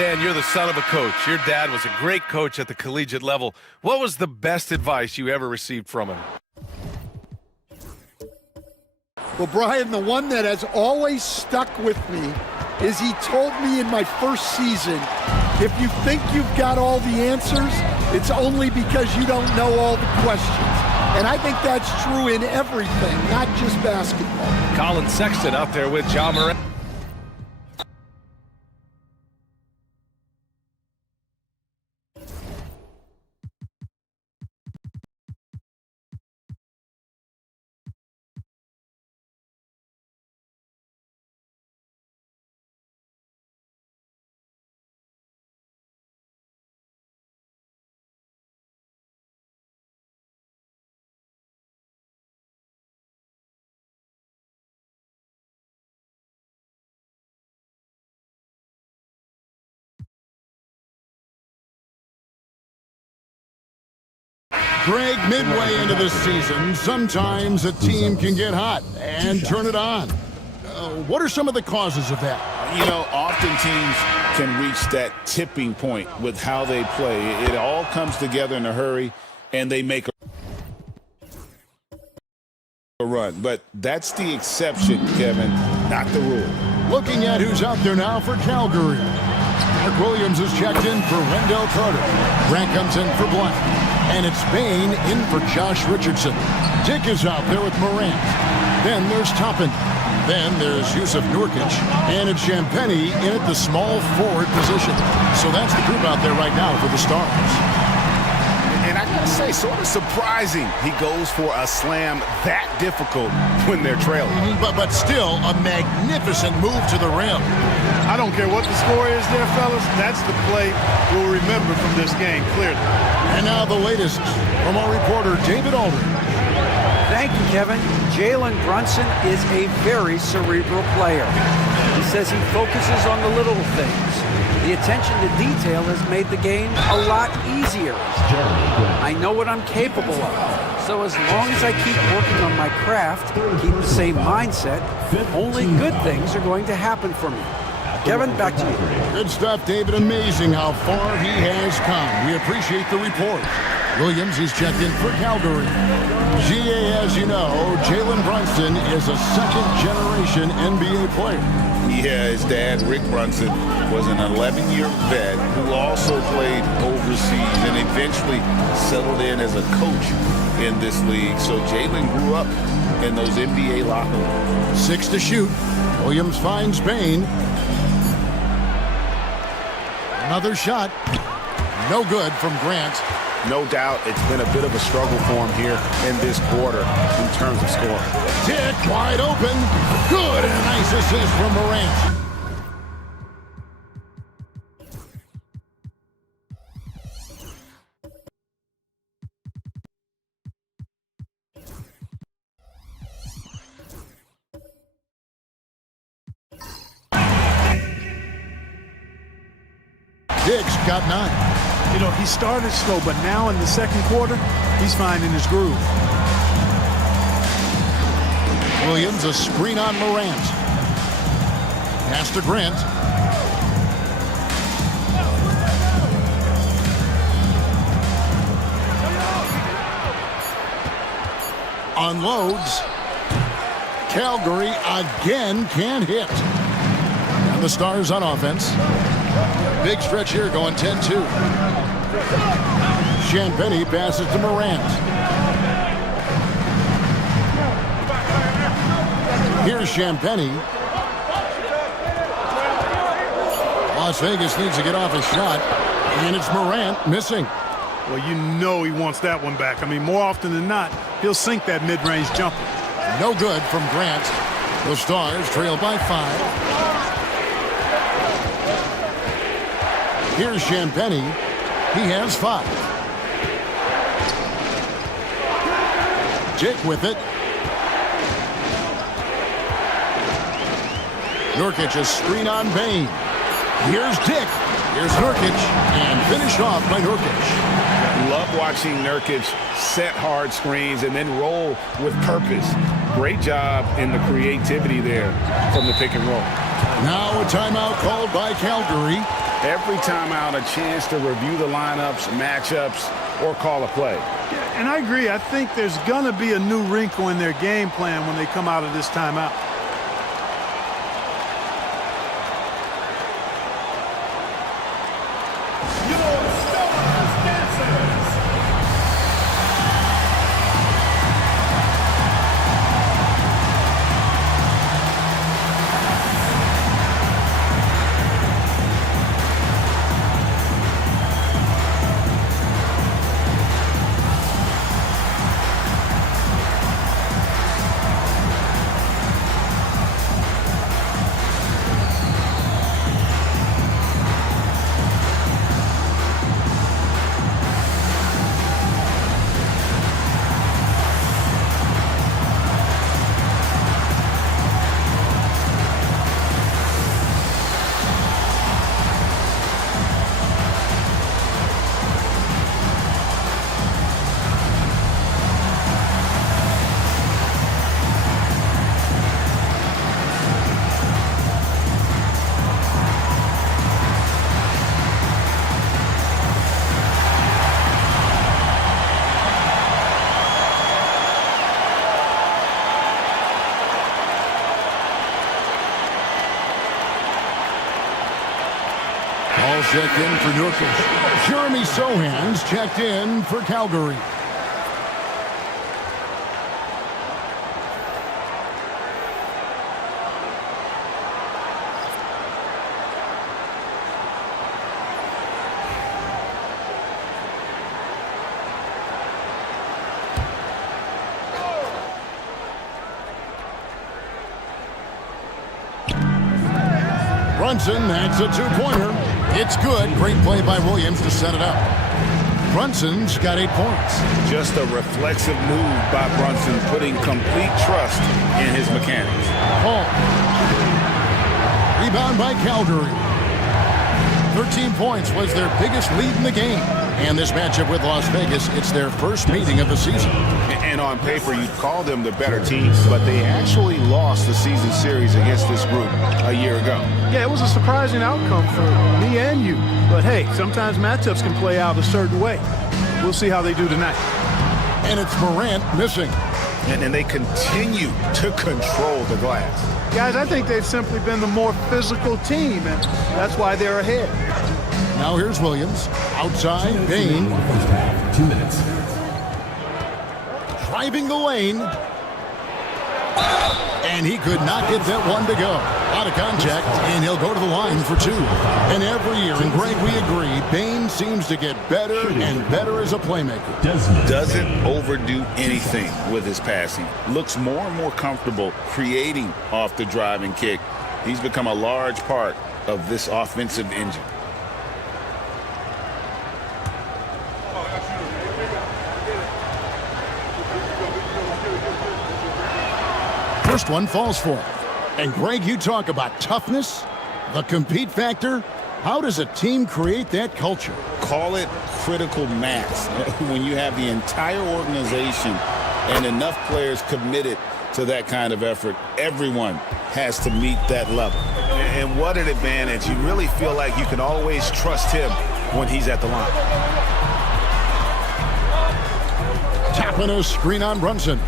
Dan, you're the son of a coach. Your dad was a great coach at the collegiate level. What was the best advice you ever received from him? Well, Brian, the one that has always stuck with me is he told me in my first season, if you think you've got all the answers, it's only because you don't know all the questions. And I think that's true in everything, not just basketball. Colin Sexton out there with John Moran. Greg, midway into the season, sometimes a team can get hot and turn it on. What are some of the causes of that? You know, often teams can reach that tipping point with how they play. It all comes together in a hurry, and they make a run. But that's the exception, Kevin, not the rule. Looking at who's out there now for Calgary. Mark Williams is checked in for Wendell Carter. Grant comes in for Blunt. And it's Bain in for Josh Richardson. Dick is out there with Morant. Then there's Toppin. Then there's Yusuf Nurkic. And it's Champagnie in at the small forward position. So that's the group out there right now for the Stars. And I gotta say, sort of surprising he goes for a slam that difficult when they're trailing. But still a magnificent move to the rim. I don't care what the score is there, fellas. That's the play we'll remember from this game, clearly. And now the latest from our reporter, David Aldridge. Thank you, Kevin. Jalen Brunson is a very cerebral player. He says he focuses on the little things. The attention to detail has made the game a lot easier. I know what I'm capable of. So as long as I keep working on my craft, keep the same mindset, only good things are going to happen for me. Kevin, back to you. Good stuff, David. Amazing how far he has come. We appreciate the report. Williams is checked in for Calgary. GA, as you know, Jalen Brunson is a second-generation NBA player. Yeah, his dad, Rick Brunson, was an 11-year vet who also played overseas and eventually settled in as a coach in this league. So Jalen grew up in those NBA locker rooms. 6 to shoot. Williams finds Bain. Another shot. No good from Grant. No doubt it's been a bit of a struggle for him here in this quarter in terms of scoring. Dick wide open. Good, and a nice assist from Morant. Dick's got 9. You know, he started slow, but now in the second quarter, he's finding his groove. Williams, a screen on Morant. Pass to Grant. Unloads. Calgary again can't hit. And the Stars on offense. Big stretch here going 10-2. Champagnie passes to Morant. Here's Champagnie. Las Vegas needs to get off a shot. And it's Morant missing. Well, you know he wants that one back. I mean, more often than not, he'll sink that mid-range jumper. No good from Grant. The Stars trail by 5. Here's Champagnie. He has 5. Dick with it. Nurkic, a screen on Bain. Here's Dick. Here's Nurkic. And finished off by Nurkic. Love watching Nurkic set hard screens and then roll with purpose. Great job in the creativity there from the pick and roll. Now a timeout called by Calgary. Every timeout, a chance to review the lineups, matchups, or call a play. Yeah, and I agree. I think there's going to be a new wrinkle in their game plan when they come out of this timeout. All checked in for Nurkic. Jeremy Sohan's checked in for Calgary. Brunson, that's a two-pointer. It's good. Great play by Williams to set it up. Brunson's got 8 points. Just a reflexive move by Brunson, putting complete trust in his mechanics. Paul. Rebound by Calgary. 13 points was their biggest lead in the game. And this matchup with Las Vegas, it's their first meeting of the season. And on paper, you'd call them the better team, but they actually lost the season series against this group a year ago. Yeah, it was a surprising outcome for me and you. But hey, sometimes matchups can play out a certain way. We'll see how they do tonight. And it's Morant missing. And they continue to control the glass. Guys, I think they've simply been the more physical team, and that's why they're ahead. Now here's Williams. Outside, Bain. 2 minutes. Driving the lane. And he could not get that one to go. Out of contact, and he'll go to the line for 2. And every year, and Greg, we agree, Bain seems to get better and better as a playmaker. Doesn't overdo anything with his passing. Looks more and more comfortable creating off the driving kick. He's become a large part of this offensive engine. First one falls for him. And Greg, you talk about toughness, the compete factor. How does a team create that culture? Call it critical mass. When you have the entire organization and enough players committed to that kind of effort, everyone has to meet that level. And what an advantage. You really feel like you can always trust him when he's at the line. Tapping a screen on Brunson.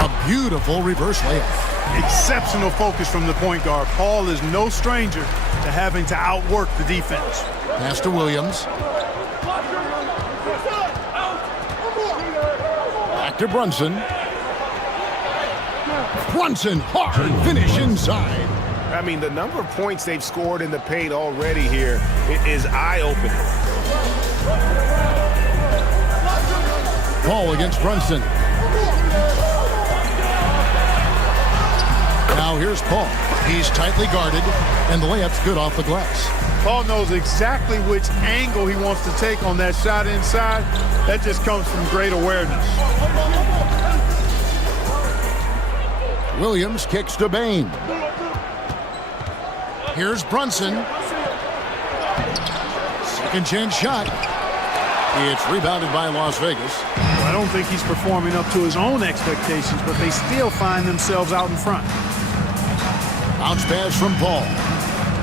A beautiful reverse layup. Exceptional focus from the point guard. Paul is no stranger to having to outwork the defense. Pass to Williams. Back to Brunson. Brunson, hard finish inside. I mean, the number of points they've scored in the paint already here is eye-opening. Paul against Brunson. Now here's Paul. He's tightly guarded, and the layup's good off the glass. Paul knows exactly which angle he wants to take on that shot inside. That just comes from great awareness. Williams kicks to Bain. Here's Brunson. Second chance shot. It's rebounded by Las Vegas. I don't think he's performing up to his own expectations, but they still find themselves out in front. Bounce pass from Paul.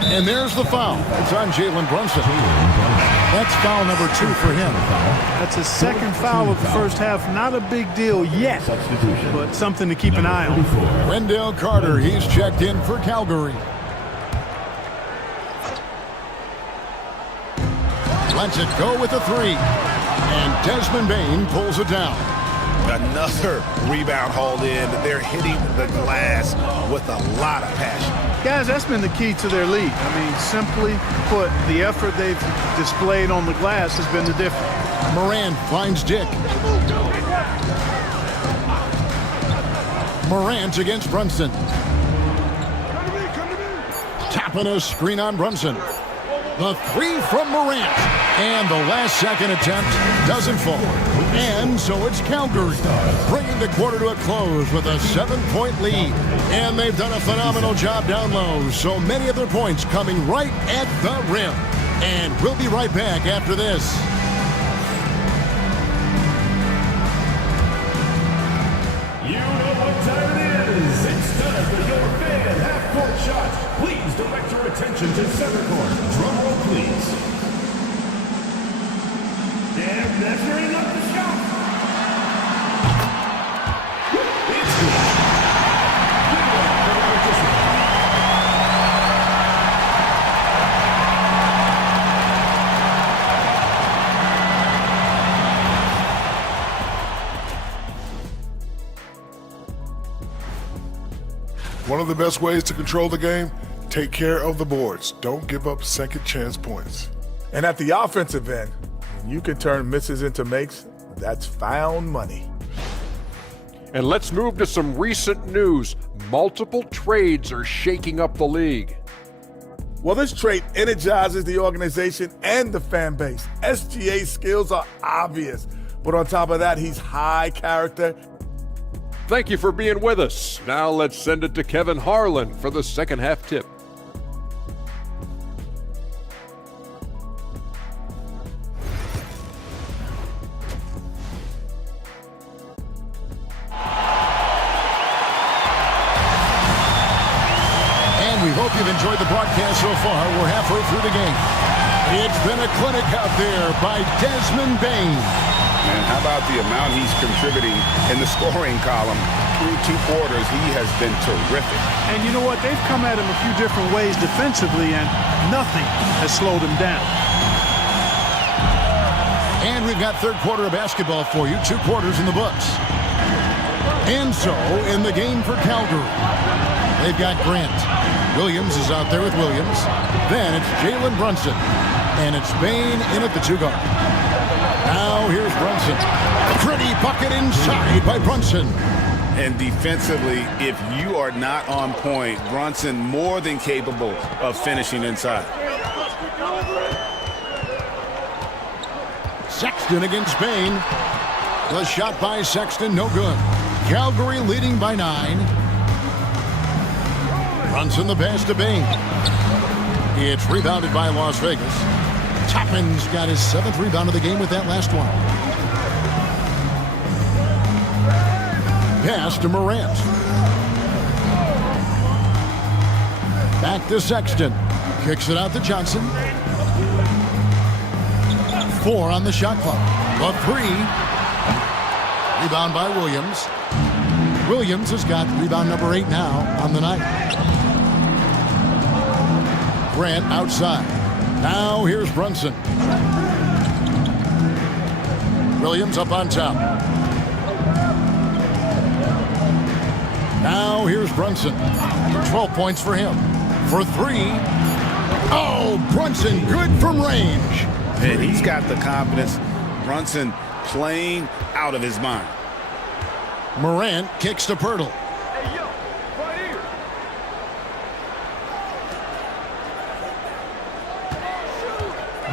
And there's the foul. It's on Jalen Brunson. That's foul number 2 for him. That's his second foul of the first half. Not a big deal yet, but something to keep an eye on. Wendell Carter, he's checked in for Calgary. Lets it go with a 3. And Desmond Bane pulls it down. Another rebound hauled in. They're hitting the glass with a lot of passion. Guys, that's been the key to their lead. I mean, simply put, the effort they've displayed on the glass has been the difference. Morant finds Dick. Morant against Brunson. Tapping a screen on Brunson. The 3 from Morant. And the last second attempt doesn't fall. And so it's Calgary, bringing the quarter to a close with a 7-point lead. And they've done a phenomenal job down low. So many of their points coming right at the rim. And we'll be right back after this. You know what time it is. It's time for your fan half-court shots. Please direct your attention to center court. Drum roll, please. And measuring up the shot. It's good. One of the best ways to control the game, take care of the boards. Don't give up second chance points. And at the offensive end, you can turn misses into makes. That's found money. And let's move to some recent news. Multiple trades are shaking up the league. Well, this trade energizes the organization and the fan base. SGA's skills are obvious, but on top of that, he's high character. Thank you for being with us. Now let's send it to Kevin Harlan for the second half tip. We hope you've enjoyed the broadcast so far. We're halfway through the game. It's been a clinic out there by Desmond Bane. And how about the amount he's contributing in the scoring column? Through 2 quarters, he has been terrific. And you know what? They've come at him a few different ways defensively, and nothing has slowed him down. And we've got third quarter of basketball for you. 2 quarters in the books. And so, in the game for Calgary, they've got Grant. Williams is out there with Williams. Then it's Jalen Brunson. And it's Bane in at the 2 guard. Now here's Brunson. Pretty bucket inside by Brunson. And defensively, if you are not on point, Brunson more than capable of finishing inside. Sexton against Bane. The shot by Sexton, no good. Calgary leading by 9. Brunson the pass to Bane. It's rebounded by Las Vegas. Toppin's got his 7th rebound of the game with that last one. Pass to Morant. Back to Sexton. Kicks it out to Johnson. 4 on the shot clock. The 3. Rebound by Williams. Williams has got rebound number 8 now on the night. Grant outside. Now here's Brunson. Williams up on top. Now here's Brunson. 12 points for him. For 3. Oh, Brunson good from range. And he's got the confidence. Brunson playing out of his mind. Morant kicks to Pirtle.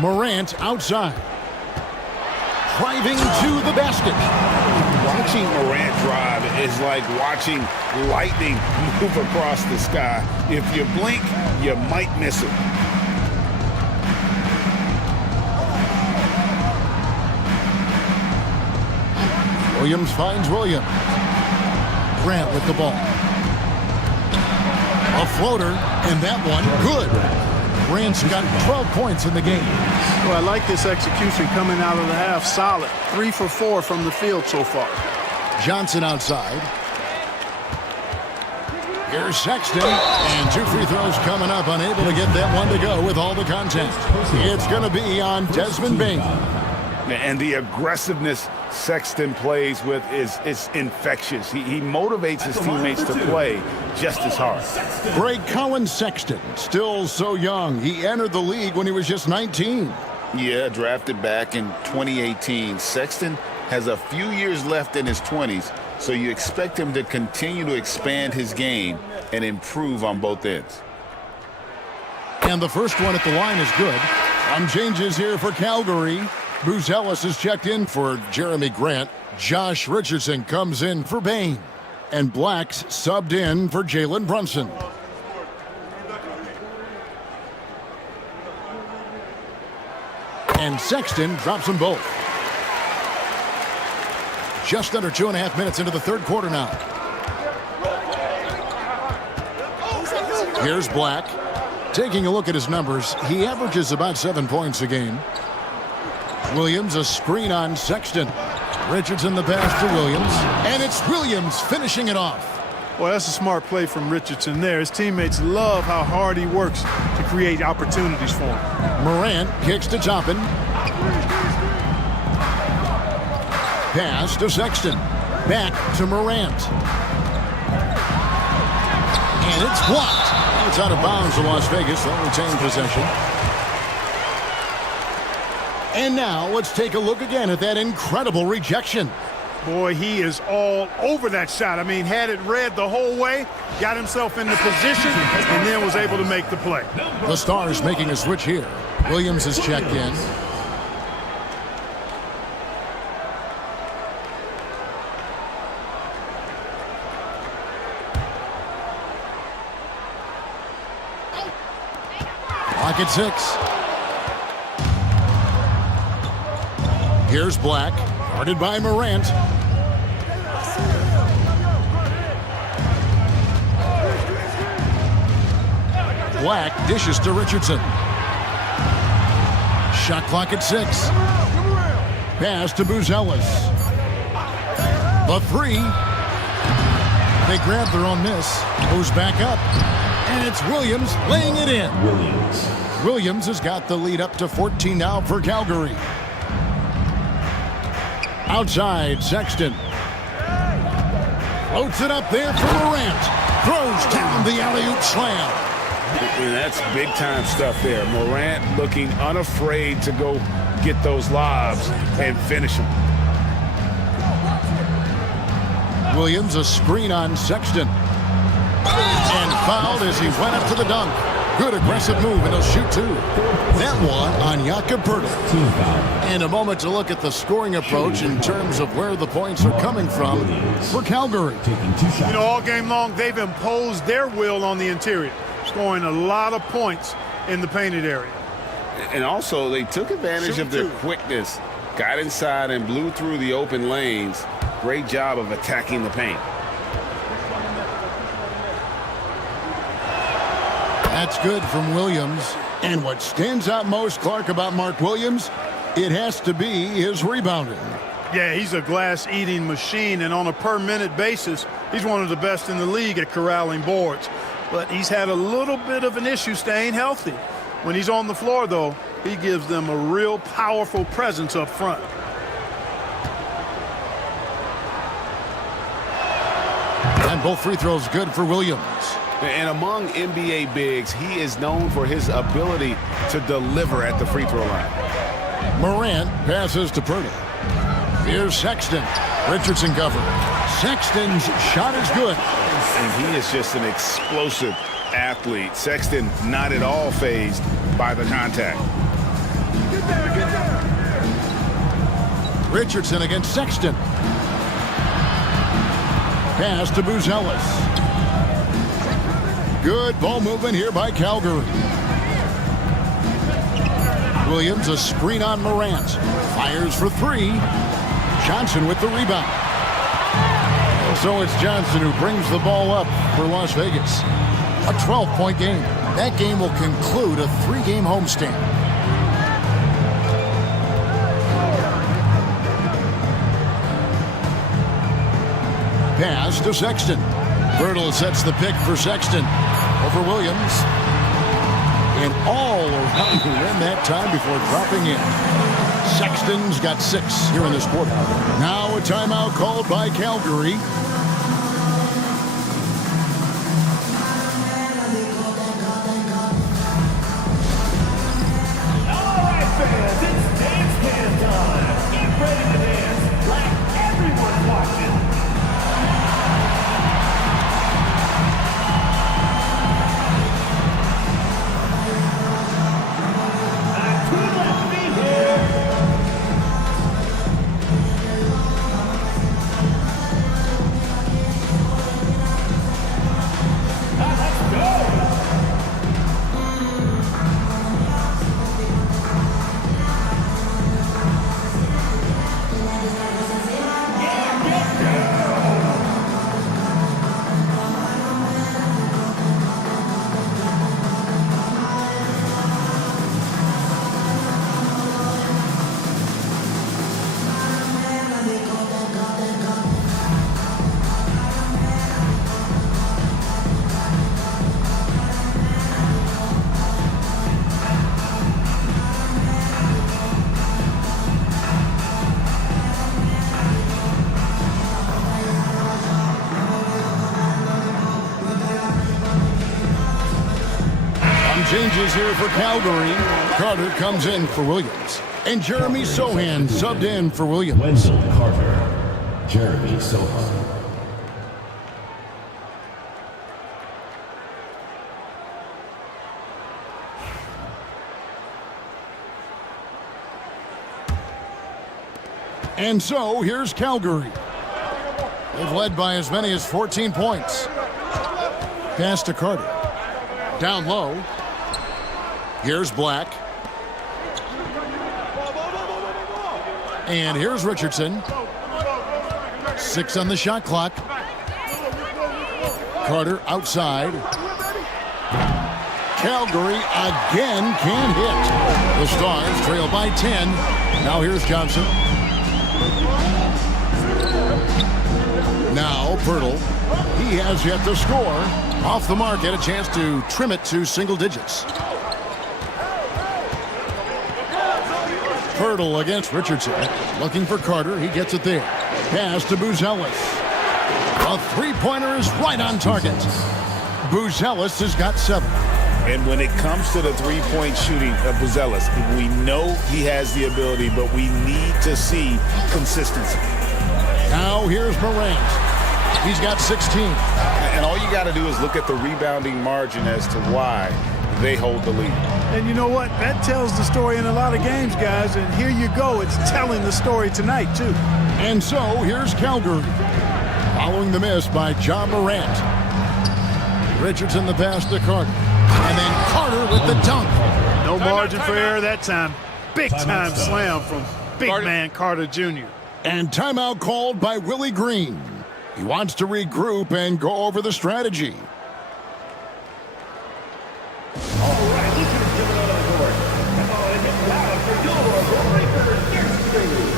Morant outside. Driving to the basket. Watching Morant drive is like watching lightning move across the sky. If you blink, you might miss it. Williams finds Williams. Grant with the ball. A floater, and that one good. Grant's got 12 points in the game. Well, I like this execution coming out of the half. Solid. 3 for 4 from the field so far. Johnson outside. Here's Sexton, and 2 free throws coming up. Unable to get that one to go with all the contact. It's going to be on Desmond Bain. And the aggressiveness Sexton plays with is infectious. He motivates his teammates to play just as hard. Greg Collins Sexton, still so young. He entered the league when he was just 19. Yeah, drafted back in 2018. Sexton has a few years left in his 20s, so you expect him to continue to expand his game and improve on both ends. And the first one at the line is good. Some changes here for Calgary. Bruce Ellis is checked in for Jeremy Grant. Josh Richardson comes in for Bain. And Black's subbed in for Jalen Brunson. And Sexton drops them both. Just under 2.5 minutes into the third quarter now. Here's Black. Taking a look at his numbers, he averages about 7 points a game. Williams, a screen on Sexton. Richardson the pass to Williams. And it's Williams finishing it off. Well, that's a smart play from Richardson there. His teammates love how hard he works to create opportunities for him. Morant kicks to Toppin. Pass to Sexton. Back to Morant. And it's blocked. It's out of bounds to Las Vegas. They'll retain possession. And now let's take a look again at that incredible rejection. Boy, he is all over that shot. I mean, had it read the whole way, got himself into position, and then was able to make the play. The Stars making a switch here. Williams is checked in. Clock at 6. Here's Black, guarded by Morant. Black dishes to Richardson. Shot clock at 6. Pass to Buzelis. The 3. They grab their own miss. Moves back up. And it's Williams laying it in. Williams has got the lead up to 14 now for Calgary. Outside, Sexton. Floats it up there for Morant. Throws down the alley-oop slam. And that's big-time stuff there. Morant looking unafraid to go get those lobs and finish them. Williams, a screen on Sexton. And fouled as he went up to the dunk. Good aggressive move, and he'll shoot 2. That one on Jakob Poeltl. And a moment to look at the scoring approach in terms of where the points are coming from for Calgary. You know, all game long, they've imposed their will on the interior, scoring a lot of points in the painted area. And also, they took advantage of their quickness, got inside and blew through the open lanes. Great job of attacking the paint. That's good from Williams. And what stands out most, Clark, about Mark Williams, it has to be his rebounding. Yeah, he's a glass-eating machine, and on a per-minute basis, he's one of the best in the league at corralling boards. But he's had a little bit of an issue staying healthy. When he's on the floor, though, he gives them a real powerful presence up front. And both free throws good for Williams. And among NBA bigs, he is known for his ability to deliver at the free throw line. Morant passes to Poeltl. Here's Sexton. Richardson covered. Sexton's shot is good. And he is just an explosive athlete. Sexton not at all fazed by the contact. Richardson against Sexton. Pass to Buzelis. Good ball movement here by Calgary. Williams, a screen on Morant. Fires for 3. Johnson with the rebound. And so it's Johnson who brings the ball up for Las Vegas. A 12-point game. That game will conclude a 3-game homestand. Pass to Sexton. Birtle sets the pick for Sexton over Williams. And all around the rim that time before dropping in. Sexton's got 6 here in this quarter. Now a timeout called by Calgary. All right, fans, it's dance can time. Get ready to dance like everyone's watching. Changes here for Calgary. Carter comes in for Williams. And Jeremy Sohan subbed in for Williams. Wendell Carter, Jeremy Sohan. And so here's Calgary. They've led by as many as 14 points. Pass to Carter. Down low. Here's Black. And here's Richardson. 6 on the shot clock. Carter outside. Calgary again can't hit. The Stars trail by 10. Now here's Johnson. Now Birtle. He has yet to score. Off the mark, had a chance to trim it to single digits. Birtle against Richardson. Looking for Carter. He gets it there. Pass to Buzelis. A three-pointer is right on target. Buzelis has got 7. And when it comes to the three-point shooting of Buzelis, we know he has the ability, but we need to see consistency. Now here's Morant. He's got 16. And all you got to do is look at the rebounding margin as to why they hold the lead. And you know what? That tells the story in a lot of games, guys. And here you go. It's telling the story tonight, too. And so here's Calgary. Following the miss by John Morant. Richardson the pass to Carter. And then Carter with the dunk. No margin for error that time. Big-time slam from big man Carter Jr. And timeout called by Willie Green. He wants to regroup and go over the strategy. All right, listen to another court. Come on and get loud for your Lakers yesterday.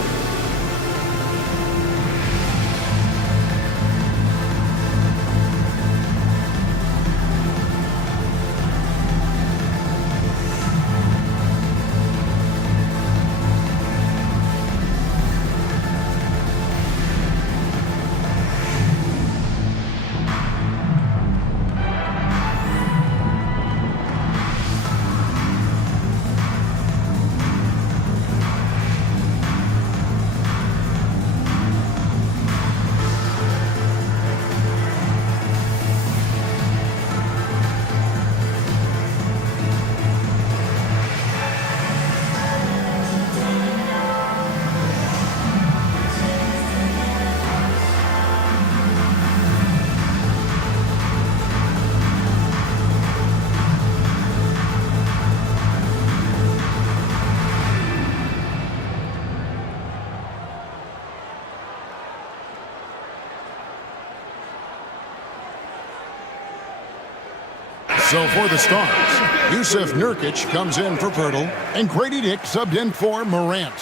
So for the Stars, Yusuf Nurkic comes in for Pirtle, and Grady Dick subbed in for Morant.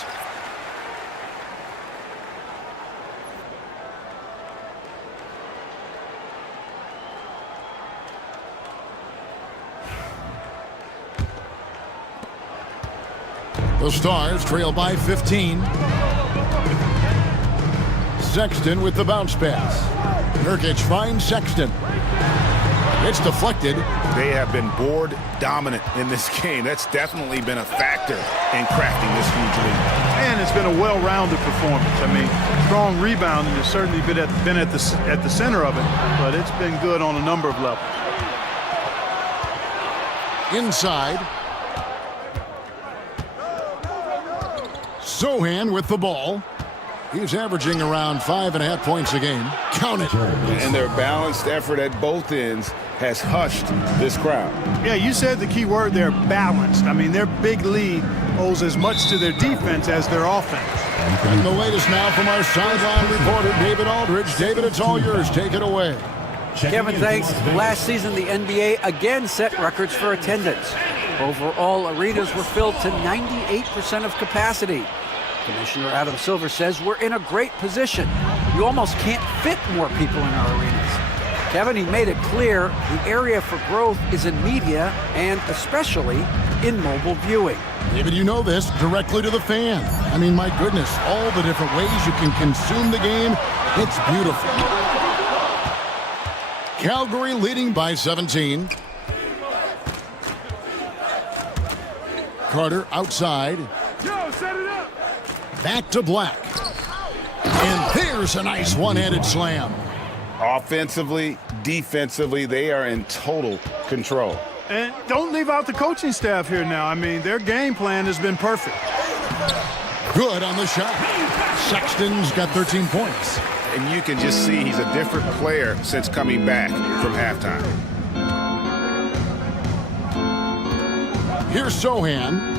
The Stars trail by 15. Sexton with the bounce pass. Nurkic finds Sexton. It's deflected. They have been board dominant in this game. That's definitely been a factor in crafting this huge lead. And it's been a well-rounded performance. I mean, strong rebounding has certainly been at the center of it, but it's been good on a number of levels. Inside. Sohan with the ball. He's averaging around 5.5 points a game. Count it. And their balanced effort at both ends has hushed this crowd. Yeah, you said the key word there, balanced. I mean, their big lead owes as much to their defense as their offense. And the latest now from our sideline reporter, David Aldridge. David, it's all yours. Take it away. Kevin, thanks. Last season, the NBA again set records for attendance. Overall, arenas were filled to 98% of capacity. Commissioner Adam Silver says we're in a great position. You almost can't fit more people in our arenas. Kevin, he made it clear the area for growth is in media and especially in mobile viewing. David, you know this, directly to the fan. I mean, my goodness, all the different ways you can consume the game. It's beautiful. Calgary leading by 17. Carter outside. Back to Black. And there's a nice one-handed slam. Offensively, defensively, they are in total control. And don't leave out the coaching staff here now. I mean, their game plan has been perfect. Good on the shot. Sexton's got 13 points. And you can just see he's a different player since coming back from halftime. Here's Sohan.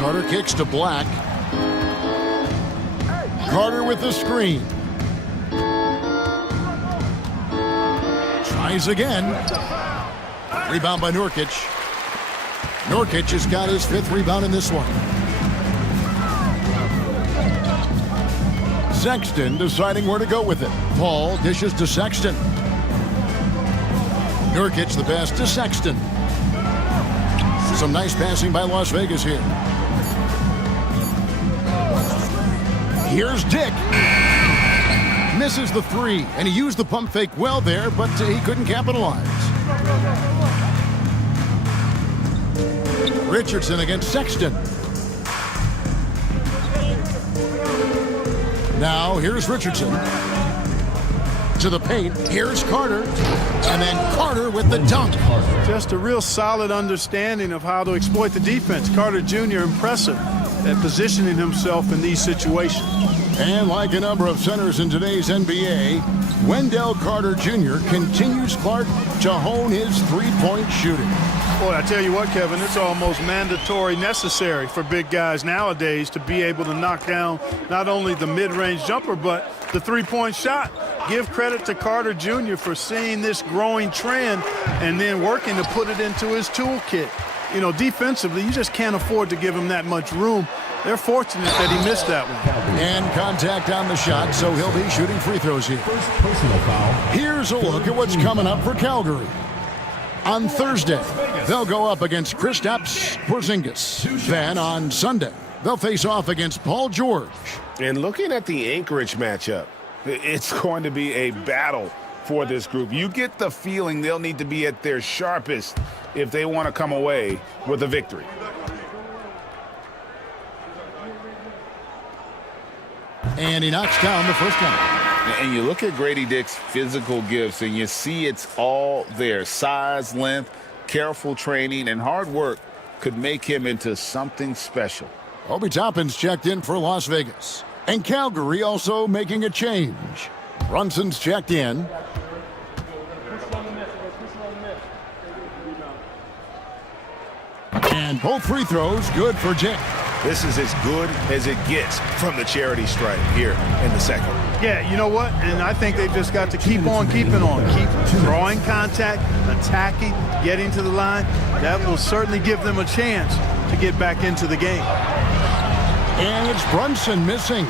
Carter kicks to Black. Carter with the screen. Tries again. Rebound by Nurkic. Nurkic has got his 5th rebound in this one. Sexton deciding where to go with it. Paul dishes to Sexton. Nurkic the pass to Sexton. Some nice passing by Las Vegas here. Here's Dick. Misses the 3, and he used the pump fake well there, but he couldn't capitalize. Richardson against Sexton. Now here's Richardson. To the paint. Here's Carter. And then Carter with the dunk. Just a real solid understanding of how to exploit the defense. Carter Jr. impressive at positioning himself in these situations. And like a number of centers in today's NBA, Wendell Carter Jr. continues, Clark, to hone his three-point shooting. Boy, I tell you what, Kevin, it's almost mandatory necessary for big guys nowadays to be able to knock down not only the mid-range jumper, but the three-point shot. Give credit to Carter Jr. for seeing this growing trend and then working to put it into his toolkit. You know, defensively, you just can't afford to give him that much room. They're fortunate that he missed that one. And contact on the shot, so he'll be shooting free throws here. First personal foul. Here's a look at what's coming up for Calgary. On Thursday, they'll go up against Kristaps Porzingis. Then on Sunday, they'll face off against Paul George. And looking at the Anchorage matchup, it's going to be a battle for this group. You get the feeling they'll need to be at their sharpest if they want to come away with a victory. And he knocks down the first one. And you look at Grady Dick's physical gifts, and you see it's all there. Size, length, careful training, and hard work could make him into something special. Obi Toppin's checked in for Las Vegas. And Calgary also making a change. Brunson's checked in. And both free throws good for Dick. This is as good as it gets from the charity stripe here in the second. Yeah, you know what? And I think they've just got to keep on keeping on. Keep drawing contact, attacking, getting to the line. That will certainly give them a chance to get back into the game. And it's Brunson missing.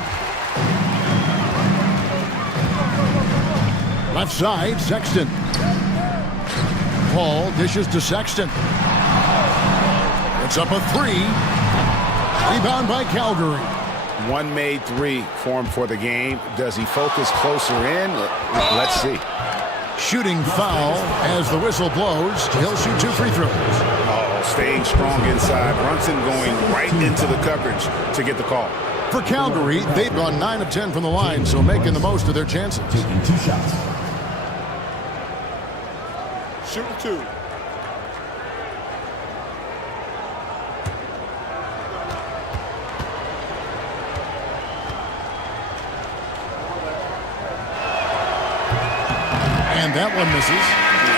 Left side, Sexton. Paul dishes to Sexton. It's up a 3. Rebound by Calgary. One made 3 for him for the game. Does he focus closer in? Let's see. Shooting foul as the whistle blows. He'll shoot 2 free throws. Oh, staying strong inside. Brunson going right into the coverage to get the call. For Calgary, they've gone 9 of 10 from the line, so making the most of their chances. Taking 2 shots. Shooting 2. And that one misses.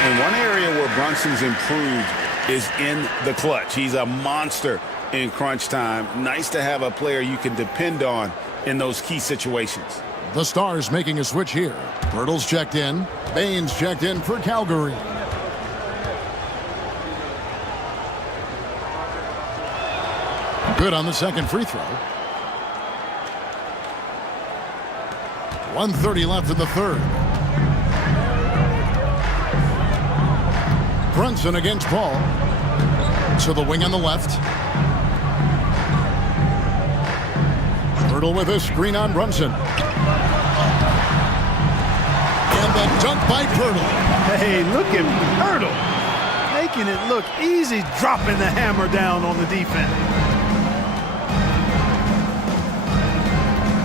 And one area where Brunson's improved is in the clutch. He's a monster in crunch time. Nice to have a player you can depend on in those key situations. The Stars making a switch here. Pirtle's checked in. Baines checked in for Calgary. Good on the second free throw. 1:30 left in the third. Brunson against Paul. To the wing on the left. Pirtle with a screen on Brunson. And the dunk by Pirtle. Hey, look at Pirtle. Making it look easy, dropping the hammer down on the defense.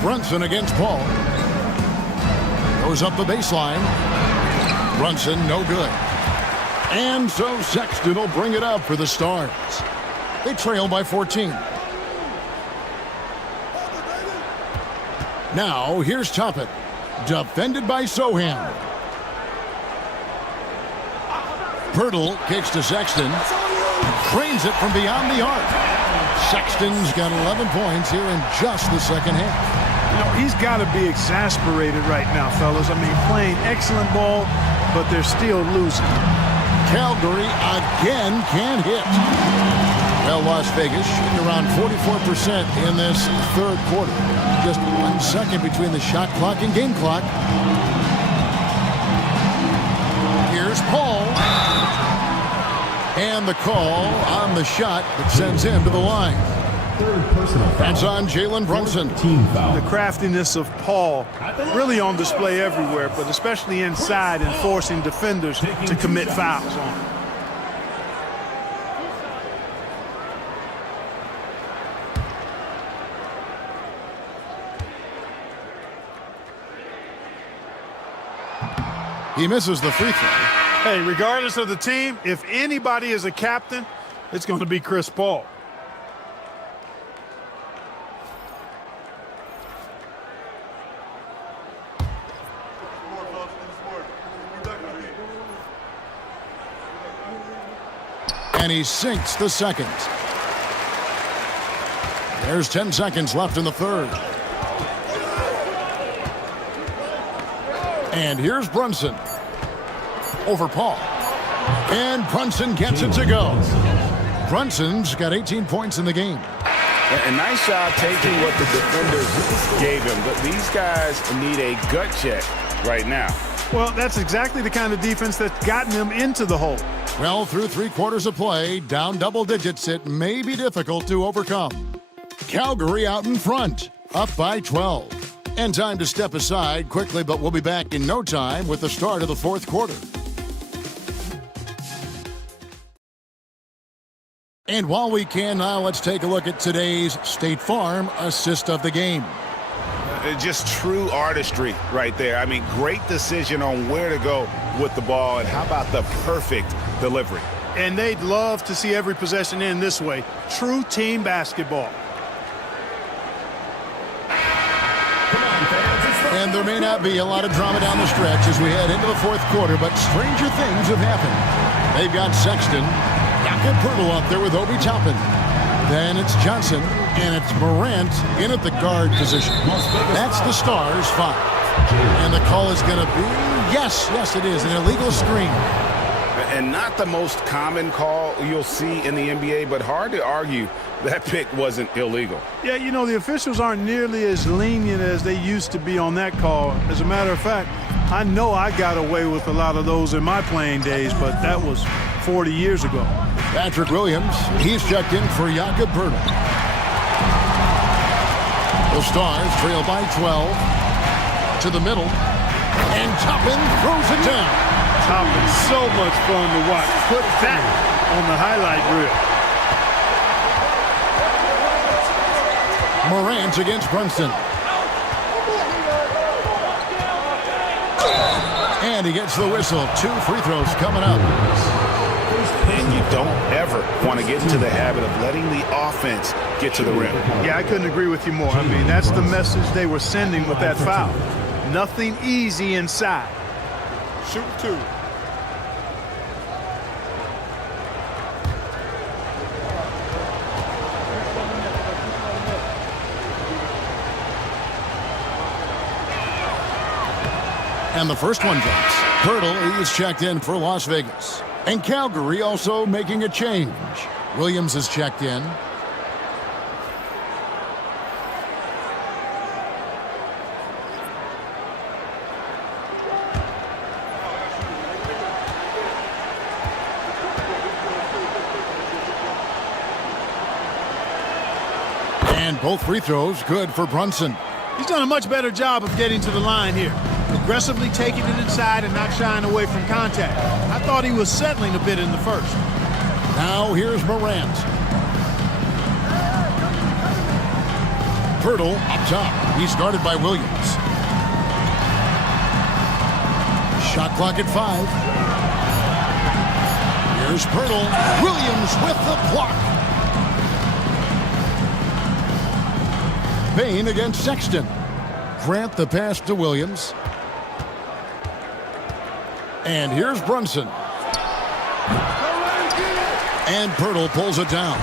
Brunson against Paul. Goes up the baseline. Brunson, no good. And so Sexton will bring it up for the Stars. They trail by 14. Now, here's Toppin. Defended by Sohan. Pirtle kicks to Sexton. Drains it from beyond the arc. Sexton's got 11 points here in just the second half. You know, he's got to be exasperated right now, fellas. I mean, playing excellent ball, but they're still losing. Calgary again can't hit. Well, Las Vegas shooting around 44% in this third quarter. Just 1 second between the shot clock and game clock. Here's Paul. And the call on the shot that sends him to the line. Third personal foul. That's on Jalen Brunson. Team foul. The craftiness of Paul really on display everywhere, but especially inside and forcing defenders to commit fouls on him. He misses the free throw. Hey, regardless of the team, if anybody is a captain, it's going to be Chris Paul. And he sinks the second. There's 10 seconds left in the third. And here's Brunson. Over Paul. And Brunson gets it to go. Brunson's got 18 points in the game. A nice job taking what the defenders gave him. But these guys need a gut check right now. Well, that's exactly the kind of defense that's gotten them into the hole. Well, through 3 quarters of play, down double digits, it may be difficult to overcome. Calgary out in front, up by 12. And time to step aside quickly, but we'll be back in no time with the start of the fourth quarter. And while we can now, let's take a look at today's State Farm assist of the game. Just true artistry right there. I mean, great decision on where to go with the ball, and how about the perfect delivery? And they'd love to see every possession end this way. True team basketball. And there may not be a lot of drama down the stretch as we head into the fourth quarter, but stranger things have happened. They've got Sexton, Jakob Pirtle up there with Obi Toppin. Then it's Johnson, and it's Morant in at the guard position. That's the Stars' 5. And the call is going to be, yes, it is, an illegal screen. And not the most common call you'll see in the NBA, but hard to argue that pick wasn't illegal. Yeah, you know, the officials aren't nearly as lenient as they used to be on that call. As a matter of fact, I know I got away with a lot of those in my playing days, but that was 40 years ago. Patrick Williams, he's checked in for Jakob Poeltl. The Stars trail by 12 to the middle, and Toppin throws it down. Toppin, so much fun to watch. Put that on the highlight reel. Morant against Brunson. And he gets the whistle. 2 free throws coming up. And you don't ever want to get into the habit of letting the offense get to the rim. Yeah, I couldn't agree with you more. I mean, that's the message they were sending with that foul. Nothing easy inside. Shoot 2. And the first one drops. Poeltl is checked in for Las Vegas. And Calgary also making a change. Williams is checked in. And both free throws good for Brunson. He's done a much better job of getting to the line here. Aggressively taking it inside and not shying away from contact. I thought he was settling a bit in the first. Now here's Morant. Poeltl up top. He's guarded by Williams. Shot clock at 5. Here's Poeltl. Williams with the block. Payne against Sexton. Grant the pass to Williams. And here's Brunson. And Poeltl pulls it down.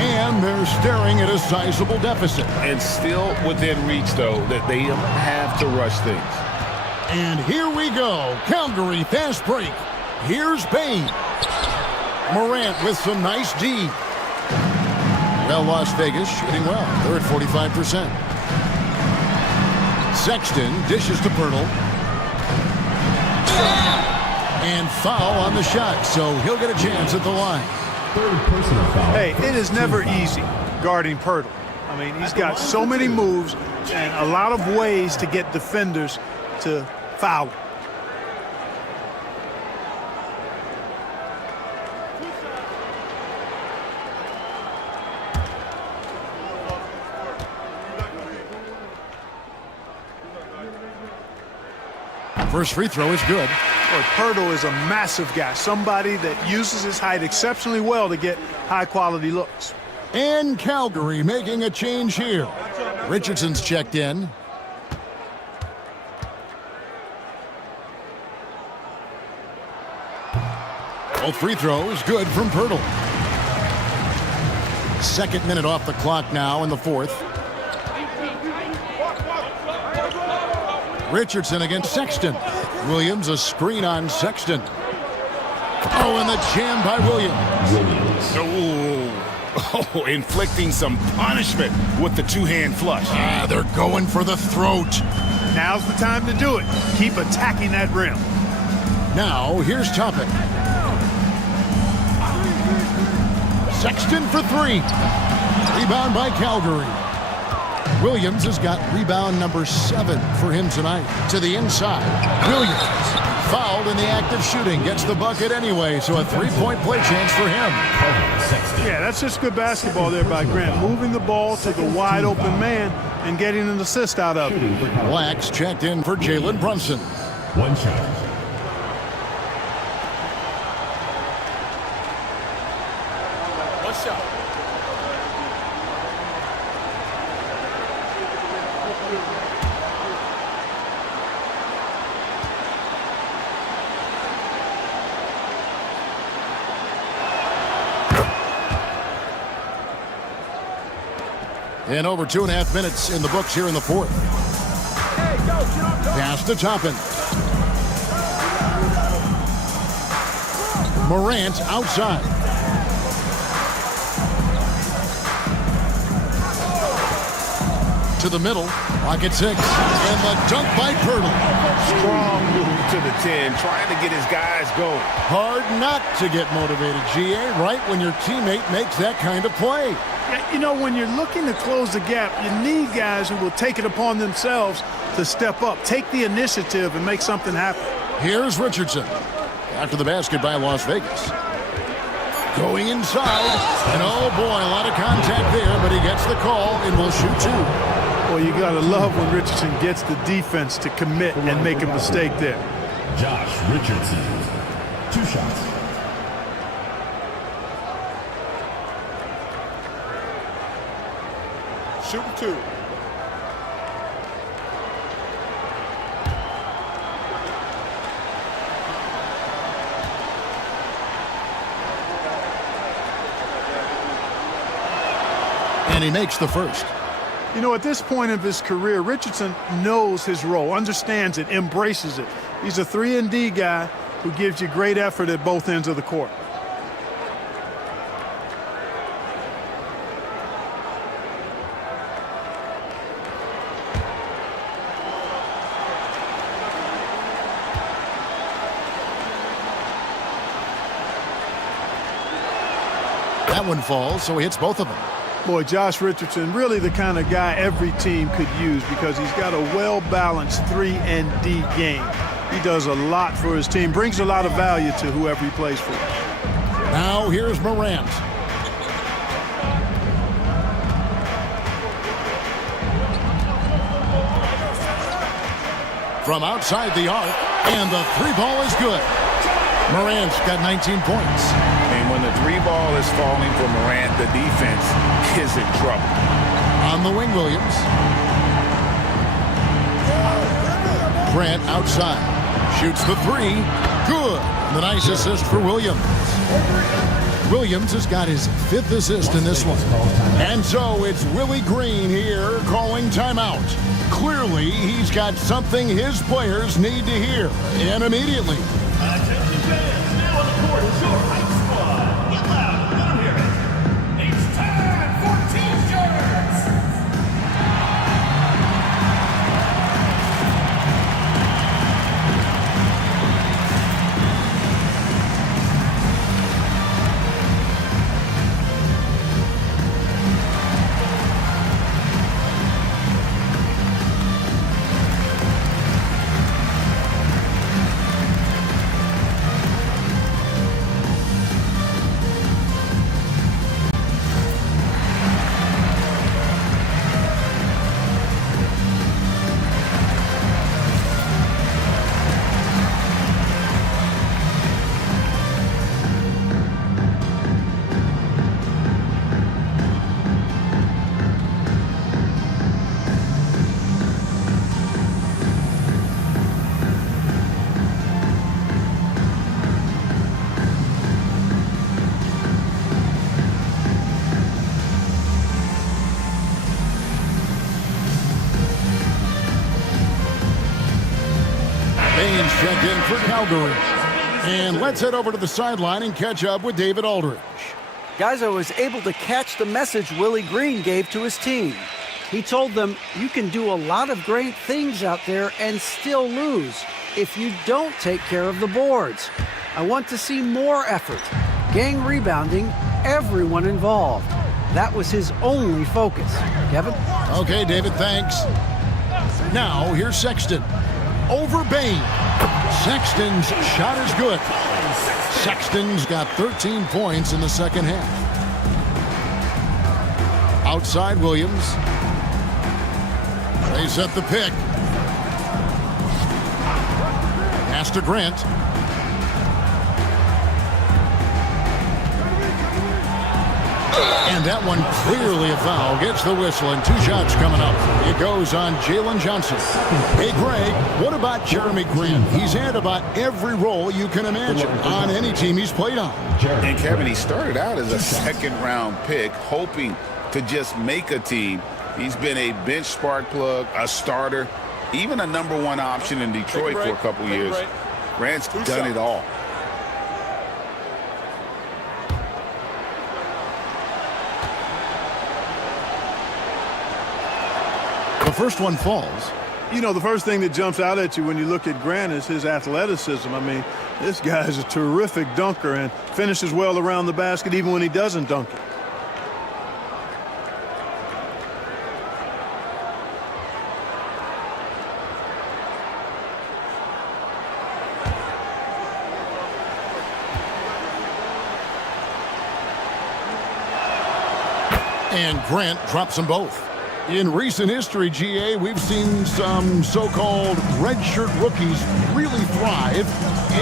And they're staring at a sizable deficit. And still within reach, though, that they don't have to rush things. And here we go. Calgary fast break. Here's Payne. Morant with some nice D. Well, Las Vegas shooting well. They're at 45%. Sexton dishes to Poeltl. And foul on the shot, so he'll get a chance at the line. Hey, it is never easy guarding Poeltl. I mean, he's got so many moves and a lot of ways to get defenders to foul him. First free throw is good. Well, Poeltl is a massive guy, somebody that uses his height exceptionally well to get high-quality looks. And Calgary making a change here. Richardson's checked in. Both free throws good from Poeltl. Second minute off the clock now in the fourth. Richardson against Sexton. Williams a screen on Sexton. Oh, and the jam by Williams. Oh, inflicting some punishment with the two-hand flush. They're going for the throat. Now's the time to do it. Keep attacking that rim. Now, here's Toppin. Sexton for 3. Rebound by Calgary. Williams has got rebound number 7 for him tonight. To the inside. Williams, fouled in the act of shooting, gets the bucket anyway, so a 3-point play chance for him. Yeah, that's just good basketball there by Grant. Moving the ball to the wide open man and getting an assist out of it. Black's checked in for Jalen Brunson. One shot. And over 2.5 minutes in the books here in the fourth. Pass to Toppin. Morant outside. To the middle. Pocket 6. And the dunk by Pirtle. Strong move to the 10, trying to get his guys going. Hard not to get motivated, GA, right when your teammate makes that kind of play. Yeah, you know, when you're looking to close the gap, you need guys who will take it upon themselves to step up, take the initiative, and make something happen. Here's Richardson. After the basket by Las Vegas. Going inside. And oh boy, a lot of contact there, but he gets the call and will shoot 2. Well, you got to love when Richardson gets the defense to commit and make a mistake there. Josh Richardson, 2 shots. Shooting 2. And he makes the first. You know, at this point of his career, Richardson knows his role, understands it, embraces it. He's a 3-and-D guy who gives you great effort at both ends of the court. That one falls, so he hits both of them. Boy, Josh Richardson, really the kind of guy every team could use because he's got a well-balanced 3-and-D game. He does a lot for his team, brings a lot of value to whoever he plays for. Now here's Morant. From outside the arc, and the 3-ball is good. Morant's got 19 points. And when the 3-ball is falling for Morant, the defense is in trouble. On the wing, Williams. Grant outside. Shoots the 3. Good. The nice assist for Williams. Williams has got his 5th assist in this one. And so it's Willie Green here calling timeout. Clearly, he's got something his players need to hear. And immediately. Attention fans, now on the court is your hype squad. Get loud, let 'em hear it. It's time for T-shirts. Baines checked in for Calgary. And let's head over to the sideline and catch up with David Aldridge. Guys, I was able to catch the message Willie Green gave to his team. He told them, you can do a lot of great things out there and still lose if you don't take care of the boards. I want to see more effort, gang rebounding, everyone involved. That was his only focus. Kevin? Okay, David, thanks. Now, here's Sexton. Over Bain. Sexton's shot is good. Sexton's got 13 points in the second half. Outside Williams. They set the pick. Pass to Grant. And that one clearly a foul. Gets the whistle and 2 shots coming up. It goes on Jalen Johnson. Hey, Greg, what about Jeremy Green? He's had about every role you can imagine on any team he's played on. And Kevin, he started out as a second-round pick, hoping to just make a team. He's been a bench spark plug, a starter, even a #1 option in Detroit for a couple years. Grant's done it all. The first one falls. You know, the first thing that jumps out at you when you look at Grant is his athleticism. I mean, this guy is a terrific dunker and finishes well around the basket even when he doesn't dunk it. And Grant drops them both. In recent history, GA, we've seen some so-called redshirt rookies really thrive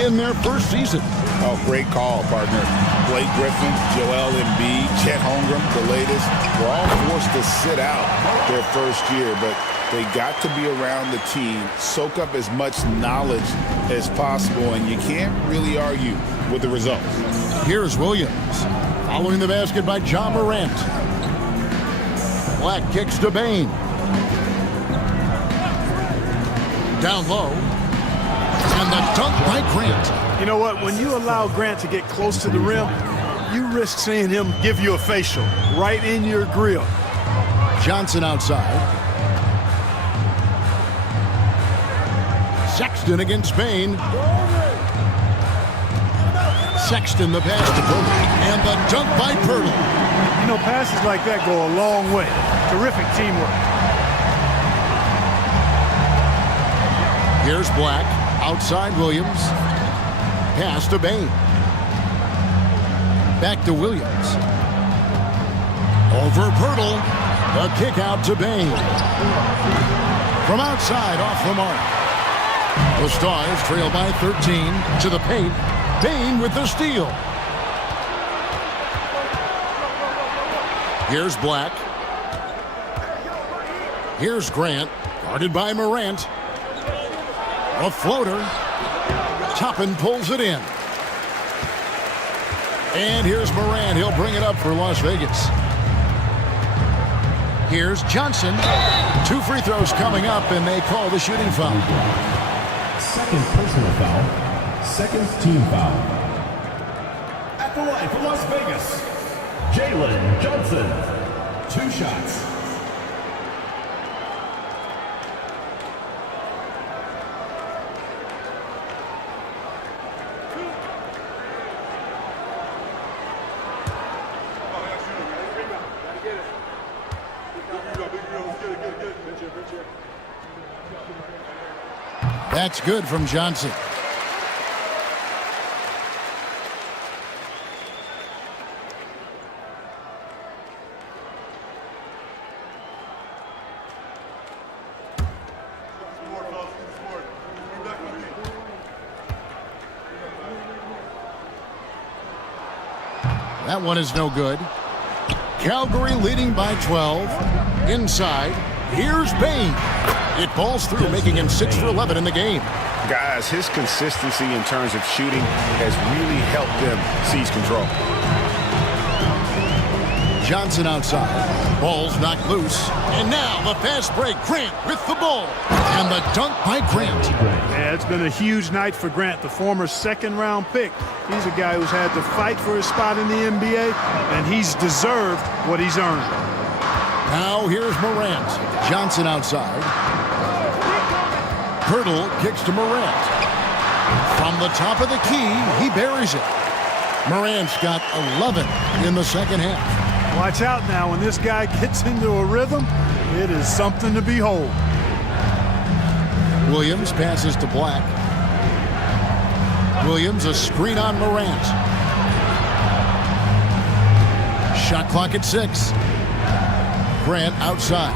in their first season. Oh, great call, partner. Blake Griffin, Joel Embiid, Chet Holmgren, the latest, were all forced to sit out their first year, but they got to be around the team, soak up as much knowledge as possible, and you can't really argue with the results. Here's Williams, following the basket by John Morant. Black kicks to Bain. Down low. And the dunk by Grant. You know what? When you allow Grant to get close to the rim, you risk seeing him give you a facial right in your grill. Johnson outside. Sexton against Bain. Sexton the pass to Pirtle. And the dunk by Pirtle. You know, passes like that go a long way. Terrific teamwork. Here's Black. Outside Williams. Pass to Bain. Back to Williams. Over Pirtle. The kick out to Bain. From outside, off the mark. The Stars trail by 13 to the paint. Bain with the steal. Here's Black. Here's Grant, guarded by Morant. A floater. Toppin pulls it in. And here's Morant. He'll bring it up for Las Vegas. Here's Johnson. 2 free throws coming up, and they call the shooting foul. Second personal foul. Second team foul. At the line for Las Vegas, Jalen Johnson. 2 shots. That's good from Johnson. That one is no good. Calgary leading by 12. Inside, here's Bain. It balls through, making him 6 for 11 in the game. Guys, his consistency in terms of shooting has really helped them seize control. Johnson outside. Ball's knocked loose. And now the fast break. Grant with the ball. And the dunk by Grant. Yeah, it's been a huge night for Grant, the former second-round pick. He's a guy who's had to fight for his spot in the NBA, and he's deserved what he's earned. Now here's Morant. Johnson outside. Pirtle kicks to Morant. From the top of the key, he buries it. Morant's got 11 in the second half. Watch out now. When this guy gets into a rhythm, it is something to behold. Williams passes to Black. Williams, a screen on Morant. Shot clock at 6. Grant outside.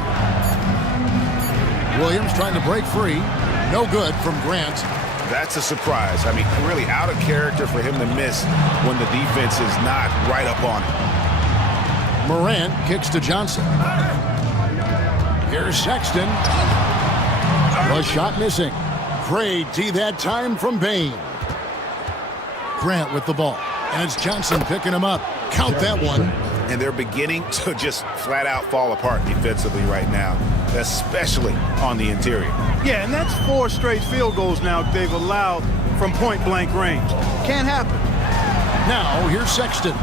Williams trying to break free. No good from Grant. That's a surprise. I mean, really out of character for him to miss when the defense is not right up on him. Morant kicks to Johnson. Here's Sexton. The shot missing. Great D that time from Bain. Grant with the ball. And it's Johnson picking him up. Count that one. And they're beginning to just flat out fall apart defensively right now. especially on the interior. Yeah, and that's 4 straight field goals now they've allowed from point-blank range. Can't happen. Now, here's Sexton.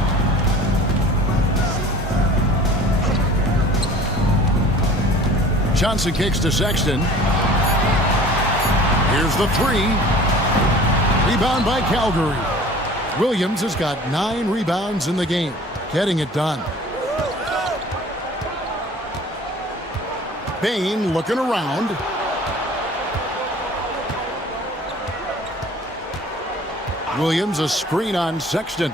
Johnson kicks to Sexton. Here's the 3. Rebound by Calgary. Williams has got 9 rebounds in the game, getting it done. Bain looking around. Williams a screen on Sexton.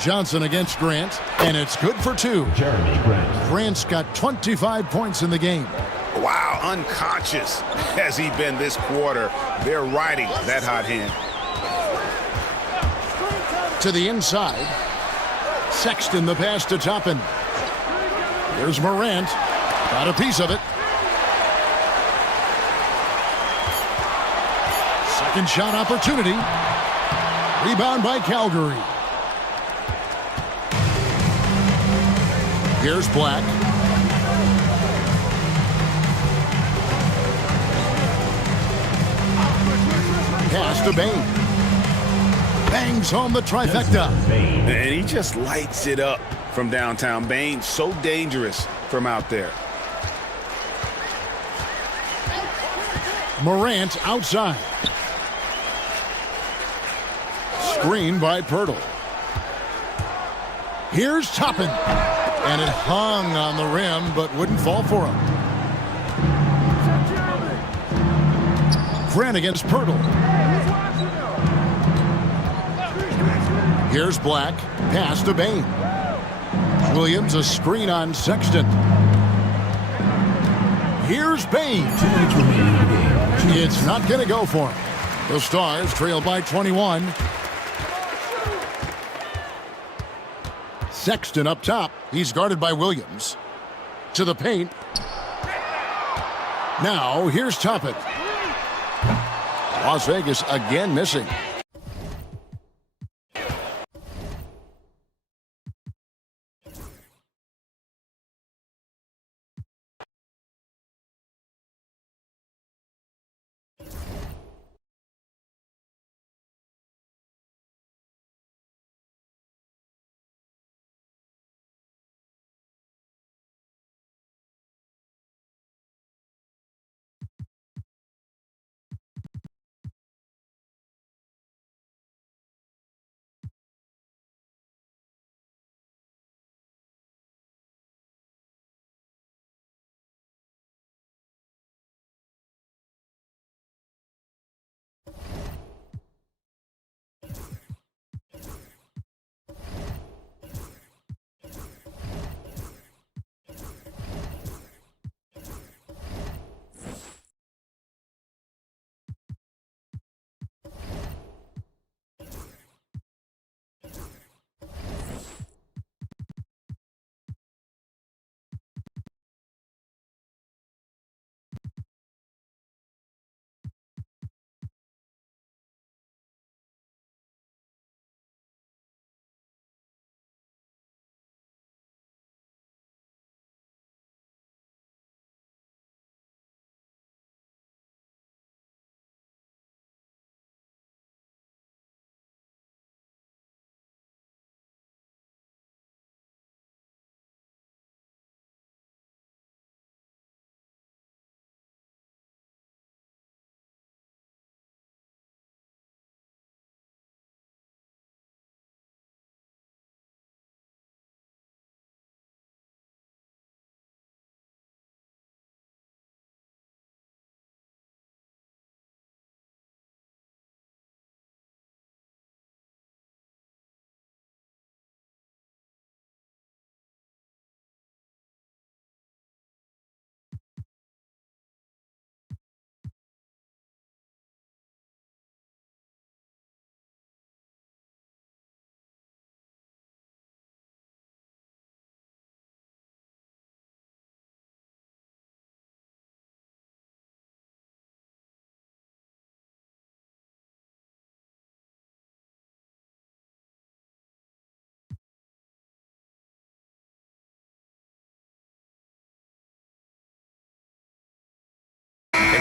Johnson against Grant, and it's good for 2. Jeremy Grant. Grant's got 25 points in the game. Wow, unconscious has he been this quarter. They're riding that hot hand. To the inside. Sexton the pass to Toppin. Here's Morant. Got a piece of it. Second shot opportunity. Rebound by Calgary. Here's Black. Pass to Bain. Bangs home the trifecta. And he just lights it up from downtown. Bain, so dangerous from out there. Morant outside. Screen by Pirtle. Here's Toppin. And it hung on the rim, but wouldn't fall for him. Grant against Pirtle. Here's Black. Pass to Bain. Williams a screen on Sexton. Here's Bain. It's not going to go for him. The Stars trail by 21. Sexton up top. He's guarded by Williams. To the paint. Now, here's Toppin. Las Vegas again missing.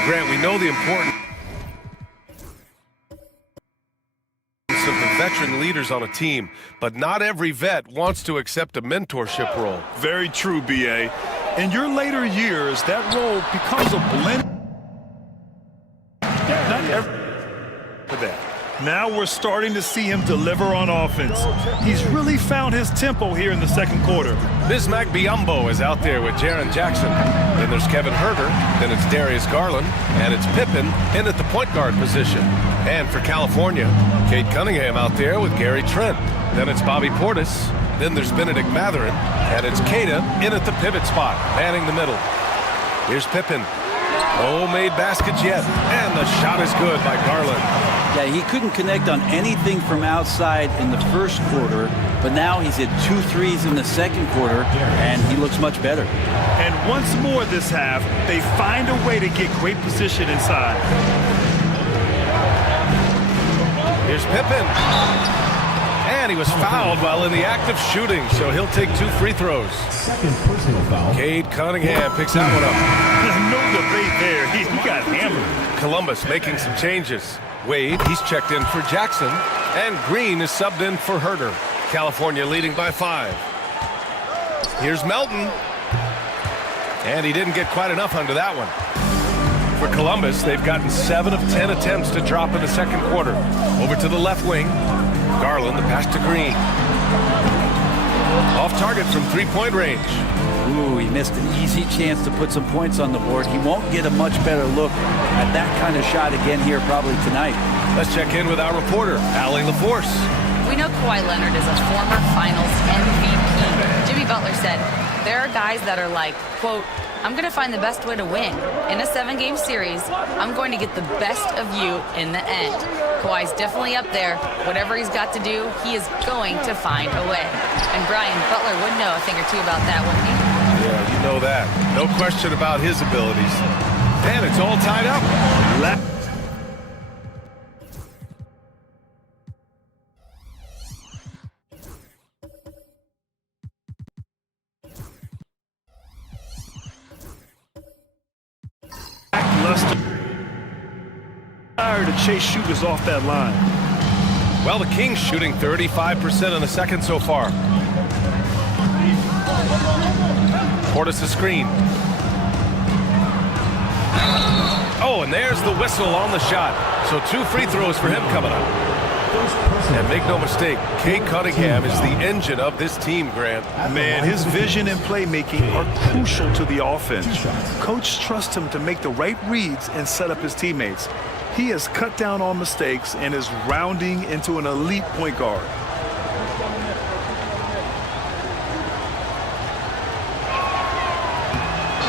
Grant, we know the importance of the veteran leaders on a team, but not every vet wants to accept a mentorship role. Very true, B.A. In your later years, that role becomes a blend. Not every for that. Now we're starting to see him deliver on offense. He's really found his tempo here in the second quarter. Bismack Biyombo is out there with Jaren Jackson. Then there's Kevin Herter. Then it's Darius Garland. And it's Pippen in at the point guard position. And for California, Cade Cunningham out there with Gary Trent. Then it's Bobby Portis. Then there's Benedict Mathurin. And it's Kada in at the pivot spot, manning the middle. Here's Pippen. No made baskets yet. And the shot is good by Garland. Yeah, he couldn't connect on anything from outside in the first quarter, but now he's hit 2 threes in the second quarter, and he looks much better. And once more this half, they find a way to get great position inside. Here's Pippen. And he was fouled while in the act of shooting, so he'll take 2 free throws. Second personal foul. Cade Cunningham picks that one up. No debate there. He got hammered. Columbus making some changes. Wade, he's checked in for Jackson, and Green is subbed in for Herter. California leading by 5. Here's Melton. And he didn't get quite enough under that one. For Columbus, they've gotten 7 of 10 attempts to drop in the second quarter. Over to the left wing. Garland, the pass to Green. Off target from 3-point range. Ooh, he missed an easy chance to put some points on the board. He won't get a much better look at that kind of shot again here probably tonight. Let's check in with our reporter, Allie LaForce. We know Kawhi Leonard is a former Finals MVP. Jimmy Butler said, there are guys that are like, quote, I'm going to find the best way to win. In a 7-game series, I'm going to get the best of you in the end. Kawhi's definitely up there. Whatever he's got to do, he is going to find a way. And Brian, Butler would know a thing or two about that, wouldn't he? Yeah, you know that. No question about his abilities. And it's all tied up. To chase shooters off that line. Well, the Kings shooting 35% in the second so far. Portis a screen. Oh, and there's the whistle on the shot. So 2 free throws for him coming up. And make no mistake, Cade Cunningham is the engine of this team, Grant. Man, his vision and playmaking are crucial to the offense. Coach trusts him to make the right reads and set up his teammates. He has cut down on mistakes and is rounding into an elite point guard.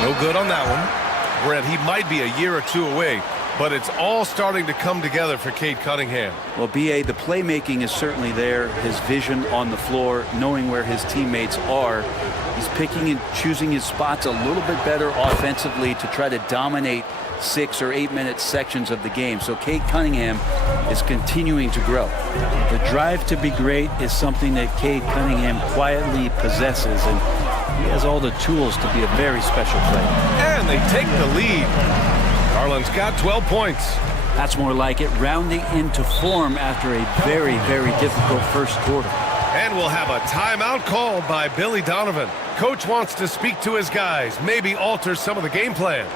No good on that one. Brent, he might be a year or 2 away, but it's all starting to come together for Cade Cunningham. Well, B.A., the playmaking is certainly there. His vision on the floor, knowing where his teammates are. He's picking and choosing his spots a little bit better offensively to try to dominate 6 or 8 minute sections of the game. So Cade Cunningham is continuing to grow. The drive to be great is something that Cade Cunningham quietly possesses, and he has all the tools to be a very special player. And they take the lead. Garland's got 12 points. That's more like it, rounding into form after a very, very difficult first quarter. And we'll have a timeout called by Billy Donovan. Coach wants to speak to his guys, maybe alter some of the game plan.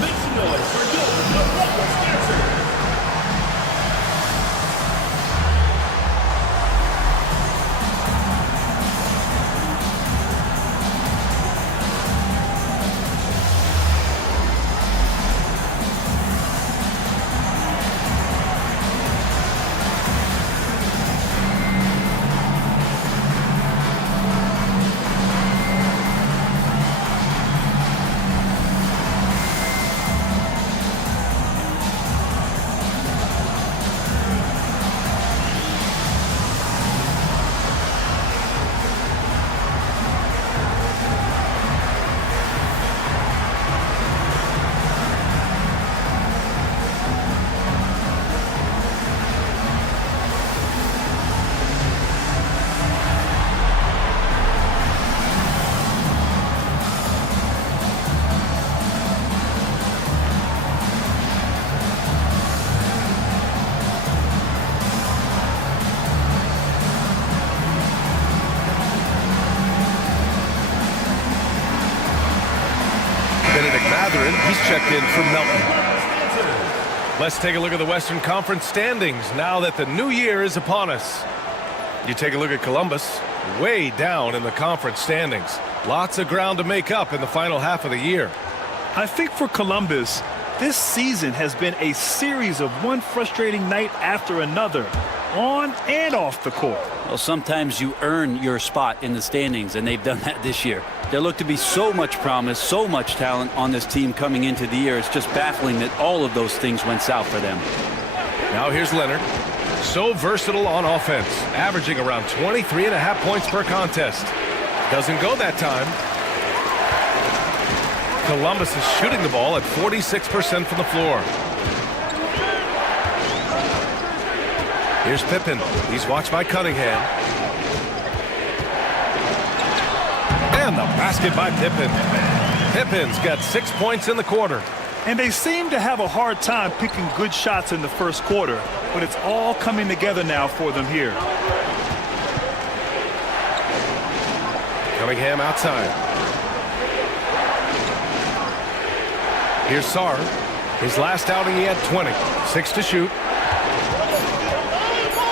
Make some noise for the Rockets dancer. in for Melton. Let's take a look at the Western Conference standings now that the new year is upon us. You take a look at Columbus, way down in the conference standings. Lots of ground to make up in the final half of the year. I think for Columbus, this season has been a series of one frustrating night after another, on and off the court. Well, sometimes you earn your spot in the standings, and they've done that this year. There looked to be so much promise, so much talent on this team coming into the year. It's just baffling that all of those things went south for them. Now here's Leonard. So versatile on offense, averaging around 23.5 points per contest. Doesn't go that time. Columbus is shooting the ball at 46% from the floor. Here's Pippen. He's watched by Cunningham. And the basket by Pippen. Pippin's got 6 points in the quarter. And they seem to have a hard time picking good shots in the first quarter, but it's all coming together now for them here. Cunningham outside. Here's Sarr. His last outing, he had 20. 6 to shoot.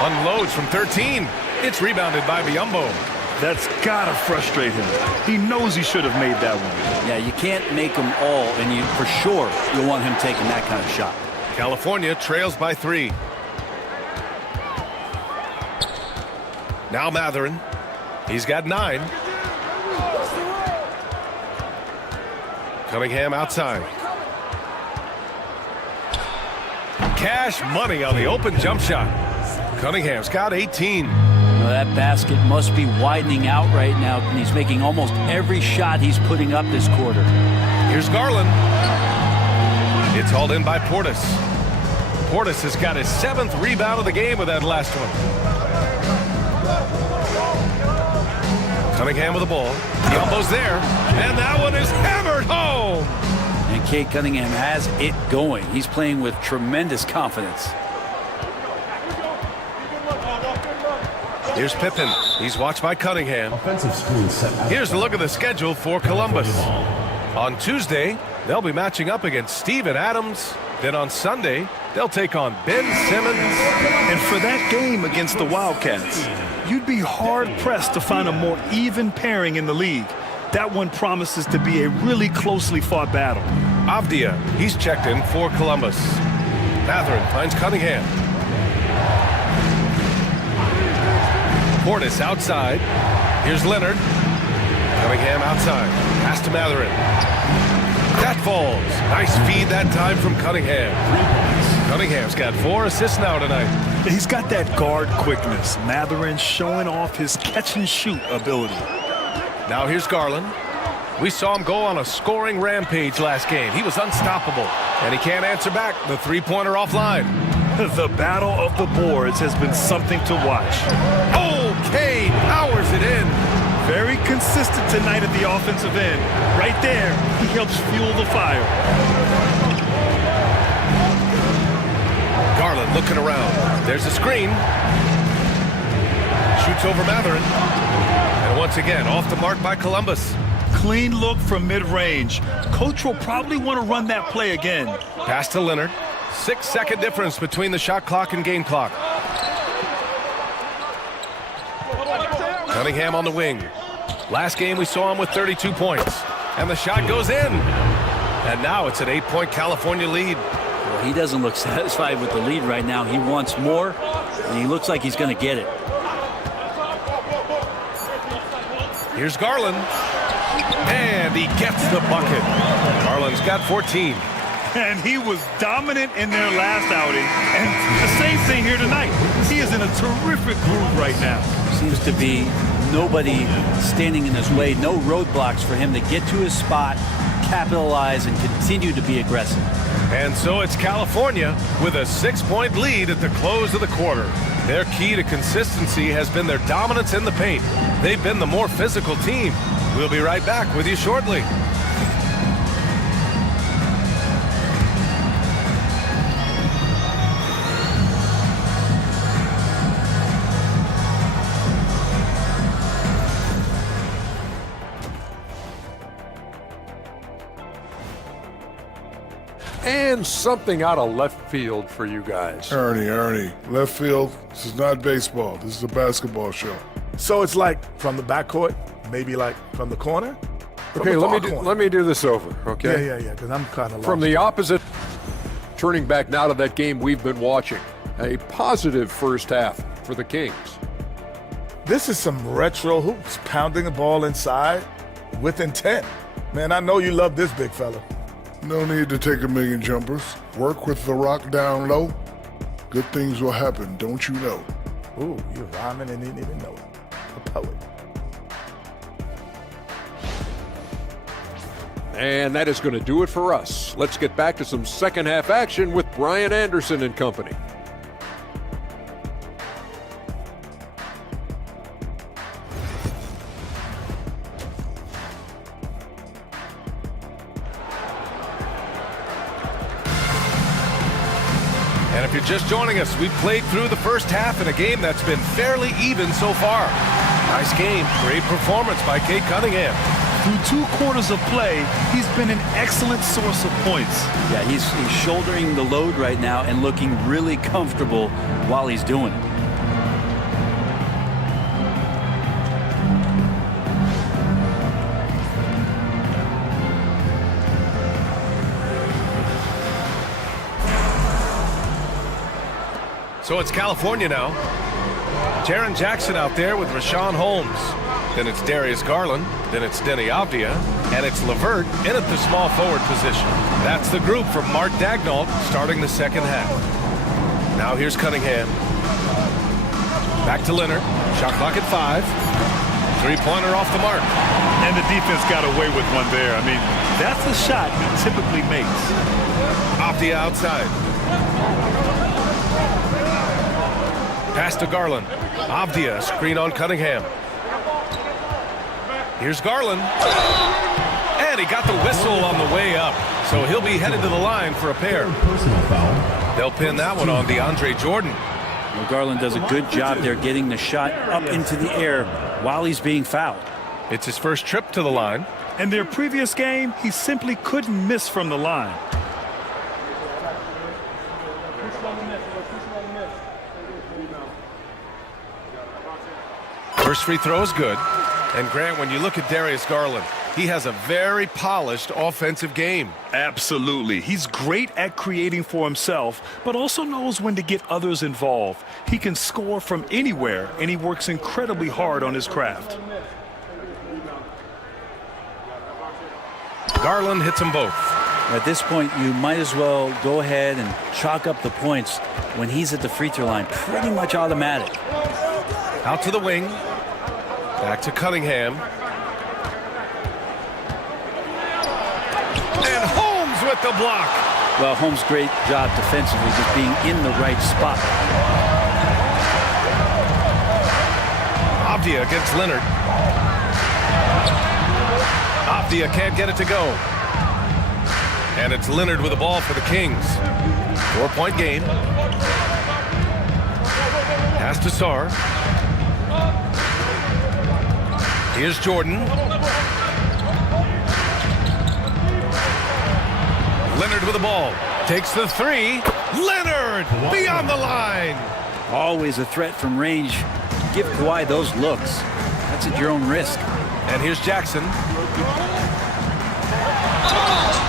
Unloads from 13. It's rebounded by Biyombo. That's got to frustrate him. He knows he should have made that one. Yeah, you can't make them all, and you for sure you'll want him taking that kind of shot. California trails by 3. Now Matherin. He's got 9. Cunningham outside. Cash money on the open jump shot. Cunningham's got 18. Well, that basket must be widening out right now, and he's making almost every shot he's putting up this quarter. Here's Garland. It's hauled in by Portis. Portis has got his 7th rebound of the game with that last one. Cunningham with the ball. Biyombo's there, and that one is hammered home. And Cade Cunningham has it going. He's playing with tremendous confidence. Here's Pippen. He's watched by Cunningham. Here's a look at the schedule for Columbus. On Tuesday, they'll be matching up against Steven Adams. Then on Sunday, they'll take on Ben Simmons. And for that game against the Wildcats, you'd be hard-pressed to find a more even pairing in the league. That one promises to be a really closely fought battle. Avdia, he's checked in for Columbus. Matherin finds Cunningham. Portis outside. Here's Leonard. Cunningham outside. Pass to Matherin. That falls. Nice feed that time from Cunningham. Cunningham's got 4 assists now tonight. He's got that guard quickness. Matherin showing off his catch-and-shoot ability. Now here's Garland. We saw him go on a scoring rampage last game. He was unstoppable, and he can't answer back. The three-pointer offline. The battle of the boards has been something to watch. Oh, Cade powers it in. Very consistent tonight at the offensive end. Right there, he helps fuel the fire. Garland looking around. There's a screen. Shoots over Matherin. And once again, off the mark by Columbus. Clean look from mid-range. Coach will probably want to run that play again. Pass to Leonard. 6-second difference between the shot clock and game clock. Cunningham on the wing. Last game we saw him with 32 points. And the shot goes in. And now it's an 8-point California lead. Well, he doesn't look satisfied with the lead right now. He wants more, and he looks like he's going to get it. Here's Garland. And he gets the bucket. Garland's got 14. And he was dominant in their last outing. And the same thing here tonight. He is in a terrific groove right now. Seems to be nobody standing in his way, no roadblocks for him to get to his spot, capitalize, and continue to be aggressive. And so it's California with a 6-point lead at the close of the quarter. Their key to consistency has been their dominance in the paint. They've been the more physical team. We'll be right back with you shortly. seems something out of left field for you guys. Ernie, left field, this is not baseball. This is a basketball show. So it's like from the backcourt, maybe like from the corner? Okay, let me do this over, okay? Yeah, because I'm kind of lost. From the opposite, turning back now to that game we've been watching. A positive first half for the Kings. This is some retro hoops, pounding the ball inside with intent. Man, I know you love this big fella. No need to take a million jumpers. Work with the rock down low. Good things will happen, don't you know? Ooh, you're rhyming and didn't even know it. A poet. And that is going to do it for us. Let's get back to some second half action with Brian Anderson and company. And if you're just joining us, we've played through the first half in a game that's been fairly even so far. Nice game, great performance by Cade Cunningham. Through 2 quarters of play, he's been an excellent source of points. Yeah, he's shouldering the load right now and looking really comfortable while he's doing it. So it's California now. Jaren Jackson out there with Rashawn Holmes. Then it's Darius Garland. Then it's Denny Avdia. And it's LeVert in at the small forward position. That's the group from Mark Daigneault starting the second half. Now here's Cunningham. Back to Leonard. Shot clock at 5. Three-pointer off the mark. And the defense got away with one there. I mean, that's a shot he typically makes. Avdia outside. Pass to Garland. Avdia, screen on Cunningham. Here's Garland. And he got the whistle on the way up. So he'll be headed to the line for a pair. They'll pin that one on DeAndre Jordan. Well, Garland does a good job there getting the shot up into the air while he's being fouled. It's his first trip to the line. In their previous game, he simply couldn't miss from the line. First free throw is good. And Grant, when you look at Darius Garland, he has a very polished offensive game. Absolutely. He's great at creating for himself, but also knows when to get others involved. He can score from anywhere, and he works incredibly hard on his craft. Garland hits them both. At this point, you might as well go ahead and chalk up the points when he's at the free throw line. Pretty much automatic. Out to the wing. Back to Cunningham. And Holmes with the block. Well, Holmes' great job defensively, just being in the right spot. Avdia against Leonard. Avdia can't get it to go. And it's Leonard with the ball for the Kings. 4-point game. Pass to Sarr. Here's Jordan. Leonard with the ball. Takes the 3. Leonard beyond the line. Always a threat from range. Give Kawhi those looks. That's at your own risk. And here's Jackson.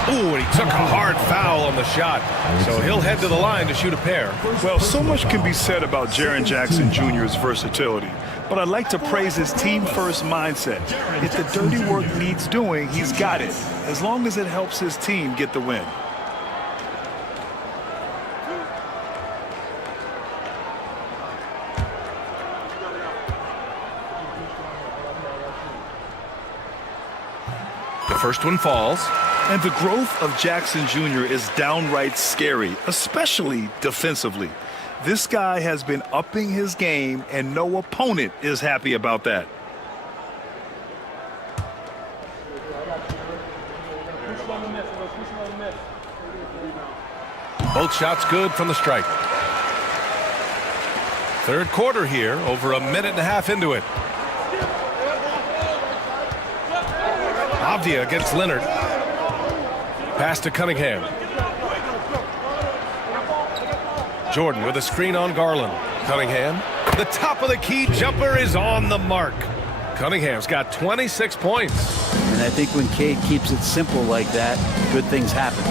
Ooh, and he took a hard foul on the shot. So he'll head to the line to shoot a pair. Well, so much can be said about Jaren Jackson Jr.'s versatility. But I'd like to praise his team-first mindset. If the dirty work needs doing, he's got it, as long as it helps his team get the win. The first one falls. And the growth of Jackson Jr. is downright scary, especially defensively. This guy has been upping his game, and no opponent is happy about that. Both shots good from the stripe. Third quarter here, over a minute and a half into it. Avdia against Leonard. Pass to Cunningham. Jordan with a screen on Garland. Cunningham. The top of the key jumper is on the mark. Cunningham's got 26 points. And I think when Cade keeps it simple like that, good things happen.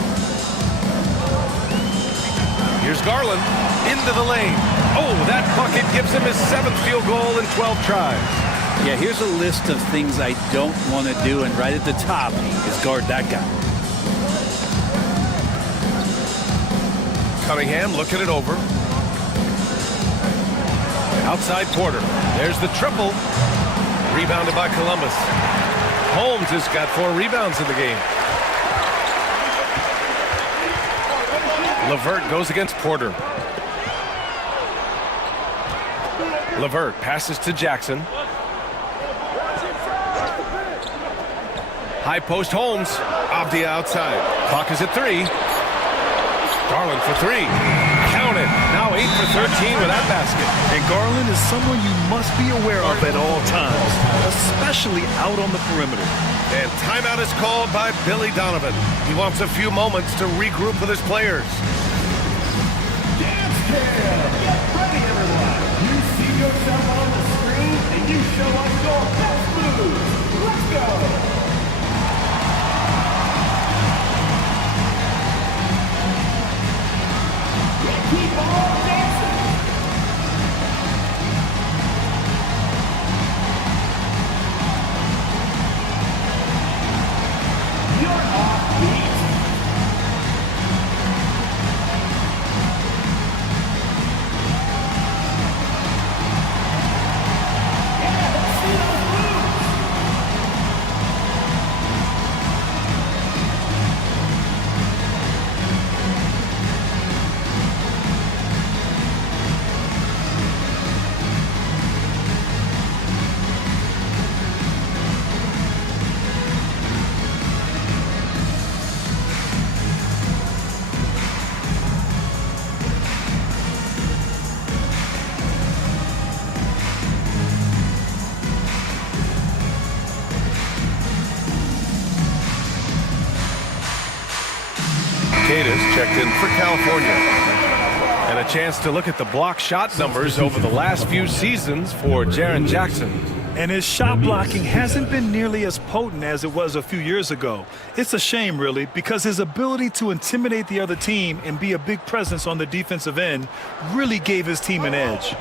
Here's Garland into the lane. Oh, that bucket gives him his 7th field goal in 12 tries. Yeah, here's a list of things I don't want to do, and right at the top is guard that guy. Cunningham looking it over. Outside Porter. There's the triple. Rebounded by Columbus. Holmes has got 4 rebounds in the game. LeVert goes against Porter. LeVert passes to Jackson. High post Holmes. Avdia outside. Clock is at 3. Garland for 3. Count it. Now 8 for 13 with that basket. And Garland is someone you must be aware of at all times, especially out on the perimeter. And timeout is called by Billy Donovan. He wants a few moments to regroup with his players. Dance cam! Get ready, everyone! You see yourself on the screen, and you show us your best moves. Let's go! Keep on dancing! You're off beat! Yeah, let's see those moves! Cadiz checked in for California. And a chance to look at the block shot numbers over the last few seasons for Jaren Jackson. And his shot blocking hasn't been nearly as potent as it was a few years ago. It's a shame, really, because his ability to intimidate the other team and be a big presence on the defensive end really gave his team an edge.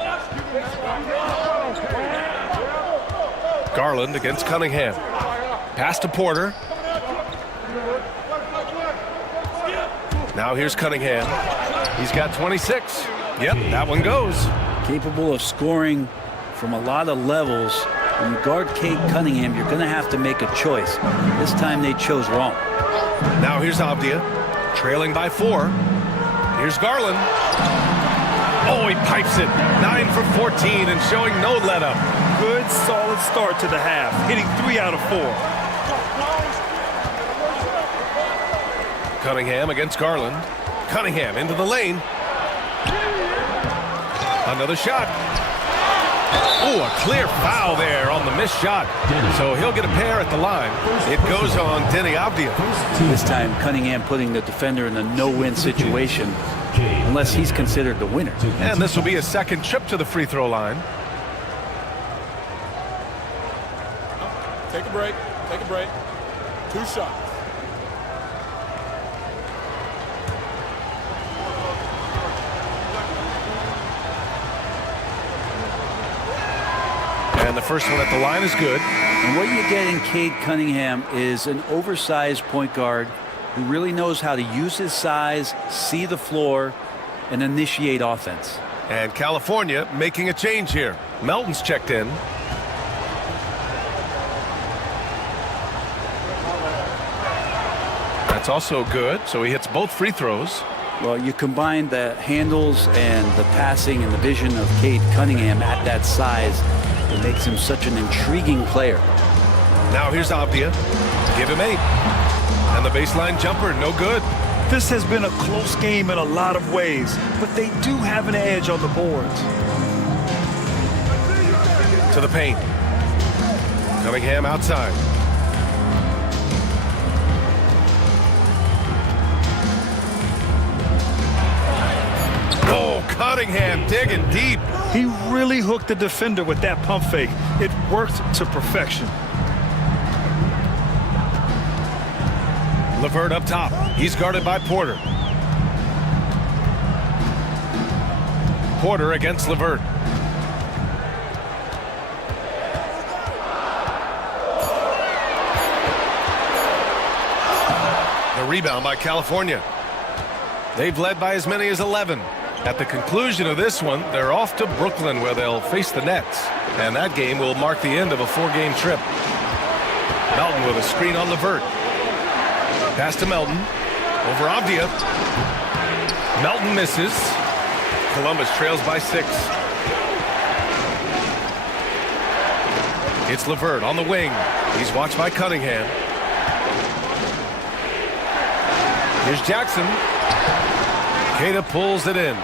Garland against Cunningham. Pass to Porter. Now here's Cunningham. He's got 26. Yep, that one goes. Capable of scoring from a lot of levels. When you guard Cade Cunningham, you're going to have to make a choice. This time they chose wrong. Now here's Avdia, trailing by 4. Here's Garland. Oh, he pipes it. 9 for 14 and showing no let-up. Good, solid start to the half, hitting 3 out of 4. Cunningham against Garland. Cunningham into the lane. Another shot. Oh, a clear foul there on the missed shot. So he'll get a pair at the line. It goes on Denny Avdia. This time Cunningham putting the defender in a no-win situation, unless he's considered the winner. And this will be his second trip to the free throw line. Take a break. Take a break. 2 shots. And the first one at the line is good. And what you get in Cade Cunningham is an oversized point guard who really knows how to use his size, see the floor, and initiate offense. And California making a change here. Melton's checked in. That's also good, so he hits both free throws. Well, you combine the handles and the passing and the vision of Cade Cunningham at that size, it makes him such an intriguing player. Now here's Avdia. Give him 8. And the baseline jumper, no good. This has been a close game in a lot of ways, but they do have an edge on the boards. To the paint. Cunningham outside. Oh, Cunningham digging deep. He really hooked the defender with that pump fake. It worked to perfection. LeVert up top. He's guarded by Porter. Porter against LeVert. The rebound by California. They've led by as many as 11. At the conclusion of this one, they're off to Brooklyn where they'll face the Nets. And that game will mark the end of a 4-game trip. Melton with a screen on LeVert. Pass to Melton. Over Avdia. Melton misses. Columbus trails by 6. It's LeVert on the wing. He's watched by Cunningham. Here's Jackson. Queta pulls it in.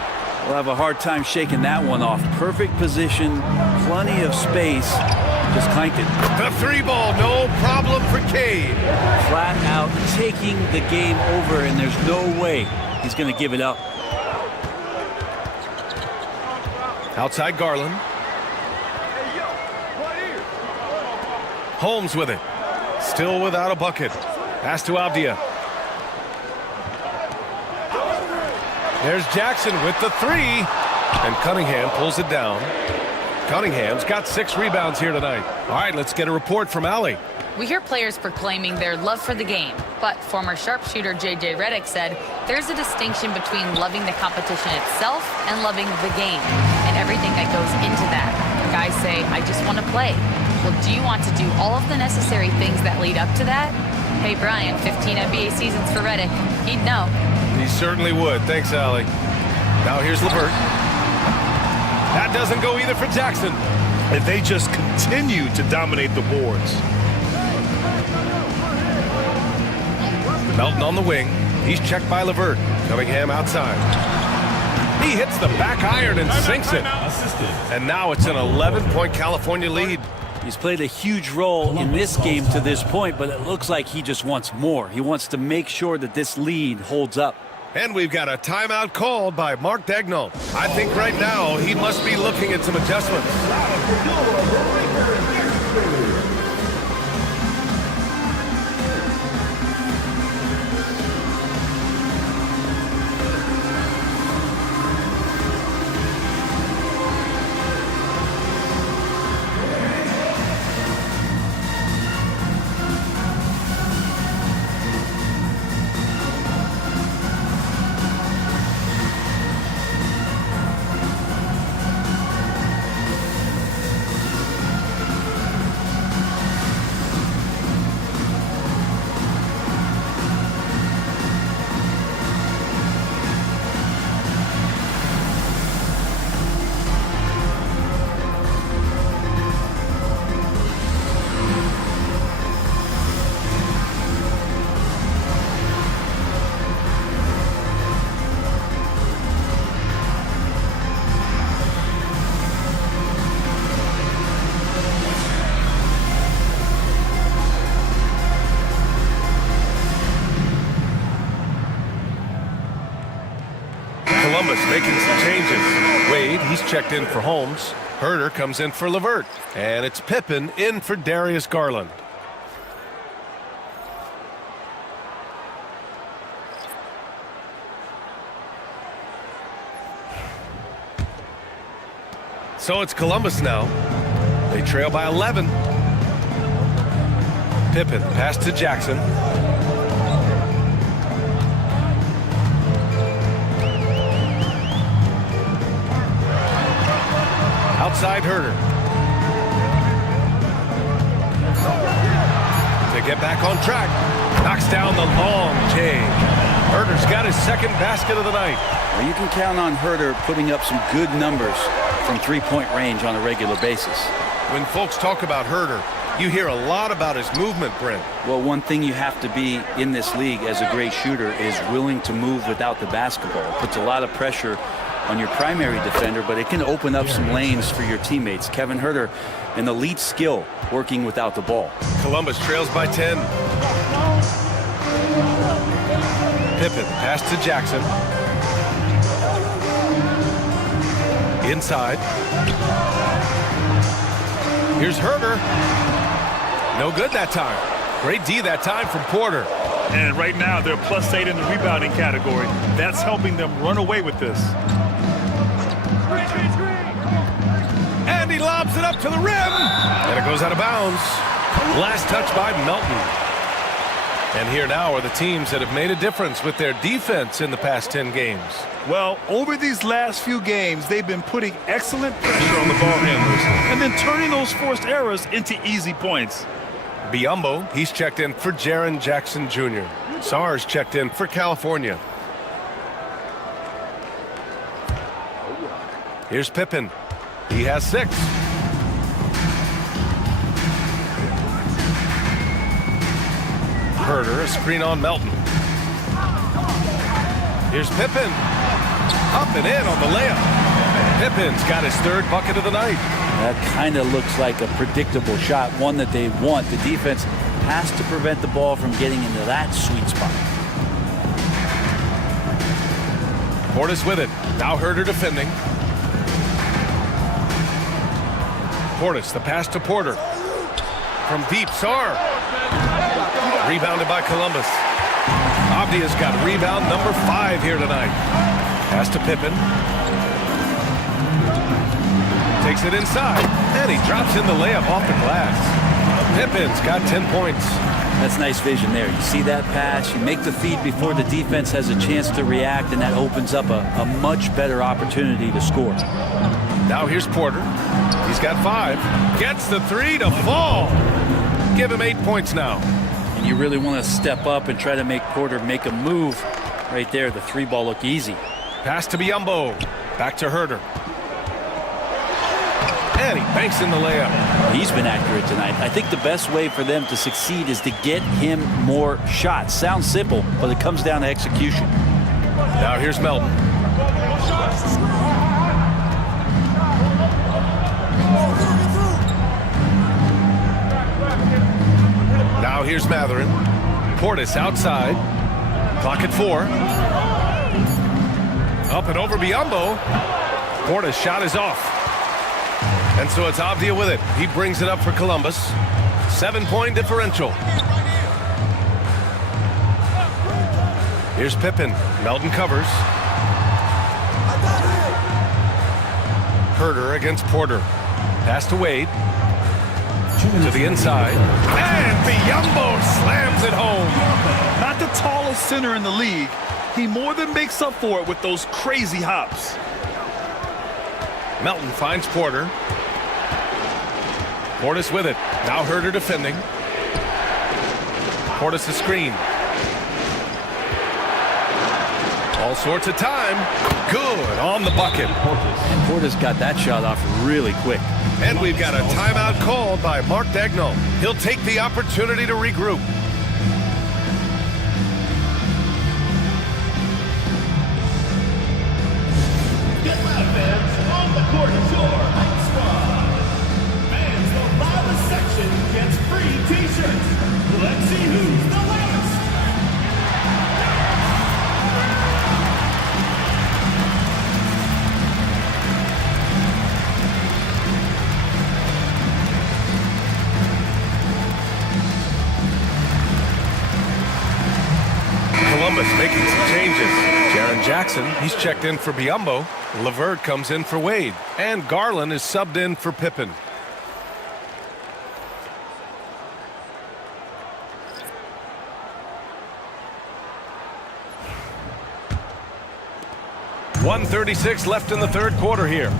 We'll have a hard time shaking that one off. Perfect position, plenty of space. Just clanked it. The 3-ball, no problem for Cade. Flat out taking the game over, and there's no way he's going to give it up. Outside Garland. Holmes with it. Still without a bucket. Pass to Avdia. There's Jackson with the 3. And Cunningham pulls it down. Cunningham's got 6 rebounds here tonight. All right, let's get a report from Allie. We hear players proclaiming their love for the game, but former sharpshooter J.J. Redick said there's a distinction between loving the competition itself and loving the game and everything that goes into that. Guys say, I just want to play. Well, do you want to do all of the necessary things that lead up to that? Hey, Brian, 15 NBA seasons for Redick. He'd know. He certainly would. Thanks, Allie. Now here's LeVert. That doesn't go either for Jackson. And they just continue to dominate the boards. Melton on the wing. He's checked by LeVert. Cunningham outside. He hits the back iron and sinks it. And now it's an 11-point California lead. He's played a huge role in this game to this point, but it looks like he just wants more. He wants to make sure that this lead holds up. And we've got a timeout called by Mark Daigneault. I think right now he must be looking at some adjustments. Columbus making some changes. Wade, he's checked in for Holmes. Herter comes in for LeVert. And it's Pippen in for Darius Garland. So it's Columbus now. They trail by 11. Pippen pass to Jackson. Outside Herter. To get back on track. Knocks down the long J. Herter's got his second basket of the night. Well, you can count on Herter putting up some good numbers from three-point range on a regular basis. When folks talk about Herter, you hear a lot about his movement, Brent. Well, one thing you have to be in this league as a great shooter is willing to move without the basketball. It puts a lot of pressure on your primary defender, but it can open up some lanes for your teammates. Kevin Herter, an elite skill working without the ball. Columbus trails by 10. Pippen pass to Jackson. Inside. Here's Herder. No good that time. Great D that time from Porter. And right now, they're +8 in the rebounding category. That's helping them run away with this. And he lobs it up to the rim. And it goes out of bounds. Last touch by Melton. And here now are the teams that have made a difference with their defense in the past 10 games. Well, over these last few games, they've been putting excellent pressure on the ball handlers and then turning those forced errors into easy points. Biyombo, he's checked in for Jaren Jackson Jr. Sarge checked in for California. Here's Pippen. He has 6. Herder, a screen on Melton. Here's Pippen. Up and in on the layup. Pippen's got his 3rd bucket of the night. That kind of looks like a predictable shot, one that they want. The defense has to prevent the ball from getting into that sweet spot. Portis with it. Now Herder defending. Portis, the pass to Porter. From deep, Sarr. Rebounded by Columbus. Avdia's got rebound number 5 here tonight. Pass to Pippen. Takes it inside. And he drops in the layup off the glass. Pippen's got 10 points. That's nice vision there. You see that pass, you make the feed before the defense has a chance to react, and that opens up a much better opportunity to score. Now here's Porter. He's got 5. Gets the 3 to fall. Give him 8 points now. And you really want to step up and try to make Porter make a move. Right there, the 3 ball look easy. Pass to Biyombo. Back to Herder. And he banks in the layup. He's been accurate tonight. I think the best way for them to succeed is to get him more shots. Sounds simple, but it comes down to execution. Now here's Melton. Now here's Matherin. Portis outside. Clock at 4. Up and over Biyombo. Portis' shot is off. And so it's Avdia with it. He brings it up for Columbus. 7-point differential. Here's Pippen. Melton covers. Herder against Porter. Pass to Wade. To the inside. And Biyombo slams it home. Not the tallest center in the league. He more than makes up for it with those crazy hops. Melton finds Porter. Portis with it. Now Herder defending. Portis the screen. All sorts of time. Good on the bucket. And Portis got that shot off really quick. And we've got a timeout called by Mark Daigneault. He'll take the opportunity to regroup. Get loud, fans. On the court is your hype squad. Fans, the loudest section gets free t-shirts. Let's see who's the loudest. Columbus making some changes. Jaren Jackson, he's checked in for Biyombo. LeVert comes in for Wade. And Garland is subbed in for Pippen. .136 left in the 3rd quarter here.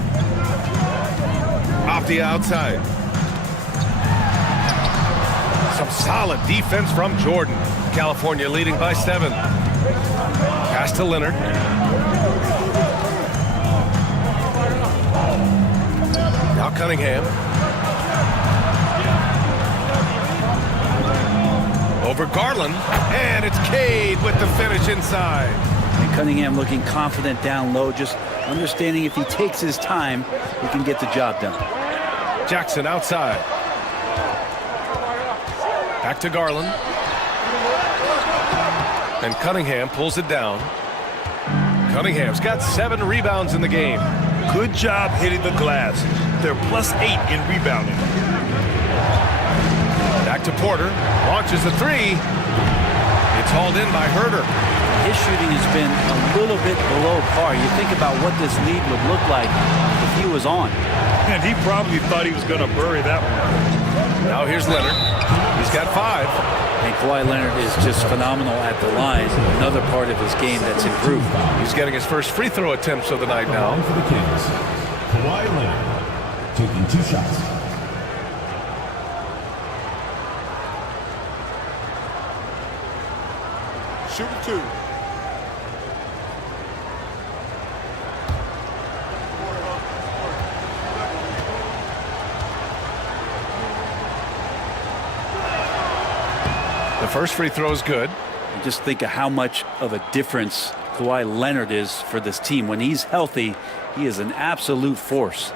Avdia outside. Some solid defense from Jordan. California leading by 7. Pass to Leonard. Now Cunningham. Over Garland. And it's Cade with the finish inside. And Cunningham looking confident down low, just understanding if he takes his time, he can get the job done. Jackson outside. Back to Garland. And Cunningham pulls it down. Cunningham's got 7 rebounds in the game. Good job hitting the glass. They're +8 in rebounding. Back to Porter. Launches the three. It's hauled in by Herter. His shooting has been a little bit below par. You think about what this lead would look like if he was on. And he probably thought he was going to bury that one. Now here's Leonard. He's got 5. And Kawhi Leonard is just phenomenal at the line. Another part of his game that's improved. He's getting his first free throw attempts of the night now. For the Kings, Kawhi Leonard taking 2 shots. Shooting 2. The first free throw is good. Just think of how much of a difference Kawhi Leonard is for this team. When he's healthy, he is an absolute force.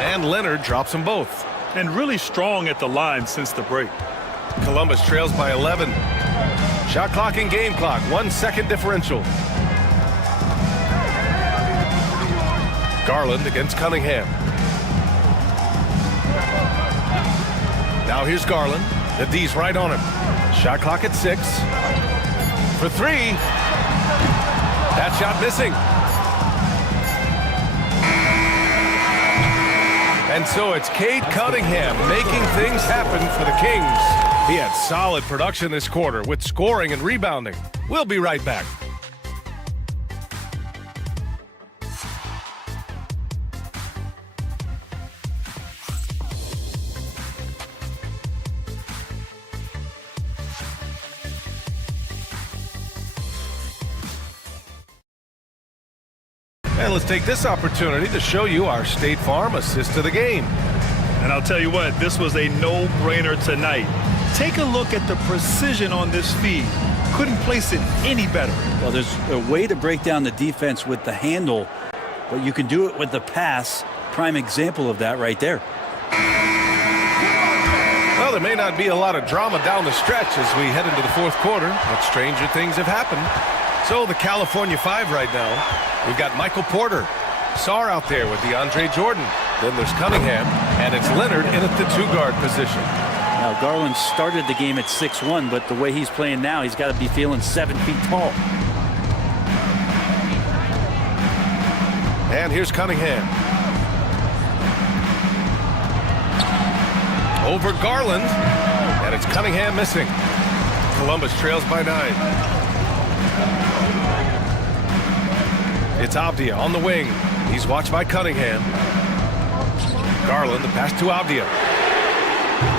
And Leonard drops them both. And really strong at the line since the break. Columbus trails by 11. Shot clock and game clock, 1 second differential. Garland against Cunningham. Now here's Garland. The D's right on him. Shot clock at 6. For 3. That shot missing. And so it's Cade Cunningham making things happen for the Kings. He had solid production this quarter with scoring and rebounding. We'll be right back. And let's take this opportunity to show you our State Farm assist of the game. And I'll tell you what, this was a no-brainer tonight. Take a look at the precision on this feed. Couldn't place it any better. Well, there's a way to break down the defense with the handle, but you can do it with the pass. Prime example of that right there. Well, there may not be a lot of drama down the stretch as we head into the 4th quarter, but stranger things have happened. So the California 5 right now, we've got Michael Porter. Sarr out there with DeAndre Jordan. Then there's Cunningham, and it's Leonard in at the 2-guard position. Now, Garland started the game at 6'1", but the way he's playing now, he's got to be feeling 7 feet tall. And here's Cunningham. Over Garland, and it's Cunningham missing. Columbus trails by 9. It's Avdia on the wing. He's watched by Cunningham. Garland, the pass to Avdia.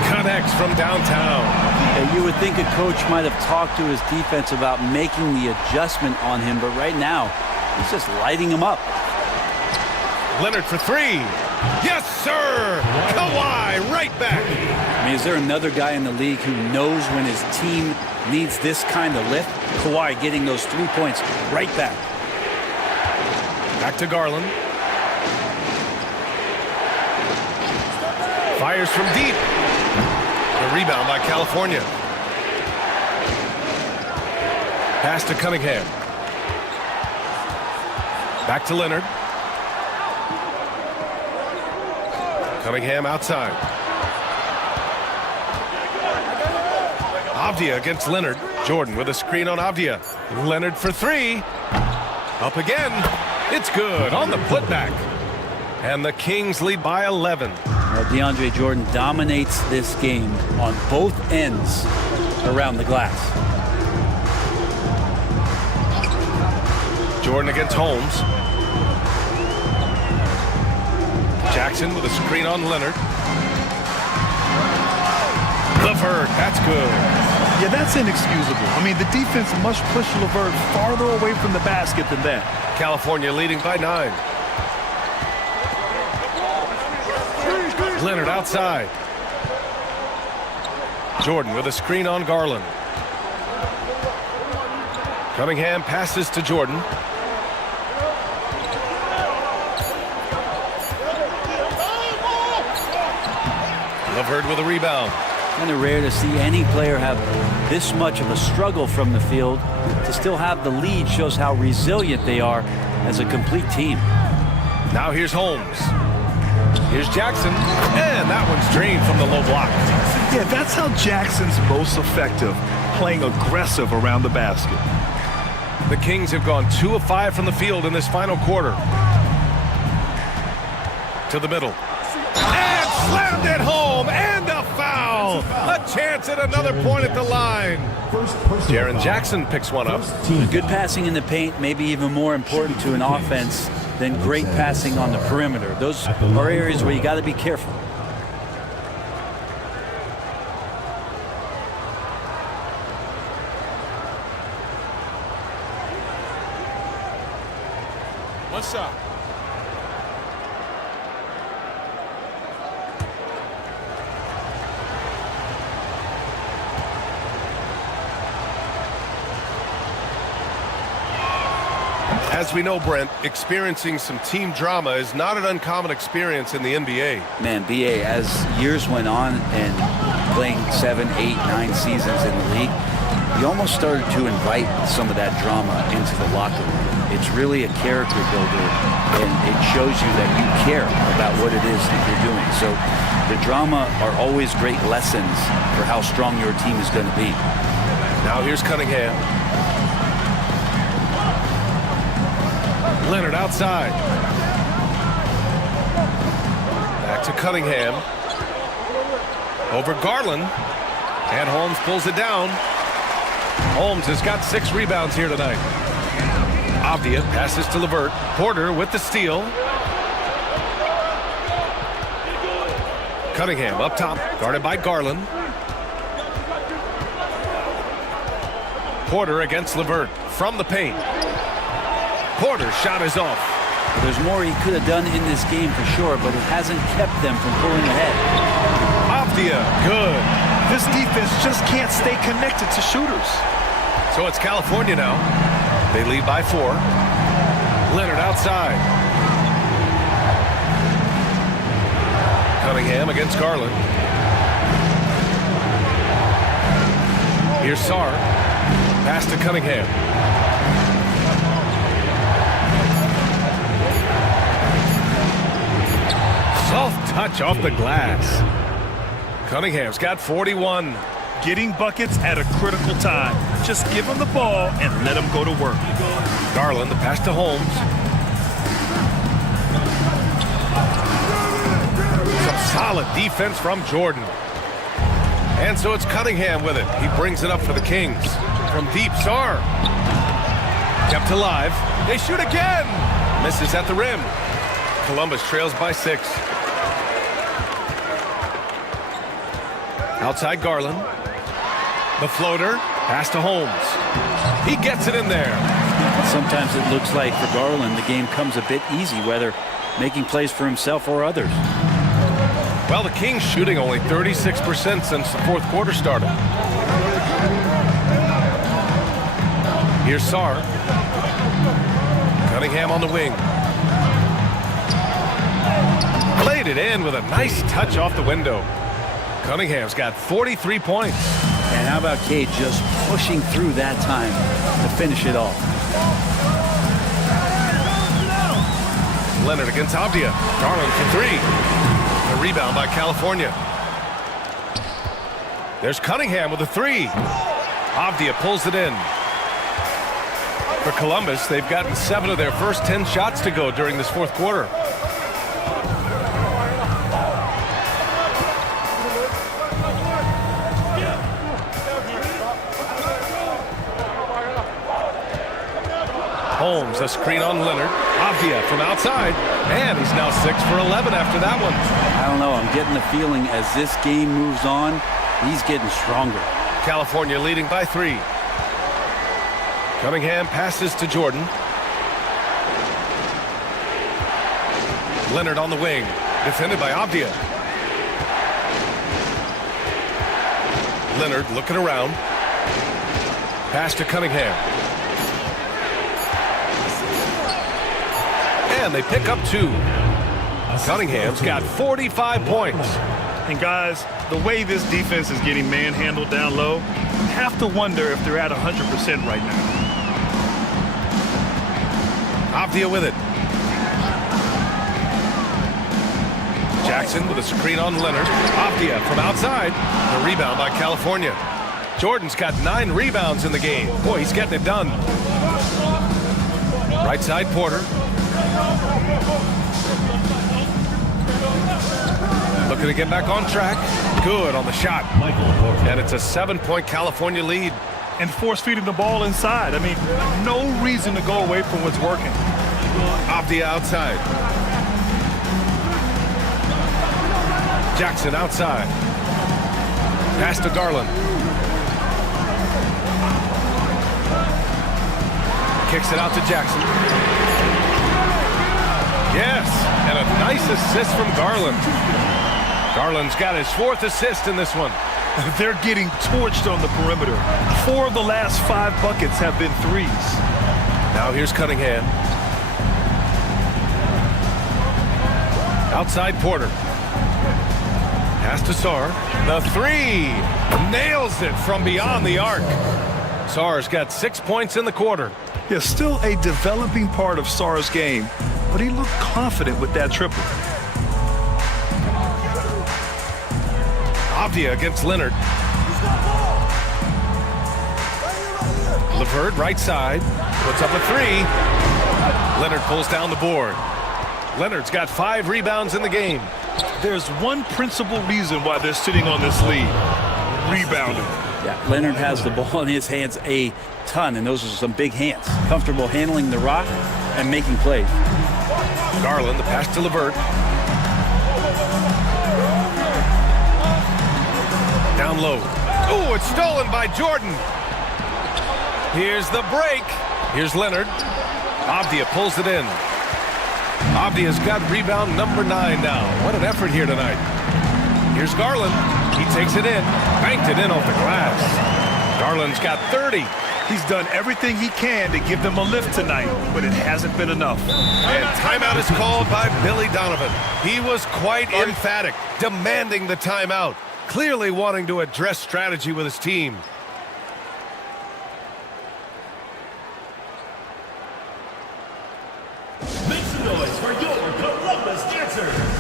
Connects from downtown. Yeah, you would think a coach might have talked to his defense about making the adjustment on him, but right now, he's just lighting him up. Leonard for 3. Yes, sir! Kawhi right back. I mean, is there another guy in the league who knows when his team needs this kind of lift? Kawhi getting those 3 points right back. Back to Garland. Fires from deep. The rebound by California. Pass to Cunningham. Back to Leonard. Cunningham outside. Avdia against Leonard. Jordan with a screen on Avdia. Leonard for 3. Up again. It's good on the putback. And the Kings lead by 11. Well, DeAndre Jordan dominates this game on both ends around the glass. Jordan against Holmes. Jackson with a screen on Leonard. LeVert, that's good. Yeah, that's inexcusable. I mean, the defense must push LeVert farther away from the basket than that. California leading by 9. Leonard outside. Jordan with a screen on Garland. Cunningham passes to Jordan. Hurd with a rebound. Kind of rare to see any player have this much of a struggle from the field. To still have the lead shows how resilient they are as a complete team. Now here's Holmes. Here's Jackson, and that one's drained from the low block. Yeah, that's how Jackson's most effective, playing aggressive around the basket. The Kings have gone 2 of 5 from the field in this final quarter. To the middle. And slammed it home, and a foul. A chance at another point at the line. Jaren Jackson picks one up. Good passing in the paint may be even more important to an offense than great passing on the perimeter. Those are areas where you got to be careful. What's up? As we know, Brent, experiencing some team drama is not an uncommon experience in the NBA. Man, BA, as years went on and playing 7, 8, 9 seasons in the league, you almost started to invite some of that drama into the locker room. It's really a character builder, and it shows you that you care about what it is that you're doing. So the drama are always great lessons for how strong your team is going to be. Now here's Cunningham. Leonard outside. Back to Cunningham. Over Garland. And Holmes pulls it down. Holmes has got 6 rebounds here tonight. Avdia passes to LeVert. Porter with the steal. Cunningham up top, guarded by Garland. Porter against LeVert from the paint. Porter's shot is off. Well, there's more he could have done in this game for sure, but it hasn't kept them from pulling ahead. Avdia, good. This defense just can't stay connected to shooters. So it's California now. They lead by 4. Leonard outside. Cunningham against Garland. Here's Sarr. Pass to Cunningham. Soft touch off the glass. Cunningham's got 41. Getting buckets at a critical time. Just give him the ball and let him go to work. Garland, the pass to Holmes. Some solid defense from Jordan. And so it's Cunningham with it. He brings it up for the Kings. From deep, Sarr. Kept alive. They shoot again. Misses at the rim. Columbus trails by 6. Outside Garland. The floater. Pass to Holmes. He gets it in there. Sometimes it looks like for Garland the game comes a bit easy, whether making plays for himself or others. Well, the Kings shooting only 36% since the 4th quarter started. Here's Sarr. Cunningham on the wing. Played it in with a nice touch off the window. Cunningham's got 43 points. And how about Cade just pushing through that time to finish it off? Leonard against Avdia. Garland for 3. A rebound by California. There's Cunningham with a 3. Avdia pulls it in. For Columbus, they've gotten 7 of their first 10 shots to go during this 4th quarter. Holmes, a screen on Leonard. Avdia from outside. And he's now 6 for 11 after that one. I don't know. I'm getting the feeling as this game moves on, he's getting stronger. California leading by 3. Cunningham passes to Jordan. Leonard on the wing. Defended by Avdia. Leonard looking around. Pass to Cunningham. And they pick up 2. Cunningham's got 45 points. And guys, The way this defense is getting manhandled down low, I have to wonder if they're at 100% right now. Avdia with it. Jackson with a screen on Leonard. Avdia from outside. The rebound by California. Jordan's got 9 rebounds in the game. Boy, he's getting it done. Right side, Porter. Looking to get back on track. Good on the shot. And it's a 7-point California lead. And force feeding the ball inside. I mean, no reason to go away from what's working. Avdia outside. Jackson outside. Pass to Garland. Kicks it out to Jackson. Yes, and a nice assist from Garland. Garland's got his 4th assist in this one. They're getting torched on the perimeter. 4 of the last 5 buckets have been threes. Now here's Cunningham. Outside Porter. Pass to Sarr. The 3. Nails it from beyond the arc. Sarr's got 6 points in the quarter. Yeah, still a developing part of Sarr's game, but he looked confident with that triple. Avdia against Leonard. LeVert right side. Puts up a 3. Leonard pulls down the board. Leonard's got 5 rebounds in the game. There's one principal reason why they're sitting on this lead. Rebounding. Yeah, Leonard has the ball in his hands a ton, and those are some big hands. Comfortable handling the rock and making plays. Garland, the pass to LeVert. Down low. Oh, it's stolen by Jordan. Here's the break. Here's Leonard. Avdia pulls it in. Avdia's got rebound number 9 now. What an effort here tonight. Here's Garland. He takes it in. Banked it in off the glass. Garland's got 30. He's done everything he can to give them a lift tonight, but it hasn't been enough. And timeout is called by Billy Donovan. He was quite emphatic, demanding the timeout, clearly wanting to address strategy with his team. Make some noise for your Columbus dancers.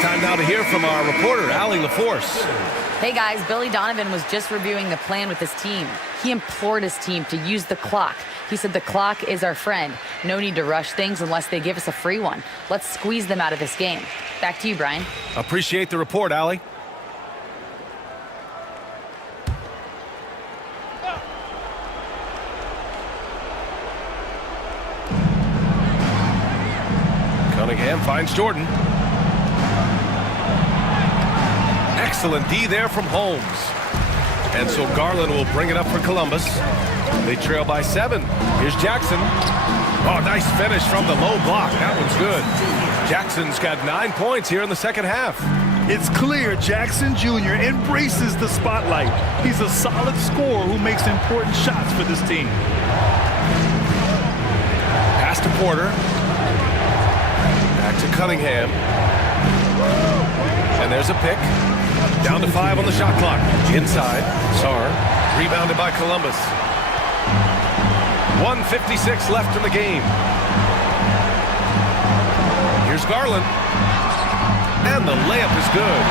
Time now to hear from our reporter, Allie LaForce. Hey guys, Billy Donovan was just reviewing the plan with his team. He implored his team to use the clock. He said the clock is our friend. No need to rush things unless they give us a free one. Let's squeeze them out of this game. Back to you, Brian. Appreciate the report, Allie. Cunningham finds Jordan. Excellent D there from Holmes. And so Garland will bring it up for Columbus. They trail by 7. Here's Jackson. Oh, nice finish from the low block. That one's good. Jackson's got 9 points here in the second half. It's clear Jackson Jr. embraces the spotlight. He's a solid scorer who makes important shots for this team. Pass to Porter. Back to Cunningham. And there's a pick. Down to 5 on the shot clock. Inside. Sarr. Rebounded by Columbus. 1:56 left in the game. Here's Garland. And the layup is good.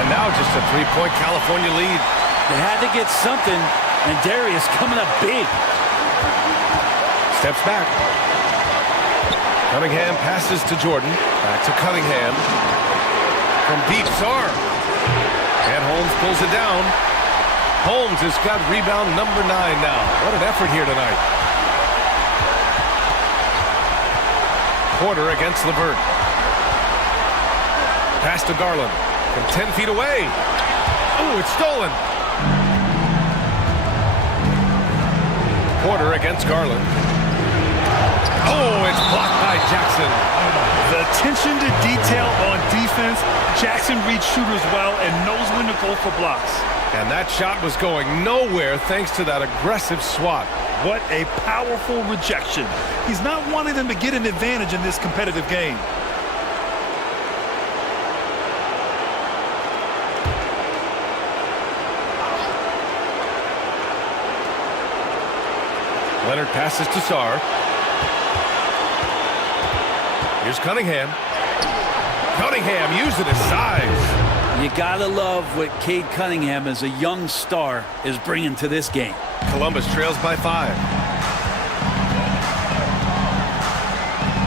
And now just a three-point California lead. They had to get something, and Darius coming up big. Steps back. Cunningham passes to Jordan. Back to Cunningham. From deep, Sarr. And Holmes pulls it down. Holmes has got rebound number 9 now. What an effort here tonight. Porter against LeVert. Pass to Garland. From 10 feet away. Ooh, it's stolen. Porter against Garland. Oh, it's blocked by Jackson. The attention to detail on defense. Jackson reads shooters well and knows when to go for blocks. And that shot was going nowhere thanks to that aggressive swat. What a powerful rejection. He's not wanting them to get an advantage in this competitive game. Leonard passes to Sarr. Here's Cunningham. Cunningham using his size. You gotta love what Cade Cunningham as a young star is bringing to this game. Columbus trails by 5.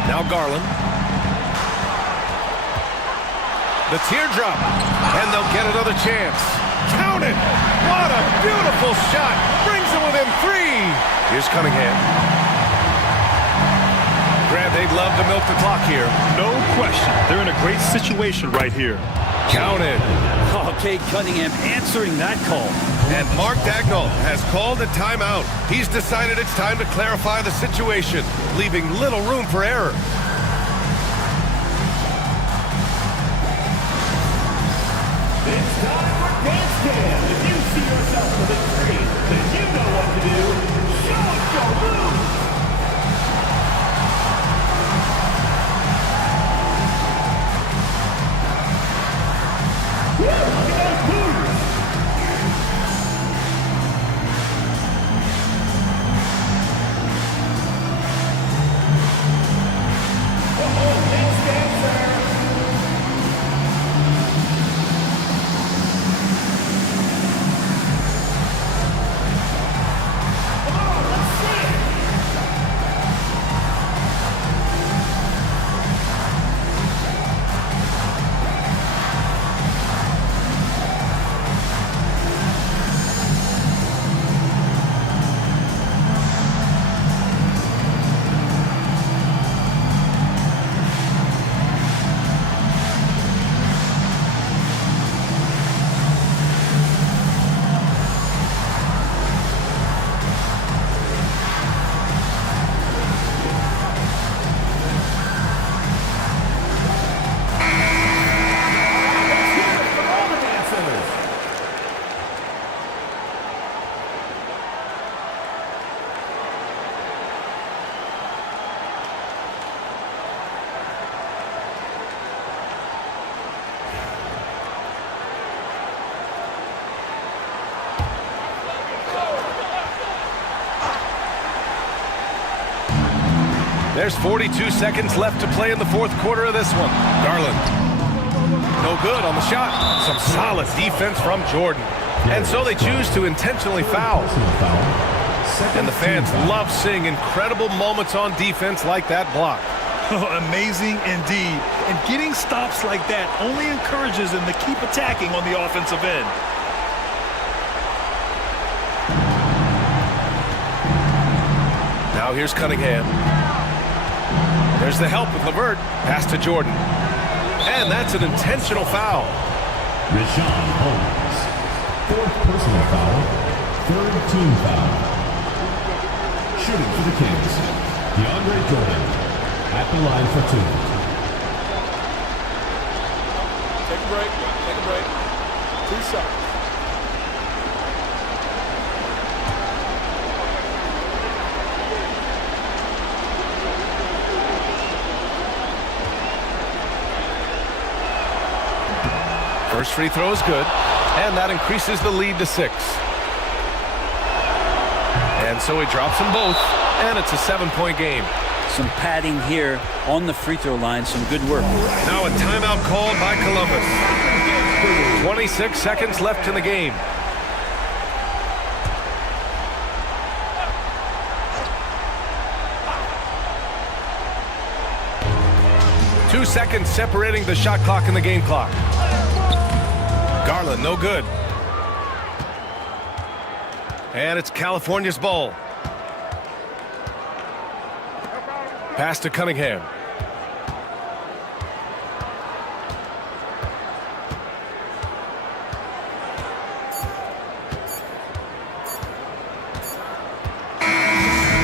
Now Garland. The teardrop. And they'll get another chance. Count it! What a beautiful shot! Brings them within 3. Here's Cunningham. Grant, they'd love to milk the clock here. No question. They're in a great situation right here. Counted. Oh, Cade Cunningham answering that call. And Mark Dagnall has called a timeout. He's decided it's time to clarify the situation, leaving little room for error. It's time for Dance Cam. If you see yourself on the big screen, then you know what to do. Show us your moves. Woo! Look at those moves. Oh, next dancer. There's 42 seconds left to play in the fourth quarter of this one. Garland. No good on the shot. Some solid defense from Jordan. And so they choose to intentionally foul. And the fans love seeing incredible moments on defense like that block. Amazing indeed. And getting stops like that only encourages them to keep attacking on the offensive end. Now here's Cunningham. There's the help with LeVert. Pass to Jordan. And that's an intentional foul. Rashawn Holmes. 4th personal foul. 3rd team foul. Shooting for the Kings. DeAndre Jordan at the line for 2. Take a break. Take a break. 2 shots. First free throw is good, and that increases the lead to 6. And so he drops them both, and it's a 7-point game. Some padding here on the free throw line. Some good work. Now a timeout called by Columbus. 26 seconds left in the game. Two seconds separating the shot clock and the game clock. Garland, no good. And it's California's ball. Pass to Cunningham.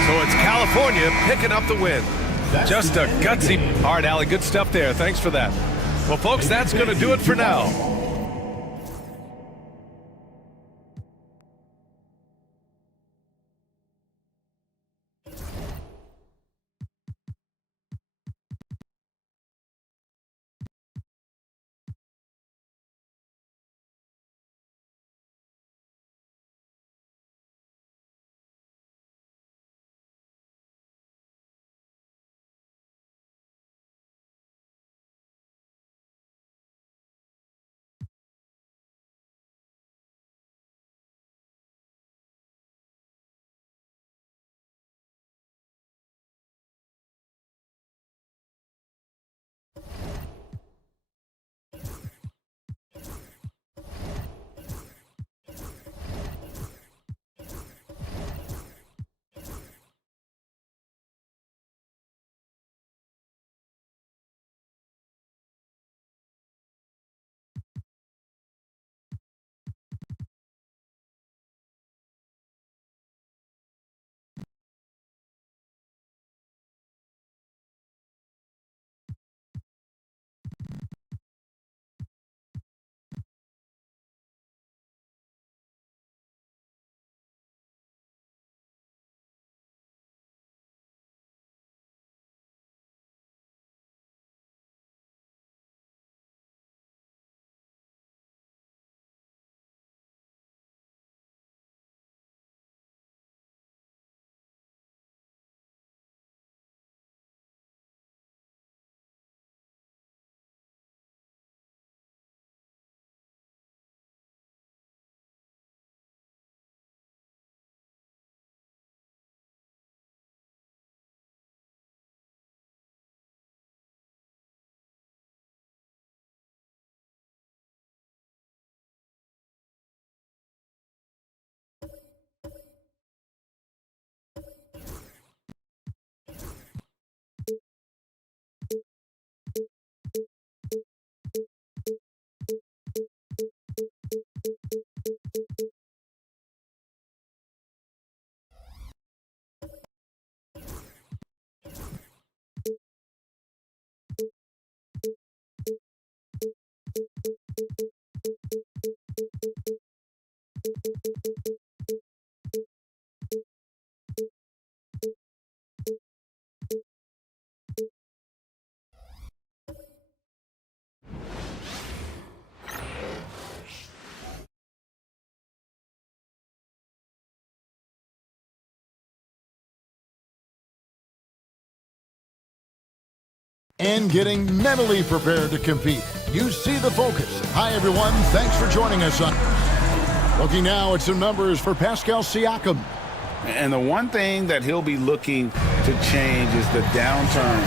So it's California picking up the win. Just a gutsy. All right, Allie, good stuff there. Thanks for that. Well, folks, that's going to do it for now. And getting mentally prepared to compete. You see the focus. Hi, everyone. Thanks for joining us. Looking now at some numbers for Pascal Siakam. And the one thing that he'll be looking to change is the downturn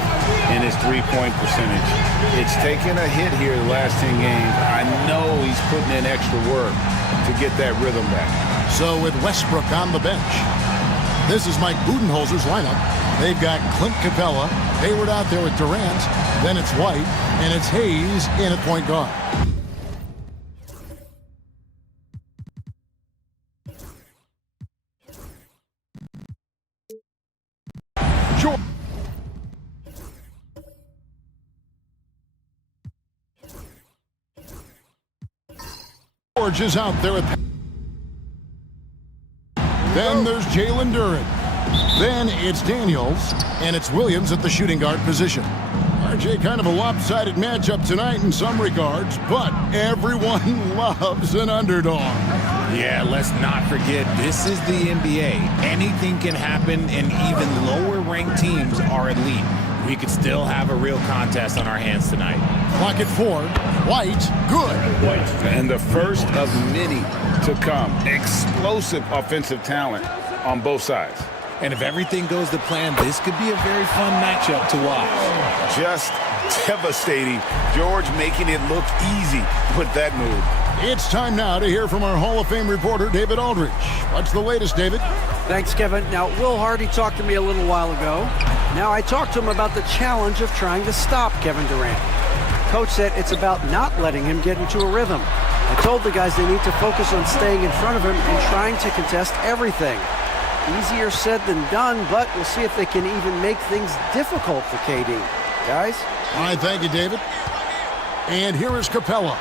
in his three-point percentage. It's taken a hit here the last 10 games. I know he's putting in extra work to get that rhythm back. So with Westbrook on the bench, this is Mike Budenholzer's lineup. They've got Clint Capella, Hayward out there with Durant, then it's White, and it's Hayes in at point guard. George is out there at. Then there's Jalen Duren. Then it's Daniels, and it's Williams at the shooting guard position. RJ, kind of a lopsided matchup tonight in some regards, but everyone loves an underdog. Yeah, let's not forget, this is the NBA. Anything can happen, and even lower-ranked teams are elite. We could still have a real contest on our hands tonight. Clock at 4. White, good. And the first of many to come. Explosive offensive talent on both sides. And if everything goes to plan, this could be a very fun matchup to watch. Just devastating. George making it look easy with that move. It's time now to hear from our Hall of Fame reporter, David Aldridge. What's the latest, David? Thanks, Kevin. Now, Will Hardy talked to me a little while ago. Now, I talked to him about the challenge of trying to stop Kevin Durant. Coach said it's about not letting him get into a rhythm. I told the guys they need to focus on staying in front of him and trying to contest everything. Easier said than done, but we'll see if they can even make things difficult for KD. Guys? All right, thank you, David. And here is Capella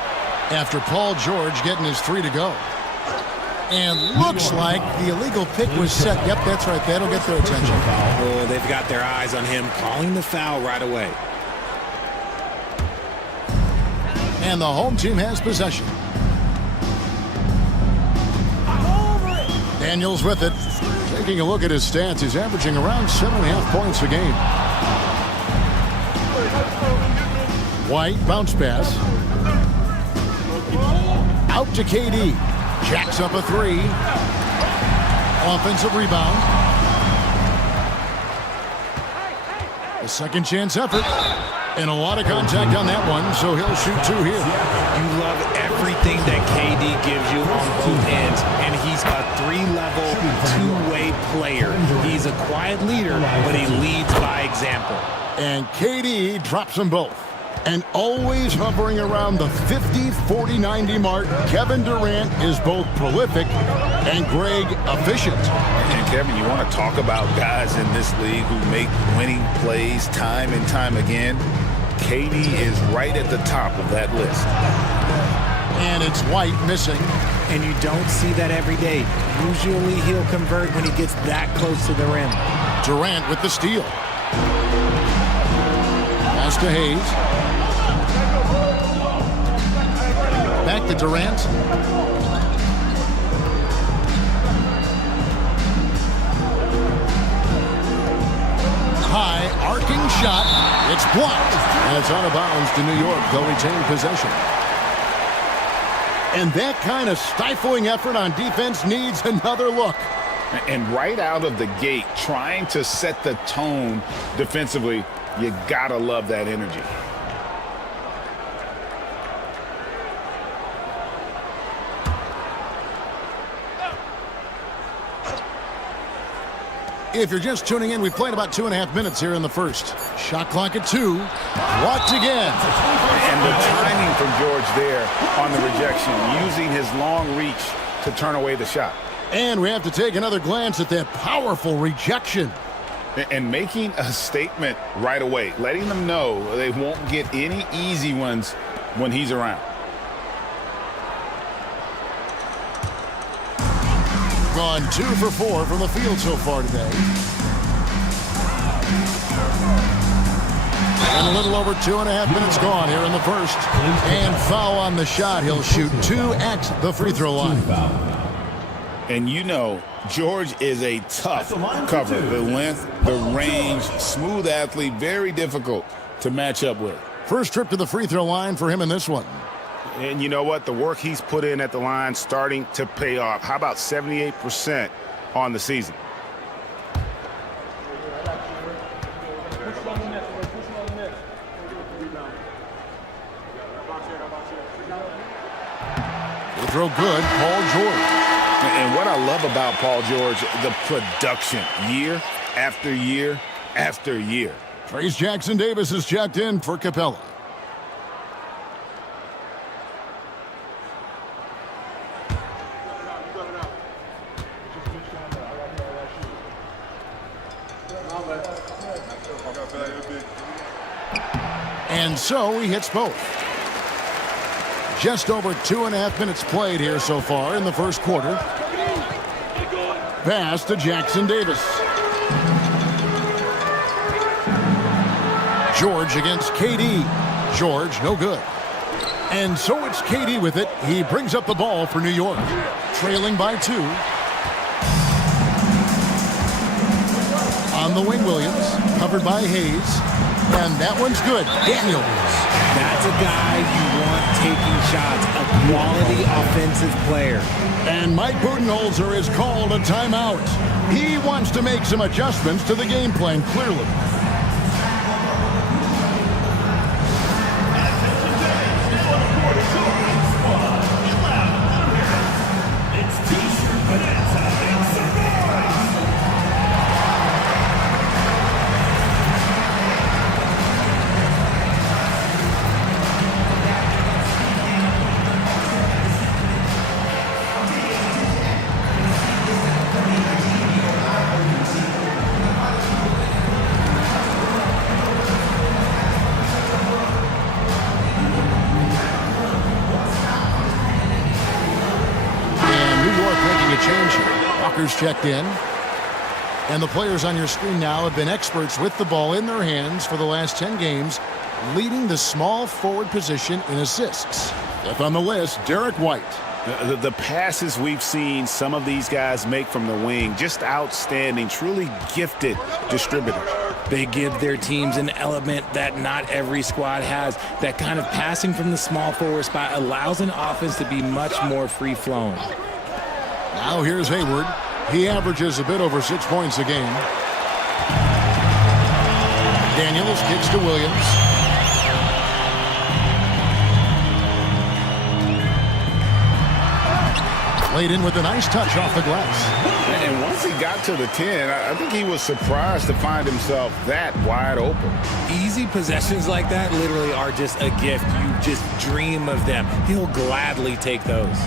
after Paul George getting his 3 to go. And looks like the illegal pick was set. Yep, that's right. That'll get their attention. Oh, they've got their eyes on him, calling the foul right away. And the home team has possession. Daniels with it. Taking a look at his stats, he's averaging around 7.5 points a game. White, bounce pass. Out to KD. Jacks up a 3. Offensive rebound. A second chance effort. And a lot of contact on that one, so he'll shoot 2 here. You love everything that KD gives you on both ends, and he's a 3-level, 2-way player. He's a quiet leader, but he leads by example. And KD drops them both. And always hovering around the 50, 40, 90 mark, Kevin Durant is both prolific and Greg efficient. And Kevin, you want to talk about guys in this league who make winning plays time and time again? KD is right at the top of that list. And it's White missing. And you don't see that every day. Usually he'll convert when he gets that close to the rim. Durant with the steal. Pass to Hayes. Back to Durant. High arcing shot. It's blocked. And it's out of bounds to New York. They'll retain possession. And that kind of stifling effort on defense needs another look. And right out of the gate, trying to set the tone defensively, you gotta love that energy. If you're just tuning in, we've played about 2.5 minutes here in the first. Shot clock at 2. Blocked again. And the timing from George there on the rejection, using his long reach to turn away the shot. And we have to take another glance at that powerful rejection. And making a statement right away, letting them know they won't get any easy ones when he's around. Gone 2 for 4 from the field so far today. And a little over 2.5 minutes gone here in the first. And foul on the shot. He'll shoot 2 at the free throw line. And you know, George is a tough cover. The length, the range, smooth athlete, very difficult to match up with. First trip to the free throw line for him in this one. And you know what? The work he's put in at the line starting to pay off. How about 78% on the season? Free throw good, Paul George. And what I love about Paul George, the production, year after year after year. Trace Jackson Davis is checked in for Capella. And so he hits both. Just over 2.5 minutes played here so far in the first quarter. Pass to Jackson Davis. George against KD. George, no good. And so it's KD with it. He brings up the ball for New York. Trailing by 2. On the wing, Williams. Covered by Hayes. And that one's good. Daniels. That's a guy you want taking shots. A quality offensive player. And Mike Budenholzer is called a timeout. He wants to make some adjustments to the game plan, clearly. Checked in. And the players on your screen now have been experts with the ball in their hands for the last 10 games, leading the small forward position in assists. Fifth on the list, Derek White. The passes we've seen some of these guys make from the wing, just outstanding, truly gifted distributors. They give their teams an element that not every squad has. That kind of passing from the small forward spot allows an offense to be much more free-flowing. Now here's Hayward. He averages a bit over 6 points a game. Daniels kicks to Williams. Played in with a nice touch off the glass. And once he got to the 10, I think he was surprised to find himself that wide open. Easy possessions like that literally are just a gift. You just dream of them. He'll gladly take those.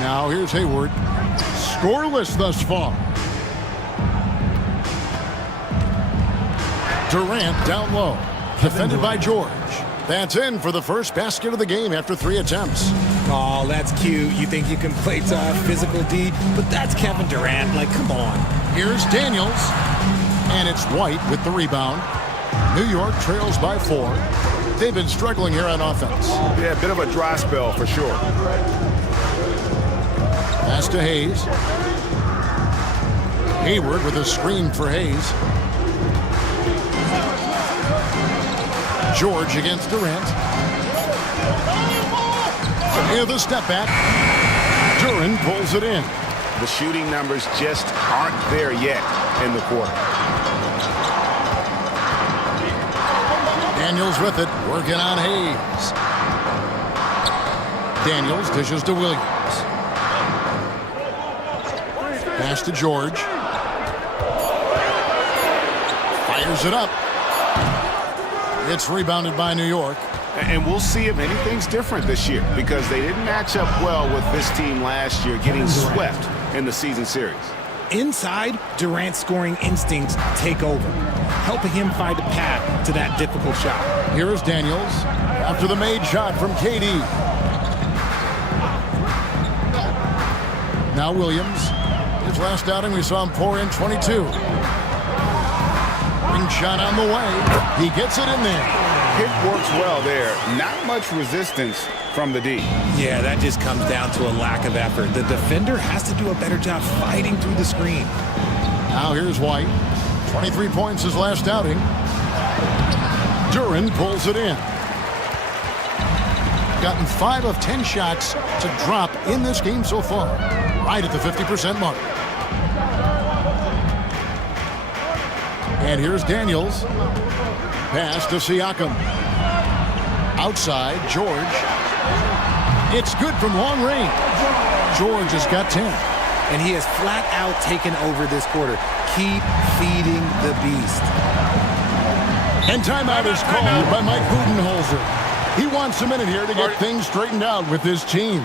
Now here's Hayward. Scoreless thus far. Durant down low. Defended by George. That's in for the first basket of the game after 3 attempts. Oh, that's cute. You think you can play tough, physical D, but that's Kevin Durant. Like, come on. Here's Daniels. And it's White with the rebound. New York trails by 4. They've been struggling here on offense. Yeah, a bit of a dry spell for sure. Pass to Hayes. Hayward with a screen for Hayes. George against Durant. Near the step back. Duran pulls it in. The shooting numbers just aren't there yet in the quarter. Daniels with it, working on Hayes. Daniels dishes to Williams. Pass to George. Fires it up. It's rebounded by New York. And we'll see if anything's different this year because they didn't match up well with this team last year, getting swept in the season series. Inside, Durant's scoring instincts take over, helping him find a path to that difficult shot. Here is Daniels after the made shot from KD. Now Williams. His last outing, we saw him pour in 22. Ring shot on the way. He gets it in there. Hit works well there. Not much resistance from the D. Yeah, that just comes down to a lack of effort. The defender has to do a better job fighting through the screen. Now here's White. 23 points his last outing. Duran pulls it in. Gotten 5 of 10 shots to drop in this game so far. Right at the 50% mark. And here's Daniels. Pass to Siakam. Outside, George. It's good from long range. George has got 10. And he has flat out taken over this quarter. Keep feeding the beast. And timeout is called by Mike Budenholzer. He wants a minute here to get things straightened out with his team.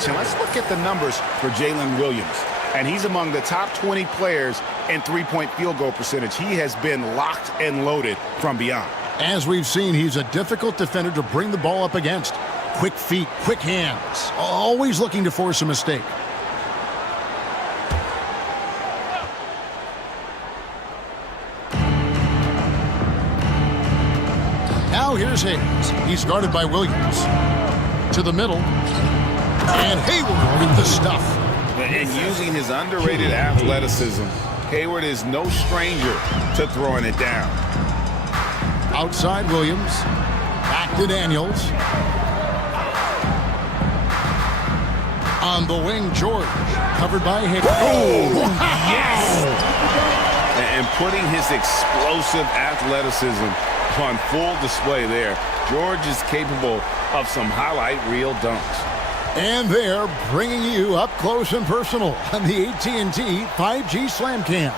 action. Let's look at the numbers for Jalen Williams. And he's among the top 20 players in three-point field goal percentage. He has been locked and loaded from beyond. As we've seen, he's a difficult defender to bring the ball up against. Quick feet, quick hands, always looking to force a mistake. Now here's Hayes. He's guarded by Williams. To the middle. And Hayward with the stuff. And using his underrated athleticism, Hayward is no stranger to throwing it down. Outside Williams. Back to Daniels. On the wing, George. Covered by Hayward. Oh, yes! And putting his explosive athleticism on full display there. George is capable of some highlight reel dunks. And they're bringing you up close and personal on the AT&T 5G Slam Cam.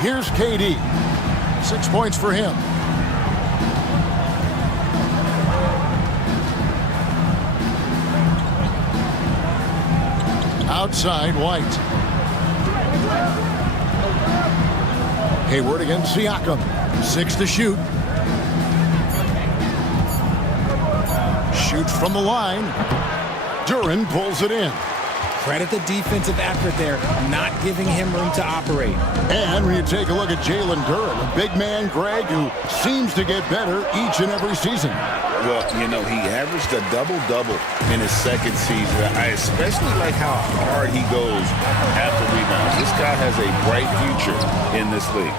Here's KD. 6 points for him. Outside, White. Hayward against Siakam. 6 to shoot. Shoots from the line. Duran pulls it in. Credit the defensive effort there, not giving him room to operate. And when you take a look at Jalen Duran, a big man, Greg, who seems to get better each and every season. Well, you know, he averaged a double-double in his second season. I especially like how hard he goes after rebounds. This guy has a bright future in this league.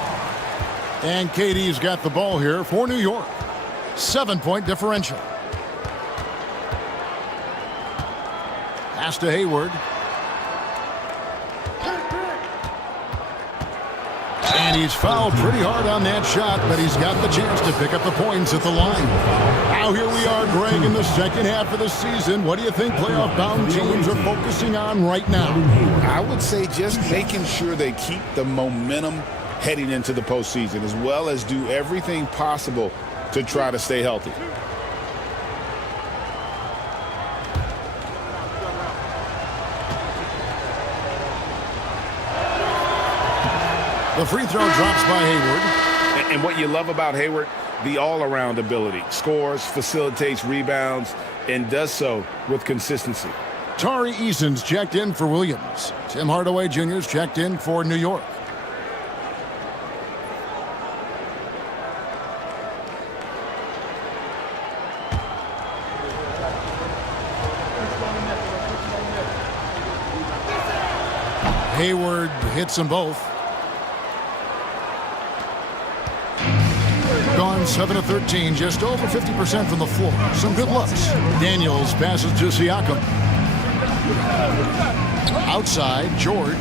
And KD's got the ball here for New York. 7-point differential. Pass to Hayward. And he's fouled pretty hard on that shot, but he's got the chance to pick up the points at the line. Now here we are, Greg, in the second half of the season. What do you think playoff-bound teams are focusing on right now? I would say just making sure they keep the momentum heading into the postseason, as well as do everything possible to try to stay healthy. The free throw drops by Hayward. And what you love about Hayward, the all-around ability. Scores, facilitates rebounds, and does so with consistency. Tari Eason's checked in for Williams. Tim Hardaway Jr.'s checked in for New York. Hayward hits them both. Gone 7 of 13, just over 50% from the floor. Some good looks. Daniels passes to Siakam. Outside, George.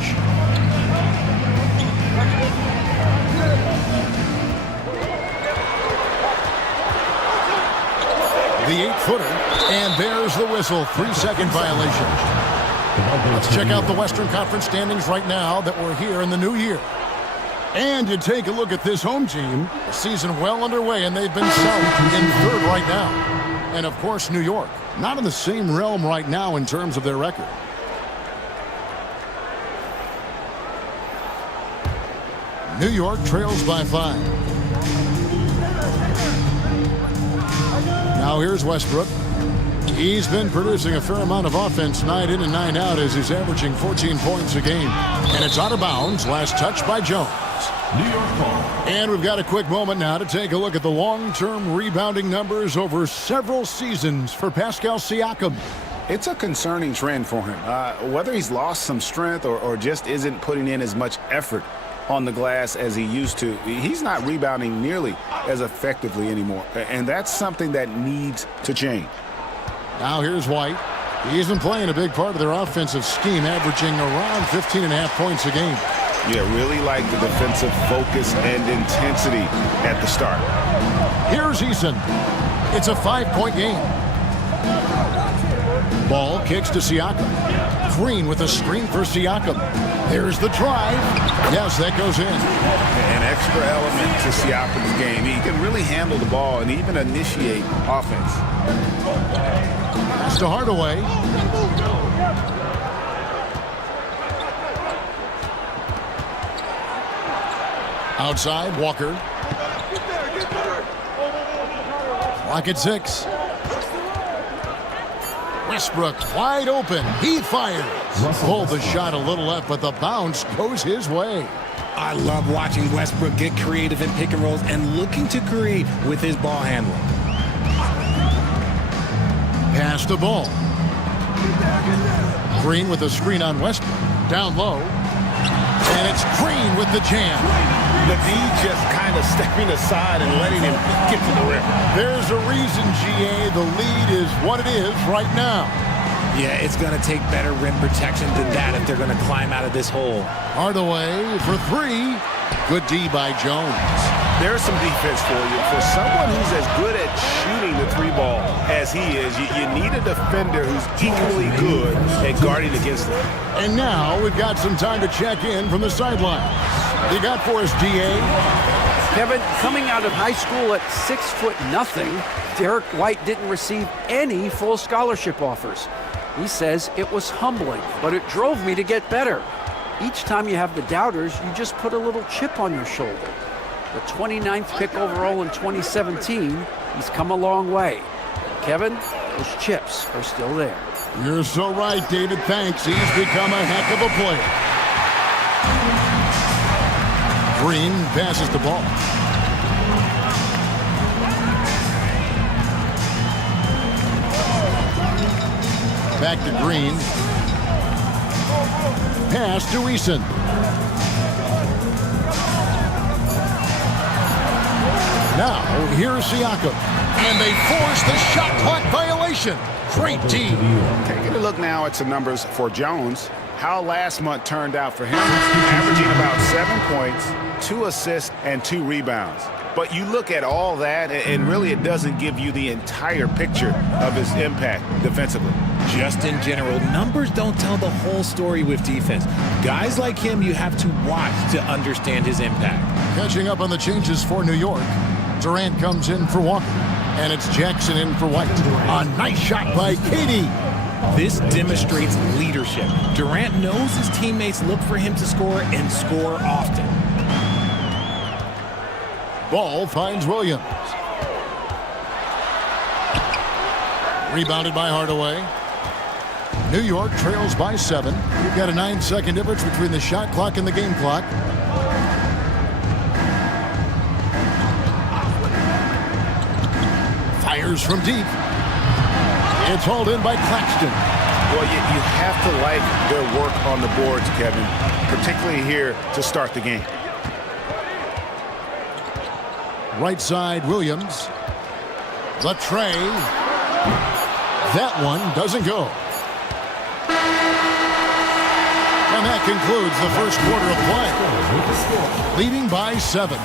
The 8-footer, and there's the whistle. 3-second violation. Let's check out the Western Conference standings right now that we're here in the new year. And you take a look at this home team, the season well underway, and they've been solid in third right now. And, of course, New York, not in the same realm right now in terms of their record. New York trails by 5. Now here's Westbrook. He's been producing a fair amount of offense night in and night out as he's averaging 14 points a game. And it's out of bounds. Last touch by Jones. New York ball. And we've got a quick moment now to take a look at the long-term rebounding numbers over several seasons for Pascal Siakam. It's a concerning trend for him. Whether he's lost some strength or just isn't putting in as much effort on the glass as he used to, he's not rebounding nearly as effectively anymore. And that's something that needs to change. Now here's White. He's been playing a big part of their offensive scheme, averaging around 15.5 points a game. Yeah, really like the defensive focus and intensity at the start. Here's Eason. It's a 5-point game. Ball kicks to Siakam. Green with a screen for Siakam. There's the drive. Yes, that goes in. An extra element to Siakam's game. He can really handle the ball and even initiate offense. Pass to Hardaway. Outside, Walker. Clock at 6. Westbrook wide open. He fires. Pulled the shot a little left, but the bounce goes his way. I love watching Westbrook get creative in pick and rolls and looking to create with his ball handling. Pass the ball. Green with a screen on Westbrook. Down low. And it's Green with the jam. McGee just kind of stepping aside and letting him get to the rim. There's a reason, GA, the lead is what it is right now. Yeah, it's going to take better rim protection than that if they're going to climb out of this hole. Hardaway for 3. Good D by Jones. There's some defense for you. For someone who's as good at shooting the 3-ball as he is, you need a defender who's equally good at guarding against him. And now we've got some time to check in from the sideline. What you got for us, GA? Kevin, coming out of high school at 6'0", Derek White didn't receive any full scholarship offers. He says it was humbling, but it drove me to get better. Each time you have the doubters, you just put a little chip on your shoulder. The 29th pick overall in 2017, he's come a long way. Kevin, those chips are still there. You're so right, David. Thanks. He's become a heck of a player. Green passes the ball. Back to Green. Pass to Eason. Now, here's Siakam. And they force the shot clock violation. Great D. Taking a look now at some numbers for Jones. How last month turned out for him. Averaging about 7 points, 2 assists, and 2 rebounds. But you look at all that, and really it doesn't give you the entire picture of his impact defensively. Just in general, numbers don't tell the whole story with defense. Guys like him, you have to watch to understand his impact. Catching up on the changes for New York. Durant comes in for Walker. And it's Jackson in for White. A nice shot by KD. This demonstrates leadership. Durant knows his teammates look for him to score and score often. Ball finds Williams. Rebounded by Hardaway. New York trails by 7. You've got a 9-second difference between the shot clock and the game clock. Fires from deep. It's hauled in by Claxton. Well, you have to like their work on the boards, Kevin, particularly here to start the game. Right side, Williams. The tray. That one doesn't go. And that concludes the first quarter of play. Leading by 7.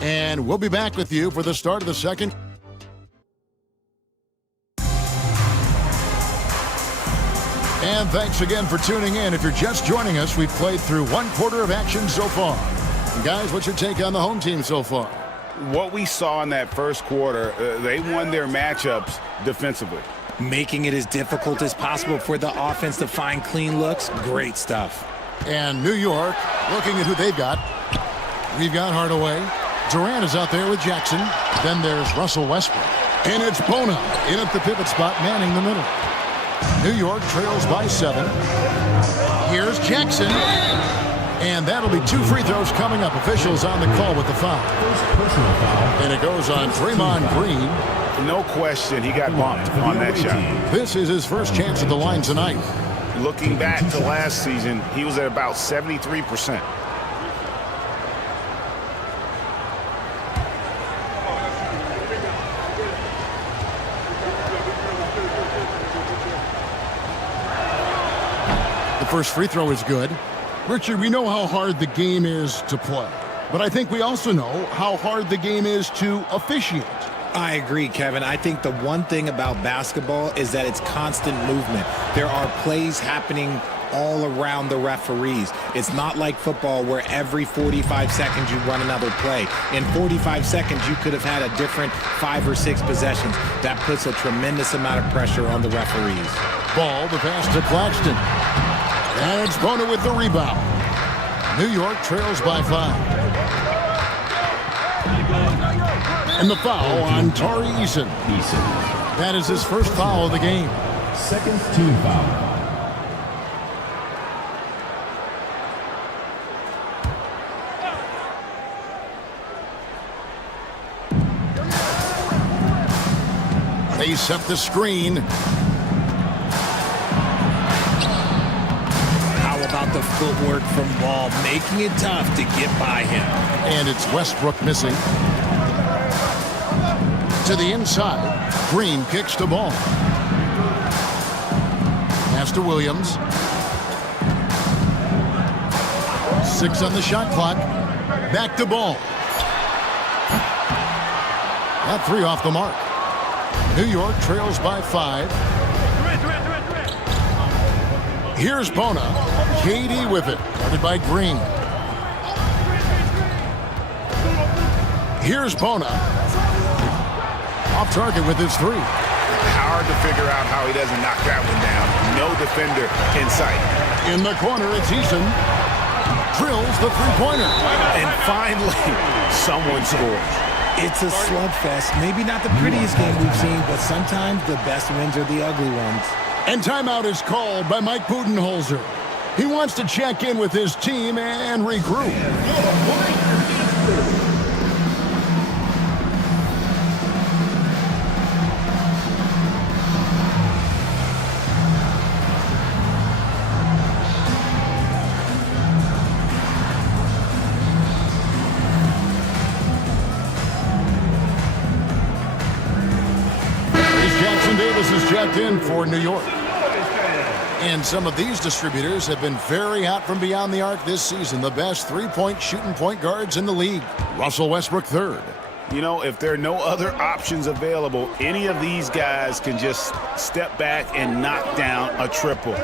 And we'll be back with you for the start of the second. And thanks again for tuning in. If you're just joining us, we've played through 1 quarter of action so far. And guys, what's your take on the home team so far? What we saw in that first quarter, they won their matchups defensively. Making it as difficult as possible for the offense to find clean looks. Great stuff. And New York, looking at who they've got. We've got Hardaway. Durant is out there with Jackson. Then there's Russell Westbrook. And it's Bona in at the pivot spot, manning the middle. New York trails by 7. Here's Jackson. And that'll be 2 free throws coming up. Officials on the call with the foul. And it goes on Draymond Green. No question, he got bumped on that shot. This is his first chance at the line tonight. Looking back to last season, he was at about 73%. The first free throw is good. Richard, we know how hard the game is to play, but I think we also know how hard the game is to officiate. I agree, Kevin. I think the one thing about basketball is that it's constant movement. There are plays happening all around the referees. It's not like football where every 45 seconds you run another play. In 45 seconds, you could have had a different 5 or 6 possessions. That puts a tremendous amount of pressure on the referees. Ball, the pass to Claxton. And it's Bona with the rebound. New York trails by 5. And the foul on Tari Eason. That is his first foul of the game. Second team foul. They set the screen. How about the footwork from Ball, making it tough to get by him? And it's Westbrook missing. To the inside. Green kicks the ball. Pass to Williams. 6 on the shot clock. Back to Ball. That 3 off the mark. New York trails by 5. Here's Bona. KD with it. Guarded by Green. Here's Bona. Off target with his 3. Hard to figure out how he doesn't knock that one down. No defender in sight. In the corner, it's Eason. Drills the three-pointer. And finally, someone scores. It's a slugfest. Maybe not the prettiest game we've seen, but sometimes the best wins are the ugly ones. And timeout is called by Mike Budenholzer. He wants to check in with his team and regroup. Is checked in for New York. And some of these distributors have been very hot from beyond the arc this season. The best three-point shooting point guards in the league. Russell Westbrook third. You know, if there are no other options available, any of these guys can just step back and knock down a triple.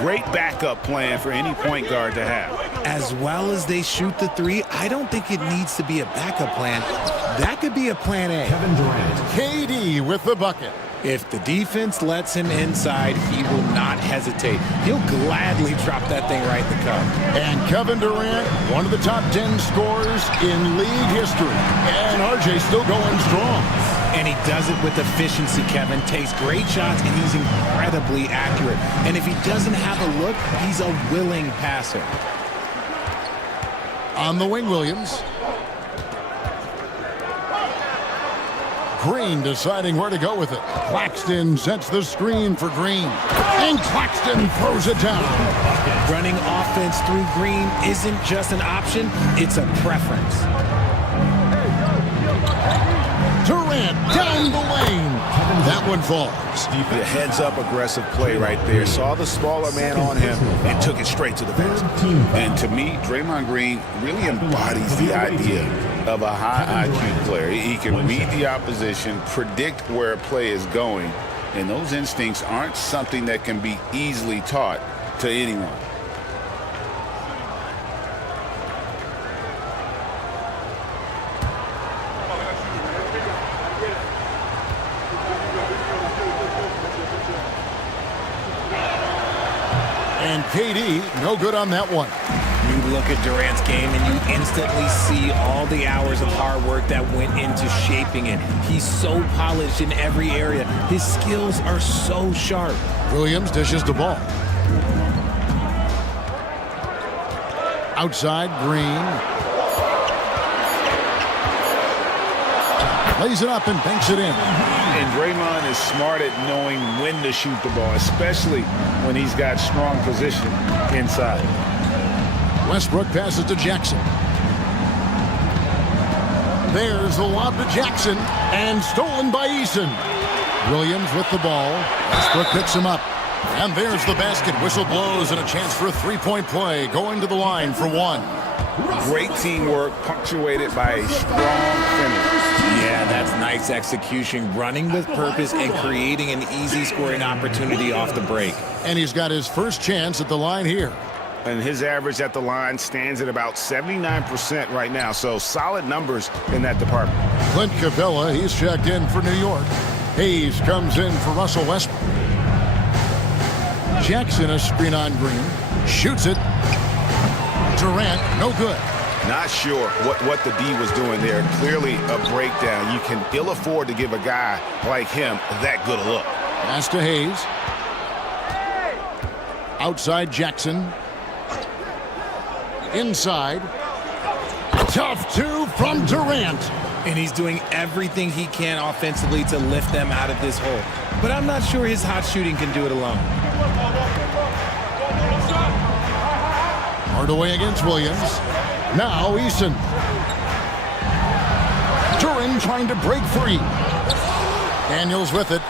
Great backup plan for any point guard to have. As well as they shoot the 3, I don't think it needs to be a backup plan. That could be a plan A. Kevin Durant. KD with the bucket. If the defense lets him inside, he will not hesitate. He'll gladly drop that thing right in the cup. And Kevin Durant, one of the top 10 scorers in league history. And RJ still going strong. And he does it with efficiency, Kevin. Takes great shots, and he's incredibly accurate. And if he doesn't have a look, he's a willing passer. On the wing, Williams. Green deciding where to go with it. Claxton sets the screen for Green. And Claxton throws it down. Running offense through Green isn't just an option, it's a preference. Durant down the lane. That one falls. The heads-up aggressive play right there. Saw the smaller man on him and took it straight to the basket. And to me, Draymond Green really embodies the idea of a high IQ player. He can read the opposition, predict where a play is going, and those instincts aren't something that can be easily taught to anyone. And KD, no good on that one. You look at Durant's game and you instantly see all the hours of hard work that went into shaping it. He's so polished in every area. His skills are so sharp. Williams dishes the ball. Outside, Green. Lays it up and banks it in. And Draymond is smart at knowing when to shoot the ball, especially when he's got strong position inside. Westbrook passes to Jackson. There's the lob to Jackson, and stolen by Eason. Williams with the ball. Westbrook picks him up. And there's the basket. Whistle blows and a chance for a three-point play. Going to the line for one. Great teamwork punctuated by a strong finish. Yeah, that's nice execution, running with purpose and creating an easy scoring opportunity off the break. And he's got his first chance at the line here. And his average at the line stands at about 79% right now, so solid numbers in that department. Clint Capella, he's checked in for New York. Hayes comes in for Russell Westbrook. Jackson, a screen on Green, shoots it. Durant, no good. Not sure what the D was doing there. Clearly a breakdown. You can ill afford to give a guy like him that good a look. Pass to Hayes. Outside Jackson. Inside. Tough two from Durant. And he's doing everything he can offensively to lift them out of this hole. But I'm not sure his hot shooting can do it alone. Hardaway against Williams. Now Eason. Duran trying to break free. Daniels with it.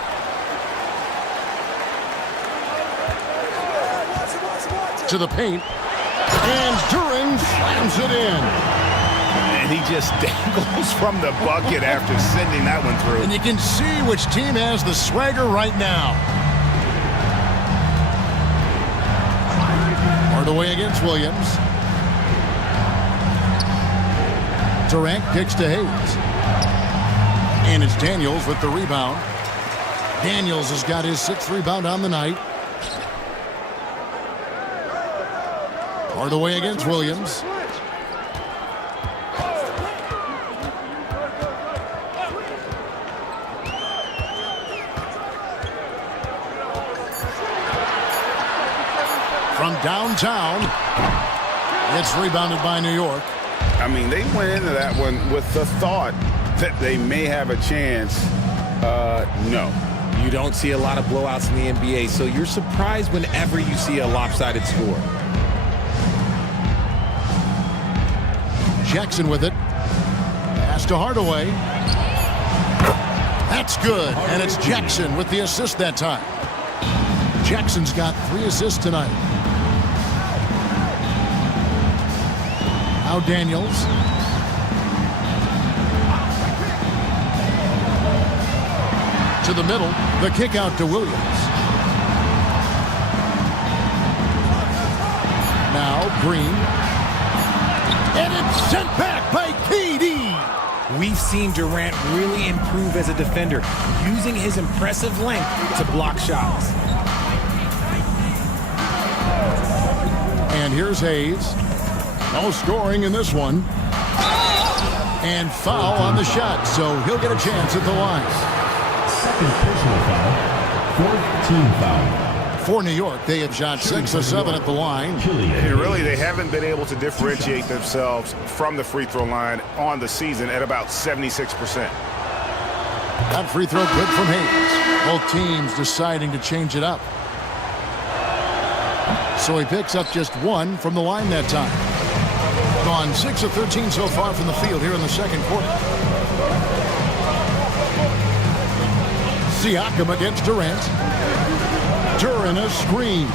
To the paint. And Duran slams it in. And he just dangles from the bucket after sending that one through. And you can see which team has the swagger right now. Hardaway against Williams. Durant kicks to Hayes. And it's Daniels with the rebound. Daniels has got his 6th rebound on the night. Hardaway against Williams. From downtown, it's rebounded by New York. I mean, they went into that one with the thought that they may have a chance. No. You don't see a lot of blowouts in the NBA, so you're surprised whenever you see a lopsided score. Jackson with it. Pass to Hardaway. That's good, and it's Jackson with the assist that time. Jackson's got 3 assists tonight. Now Daniels. To the middle, the kick out to Williams. Now Green. And it's sent back by KD. We've seen Durant really improve as a defender, using his impressive length to block shots. And here's Hayes. No scoring in this one. And foul on the shot, so he'll get a chance at the line. Second personal foul. 4th team foul. For New York, they have shot 6 of 7 at the line. And really, they haven't been able to differentiate themselves from the free throw line on the season at about 76%. That free throw good from Hayes. Both teams deciding to change it up. So he picks up just 1 from the line that time. Gone 6 of 13 so far from the field here in the second quarter. Siakam against Durant. Duran a screen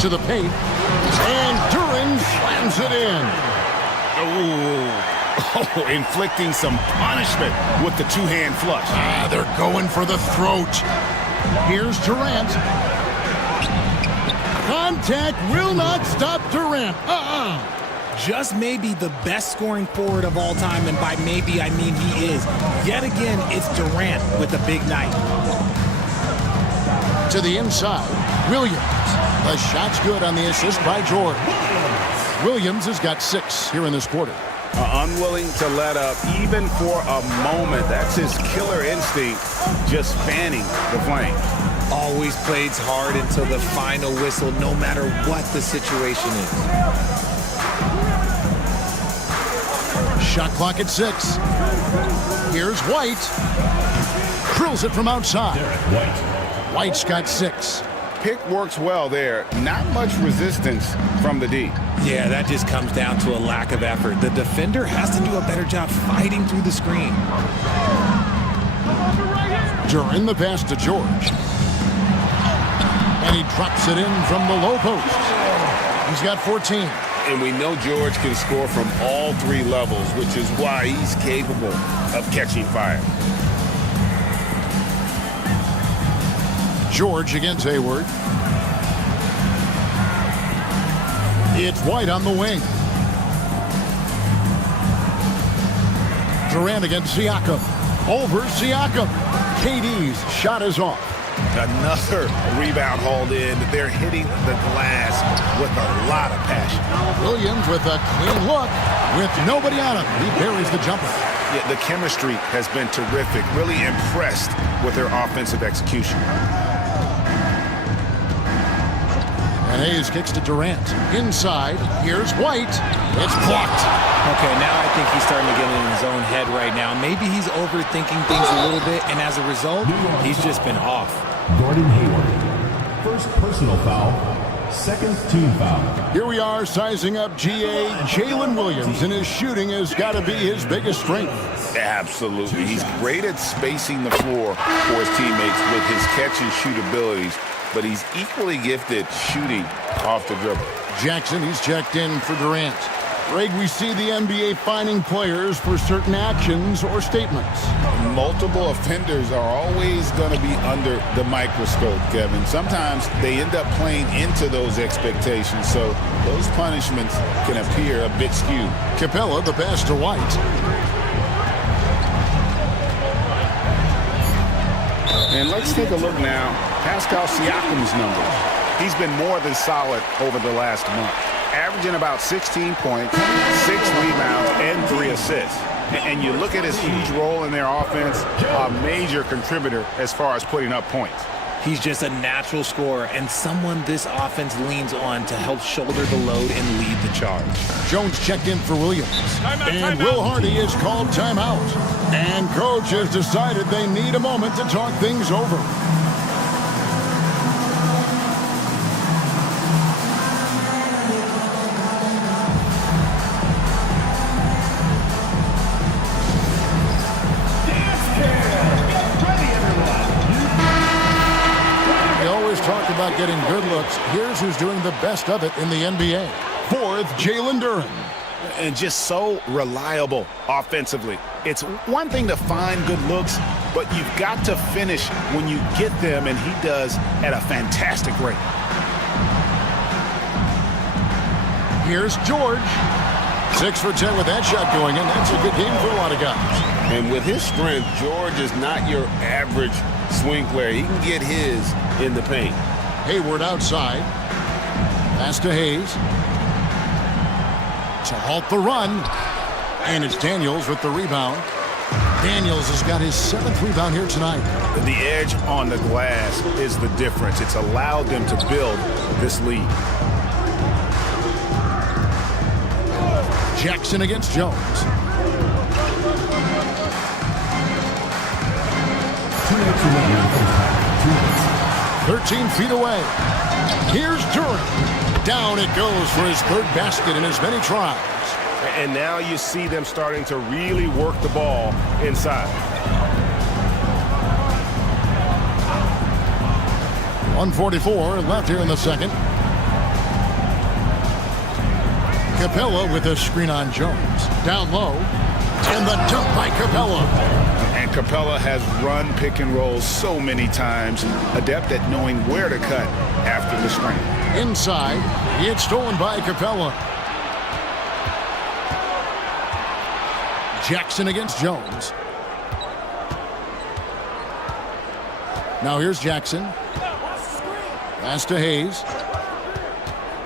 to the paint. And Duran slams it in. Oh, inflicting some punishment with the 2-hand flush. They're going for the throat. Here's Durant. Contact will not stop Durant. Just maybe the best scoring forward of all time, and by maybe I mean he is. Yet again, it's Durant with a big night. To the inside, Williams. The shot's good on the assist by George. Williams has got 6 here in this quarter. Unwilling to let up even for a moment. That's his killer instinct, just fanning the flame. Always plays hard until the final whistle, no matter what the situation is. Shot clock at 6. Here's White. Drills it from outside. White's got 6. Pick works well there. Not much resistance from the D. Yeah, that just comes down to a lack of effort. The defender has to do a better job fighting through the screen. Duran the pass to George. And he drops it in from the low post. He's got 14. And we know George can score from all three levels, which is why he's capable of catching fire. George against Hayward. It's White on the wing. Durant against Siakam. Over Siakam. KD's shot is off. Another rebound hauled in. They're hitting the glass with a lot of passion. Williams with a clean look with nobody on him. He buries the jumper. Yeah, the chemistry has been terrific. Really impressed with their offensive execution. And Hayes kicks to Durant. Inside, here's White. It's blocked. Okay, now I think he's starting to get in his own head right now. Maybe he's overthinking things a little bit, and as a result, he's just been off. Gordon Hayward. First personal foul. Second team foul. Here we are sizing up GA Jalen Williams, and his shooting has got to be his biggest strength. Absolutely. He's great at spacing the floor for his teammates with his catch and shoot abilities, but he's equally gifted shooting off the dribble. Jackson, he's checked in for Durant. Greg, we see the NBA fining players for certain actions or statements. Multiple offenders are always going to be under the microscope, Kevin. Sometimes they end up playing into those expectations, so those punishments can appear a bit skewed. Capella, the pass to White. And let's take a look now. Pascal Siakam's numbers. He's been more than solid over the last month, averaging about 16 points, 6 rebounds, and 3 assists. And you look at his huge role in their offense, a major contributor as far as putting up points. He's just a natural scorer and someone this offense leans on to help shoulder the load and lead the charge. Jones checked in for Williams. And Will Hardy is called timeout. And coach has decided they need a moment to talk things over. About getting good looks. Here's who's doing the best of it in the NBA. Fourth, Jalen Duren. And just so reliable offensively. It's one thing to find good looks, but you've got to finish when you get them, and he does at a fantastic rate. Here's George. 6 for 10 with that shot going in. That's a good game for a lot of guys. And with his strength, George is not your average swing player. He can get his in the paint. Hayward outside. Pass to Hayes. To halt the run. And it's Daniels with the rebound. Daniels has got his 7th rebound here tonight. The edge on the glass is the difference. It's allowed them to build this lead. Jackson against Jones. 13 feet away. Here's Durant. Down it goes for his 3rd basket in as many tries. And now you see them starting to really work the ball inside. 1:44 left here in the second. Capella with a screen on Jones. Down low. And the dunk by Capella. And Capella has run pick and rolls so many times, adept at knowing where to cut after the screen. Inside, it's stolen by Capella. Jackson against Jones. Now here's Jackson. Pass to Hayes.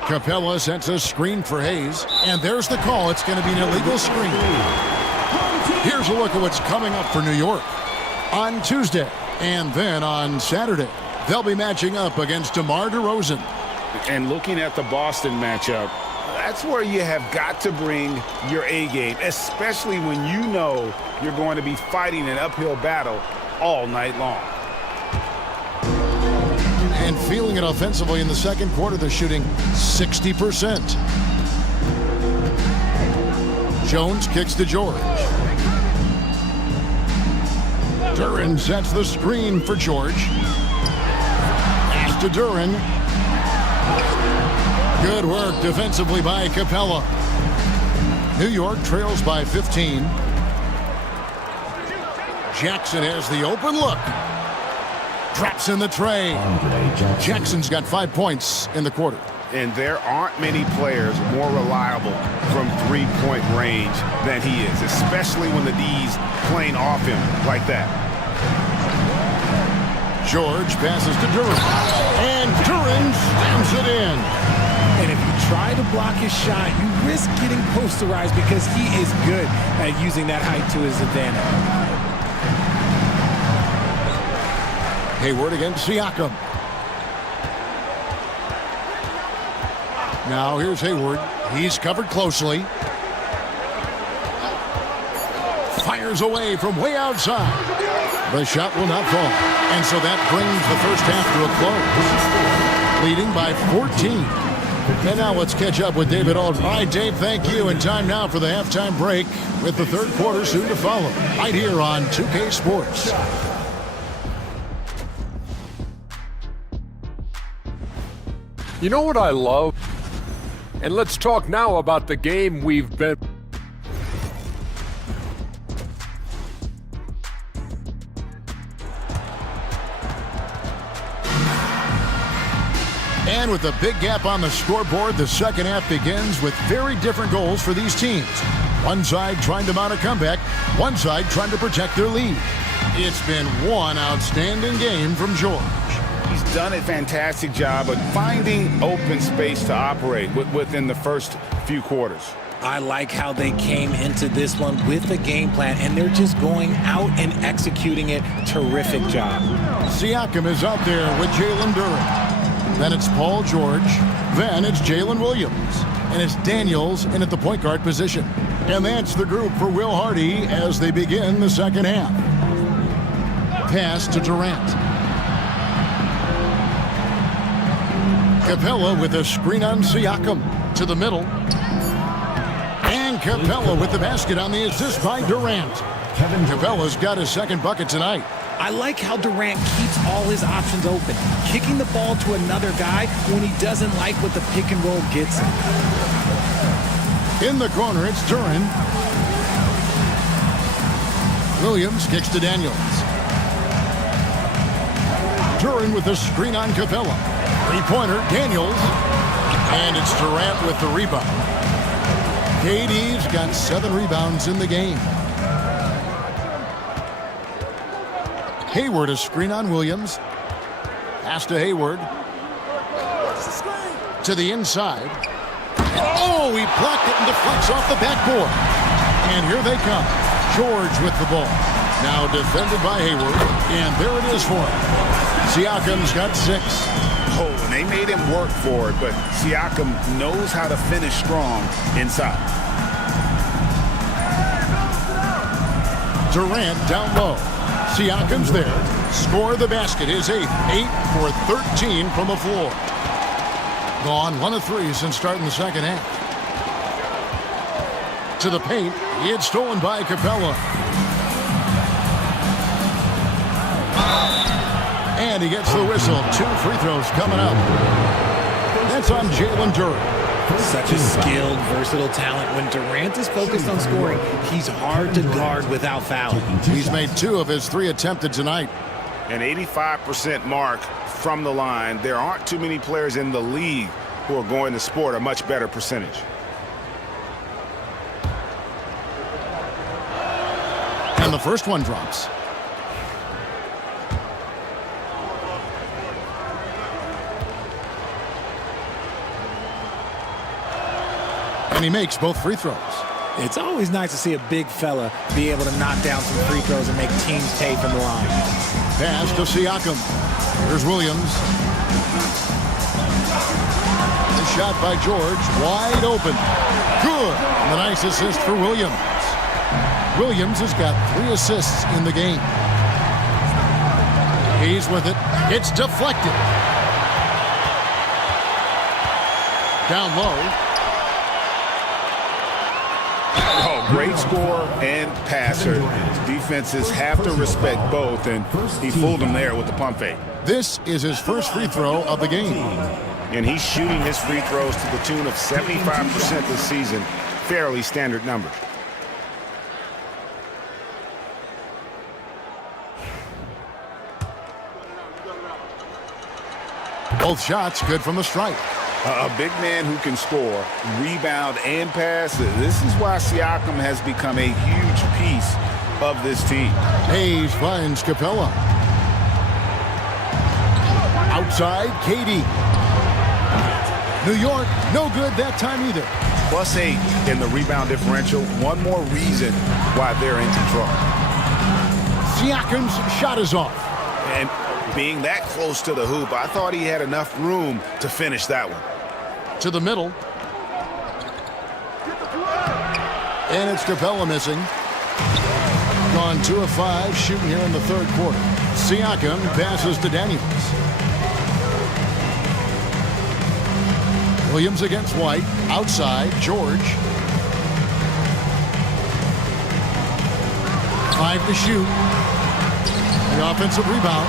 Capella sets a screen for Hayes. And there's the call. It's going to be an illegal screen. Here's a look at what's coming up for New York. On Tuesday and then on Saturday, they'll be matching up against DeMar DeRozan. And looking at the Boston matchup, that's where you have got to bring your A game, especially when you know you're going to be fighting an uphill battle all night long. And feeling it offensively in the second quarter, they're shooting 60%. Jones kicks to George. Duren sets the screen for George. Pass to Duren. Good work defensively by Capella. New York trails by 15. Jackson has the open look. Drops in the tray. Jackson's got 5 points in the quarter. And there aren't many players more reliable from three-point range than he is, especially when the D's playing off him like that. George passes to Duran. And Duran slams it in. And if you try to block his shot, you risk getting posterized because he is good at using that height to his advantage. Hayward against Siakam. Now here's Hayward. He's covered closely. Fires away from way outside. The shot will not fall. And so that brings the first half to a close. Leading by 14. And now let's catch up with David Aldridge. All right, Dave, thank you. And time now for the halftime break with the third quarter soon to follow. Right here on 2K Sports. You know what I love? And let's talk now about the game we've been... And with a big gap on the scoreboard, the second half begins with very different goals for these teams. One side trying to mount a comeback, one side trying to protect their lead. It's been one outstanding game from George. He's done a fantastic job of finding open space to operate within the first few quarters. I like how they came into this one with a game plan, and they're just going out and executing it. Terrific job. Siakam is out there with Jalen Duran. Then it's Paul George. Then it's Jalen Williams. And it's Daniels in at the point guard position. And that's the group for Will Hardy as they begin the second half. Pass to Durant. Capella with a screen on Siakam to the middle. And Capella with the basket on the assist by Durant. Capella's got his second bucket tonight. I like how Durant keeps all his options open, kicking the ball to another guy when he doesn't like what the pick and roll gets him. In the corner, it's Duran. Williams kicks to Daniels. Duran with the screen on Capella. Three-pointer, Daniels. And it's Durant with the rebound. KD's got 7 rebounds in the game. Hayward, a screen on Williams. Pass to Hayward. To the inside. Oh, he blocked it and deflects off the backboard. And here they come. George with the ball. Now defended by Hayward. And there it is for him. Siakam's got 6. Oh, and they made him work for it, but Siakam knows how to finish strong inside. Durant down low. Siakam's there. Score the basket. His 8th. 8 for 13 from the floor. Gone 1 of 3 since starting the second half. To the paint. He had stolen by Capella. And he gets the whistle. 2 free throws coming up. That's on Jalen Duran. Such a skilled, versatile talent. When Durant is focused on scoring, he's hard to guard without fouling. He's made 2 of his 3 attempted tonight. An 85% mark from the line. There aren't too many players in the league who are going to sport a much better percentage. And the first one drops. And he makes both free throws. It's always nice to see a big fella be able to knock down some free throws and make teams pay from the line. Pass to Siakam. Here's Williams. The shot by George. Wide open. Good. And a nice assist for Williams. Williams has got 3 assists in the game. He's with it. It's deflected. Down low. Oh, great scorer and passer. Defenses have to respect both, and he fooled them there with the pump fake. This is his first free throw of the game. And he's shooting his free throws to the tune of 75% this season. Fairly standard numbers. Both shots good from the stripe. A big man who can score, rebound, and pass. This is why Siakam has become a huge piece of this team. Hayes finds Capella. Outside, KD. New York, no good that time either. +8 in the rebound differential. One more reason why they're in control. Siakam's shot is off. And being that close to the hoop, I thought he had enough room to finish that one. To the middle. And it's Capella missing. Gone 2 of 5 shooting here in the third quarter. Siakam passes to Daniels. Williams against White. Outside, George. 5 to shoot. The offensive rebound.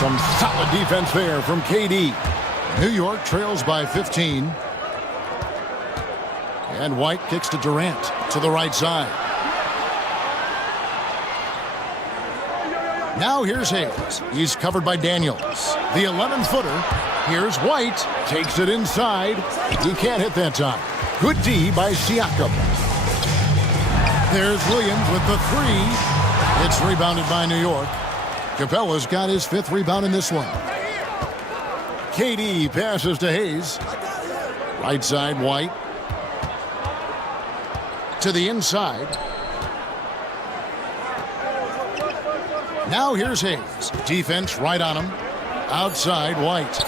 Some solid defense there from KD. New York trails by 15. And White kicks to Durant to the right side. Now here's Hayes. He's covered by Daniels. The 11-footer. Here's White. Takes it inside. He can't hit that time. Good D by Siakam. There's Williams with the 3. It's rebounded by New York. Capella's got his 5th rebound in this one. KD passes to Hayes. Right side, White. To the inside. Now here's Hayes. Defense right on him. Outside, White.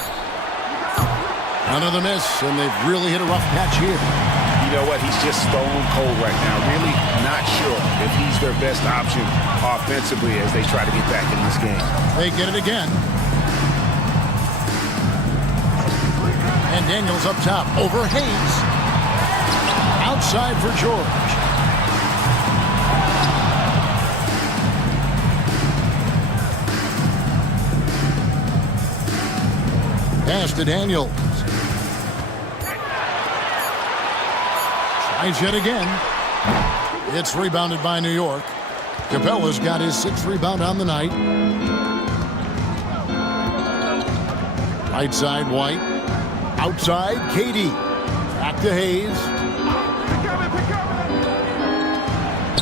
Another miss, and they've really hit a rough patch here. You know what? He's just stone cold right now. Really not sure if he's their best option offensively as they try to get back in this game. They get it again. And Daniels up top over Hayes. Outside for George. Pass to Daniels. Tries yet again. It's rebounded by New York. Capella's got his 6th rebound on the night. Right side, White. Outside, KD. Back to Hayes.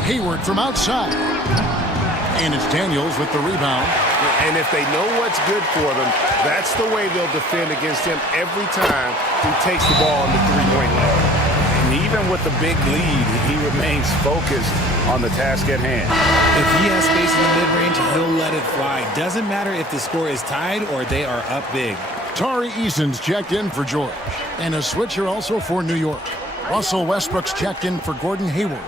Hayward from outside. And it's Daniels with the rebound. And if they know what's good for them, that's the way they'll defend against him every time he takes the ball in the three-point line. And even with the big lead, he remains focused on the task at hand. If he has space in the mid-range, he'll let it fly. Doesn't matter if the score is tied or they are up big. Tari Eason's checked in for George. And a switcher also for New York. Russell Westbrook's checked in for Gordon Hayward.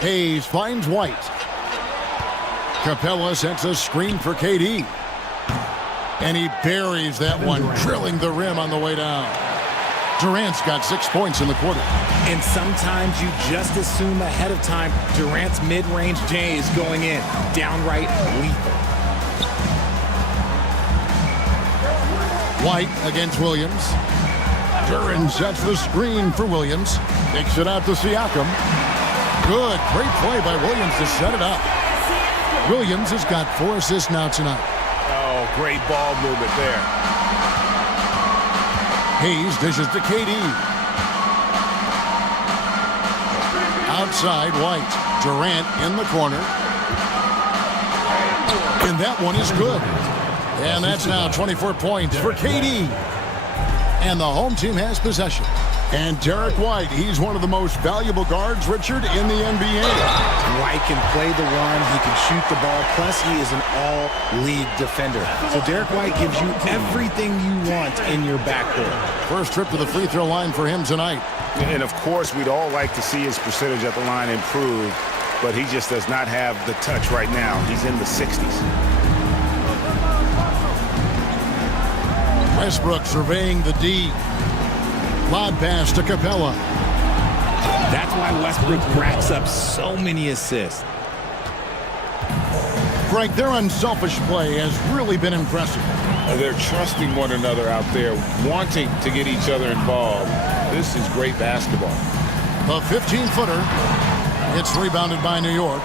Hayes finds White. Capella sets a screen for KD. And he buries that one, drilling the rim on the way down. Durant's got 6 points in the quarter. And sometimes you just assume ahead of time Durant's mid-range J is going in. Downright lethal. White against Williams. Duran sets the screen for Williams. Takes it out to Siakam. Good, great play by Williams to set it up. Williams has got 4 assists now tonight. Oh, great ball movement there. Hayes dishes to KD. Outside, White. Durant in the corner. And that one is good. And that's now 24 points for KD. And the home team has possession. And Derek White, he's one of the most valuable guards, Richard, in the NBA. White can play the one, he can shoot the ball, plus he is an all-league defender. So Derek White gives you everything you want in your backcourt. First trip to the free throw line for him tonight. And of course, we'd all like to see his percentage at the line improve, but he just does not have the touch right now. He's in the 60s. Westbrook surveying the D. Lob pass to Capella. That's why Westbrook racks up so many assists. Frank, their unselfish play has really been impressive. They're trusting one another out there, wanting to get each other involved. This is great basketball. The 15-footer. It's rebounded by New York.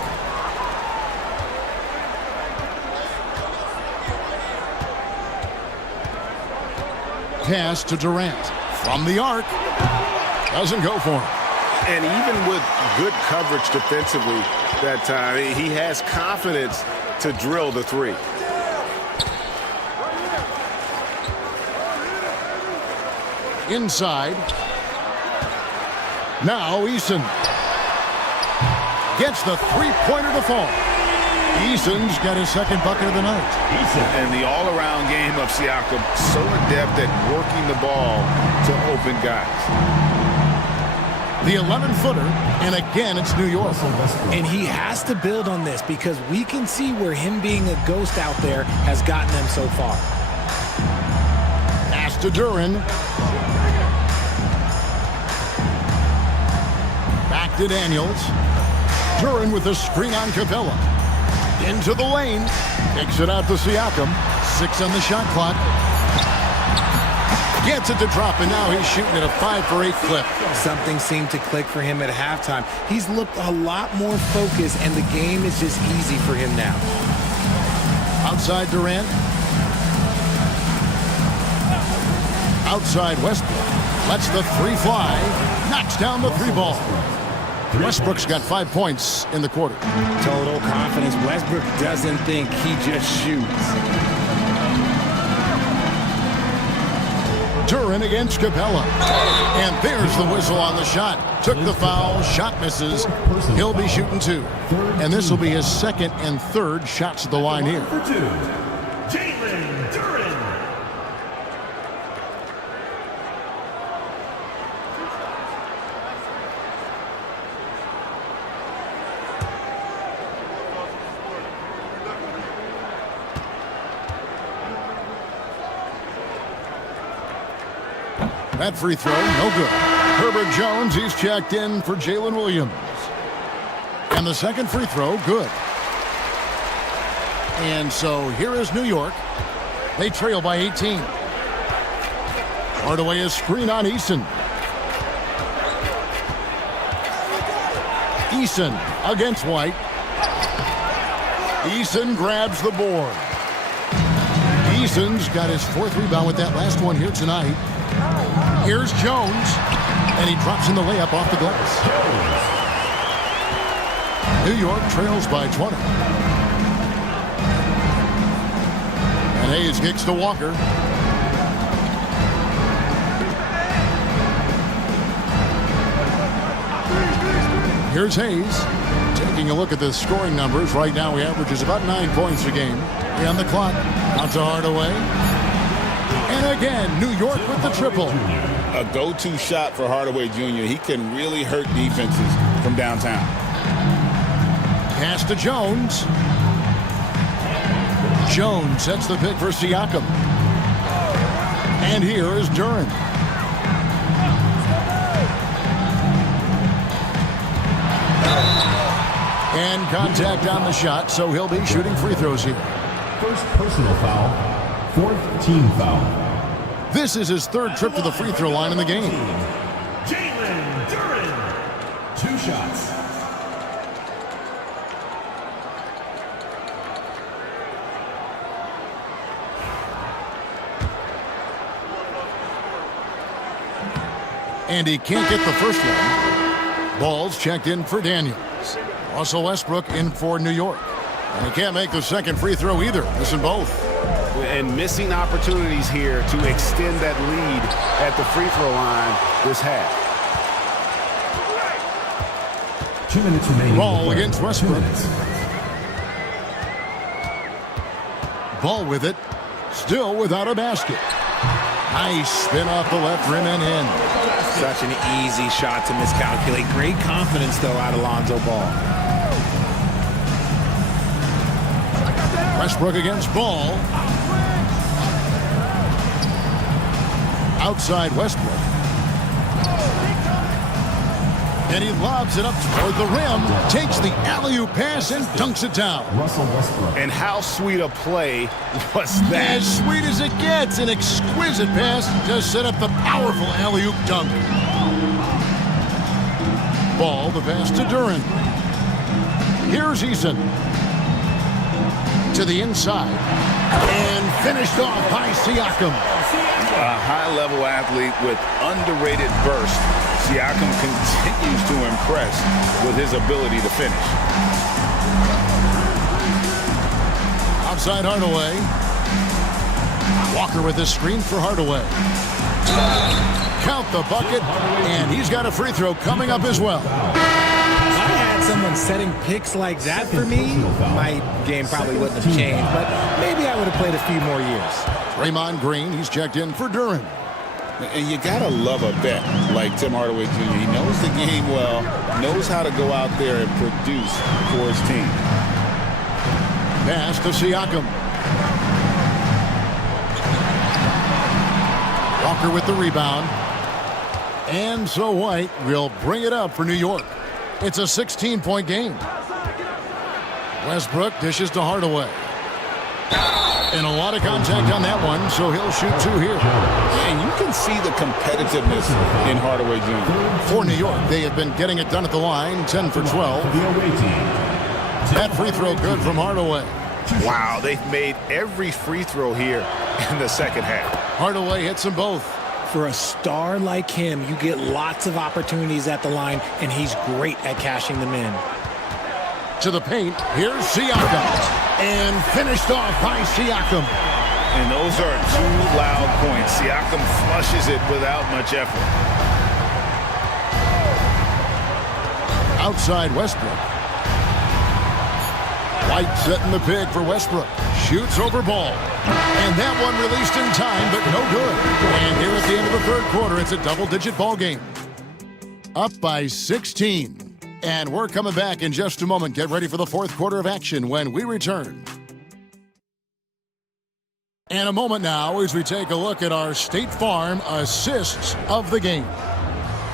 Pass to Durant. From the arc. Doesn't go for him. And even with good coverage defensively that time, he has confidence to drill the three. Inside. Now Eason gets the three-pointer to fall. Eason's got his second bucket of the night. And the all-around game of Siakam, so adept at working the ball to open guys. The 11-footer, and again it's New York. And he has to build on this because we can see where him being a ghost out there has gotten them so far. Pass to Duren. Back to Daniels. Duren with a screen on Capella. Into the lane. Takes it out to Siakam. 6 on the shot clock. Gets it to drop, and now he's shooting at a 5-for-8 clip. Something seemed to click for him at halftime. He's looked a lot more focused, and the game is just easy for him now. Outside Durant. Outside Westbrook. Lets the three fly. Knocks down the three ball. Westbrook's got 5 points in the quarter. Total confidence. Westbrook doesn't think, he just shoots. Duren against Capella. And there's the whistle on the shot. Took the foul. Shot misses. He'll be shooting 2. And this will be his second and third shots at the line here. Jalen Duren. That free throw, no good. Herbert Jones, he's checked in for Jalen Williams. And the second free throw, good. And so here is New York. They trail by 18. Hardaway is screen on Eason. Eason against White. Eason grabs the board. Eason's got his 4th rebound with that last one here tonight. Here's Jones, and he drops in the layup off the glass. New York trails by 20. And Hayes kicks to Walker. Here's Hayes. Taking a look at the scoring numbers. Right now he averages about 9 points a game. On the clock. Out to Hardaway. And again, New York with the triple. A go-to shot for Hardaway Jr. He can really hurt defenses from downtown. Pass to Jones. Jones sets the pick for Siakam. And here is Duren. And contact on the shot, so he'll be shooting free throws here. First personal foul, 4th team foul. This is his 3rd trip to the free throw line in the game. Jalen Duren. 2 shots. And he can't get the first one. Ball's checked in for Daniels. Russell Westbrook in for New York. And he can't make the second free throw either. Missing both. And missing opportunities here to extend that lead at the free throw line this half. 2 minutes remaining. Ball against Westbrook. Ball with it. Still without a basket. Nice spin off the left rim and in. Such an easy shot to miscalculate. Great confidence, though, out of Lonzo Ball. Westbrook against Ball. Outside Westbrook. And he lobs it up toward the rim, takes the alley-oop pass and dunks it down. And how sweet a play was that? As sweet as it gets, an exquisite pass to set up the powerful alley-oop dunk. Ball, the pass to Duren. Here's Eason. To the inside. And finished off by Siakam. A high-level athlete with underrated burst. Siakam continues to impress with his ability to finish. Outside Hardaway. Walker with his screen for Hardaway. Count the bucket, and he's got a free throw coming up as well. If I had someone setting picks like that for me, my game probably wouldn't have changed, but maybe I would have played a few more years. Draymond Green, he's checked in for Duren. And you got to love a vet like Tim Hardaway Jr. He knows the game well, knows how to go out there and produce for his team. Pass to Siakam. Walker with the rebound. And so White will bring it up for New York. It's a 16-point game. Westbrook dishes to Hardaway. And a lot of contact on that one, so he'll shoot two here. And you can see the competitiveness in Hardaway Jr. For New York, they have been getting it done at the line, 10 for 12. That free throw good from Hardaway. Wow, they've made every free throw here in the second half. Hardaway hits them both. For a star like him, you get lots of opportunities at the line, and he's great at cashing them in. To the paint, here's Siakam. And finished off by Siakam. And those are two loud points. Siakam flushes it without much effort. Outside Westbrook. White setting the pick for Westbrook. Shoots over Ball. And that one released in time, but no good. And here at the end of the third quarter, it's a double-digit ball game. Up by 16. And we're coming back in just a moment. Get ready for the fourth quarter of action when we return. And a moment now as we take a look at our State Farm assists of the game.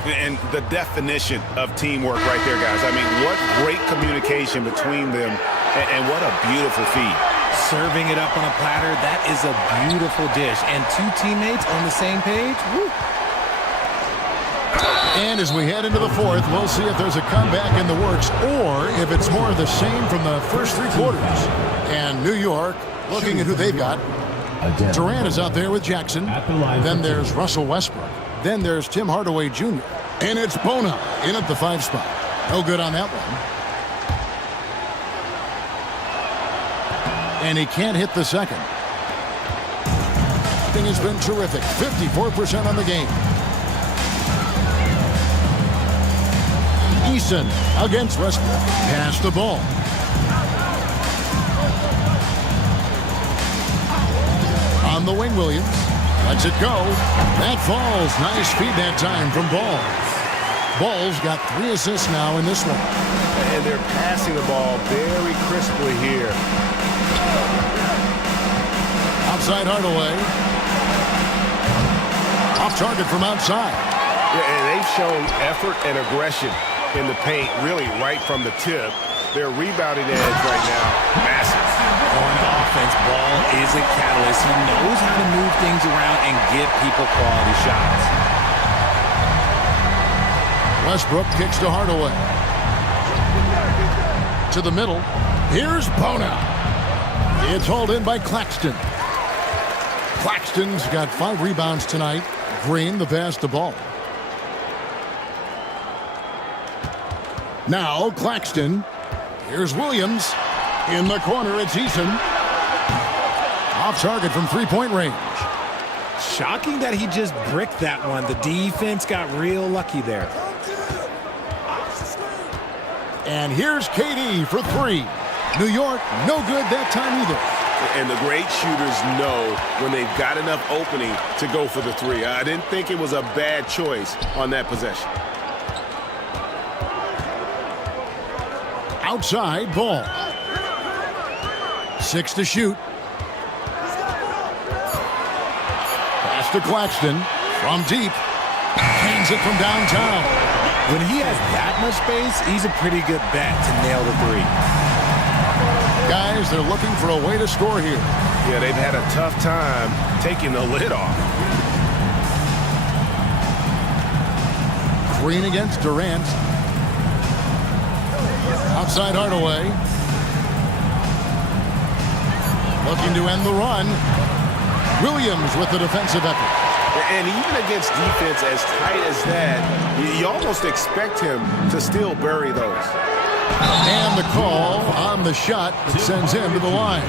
And the definition of teamwork right there, guys. I mean, what great communication between them, and what a beautiful feed. Serving it up on a platter, that is a beautiful dish. And two teammates on the same page, woo. And as we head into the fourth, we'll see if there's a comeback in the works or if it's more of the same from the first three quarters. And New York, looking at who they've got. Durant is out there with Jackson. Then there's Russell Westbrook. Then there's Tim Hardaway Jr. And it's Bona in at the 5 spot. No good on that one. And he can't hit the second. Thing has been terrific. 54% on the game. Eason against Westbrook. Pass the ball. On the wing, Williams. Lets it go. That falls. Nice feed that time from Ball. Ball's got 3 assists now in this one. And they're passing the ball very crisply here. Outside Hardaway. Off target from outside. Yeah, and they've shown effort and aggression in the paint, really right from the tip. Their rebounding edge right now, massive. On offense, Ball is a catalyst. He knows how to move things around and give people quality shots. Westbrook kicks to Hardaway. To the middle. Here's Bona. It's hauled in by Claxton. Claxton's got 5 rebounds tonight. Green, the pass to Ball. Now Claxton. Here's Williams. In the corner, it's Eason. Off target from 3-point range. Shocking that he just bricked that one. The defense got real lucky there. And here's KD for 3. New York, no good that time either. And the great shooters know when they've got enough opening to go for the 3. I didn't think it was a bad choice on that possession. Outside, Ball. 6 to shoot. Pass to Claxton from deep. Hangs it from downtown. When he has that much space, he's a pretty good bet to nail the three. Guys, they're looking for a way to score here. Yeah, they've had a tough time taking the lid off. Green against Durant. Outside Hardaway. Looking to end the run. Williams with the defensive effort. And even against defense as tight as that, you almost expect him to still bury those. And the call on the shot that sends him to the line.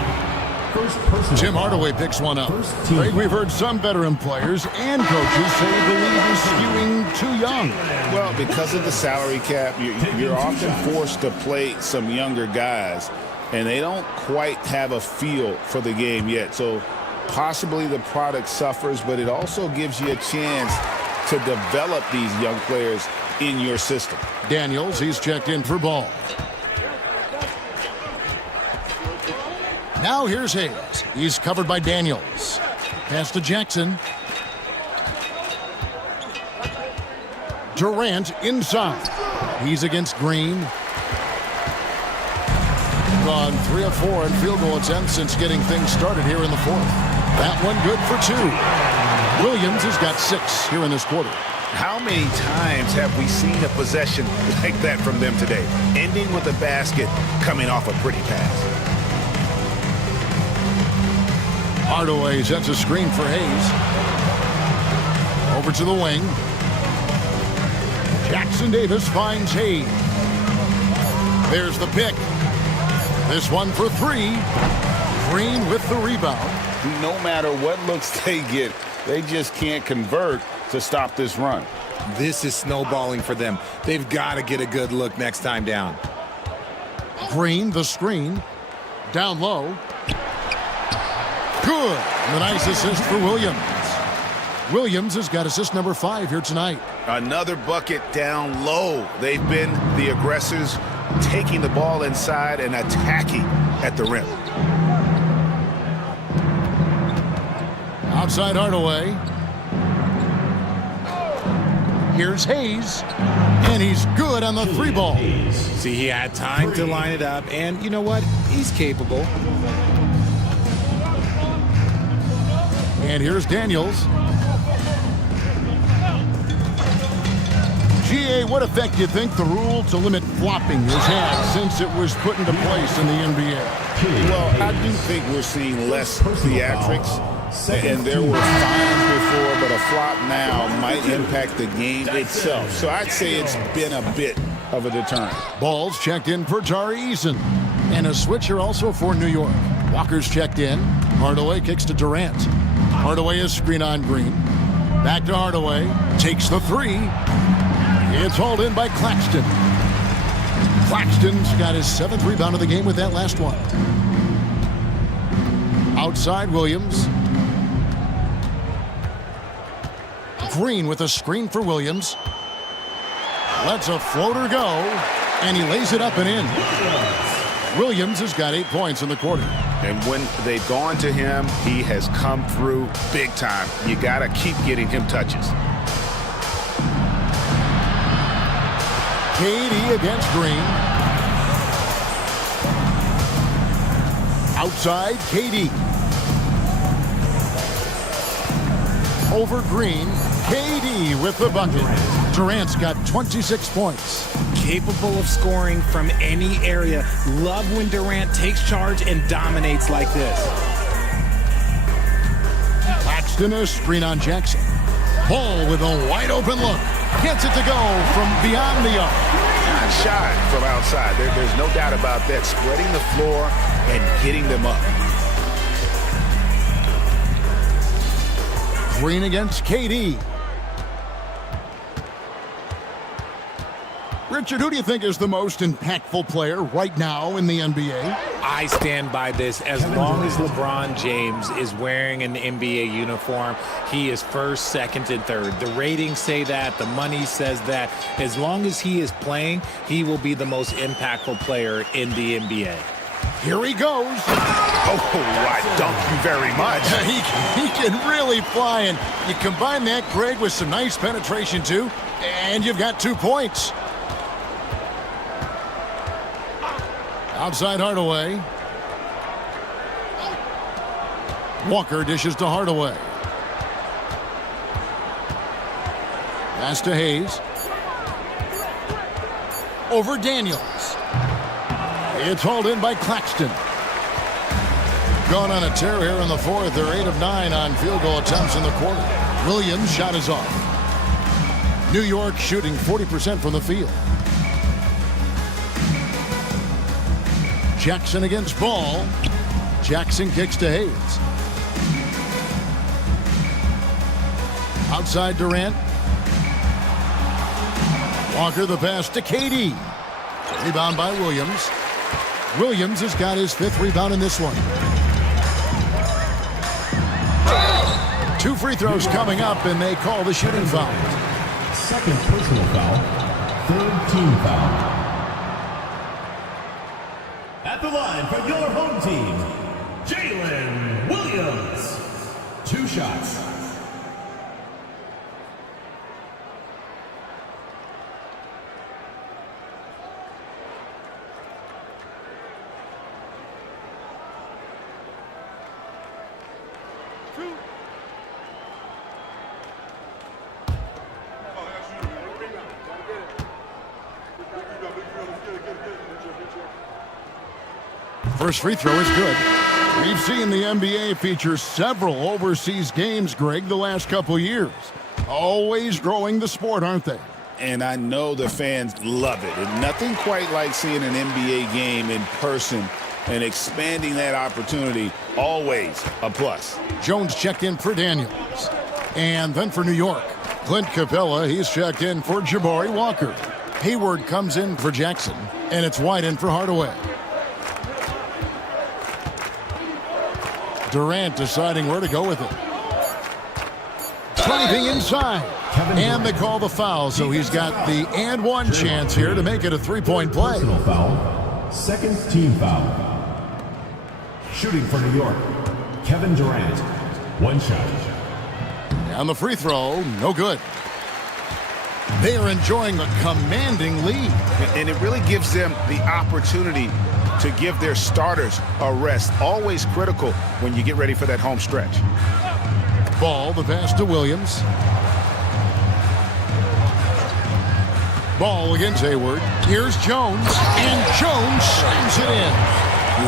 Jim Hardaway picks one up. Greg, we've heard some veteran players and coaches say the league is skewing too young. Well, because of the salary cap, you're often forced to play some younger guys, and they don't quite have a feel for the game yet. So possibly the product suffers, but it also gives you a chance to develop these young players in your system. Daniels, he's checked in for ball. Now here's Hayes. He's covered by Daniels. Pass to Jackson. Durant inside. He's against Green. Gone 3 of 4 in field goal attempts since getting things started here in the fourth. That one good for 2. Williams has got 6 here in this quarter. How many times have we seen a possession like that from them today? Ending with a basket, coming off a pretty pass. Hardaway sets a screen for Hayes. Over to the wing. Jackson Davis finds Hayes. There's the pick. This one for 3. Green with the rebound. No matter what looks they get, they just can't convert to stop this run. This is snowballing for them. They've got to get a good look next time down. Green, the screen. Down low. Good. And a nice assist for Williams. Williams has got assist number 5 here tonight. Another bucket down low. They've been the aggressors, taking the ball inside and attacking at the rim. Outside Hardaway. Here's Hayes. And he's good on the 3 ball. See, he had time to line it up, and you know what? He's capable. And here's Daniels. GA, what effect do you think the rule to limit flopping has had since it was put into place in the NBA? Well, I do think we're seeing less theatrics. And there were fines before, but a flop now might impact the game itself. So I'd say it's been a bit of a deterrent. Ball's checked in for Tari Eason. And a switcher also for New York. Walker's checked in. Hardaway kicks to Durant. Hardaway is screen on Green. Back to Hardaway. Takes the 3. It's hauled in by Claxton. Claxton's got his 7th rebound of the game with that last one. Outside Williams. Green with a screen for Williams. Lets a floater go, and he lays it up and in. Williams has got 8 points in the quarter. And when they've gone to him, he has come through big time. You got to keep getting him touches. KD against Green. Outside, KD. Over Green, KD with the bucket. Durant's got 26 points. Capable of scoring from any area. Love when Durant takes charge and dominates like this. Claxton a screen on Jackson. Ball with a wide open look. Gets it to go from beyond the arc. Not shy from outside. There's no doubt about that. Spreading the floor and getting them up. Green against KD. Richard, who do you think is the most impactful player right now in the NBA? I stand by this. As long as LeBron James is wearing an NBA uniform, he is first, second, and third. The ratings say that. The money says that. As long as he is playing, he will be the most impactful player in the NBA. Here he goes. Oh, I dunk you very much. He can really fly, and you combine that, Greg, with some nice penetration, too. And you've got 2 points. Outside Hardaway. Walker dishes to Hardaway. Pass to Hayes. Over Daniels. It's hauled in by Claxton. Gone on a tear here in the fourth. They're 8 of 9 on field goal attempts in the quarter. Williams' shot is off. New York shooting 40% from the field. Jackson against Ball. Jackson kicks to Hayes. Outside Durant. Walker the pass to KD. Rebound by Williams. Williams has got his 5th rebound in this one. 2 free throws coming up, and they call the shooting foul. Second personal foul. 3rd team foul. At the line for your home team, Jalen Williams. 2 shots. First free throw is good. We've seen the NBA feature several overseas games, Greg, the last couple years. Always growing the sport, aren't they? And I know the fans love it. And nothing quite like seeing an NBA game in person and expanding that opportunity. Always a plus. Jones checked in for Daniels. And then for New York, Clint Capella, he's checked in for Jabari Walker. Hayward comes in for Jackson, and it's wide in for Hardaway. Durant deciding where to go with it. Driving inside. And they call the foul, so he's got the and one chance here to make it a 3-point play. Personal foul. 2nd team foul. Shooting for New York, Kevin Durant. 1 shot. And the free throw, no good. They are enjoying a commanding lead. And it really gives them the opportunity to give their starters a rest. Always critical when you get ready for that home stretch. Ball, the pass to Williams. Ball against Hayward. Here's Jones, and Jones slams it in.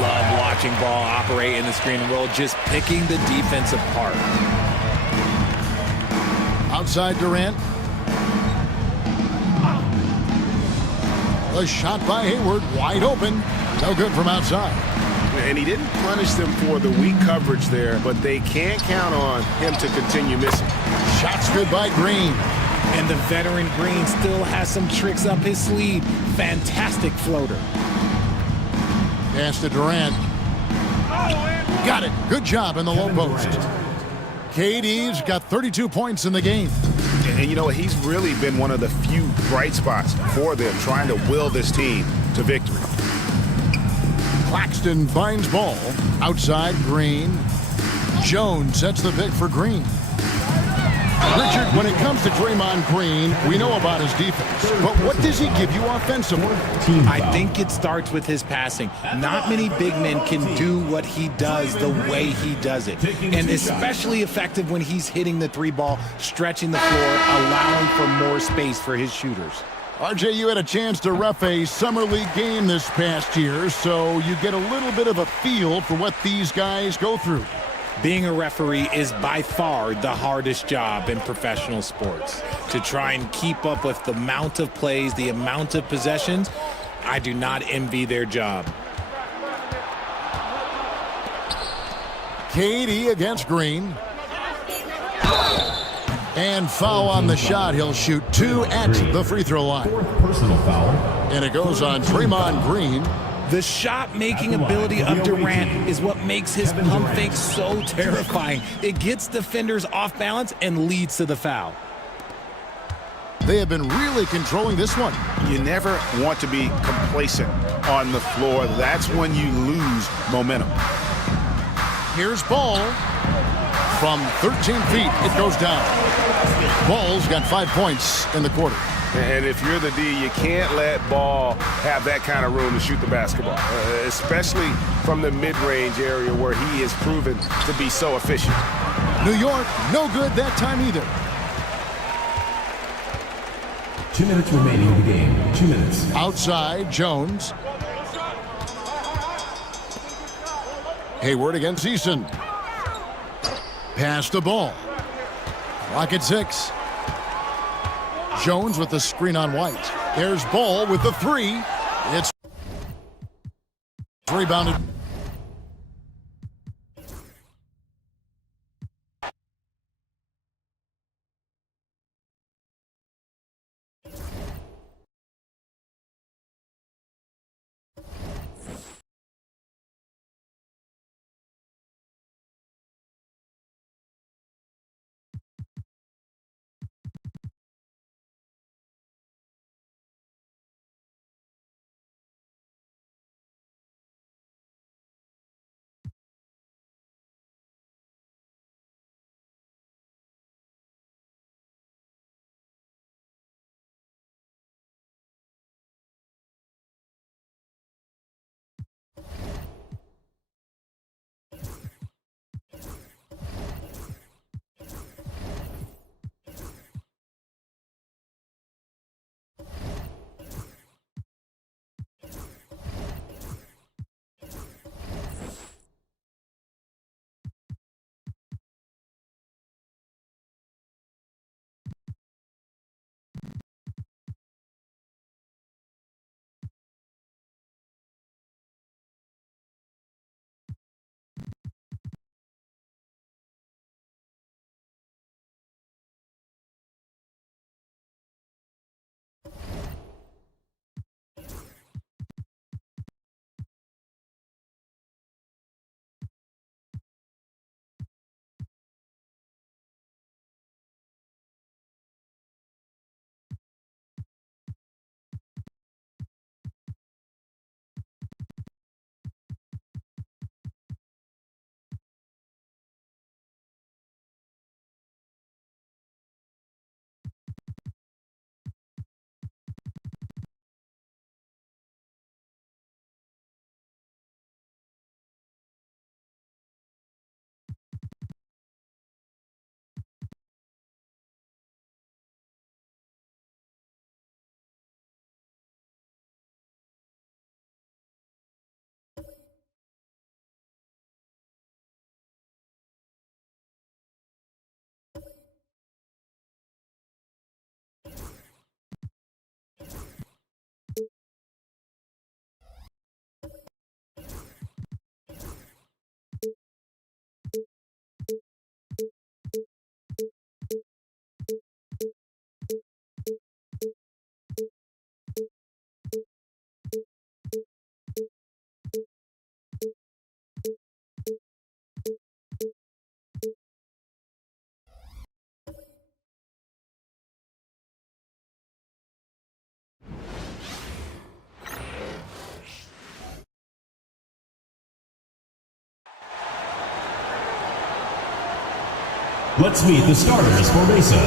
Love watching Ball operate in the screen and roll, just picking the defense apart. Outside Durant. A shot by Hayward, wide open. No good from outside. And he didn't punish them for the weak coverage there, but they can't count on him to continue missing. Shots good by Green. And the veteran Green still has some tricks up his sleeve. Fantastic floater. Pass to Durant. Got it. Good job in the low post. KD's got 32 points in the game. And you know what? He's really been one of the few bright spots for them, trying to will this team to victory. Claxton finds Ball. Outside Green. Jones sets the pick for Green. Richard, when it comes to Draymond Green, we know about his defense. But what does he give you offensively? I think it starts with his passing. Not many big men can do what he does the way he does it. And especially effective when he's hitting the 3-ball, stretching the floor, allowing for more space for his shooters. RJ, you had a chance to ref a Summer League game this past year, so you get a little bit of a feel for what these guys go through. Being a referee is by far the hardest job in professional sports. To try and keep up with the amount of plays, the amount of possessions, I do not envy their job. KD against Green. And foul on the shot. He'll shoot 2 at the free throw line. 4th personal foul. And it goes on Draymond Green. The shot-making ability of Durant is what makes his pump fake so terrifying. It gets defenders off balance and leads to the foul. They have been really controlling this one. You never want to be complacent on the floor. That's when you lose momentum. Here's Ball. From 13 feet, it goes down. Ball's got 5 points in the quarter. And if you're the D, you can't let Ball have that kind of room to shoot the basketball, especially from the mid-range area where he is proven to be so efficient. New York, no good that time either. 2 minutes remaining in the game. 2 minutes. Outside, Jones. Hayward against Eason. Pass the ball. Clock at 6. Jones with the screen on White. There's Ball with the 3. It's rebounded. Let's meet the starters for Mesa.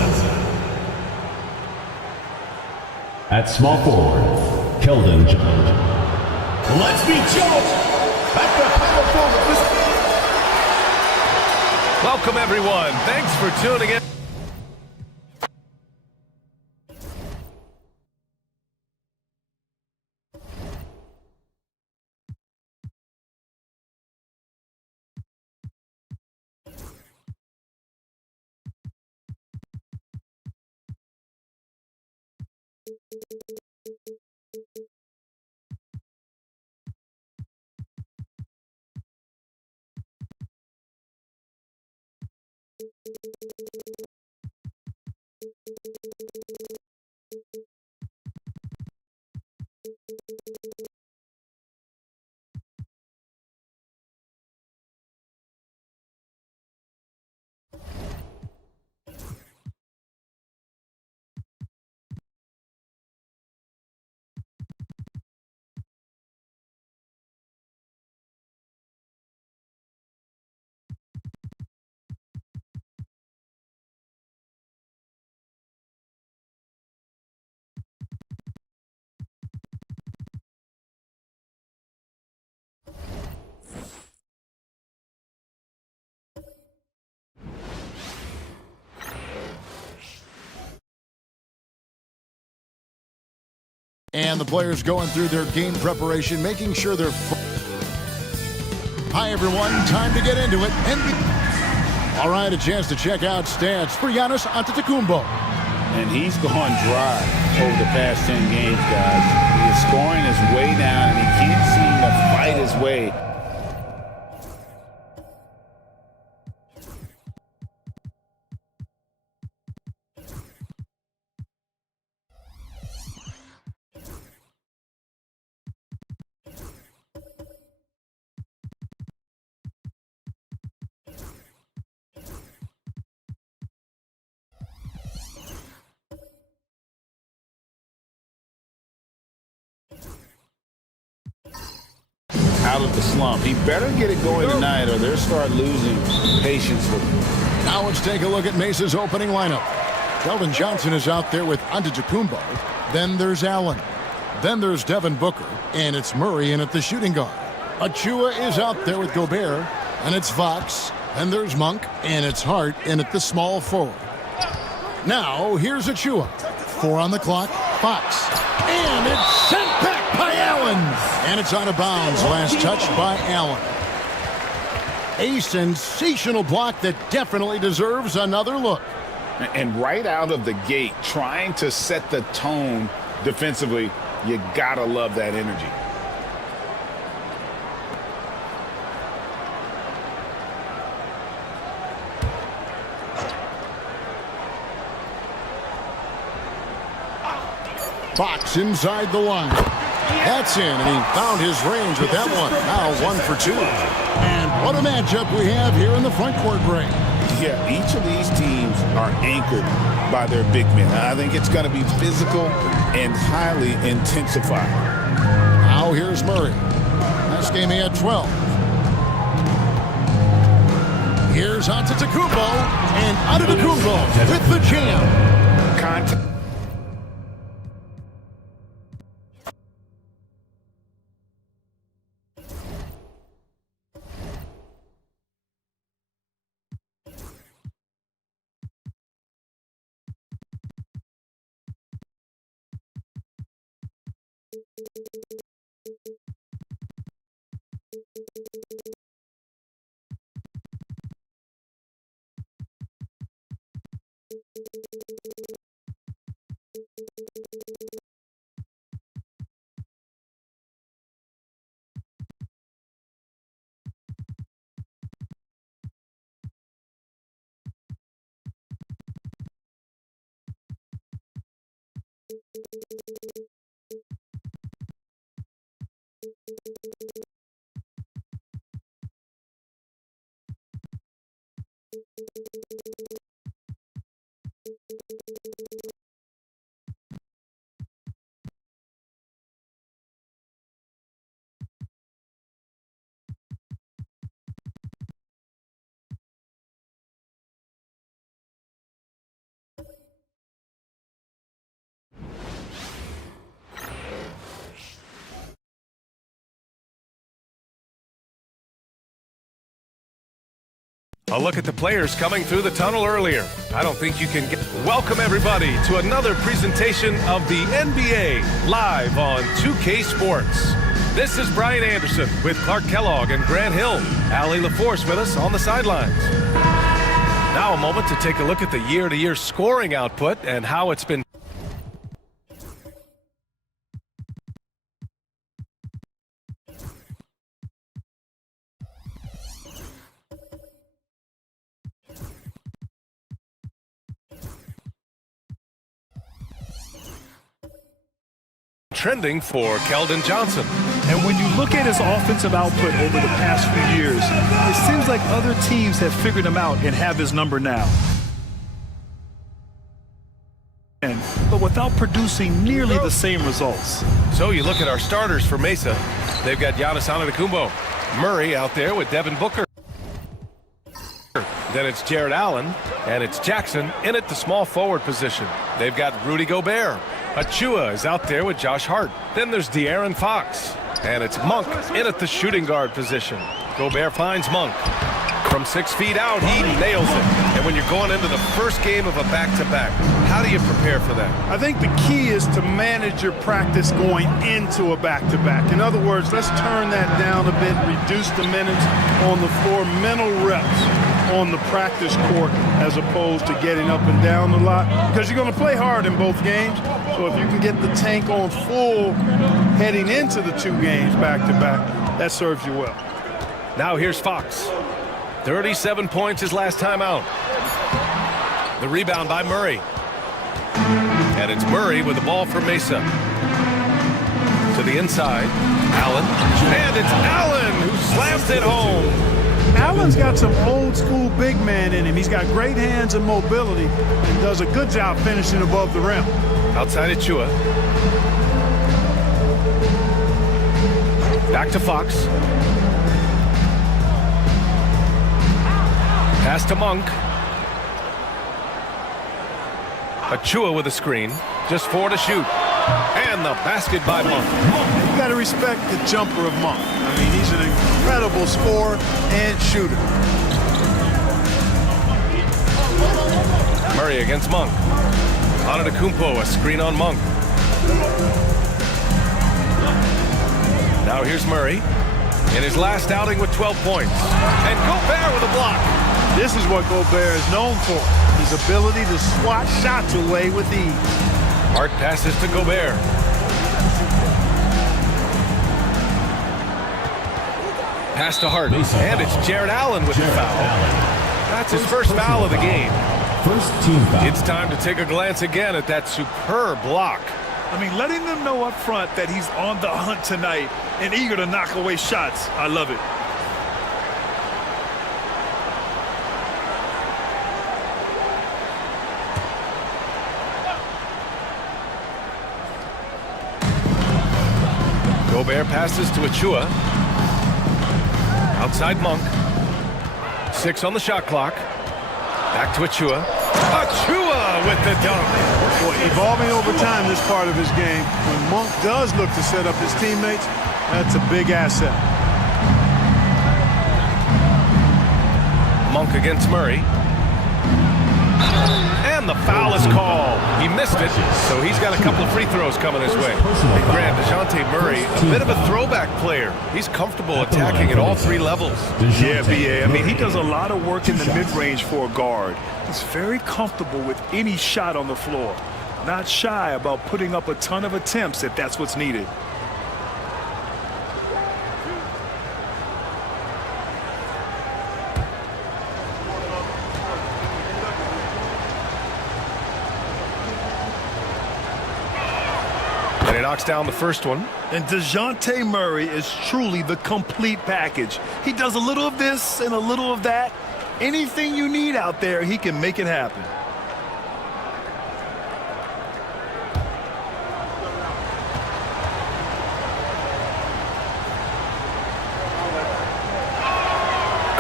At small forward, Keldon Jones. Let's meet Jones at the power forward. Welcome, everyone. Thanks for tuning in. And the players going through their game preparation, making sure they're... Hi, everyone. Time to get into it. All right, a chance to check out stats for Giannis Antetokounmpo. And he's gone dry over the past 10 games, guys. His scoring is way down, and he can't seem to fight his way. Out of the slump. He better get it going tonight or they'll start losing patience with him. Now let's take a look at Mesa's opening lineup. Keldon Johnson is out there with Antetokounmpo. Then there's Allen. Then there's Devin Booker. And it's Murray in at the shooting guard. Achua is out there with Gobert. And it's Fox. And there's Monk. And it's Hart in at the small forward. Now here's Achua. 4 on the clock. Fox. And it's sent back by Allen. And it's out of bounds. Last touch by Allen. A sensational block that definitely deserves another look. And right out of the gate, trying to set the tone defensively, you gotta love that energy. Fox inside the line. That's in, and he found his range with that one. Now 1 for 2. And what a matchup we have here in the front court break. Yeah, each of these teams are anchored by their big men. I think it's going to be physical and highly intensified. Now here's Murray. Last game he had 12. Here's Antetokounmpo, and Antetokounmpo with the jam. Contact. A look at the players coming through the tunnel earlier. I don't think you can get... Welcome, everybody, to another presentation of the NBA live on 2K Sports. This is Brian Anderson with Clark Kellogg and Grant Hill. Allie LaForce with us on the sidelines. Now a moment to take a look at the year-to-year scoring output and how it's been... trending for Keldon Johnson. And when you look at his offensive output over the past few years, it seems like other teams have figured him out and have his number now. But without producing nearly the same results. So you look at our starters for Mesa. They've got Giannis Antetokounmpo, Murray out there with Devin Booker. Then it's Jared Allen, and it's Jackson in at the small forward position. They've got Rudy Gobert. Achua is out there with Josh Hart. Then there's De'Aaron Fox. And it's Monk in at the shooting guard position. Gobert finds Monk. From 6 feet out, he nails it. And when you're going into the first game of a back-to-back, how do you prepare for that? I think the key is to manage your practice going into a back-to-back. In other words, let's turn that down a bit, reduce the minutes on the floor, mental reps on the practice court as opposed to getting up and down a lot, because you're going to play hard in both games. So if you can get the tank on full heading into the 2 games back-to-back, that serves you well. Now here's Fox. 37 points his last time out. The rebound by Murray. And it's Murray with the ball for Mesa. To the inside, Allen. And it's Allen who slams it home. Allen's got some old school big man in him. He's got great hands and mobility and does a good job finishing above the rim. Outside Achua. Back to Fox. Pass to Monk. Achua with a screen. Just 4 to shoot. And the basket by Monk. You got to respect the jumper of Monk. I mean, he's an incredible scorer and shooter. Murray against Monk. Antetokounmpo, a screen on Monk. Now here's Murray in his last outing with 12 points. And Gobert with a block. This is what Gobert is known for, his ability to swat shots away with ease. Hart passes to Gobert. Pass to Hart, and it's Jared Allen with the foul. That's his first foul of the game. First team foul. It's time to take a glance again at that superb block. I mean, letting them know up front that he's on the hunt tonight and eager to knock away shots. I love it. Gobert passes to Achua. Outside Monk. 6 on the shot clock. Back to Achua. Achua with the dunk. Boy, evolving over time this part of his game. When Monk does look to set up his teammates, that's a big asset. Monk against Murray. And the foul is called. He missed it, so he's got a couple of free throws coming his way. Hey, Grant, DeJounte Murray, a bit of a throwback player. He's comfortable attacking at all 3 levels. Yeah, B.A. I mean, he does a lot of work in the mid-range for a guard. He's very comfortable with any shot on the floor. Not shy about putting up a ton of attempts if that's what's needed. And he knocks down the first one. And DeJounte Murray is truly the complete package. He does a little of this and a little of that. Anything you need out there, he can make it happen.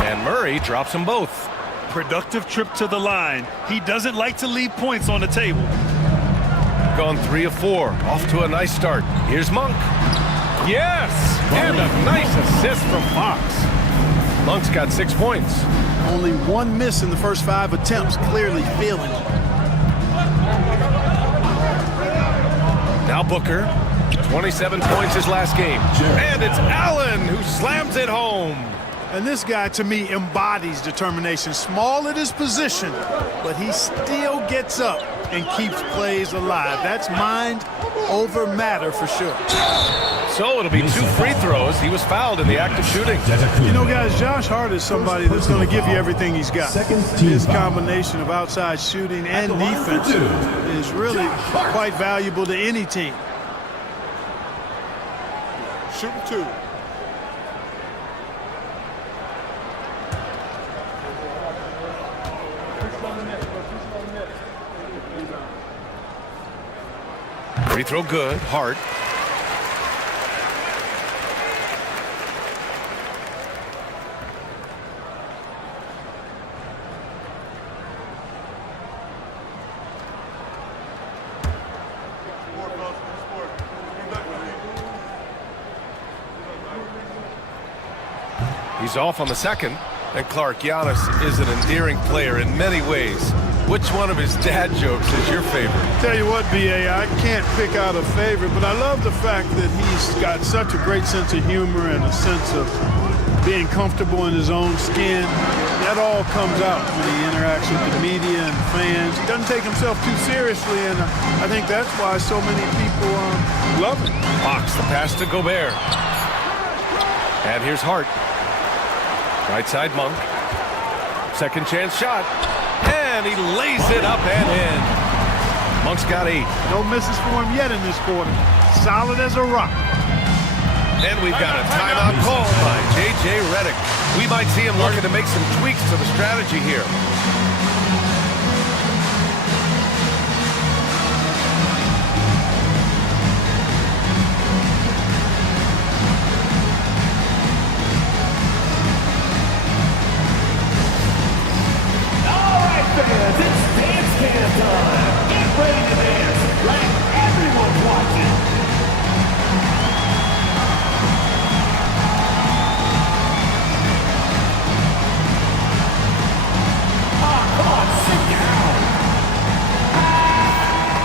And Murray drops them both. Productive trip to the line. He doesn't like to leave points on the table. Gone 3 of 4. Off to a nice start. Here's Monk. Yes! And a nice assist from Fox. Monk's got 6 points. Only 1 miss in the first 5 attempts, clearly feeling it. Now Booker. 27 points his last game. And it's Allen who slams it home. And this guy, to me, embodies determination. Small at his position, but he still gets up and keeps plays alive. That's mind over matter for sure. So it'll be 2 free throws. He was fouled in the act of shooting. You know, guys, Josh Hart is somebody that's going to give you everything he's got. His combination of outside shooting and defense is really quite valuable to any team. Shooting 2. Free throw good. Hart. He's off on the second. And Clark, Giannis is an endearing player in many ways. Which one of his dad jokes is your favorite? Tell you what, B.A., I can't pick out a favorite, but I love the fact that he's got such a great sense of humor and a sense of being comfortable in his own skin. That all comes out when he interacts with the media and fans. He doesn't take himself too seriously, and I think that's why so many people love him. Fox, the pass to Gobert. And here's Hart. Right side, Monk. Second chance shot. And he lays it up and in. Monk's got 8. No misses for him yet in this quarter. Solid as a rock. And we've got a timeout call by J.J. Redick. We might see him looking to make some tweaks to the strategy here. Fans, it's dance can time. Get ready to dance like everyone's watching. Come on, sit down.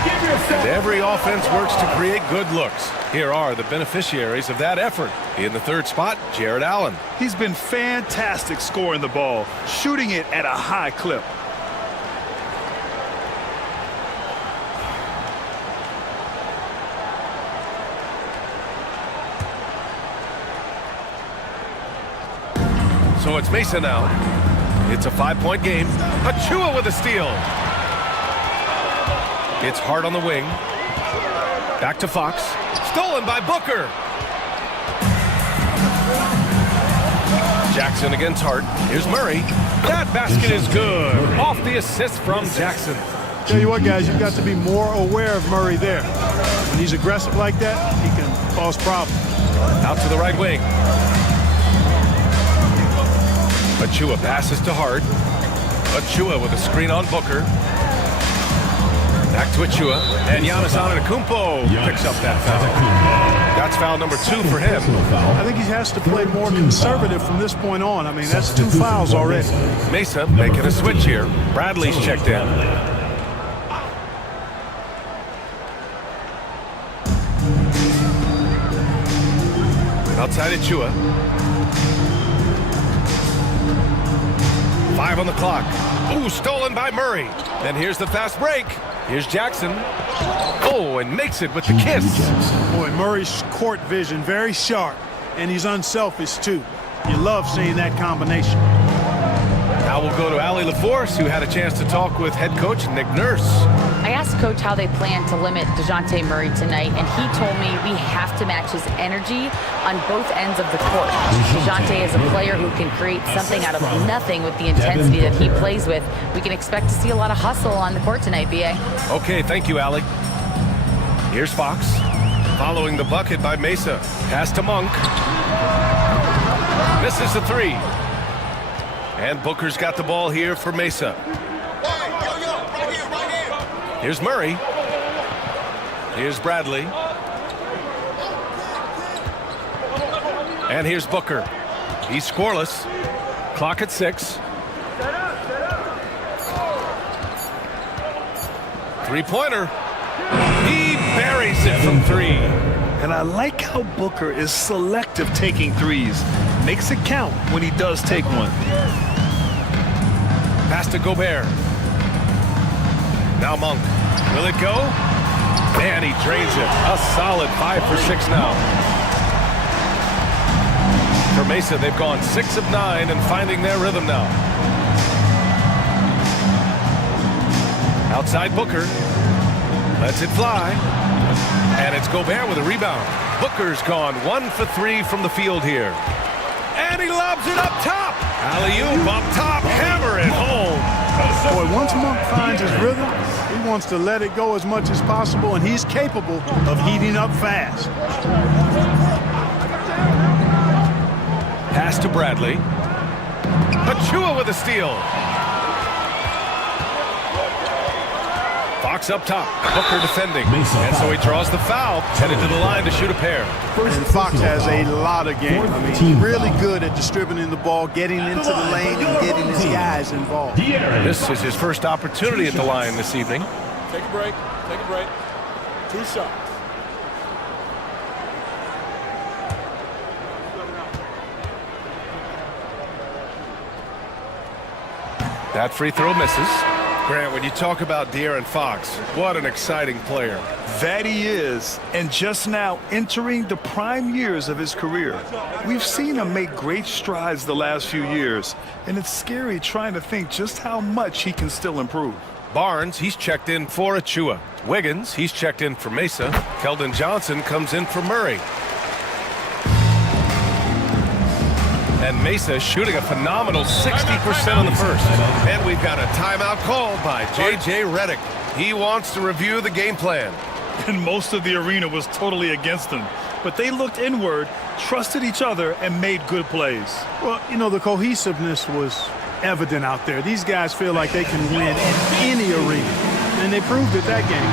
Give yourself. And every offense works to create good looks. Here are the beneficiaries of that effort. In the third spot, Jared Allen. He's been fantastic scoring the ball, shooting it at a high clip. So it's Mesa now. It's a 5-point game. Achua with a steal. It's Hart on the wing. Back to Fox. Stolen by Booker. Jackson against Hart. Here's Murray. That basket is good. Off the assist from Jackson. Tell you what, guys, you've got to be more aware of Murray there. When he's aggressive like that, he can cause problems. Out to the right wing. Achua passes to Hart. Achua with a screen on Booker. Back to Achua. And Giannis Antetokounmpo picks up that foul. That's foul number 2 for him. I think he has to play more conservative from this point on. I mean, that's 2 fouls already. Mesa making a switch here. Bradley's checked in. Outside Achua. 5 on the clock. Ooh, stolen by Murray. And here's the fast break. Here's Jackson. Oh, and makes it with the kiss. Boy, Murray's court vision very sharp, and he's unselfish too. You love seeing that combination. Now we'll go to Allie LaForce, who had a chance to talk with head coach Nick Nurse. I asked Coach how they plan to limit DeJounte Murray tonight, and he told me we have to match his energy on both ends of the court. DeJounte is a player who can create something out of nothing with the intensity that he plays with. We can expect to see a lot of hustle on the court tonight, B.A. Okay, thank you, Allie. Here's Fox, following the bucket by Mesa. Pass to Monk. Misses the 3. And Booker's got the ball here for Mesa. Here's Murray. Here's Bradley. And here's Booker. He's scoreless. Clock at 6. 3-pointer. He buries it from 3. And I like how Booker is selective taking threes. Makes it count when he does take one. Pass to Gobert. Now Monk. Will it go? And he drains it. A solid 5 for 6 now. For Mesa, they've gone 6 of 9 and finding their rhythm now. Outside Booker. Lets it fly. And it's Gobert with a rebound. Booker's gone 1 for 3 from the field here. And he lobs it up top. Alley-oop up top. Hammer it home. Boy, once Monk finds his rhythm, he wants to let it go as much as possible, and he's capable of heating up fast. Pass to Bradley. Achua with a steal. Fox up top. Booker defending. And so he draws the foul. Headed to the line to shoot a pair. And Fox has a lot of game. I mean, really good at distributing the ball, getting into the lane, and getting his guys involved. This is his first opportunity at the line this evening. Take a break. Take a break. 2 shots. That free throw misses. Grant, when you talk about De'Aaron Fox, what an exciting player. That he is, and just now entering the prime years of his career. We've seen him make great strides the last few years, and it's scary trying to think just how much he can still improve. Barnes, he's checked in for Achua. Wiggins, he's checked in for Mesa. Keldon Johnson comes in for Murray. And Mesa shooting a phenomenal 60% on the first. And we've got a timeout called by J.J. Redick. He wants to review the game plan. And most of the arena was totally against them. But they looked inward, trusted each other, and made good plays. Well, you know, the cohesiveness was evident out there. These guys feel like they can win in any arena, and they proved it that game.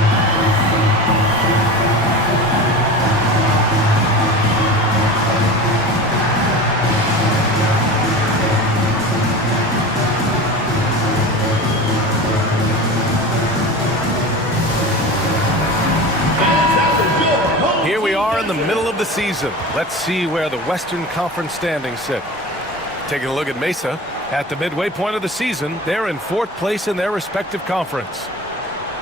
Here we are in the middle of the season. Let's see where the Western Conference standings sit. Taking a look at Mesa. At the midway point of the season, they're in 4th place in their respective conference.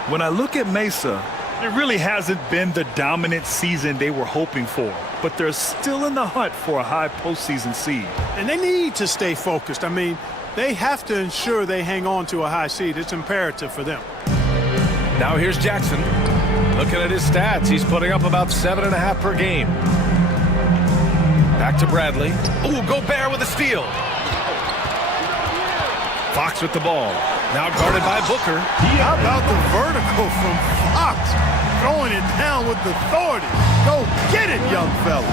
When I look at Mesa, it really hasn't been the dominant season they were hoping for, but they're still in the hunt for a high postseason seed. And they need to stay focused. I mean, they have to ensure they hang on to a high seed. It's imperative for them. Now here's Jackson. Looking at his stats, he's putting up about 7.5 per game. Back to Bradley. Ooh, Gobert with a steal. Fox with the ball. Now guarded by Booker. How about the vertical from Fox? Throwing it down with authority. Go get it, young fella.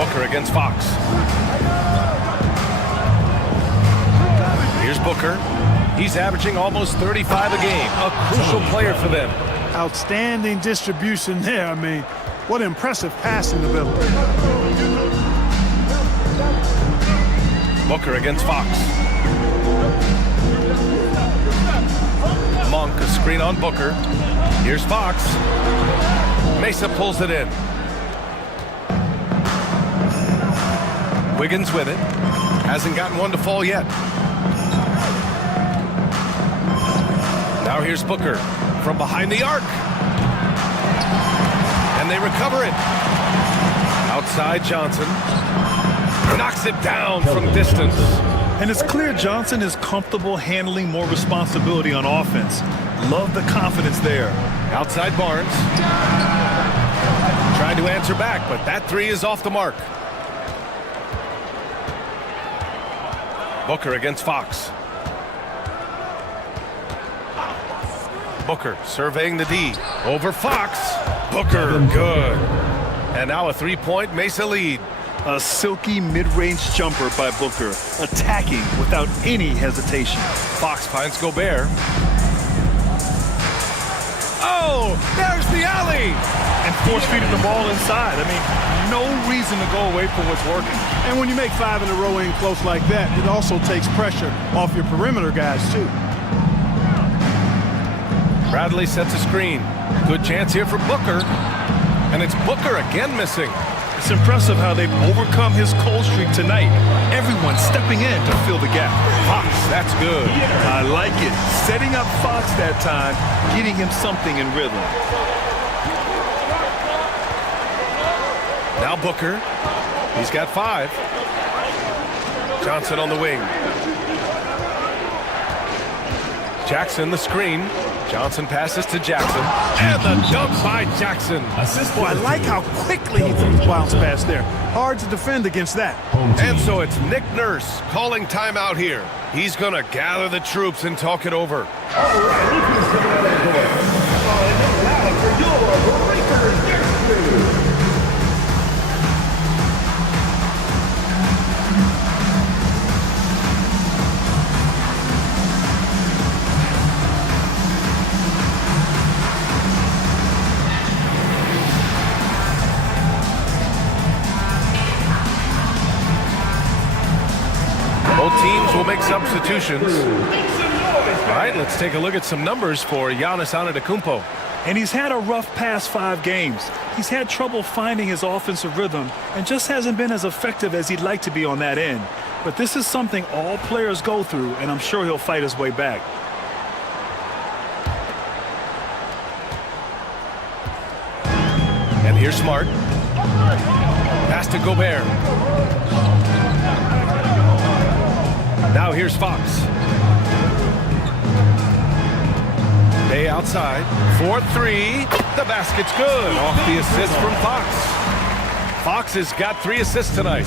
Booker against Fox. Here's Booker. He's averaging almost 35 a game. A crucial player for them. Outstanding distribution there. I mean, what impressive passing ability. Booker against Fox. Monk, a screen on Booker. Here's Fox. Mesa pulls it in. Wiggins with it. Hasn't gotten one to fall yet. Now here's Booker from behind the arc. And they recover it. Outside Johnson. Knocks it down from distance. And it's clear Johnson is comfortable handling more responsibility on offense. Love the confidence there. Outside Barnes. Trying to answer back, but that three is off the mark. Booker against Fox. Booker surveying the D. Over Fox. Booker, good. And now a three-point Mesa lead. A silky mid-range jumper by Booker, attacking without any hesitation. Fox finds Gobert. Oh, there's the alley! And force-feeding the ball inside. I mean, no reason to go away from what's working. And when you make 5 in a row in close like that, it also takes pressure off your perimeter guys, too. Bradley sets a screen. Good chance here for Booker. And it's Booker again missing. It's impressive how they've overcome his cold streak tonight. Everyone stepping in to fill the gap. Fox, that's good. I like it. Setting up Fox that time, getting him something in rhythm. Now Booker. He's got 5. Johnson on the wing. Jackson the screen. Johnson passes to Jackson. And the dunk by Jackson. Boy, I like how quickly he threw the bounce pass there. Hard to defend against that. And so it's Nick Nurse calling timeout here. He's going to gather the troops and talk it over. All right, for your Breakers. teams will make substitutions. All right, let's take a look at some numbers for Giannis Antetokounmpo. And he's had a rough past 5 games. He's had trouble finding his offensive rhythm and just hasn't been as effective as he'd like to be on that end. But this is something all players go through, and I'm sure he'll fight his way back. And here's Smart. Pass to Gobert. Now here's Fox. Bay outside. 4-3. The basket's good. Off the assist from Fox. Fox has got 3 assists tonight.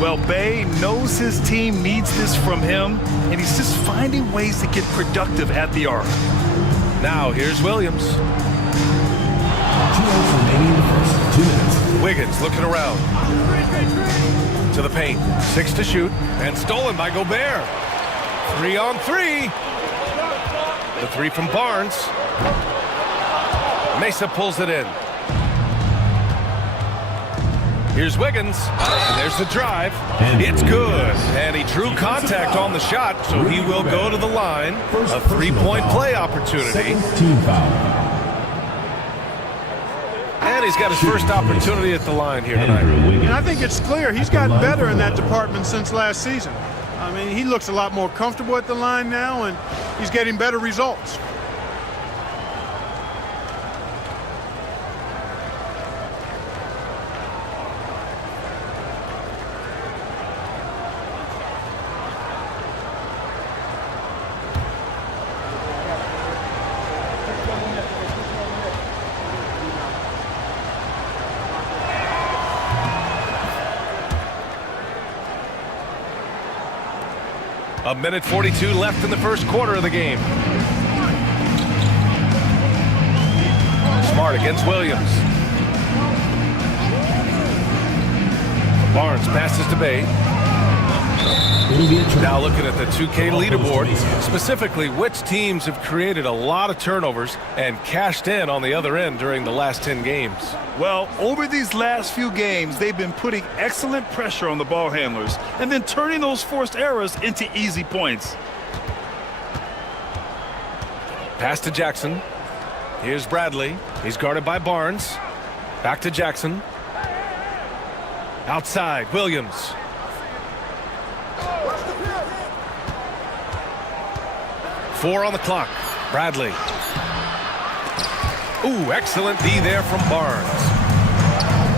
Well, Bay knows his team needs this from him, and he's just finding ways to get productive at the arc. Now here's Williams. 2 minutes remaining in the first. 2 minutes. Wiggins looking around. To the paint. 6 to shoot. And stolen by Gobert. 3 on 3. The 3 from Barnes. Mesa pulls it in. Here's Wiggins. And there's the drive. It's good. And he drew contact on the shot, so he will go to the line. A 3-point play opportunity. Team foul. And he's got his first opportunity at the line here tonight. And I think it's clear he's gotten better in that department since last season. I mean, he looks a lot more comfortable at the line now, and he's getting better results. A minute 42 left in the first quarter of the game. Smart against Williams. Barnes passes to Bay. Now looking at the 2K leaderboard, specifically which teams have created a lot of turnovers and cashed in on the other end during the last 10 games. Well, over these last few games, they've been putting excellent pressure on the ball handlers and then turning those forced errors into easy points. Pass to Jackson. Here's Bradley. He's guarded by Barnes. Back to Jackson. Outside, Williams. Four on the clock. Bradley. Ooh, excellent D there from Barnes.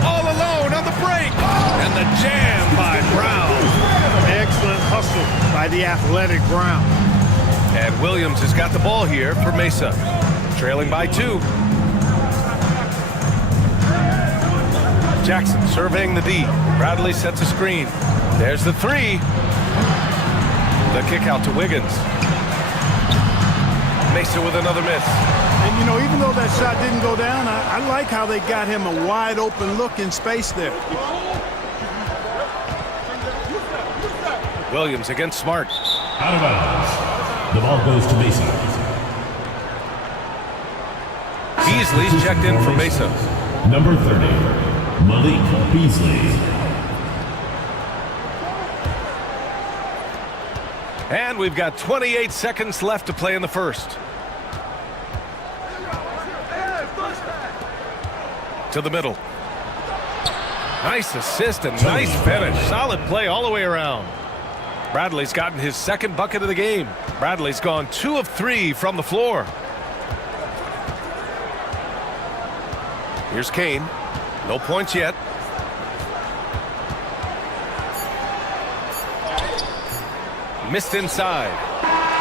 All alone on the break. And the jam by Brown. Excellent hustle by the athletic Brown. And Williams has got the ball here for Mesa. Trailing by 2. Jackson surveying the D. Bradley sets a screen. There's the 3. The kick out to Wiggins. Mesa with another miss. And, you know, even though that shot didn't go down, I like how they got him a wide open look in space there. Williams against Smart. Out of bounds. The ball goes to Mesa. Beasley's checked in for Mesa. Number 30, Malik Beasley. And we've got 28 seconds left to play in the first. To the middle. Nice assist and nice finish. Solid play all the way around. Bradley's gotten his second bucket of the game. Bradley's gone 2 of 3 from the floor. Here's Kane. No points yet. Missed inside.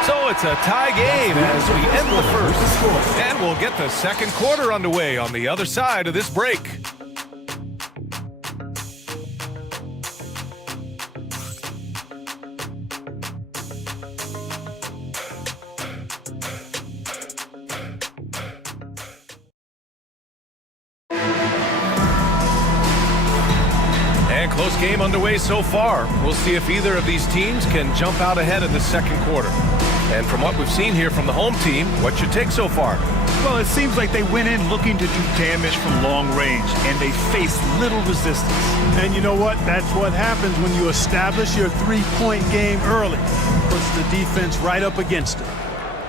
So it's a tie game as we end the first. And we'll get the second quarter underway on the other side of this break. Close game underway so far. We'll see if either of these teams can jump out ahead in the second quarter. And from what we've seen here from the home team, what's your take so far? Well, it seems like they went in looking to do damage from long range, and they faced little resistance. And you know what? That's what happens when you establish your three-point game early. Puts the defense right up against it.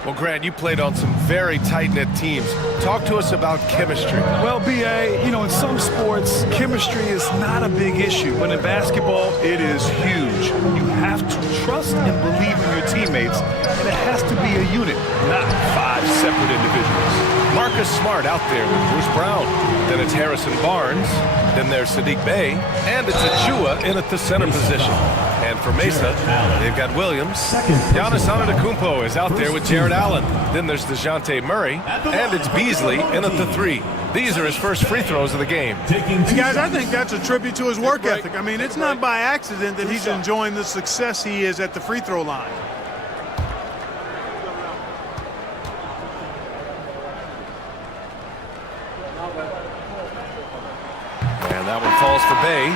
Well, Grant, you played on some very tight-knit teams. Talk to us about chemistry. Well, B.A., in some sports, chemistry is not a big issue, but in basketball, it is huge. You have to trust and believe in your teammates, and it has to be a unit, not 5 separate individuals. Marcus Smart out there with Bruce Brown. Then it's Harrison Barnes. Then there's Sadiq Bey. And it's Achua in at the center position. And for Mesa, they've got Williams. Giannis Antetokounmpo is out there with Jared Allen. Then there's DeJounte Murray. And it's Beasley in at the 3. These are his first free throws of the game. And guys, I think that's a tribute to his work ethic. I mean, it's not by accident that he's enjoying the success he is at the free throw line. And that one falls for Bey.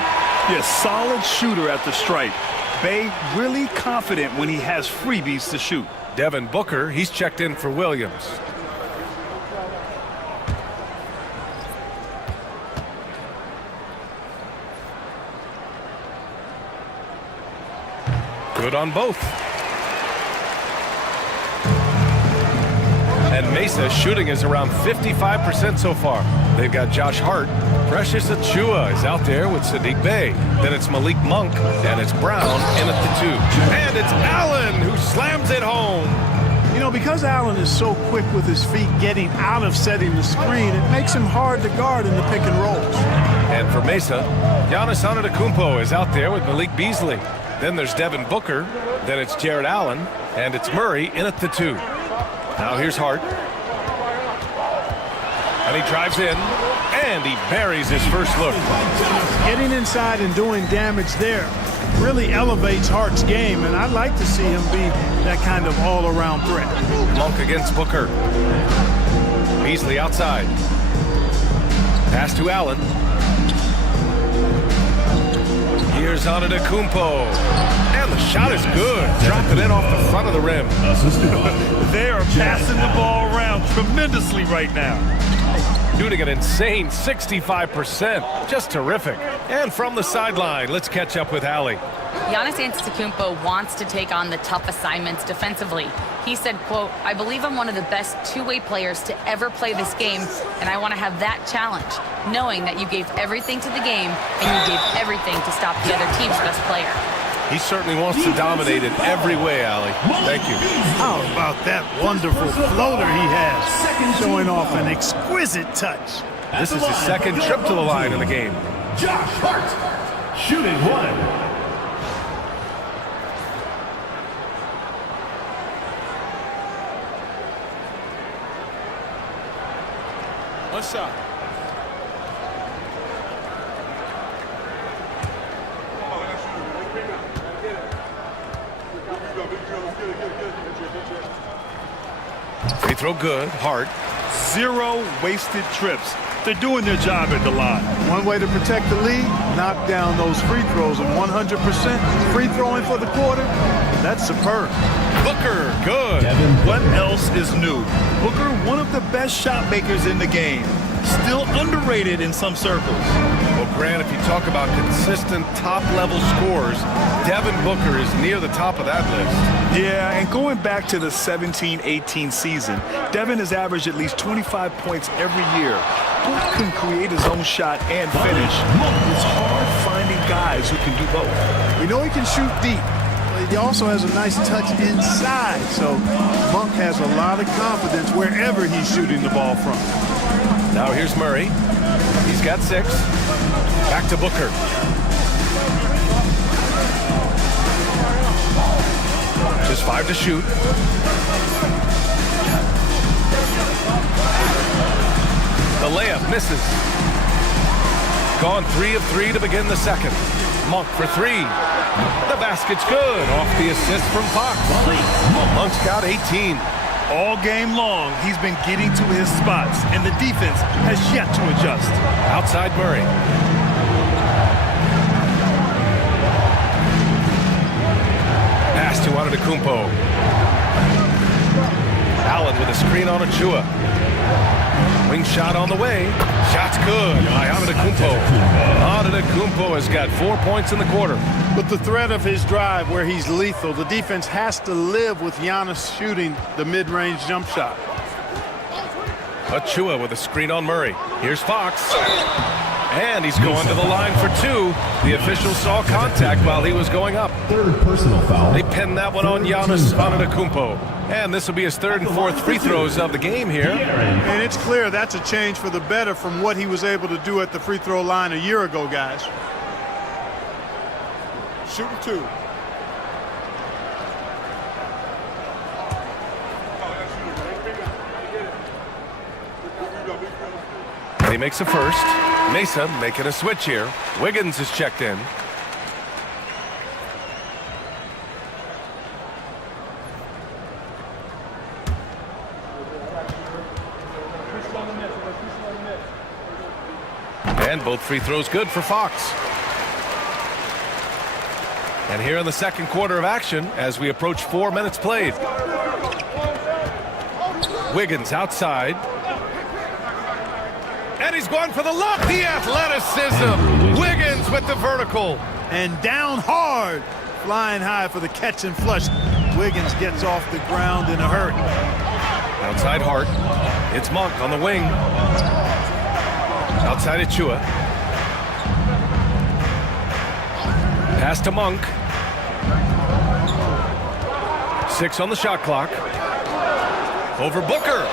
Yeah, solid shooter at the stripe. Bey really confident when he has freebies to shoot. Devin Booker, he's checked in for Williams. Good on both. And Mesa shooting is around 55% so far. They've got Josh Hart. Precious Achua is out there with Sadiq Bey. Then it's Malik Monk, and it's Brown in at the 2. And it's Allen who slams it home. Because Allen is so quick with his feet getting out of setting the screen, it makes him hard to guard in the pick and rolls. And for Mesa, Giannis Antetokounmpo is out there with Malik Beasley. Then there's Devin Booker. Then it's Jared Allen, and it's Murray in at the 2. Now here's Hart. And he drives in, and he buries his first look. Getting inside and doing damage there really elevates Hart's game, and I'd like to see him be that kind of all-around threat. Monk against Booker. Beasley outside. Pass to Allen. Here's Antetokounmpo. And the shot is good. Dropping it off the front of the rim. They are passing the ball around tremendously right now. Shooting an insane 65%. Just terrific. And from the sideline, let's catch up with Allie. Giannis Antetokounmpo wants to take on the tough assignments defensively. He said, quote, "I believe I'm one of the best two-way players to ever play this game, and I want to have that challenge, knowing that you gave everything to the game and you gave everything to stop the other team's best player." He certainly wants to dominate in every way, Allie. Thank you. How about that wonderful floater he has, showing off an exquisite touch. This is his second trip to the line in the game. Josh Hart, shooting 1. What's up? Free throw good. Hart. 0 wasted trips. They're doing their job at the line. One way to protect the lead, knock down those free throws, and 100% free throwing for the quarter, that's superb. Booker, good. What else is new? Booker, one of the best shot makers in the game. Still underrated in some circles. Well, Grant, if you talk about consistent top-level scores, Devin Booker is near the top of that list. Yeah, and going back to the 17-18 season, Devin has averaged at least 25 points every year. Book can create his own shot and finish. It's hard finding guys who can do both. We know he can shoot deep, but he also has a nice touch inside, so Monk has a lot of confidence wherever he's shooting the ball from. Now here's Murray. He's got 6. Back to Booker. Just 5 to shoot. The layup misses. Gone 3 of 3 to begin the second. Monk for 3. The basket's good. Off the assist from Fox. Monk's got 18. All game long, he's been getting to his spots, and the defense has yet to adjust. Outside Murray. Pass to Antetokounmpo. Garland with a screen on Achua. Wing shot on the way. Shot's good by Antetokounmpo. Antetokounmpo has got 4 points in the quarter. With the threat of his drive where he's lethal, the defense has to live with Giannis shooting the mid-range jump shot. Achua with a screen on Murray. Here's Fox. And he's going to the line for two. The official saw contact while he was going up. Third personal foul. They pinned that one on Giannis Antetokounmpo. And this will be his third and fourth free throws of the game here. And it's clear that's a change for the better from what he was able to do at the free throw line a year ago, guys. Shooting two. And he makes a first. Mesa making a switch here. Wiggins is checked in. And both free throws good for Fox. And here in the second quarter of action, as we approach 4 minutes played. Wiggins outside. And he's going for the look. The athleticism. Wiggins with the vertical. And down hard. Flying high for the catch and flush. Wiggins gets off the ground in a hurry. Outside Hart. It's Monk on the wing. Outside Achua. Pass to Monk. 6 on the shot clock. Over Booker.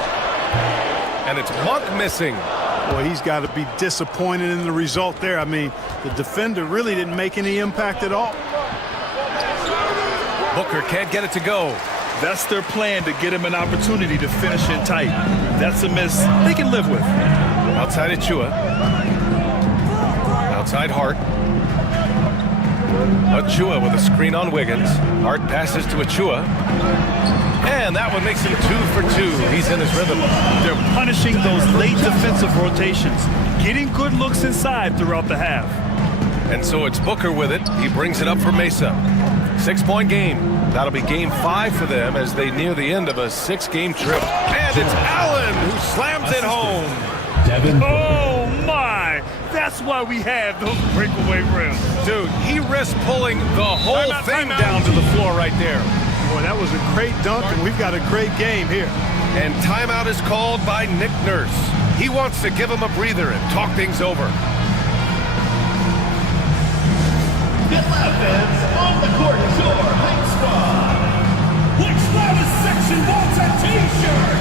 And it's Monk missing. Boy, he's got to be disappointed in the result there. I mean, the defender really didn't make any impact at all. Booker can't get it to go. That's their plan, to get him an opportunity to finish in tight. That's a miss they can live with. Outside Achua. Outside Hart. Achua with a screen on Wiggins. Hart passes to Achua. And that one makes him 2 for 2. He's in his rhythm. They're punishing those late defensive rotations, getting good looks inside throughout the half. And so it's Booker with it. He brings it up for Mesa. 6-point game. That'll be game 5 for them as they near the end of a 6-game trip. And it's Allen who slams it home. Oh, my. That's why we have those breakaway rims. Dude, he risked pulling the whole thing down to the floor right there. Boy, that was a great dunk, and we've got a great game here. And timeout is called by Nick Nurse. He wants to give him a breather and talk things over. GODBLESS on the court tour hype squad. Which loudest section wants a t-shirt?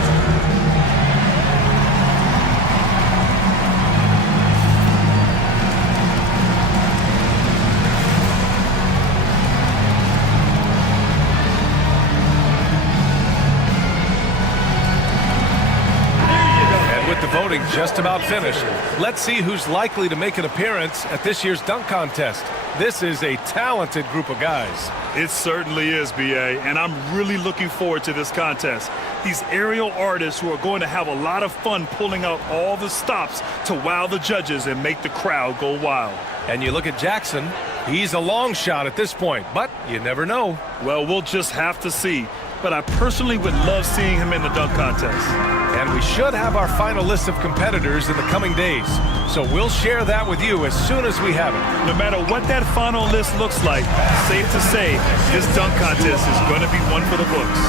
Voting just about finished. Let's see who's likely to make an appearance at this year's dunk contest. This is a talented group of guys. It certainly is, B.A., and I'm really looking forward to this contest. These aerial artists who are going to have a lot of fun pulling out all the stops to wow the judges and make the crowd go wild. And you look at Jackson, he's a long shot at this point, but you never know. Well, we'll just have to see. But I personally would love seeing him in the dunk contest. And we should have our final list of competitors in the coming days. So we'll share that with you as soon as we have it. No matter what that final list looks like, safe to say, this dunk contest is going to be one for the books.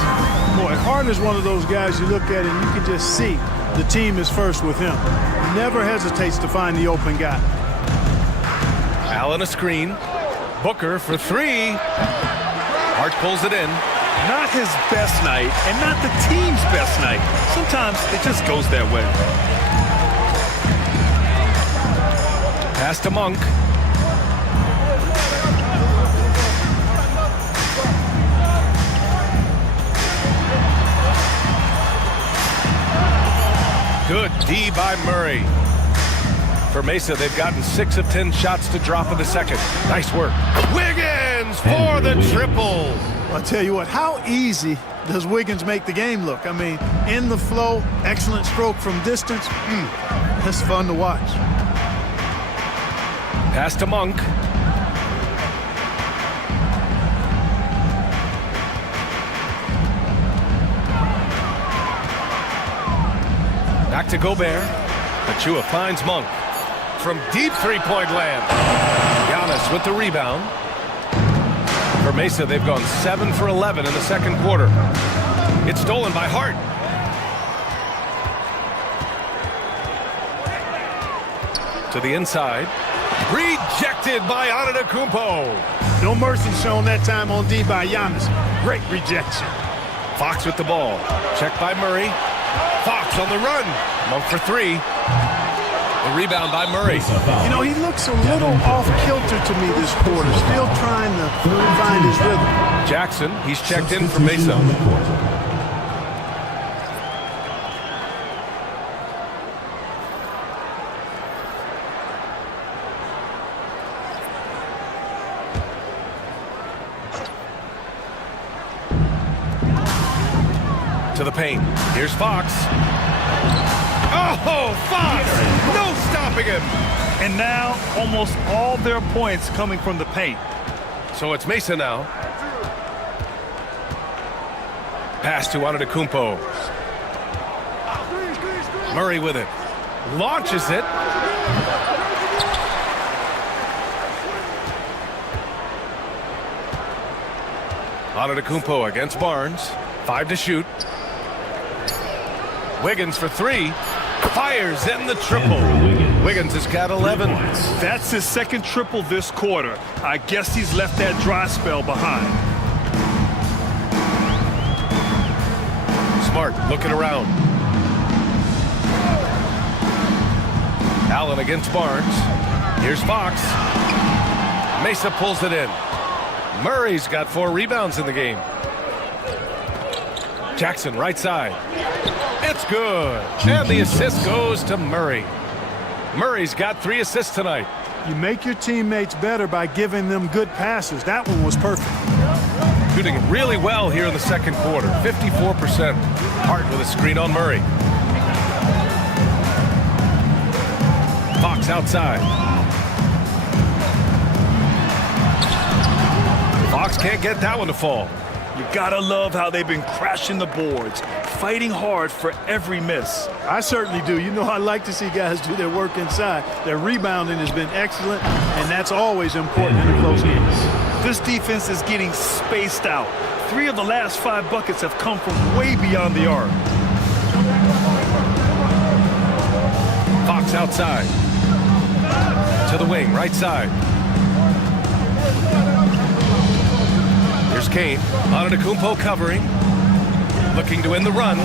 Boy, Harden is one of those guys you look at and you can just see the team is first with him. Never hesitates to find the open guy. Allen a screen. Booker for 3. Hart pulls it in. Not his best night, and not the team's best night. Sometimes it just goes that way. Pass to Monk. Good D by Murray. For Mesa, they've gotten 6 of 10 shots to drop in the second. Nice work. Wiggins for the triple. I'll tell you what, how easy does Wiggins make the game look? I mean, in the flow, excellent stroke from distance. That's fun to watch. Pass to Monk. Back to Gobert. Achua finds Monk. From deep three-point land. Giannis with the rebound. For Mesa, they've gone 7 for 11 in the second quarter. It's stolen by Hart. To the inside. Rejected by Antetokounmpo. No mercy shown that time on D by Giannis. Great rejection. Fox with the ball. Checked by Murray. Fox on the run. Monk for three. The rebound by Murray. You know, he looks a little off kilter to me this quarter. Still trying to find his rhythm. Jackson, he's checked in for Mesa. To the paint. Here's Fox. Oh, Fox! No stopping him! And now, almost all their points coming from the paint. So it's Mesa now. Pass to Antetokounmpo. Murray with it. Launches it. Antetokounmpo against Barnes. 5 to shoot. Wiggins for three. Fires in the triple. Wiggins has got 11. That's his second triple this quarter. I guess he's left that dry spell behind. Smart looking around. Allen against Barnes. Here's Fox. Mesa pulls it in. Murray's got 4 rebounds in the game. Jackson right side. It's good. And the assist goes to Murray. Murray's got 3 assists tonight. You make your teammates better by giving them good passes. That one was perfect. Shooting really well here in the second quarter. 54%. Hart with a screen on Murray. Fox outside. Fox can't get that one to fall. You gotta love how they've been crashing the boards, fighting hard for every miss. I certainly do. You know, I like to see guys do their work inside. Their rebounding has been excellent, and that's always important in a close game. This defense is getting spaced out. 3 of the last 5 buckets have come from way beyond the arc. Fox outside. To the wing, right side. Here's Kane. Antetokounmpo covering. Looking to win the run.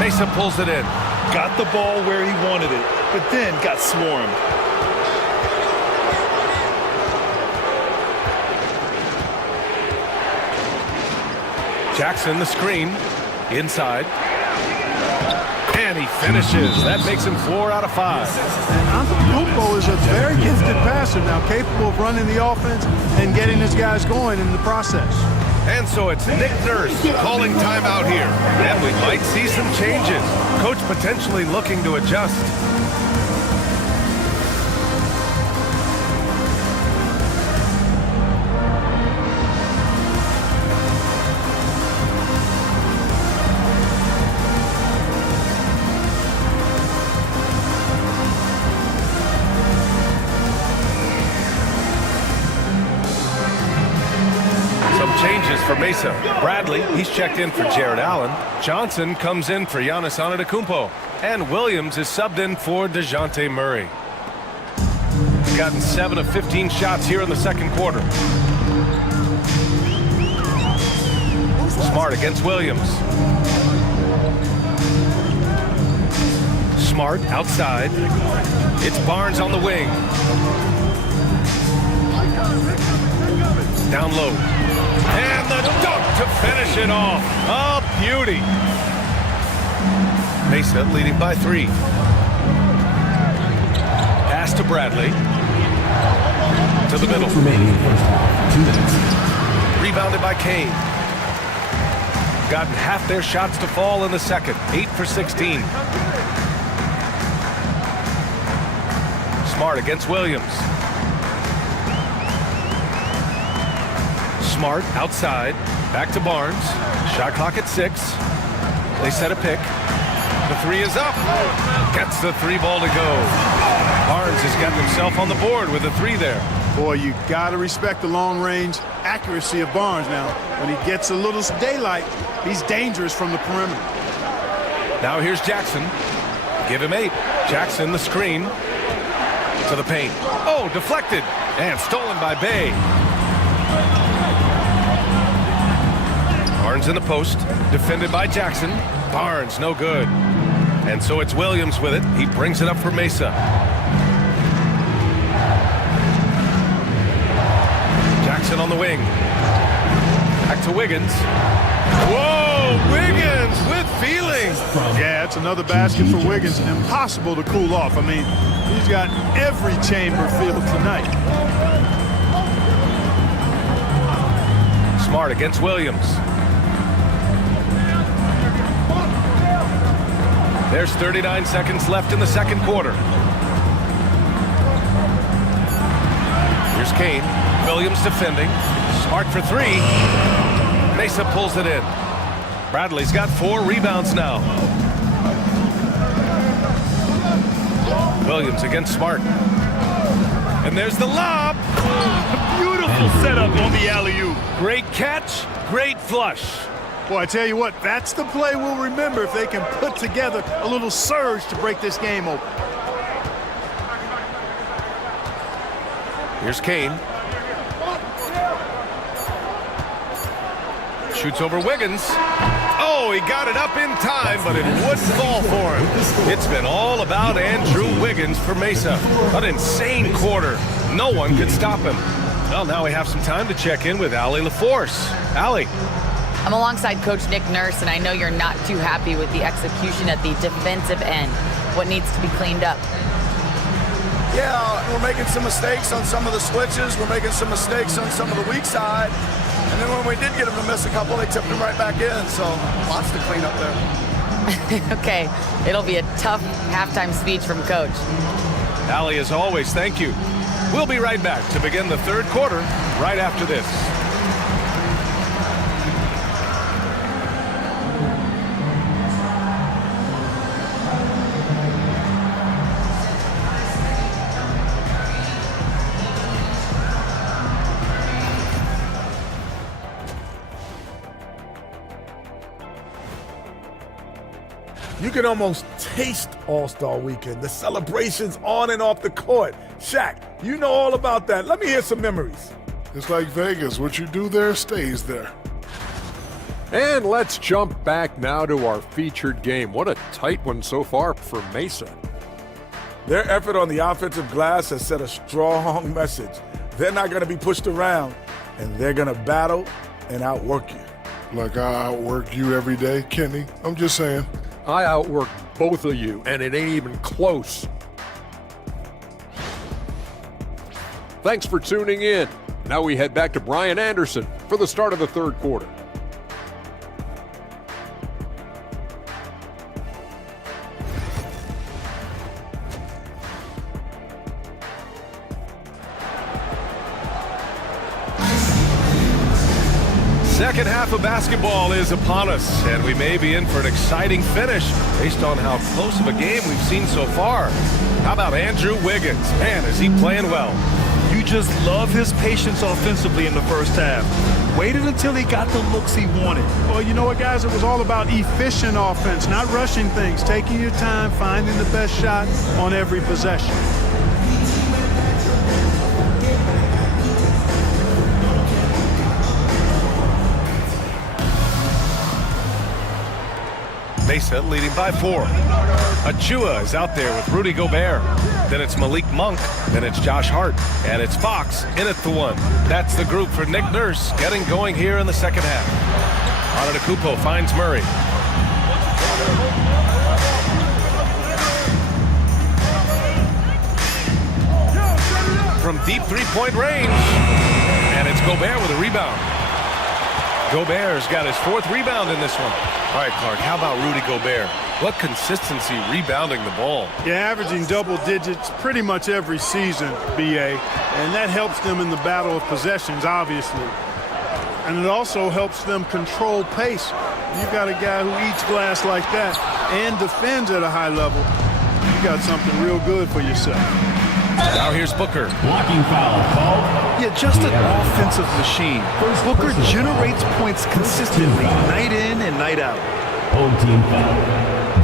Mesa pulls it in. Got the ball where he wanted it, but then got swarmed. Jackson the screen. Inside. And he finishes. That makes him 4 out of 5. Antetokounmpo is a very gifted passer now, capable of running the offense and getting his guys going in the process. And so it's Nick Nurse calling timeout here. And we might see some changes. Coach potentially looking to adjust. Changes for Mesa. Bradley, he's checked in for Jared Allen. Johnson comes in for Giannis Antetokounmpo. And Williams is subbed in for DeJounte Murray. He's gotten 7 of 15 shots here in the second quarter. Smart against Williams. Smart outside. It's Barnes on the wing. Down low. And the dunk to finish it off. A beauty. Mesa leading by 3. Pass to Bradley. To the middle. Rebounded by Kane. Gotten half their shots to fall in the second. 8 for 16. Smart against Williams. Smart outside. Back to Barnes. Shot clock at 6. They set a pick. The three is up. Gets the three ball to go. Barnes has got himself on the board with a three there. Boy, you got to respect the long-range accuracy of Barnes now. When he gets a little daylight, he's dangerous from the perimeter. Now here's Jackson. Give him 8. Jackson, the screen. To the paint. Oh, deflected. And stolen by Bay. Barnes in the post. Defended by Jackson. Barnes, no good. And so it's Williams with it. He brings it up for Mesa. Jackson on the wing. Back to Wiggins. Whoa, Wiggins with feeling. Yeah, it's another basket for Wiggins. Impossible to cool off. I mean, he's got every chamber filled tonight. Smart against Williams. There's 39 seconds left in the second quarter. Here's Kane. Williams defending. Smart for 3. Mesa pulls it in. Bradley's got 4 rebounds now. Williams against Smart. And there's the lob. Beautiful setup on the alley-oop. Great catch, great flush. Boy, I tell you what, that's the play we'll remember if they can put together a little surge to break this game open. Here's Kane. Shoots over Wiggins. Oh, he got it up in time, but it wouldn't fall for him. It's been all about Andrew Wiggins for Mesa. An insane quarter. No one could stop him. Well, now we have some time to check in with Allie LaForce. Allie. I'm alongside Coach Nick Nurse, and I know you're not too happy with the execution at the defensive end. What needs to be cleaned up? Yeah, we're making some mistakes on some of the switches. We're making some mistakes on some of the weak side. And then when we did get them to miss a couple, they tipped them right back in. So lots to clean up there. Okay, it'll be a tough halftime speech from Coach. Allie, as always, thank you. We'll be right back to begin the third quarter right after this. You can almost taste All-Star Weekend, the celebrations on and off the court. Shaq, you know all about that. Let me hear some memories. It's like Vegas. What you do there stays there. And let's jump back now to our featured game. What a tight one so far for Mesa. Their effort on the offensive glass has set a strong message. They're not going to be pushed around, and they're going to battle and outwork you. Like I outwork you every day, Kenny. I'm just saying. I outwork both of you, and it ain't even close. Thanks for tuning in. Now we head back to Brian Anderson for the start of the third quarter. Second half of basketball is upon us, and we may be in for an exciting finish based on how close of a game we've seen so far. How about Andrew Wiggins? Man, is he playing well. You just love his patience offensively in the first half. Waited until he got the looks he wanted. Well, you know what, guys? It was all about efficient offense, not rushing things, taking your time, finding the best shot on every possession. Mesa leading by 4. Achua is out there with Rudy Gobert. Then it's Malik Monk. Then it's Josh Hart. And it's Fox in at the 1. That's the group for Nick Nurse getting going here in the second half. Antetokounmpo finds Murray. From deep three-point range. And it's Gobert with a rebound. Gobert's got his 4th rebound in this one. All right, Clark, how about Rudy Gobert? What consistency rebounding the ball. Yeah, averaging double digits pretty much every season, BA. And that helps them in the battle of possessions, obviously. And it also helps them control pace. You got a guy who eats glass like that and defends at a high level. You got something real good for yourself. Now here's Booker. Blocking foul called. Yeah, just an offensive machine. Booker generates points consistently, night in and night out. Home team foul.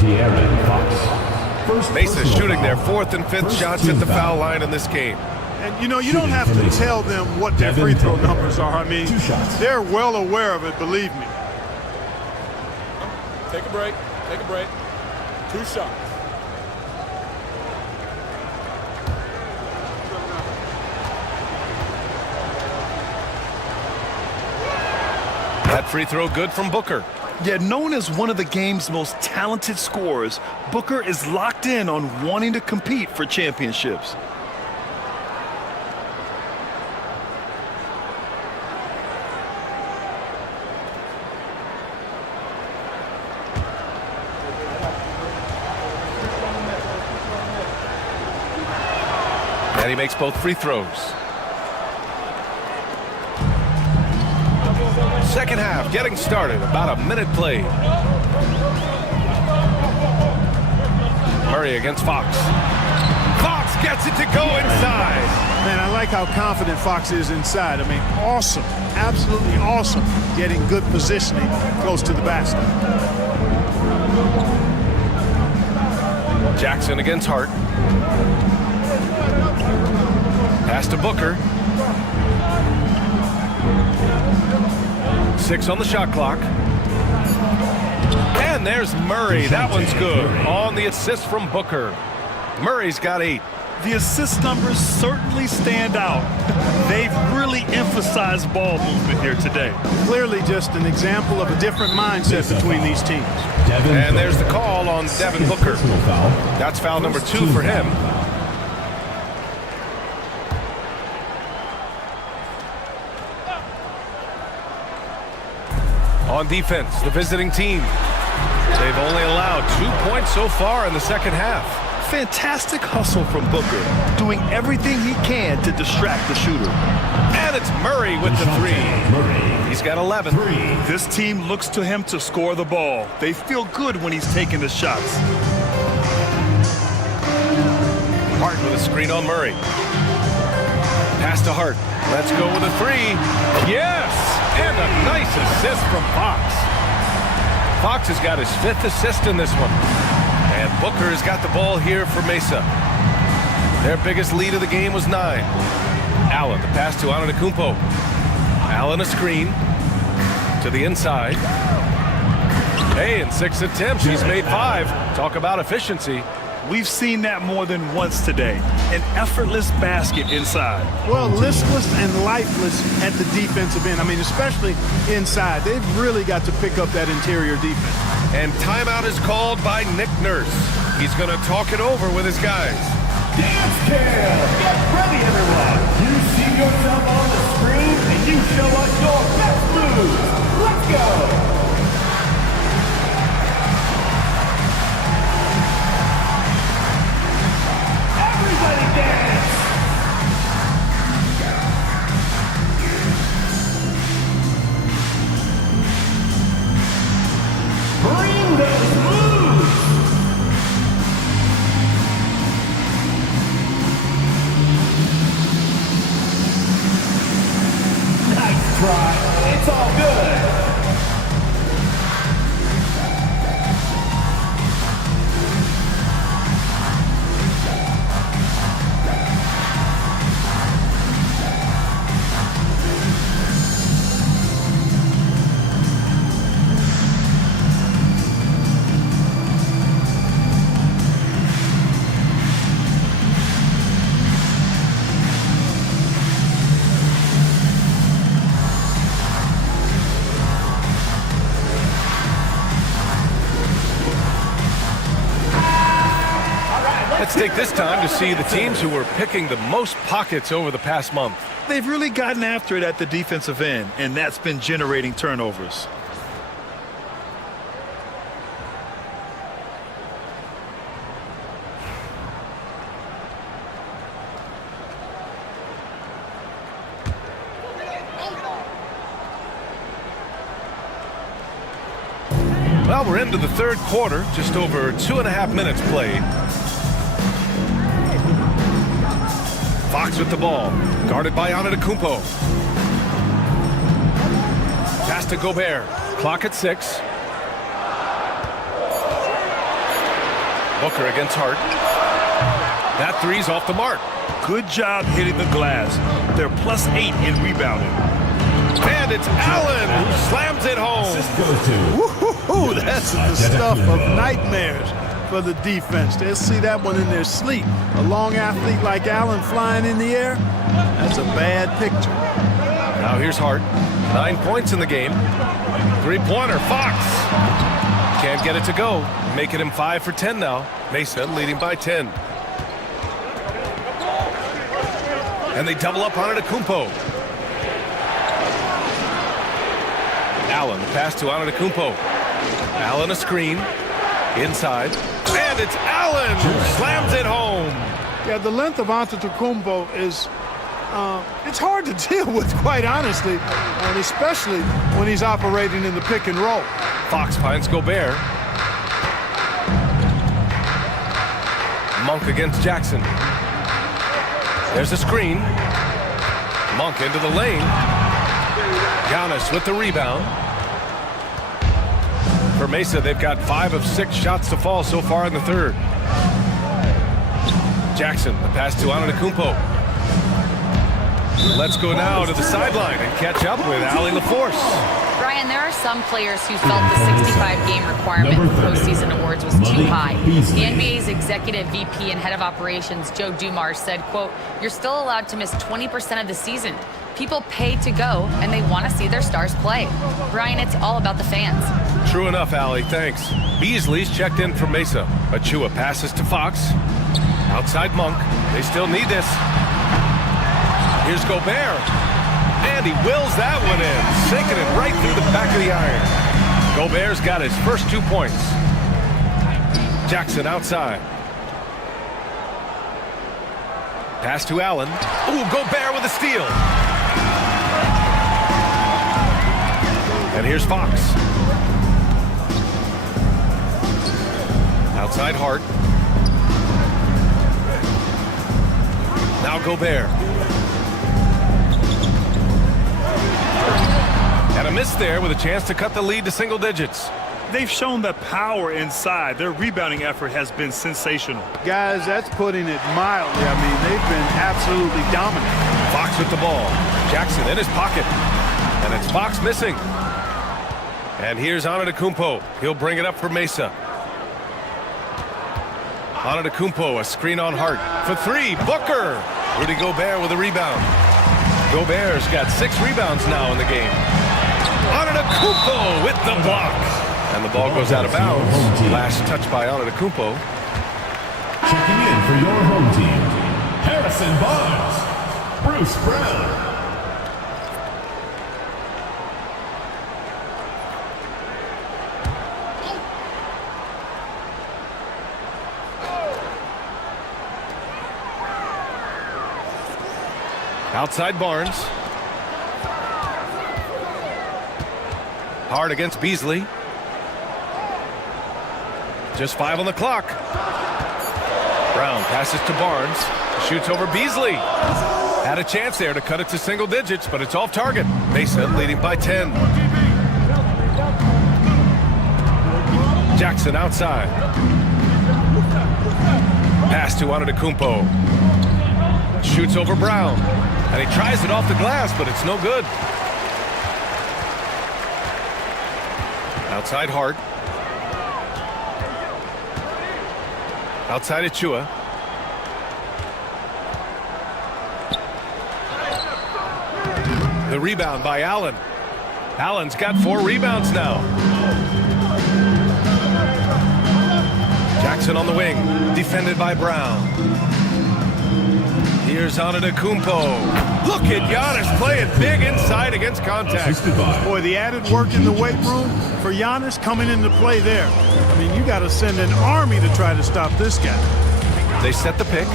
De'Aaron Fox. Mesa shooting their 4th and 5th shots at the foul line in this game. And, you know, you don't have to tell them what their free throw numbers are. I mean, they're well aware of it, believe me. Take a break. Take a break. 2 shots. That free throw good from Booker. Yet known as one of the game's most talented scorers, Booker is locked in on wanting to compete for championships. And he makes both free throws. Second half getting started. About a minute played. Murray against Fox. Fox gets it to go inside. Man, I like how confident Fox is inside. I mean, awesome. Absolutely awesome. Getting good positioning close to the basket. Jackson against Hart. Pass to Booker. 6 on the shot clock. And there's Murray. That one's good. On the assist from Booker. Murray's got 8. The assist numbers certainly stand out. They've really emphasized ball movement here today. Clearly just an example of a different mindset between these teams. And there's the call on Devin Booker. That's foul number 2 for him. On defense, the visiting team. They've only allowed 2 points so far in the second half. Fantastic hustle from Booker, doing everything he can to distract the shooter. And it's Murray with the 3. He's got 11. This team looks to him to score the ball. They feel good when he's taking the shots. Hart with a screen on Murray. Pass to Hart. Let's go with a 3. Yes! And a nice assist from Fox. Fox has got his 5th assist in this one. And Booker has got the ball here for Mesa. Their biggest lead of the game was 9. Allen, the pass to Antetokounmpo. Allen a screen to the inside. Hey, in 6 attempts, he's made 5. Talk about efficiency. We've seen that more than once today. An effortless basket inside. Well, listless and lifeless at the defensive end. I mean, especially inside. They've really got to pick up that interior defense. And timeout is called by Nick Nurse. He's going to talk it over with his guys. Dance camp! Get ready, everyone! You see yourself on the screen and you show us your best moves. Let's go! Everybody dance! Bring those moves! Nice try. It's all good. Let's take this time to see the teams who were picking the most pockets over the past month. They've really gotten after it at the defensive end, and that's been generating turnovers. Well, we're into the third quarter, just over 2.5 minutes played. Fox with the ball, guarded by Antetokounmpo. Pass to Gobert, clock at 6. Booker against Hart. That three's off the mark. Good job hitting the glass. They're +8 in rebounding. And it's Allen who slams it home. Woo-hoo-hoo, that's the stuff of nightmares for the defense. They'll see that one in their sleep. A long athlete like Allen flying in the air, that's a bad picture. Now here's Hart. 9 points in the game. Three-pointer, Fox. Can't get it to go. Making him 5 for 10 now. Mesa leading by 10. And they double up on Antetokounmpo. Allen, the pass to Antetokounmpo. Allen a screen. Inside. And it's Allen who slams it home. Yeah, the length of Antetokounmpo is, it's hard to deal with, quite honestly, and especially when he's operating in the pick and roll. Fox finds Gobert. Monk against Jackson. There's a screen. Monk into the lane. Giannis with the rebound. For Mesa, they've got 5 of 6 shots to fall so far in the third. Jackson, the pass to Antetokounmpo. Let's go now to the sideline and catch up with Allie LaForce. Brian, there are some players who felt the 65-game requirement for postseason awards was too high. The NBA's executive VP and head of operations, Joe Dumars, said, quote, "You're still allowed to miss 20% of the season. People pay to go, and they want to see their stars play." Brian, it's all about the fans. True enough, Allie, thanks. Beasley's checked in from Mesa. Achua passes to Fox. Outside Monk. They still need this. Here's Gobert. And he wills that one in, sinking it right through the back of the iron. Gobert's got his first 2 points. Jackson outside. Pass to Allen. Ooh, Gobert with a steal. And here's Fox. Outside Hart. Now Gobert. And a miss there with a chance to cut the lead to single digits. They've shown the power inside. Their rebounding effort has been sensational. Guys, that's putting it mildly. I mean, they've been absolutely dominant. Fox with the ball. Jackson in his pocket. And it's Fox missing. And here's Antetokounmpo. He'll bring it up for Mesa. Antetokounmpo, a screen on Hart. For 3, Booker. Rudy Gobert with a rebound. Gobert's got 6 rebounds now in the game. Antetokounmpo with the block. And the ball goes out of bounds. Last touch by Antetokounmpo. Checking in for your home team, Harrison Barnes, Bruce Brown. Outside Barnes. Hard against Beasley. Just 5 on the clock. Brown passes to Barnes. Shoots over Beasley. Had a chance there to cut it to single digits, but it's off target. Mesa leading by 10. Jackson outside. Pass to Antetokounmpo. Shoots over Brown. And he tries it off the glass, but it's no good. Outside Hart. Outside Achua. The rebound by Allen. Allen's got 4 rebounds now. Jackson on the wing, defended by Brown. Here's Antetokounmpo. Look at Giannis playing big inside against contact. Boy, the added work in the weight room for Giannis coming into play there. I mean, you got to send an army to try to stop this guy. They set the pick.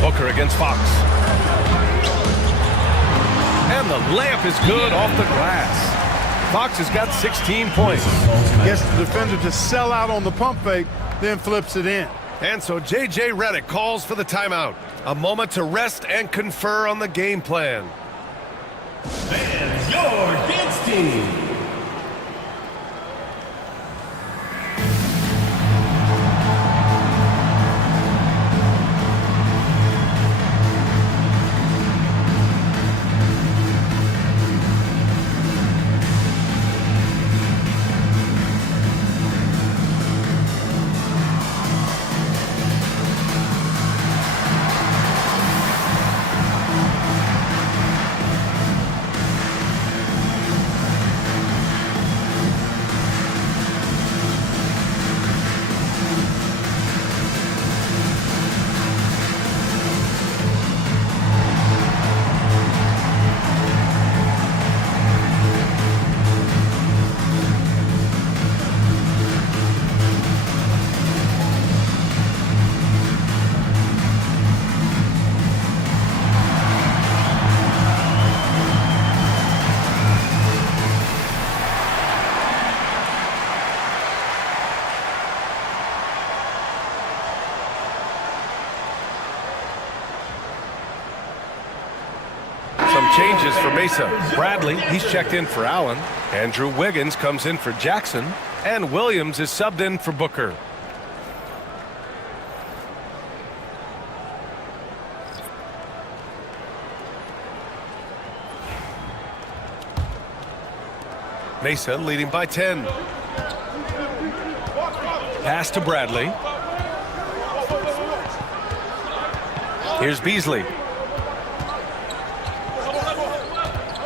Booker against Fox. And the layup is good off the glass. Fox has got 16 points. Gets the defender to sell out on the pump fake, then flips it in. And so J.J. Redick calls for the timeout. A moment to rest and confer on the game plan. And your dance team. Changes for Mesa. Bradley, he's checked in for Allen. Andrew Wiggins comes in for Jackson. And Williams is subbed in for Booker. Mesa leading by 10. Pass to Bradley. Here's Beasley.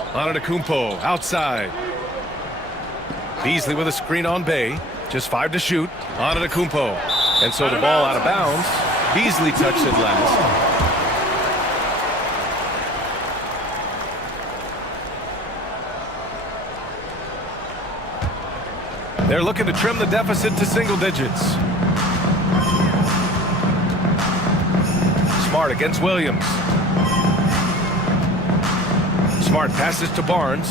Antetokounmpo outside. Beasley with a screen on Bay. Just 5 to shoot. Antetokounmpo. And so the ball out of bounds. Beasley touched it last. They're looking to trim the deficit to single digits. Smart against Williams. Smart passes to Barnes.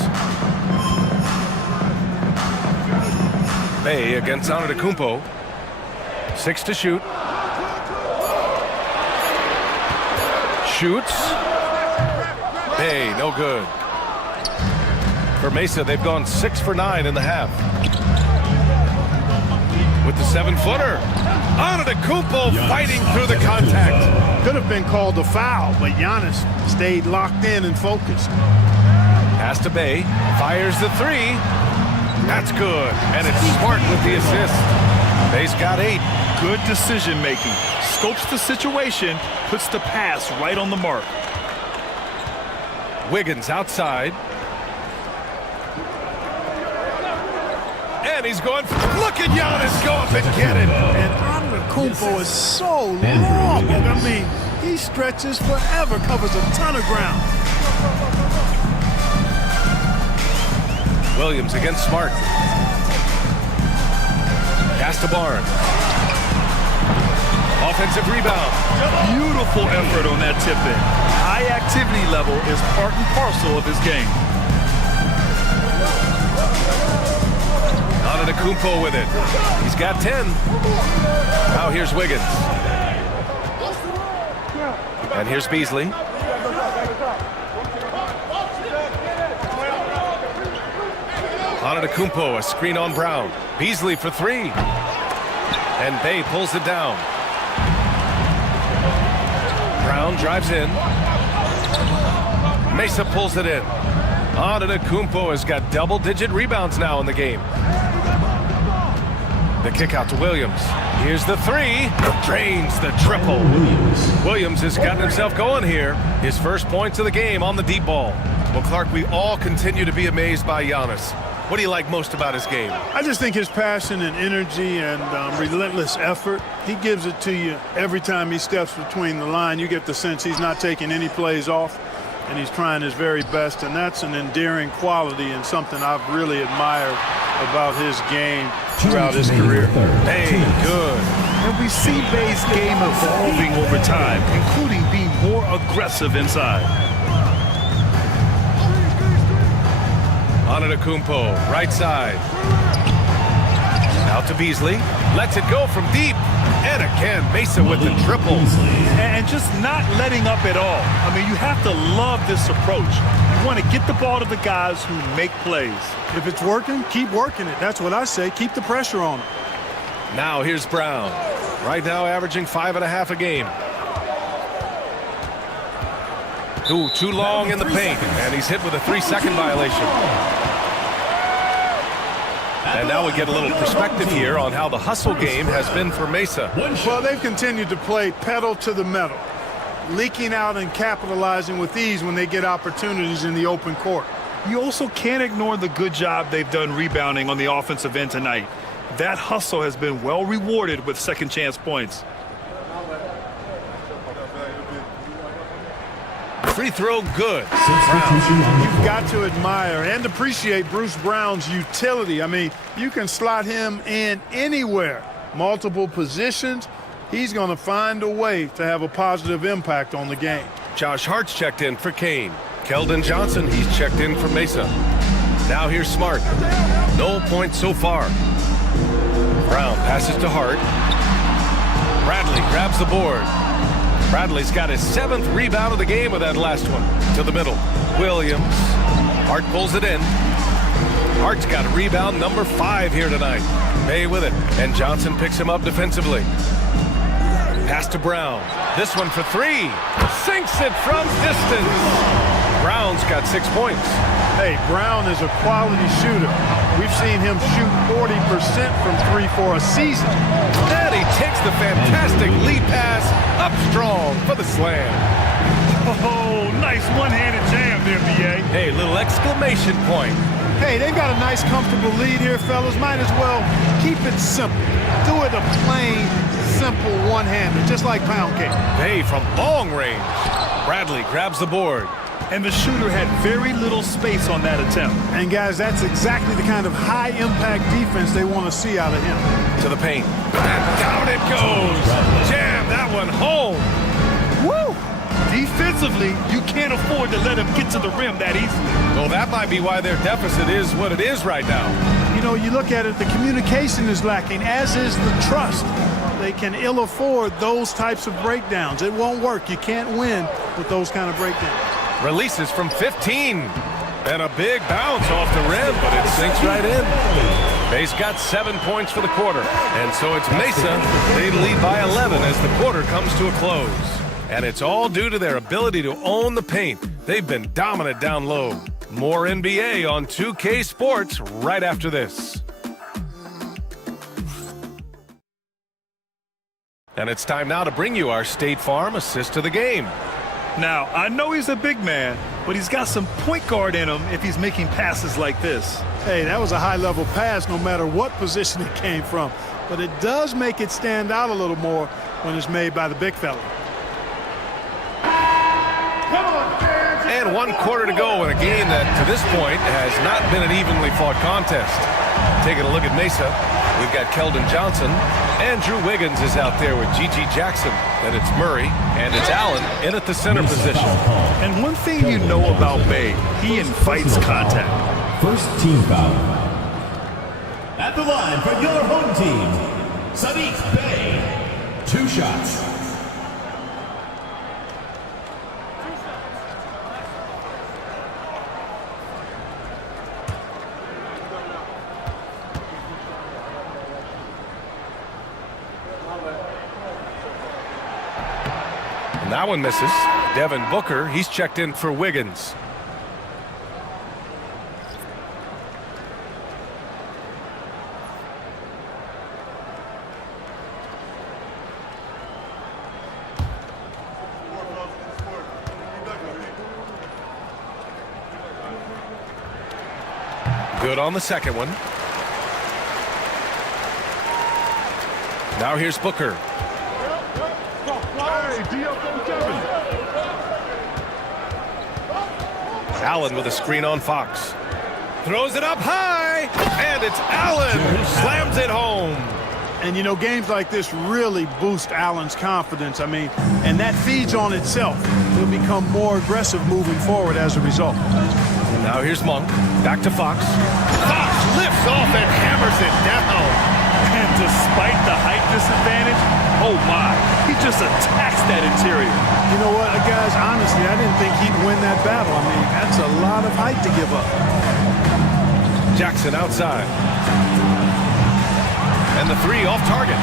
Bay against Antetokounmpo. 6 to shoot. Shoots. Bay, no good. For Mesa, they've gone 6 for 9 in the half. With the 7-footer. Antetokounmpo fighting through the contact. Could have been called a foul, but Giannis stayed locked in and focused. Pass to Bay. Fires the 3. That's good. And it's Smart with the assist. Bay's got 8. Good decision making. Scopes the situation, puts the pass right on the mark. Wiggins outside. And he's going. Look at Giannis go up and get it. And Antetokounmpo is so long. I mean, he stretches forever, covers a ton of ground. Williams against Smart. Pass to Barnes. Offensive rebound. Beautiful effort on that tip-in. High activity level is part and parcel of his game. Antetokounmpo with it. He's got 10. Now here's Wiggins. And here's Beasley. Antetokounmpo, a screen on Brown. Beasley for 3. And Bay pulls it down. Brown drives in. Mesa pulls it in. Antetokounmpo has got double-digit rebounds now in the game. The kick out to Williams. Here's the 3. Drains the triple. Williams has gotten himself going here. His first points of the game on the deep ball. Well, Clark, we all continue to be amazed by Giannis. What do you like most about his game? I just think his passion and energy and relentless effort. He gives it to you every time he steps between the line. You get the sense he's not taking any plays off, and he's trying his very best, and that's an endearing quality and something I've really admired about his game throughout his career. Hey, good. And we see Bay's game evolving over time, including being more aggressive inside. Antetokounmpo, right side. Out to Beasley. Lets it go from deep. And again, Mesa with the triple. And just not letting up at all. I mean, you have to love this approach. You want to get the ball to the guys who make plays. If it's working, keep working it. That's what I say. Keep the pressure on him. Now here's Brown. Right now averaging 5.5 a game. Ooh, too long in the paint. And he's hit with a 3-second violation. And now we get a little perspective here on how the hustle game has been for Mesa. Well, they've continued to play pedal to the metal, leaking out and capitalizing with ease when they get opportunities in the open court. You also can't ignore the good job they've done rebounding on the offensive end tonight. That hustle has been well rewarded with second chance points. Free throw good. You've got to admire and appreciate Bruce Brown's utility. I mean, you can slot him in anywhere, multiple positions. He's going to find a way to have a positive impact on the game. Josh Hart's checked in for Kane. Keldon Johnson, he's checked in for Mesa. Now here's Smart. No points so far. Brown passes to Hart. Bradley grabs the board. Bradley's got his 7th rebound of the game with that last one. To the middle. Williams. Hart pulls it in. Hart's got a rebound number 5 here tonight. May with it. And Johnson picks him up defensively. Pass to Brown. This one for 3. Sinks it from distance. Brown's got 6 points. Hey, Brown is a quality shooter. We've seen him shoot 40% from 3 for a season. And he takes the fantastic lead pass up strong for the slam. Oh, nice one-handed jam there, B.A. Hey, little exclamation point. Hey, they've got a nice, comfortable lead here, fellas. Might as well keep it simple. Do it a plain, simple one-hander, just like pound cake. Hey, from long range. Bradley grabs the board. And the shooter had very little space on that attempt. And, guys, that's exactly the kind of high-impact defense they want to see out of him. To the paint. And down it goes. Jam that one home. Woo! Defensively, you can't afford to let him get to the rim that easily. Well, that might be why their deficit is what it is right now. You know, you look at it, the communication is lacking, as is the trust. They can ill afford those types of breakdowns. It won't work. You can't win with those kind of breakdowns. Releases from 15. And a big bounce off the rim, but it sinks right in. May's got 7 points for the quarter. And so it's Mesa. They lead by 11 as the quarter comes to a close. And it's all due to their ability to own the paint. They've been dominant down low. More NBA on 2K Sports right after this. And it's time now to bring you our State Farm assist to the game. Now, I know he's a big man, but he's got some point guard in him if he's making passes like this. Hey, that was a high-level pass no matter what position it came from. But it does make it stand out a little more when it's made by the big fella. And 1 quarter to go in a game that, to this point, has not been an evenly fought contest. Taking a look at Mesa, we've got Keldon Johnson. Andrew Wiggins is out there with G.G. Jackson. Then it's Murray, and it's Allen in at the center position. And one thing you know about Bay, he invites contact. First team foul. At the line for your home team, Sadiq Bey. 2 shots. And that one misses. Devin Booker, he's checked in for Wiggins. Good on the second one. Now here's Booker. Allen with a screen on Fox. Throws it up high, and it's Allen who slams it home. And, you know, games like this really boost Allen's confidence. I mean, and that feeds on itself. He'll become more aggressive moving forward as a result. Now here's Monk. Back to Fox. Fox lifts off and hammers it down. And despite the height disadvantage, oh my, he just attacks that interior. You know what, guys, honestly, I didn't think he'd win that battle. I mean, that's a lot of height to give up. Jackson outside. And the three off target.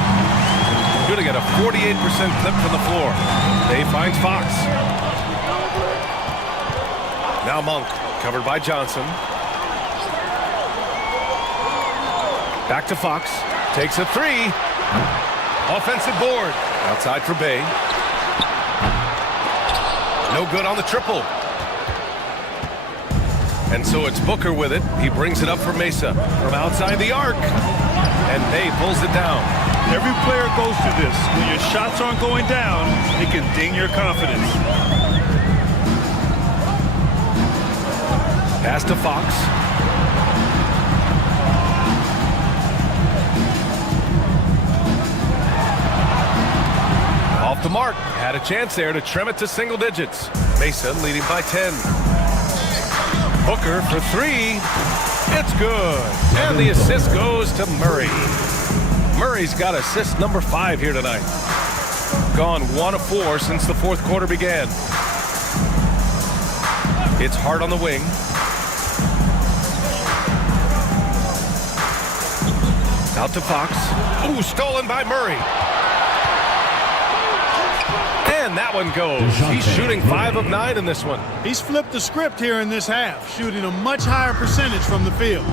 Going to get a 48% clip from the floor. Bay finds Fox. Now Monk, covered by Johnson. Back to Fox. Takes a three. Offensive board. Outside for Bay. No good on the triple. And so it's Booker with it. He brings it up for Mesa from outside the arc. And Bay pulls it down. Every player goes through this. When your shots aren't going down, it can ding your confidence. Pass to Fox. Off the mark. Had a chance there to trim it to single digits. Mesa leading by 10. Booker for three. It's good. And the assist goes to Murray. Murray's got assist number 5 here tonight. Gone 1 of 4 since the fourth quarter began. It's Hart on the wing. Out to Fox. Ooh, stolen by Murray. And that one goes. He's shooting 5 of 9 in this one. He's flipped the script here in this half, shooting a much higher percentage from the field.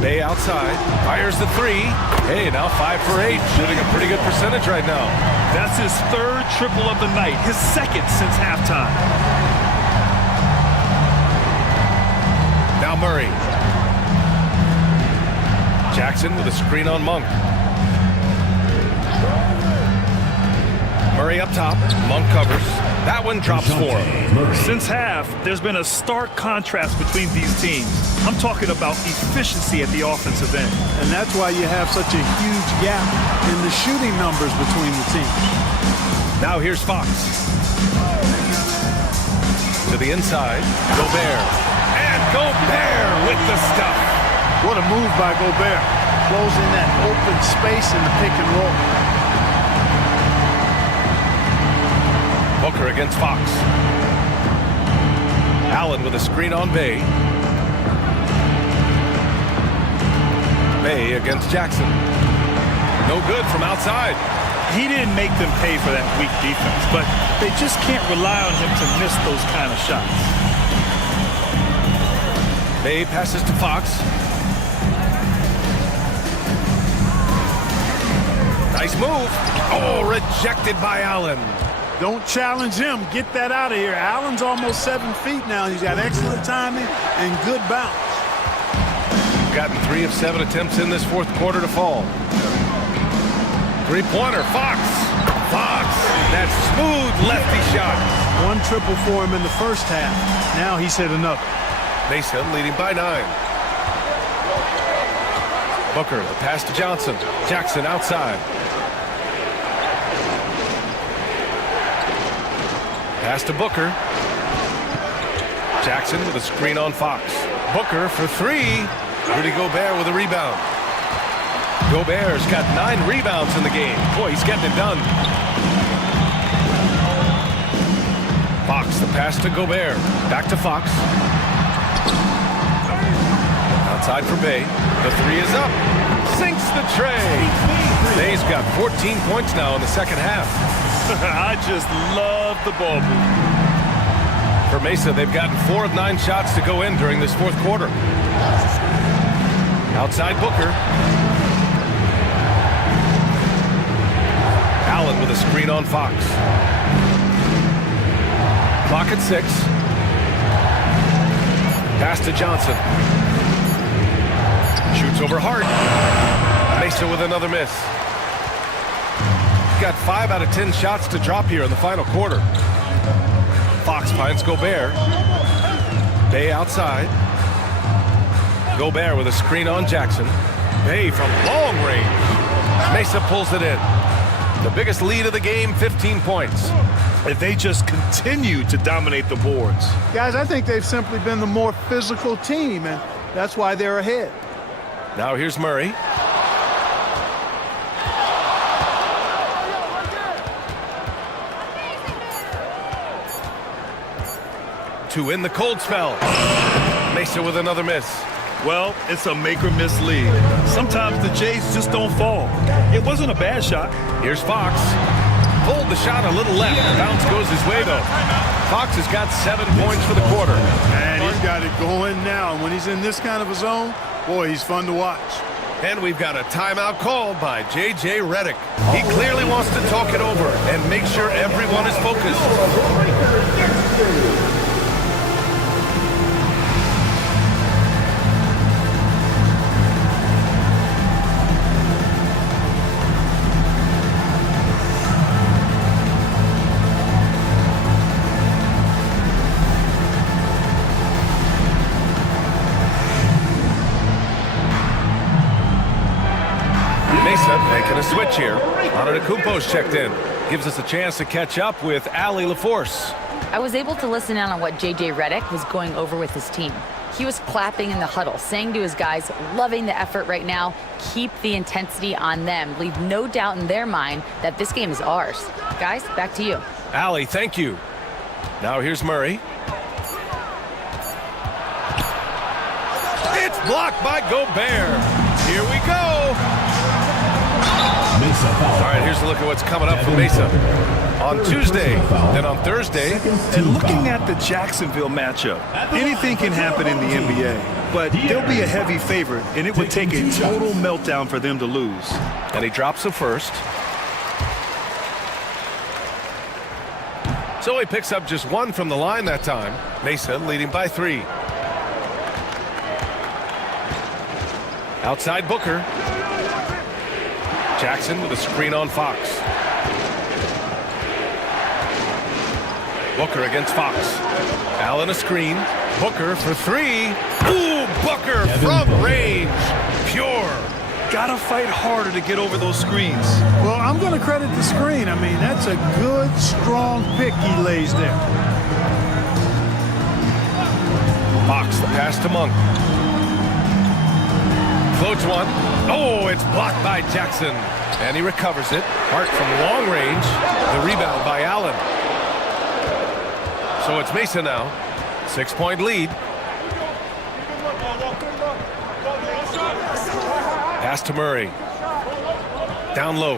Bay outside, fires the three. Hey, now 5 for 8, shooting a pretty good percentage right now. That's his third triple of the night, his second since halftime. Now Murray. Jackson with a screen on Monk. Murray up top. Monk covers. That one drops for him. Since half, there's been a stark contrast between these teams. I'm talking about efficiency at the offensive end. And that's why you have such a huge gap in the shooting numbers between the teams. Now here's Fox. To the inside. Gobert. And Gobert with the stuff. What a move by Gobert. Closing that open space in the pick and roll. Booker against Fox. Allen with a screen on Bay. Bay against Jackson. No good from outside. He didn't make them pay for that weak defense, but they just can't rely on him to miss those kind of shots. Bay passes to Fox. Nice move. Oh, rejected by Allen. Don't challenge him. Get that out of here. Allen's almost 7 feet now. He's got excellent timing and good bounce. Gotten 3 of 7 attempts in this fourth quarter to fall. Three-pointer, Fox. Fox, that smooth lefty shot. 1 triple for him in the first half. Now he's hit another. Mesa leading by 9. Booker, the pass to Johnson. Jackson outside. Pass to Booker. Jackson with a screen on Fox. Booker for 3. Rudy Gobert with a rebound. Gobert's got 9 rebounds in the game. Boy, he's getting it done. Fox, the pass to Gobert. Back to Fox. Outside for Bay. The 3 is up. Sinks the tray. Bay's got 14 points now in the second half. I just love the ball movement. For Mesa, they've gotten 4 of 9 shots to go in during this fourth quarter. Outside Booker. Allen with a screen on Fox. Clock at 6. Pass to Johnson. Shoots over Hart. Mesa with another miss. Got 5 out of 10 shots to drop here in the final quarter. Fox finds Gobert. Bay outside. Gobert with a screen on Jackson. Bay from long range. Mesa pulls it in. The biggest lead of the game, 15 points. if they just continue to dominate the boards. Guys, I think they've simply been the more physical team, and that's why they're ahead. Now here's Murray. To win the cold spell. Mesa with another miss. Well, it's a make or miss league. Sometimes the Jays just don't fall. It wasn't a bad shot. Here's Fox. Pulled the shot a little left. The bounce goes his way, though. Fox has got 7 points for the quarter. And he's got it going now. And when he's in this kind of a zone, boy, he's fun to watch. And we've got a timeout called by J.J. Redick. He clearly wants to talk it over and make sure everyone is focused. Making a switch here. Antetokounmpo's checked in. Gives us a chance to catch up with Allie LaForce. I was able to listen in on what J.J. Redick was going over with his team. He was clapping in the huddle, saying to his guys, loving the effort right now, keep the intensity on them. Leave no doubt in their mind that this game is ours. Guys, back to you. Allie, thank you. Now here's Murray. It's blocked by Gobert. Here we go. All right, here's a look at what's coming up for Mesa. On Tuesday, then on Thursday. And looking at the Jacksonville matchup, anything can happen in the NBA, but they'll be a heavy favorite, and it would take a total meltdown for them to lose. And he drops the first. So he picks up just one from the line that time. Mesa leading by 3. Outside Booker. Jackson with a screen on Fox. Booker against Fox. Allen a screen. Booker for 3. Ooh, Booker from range. Pure. Gotta fight harder to get over those screens. Well, I'm going to credit the screen. I mean, that's a good, strong pick he lays there. Fox, the pass to Monk. Floats one. Oh, it's blocked by Jackson. And he recovers it. Hart from long range. The rebound by Allen. So it's Mesa now. 6-point lead. Pass to Murray. Down low.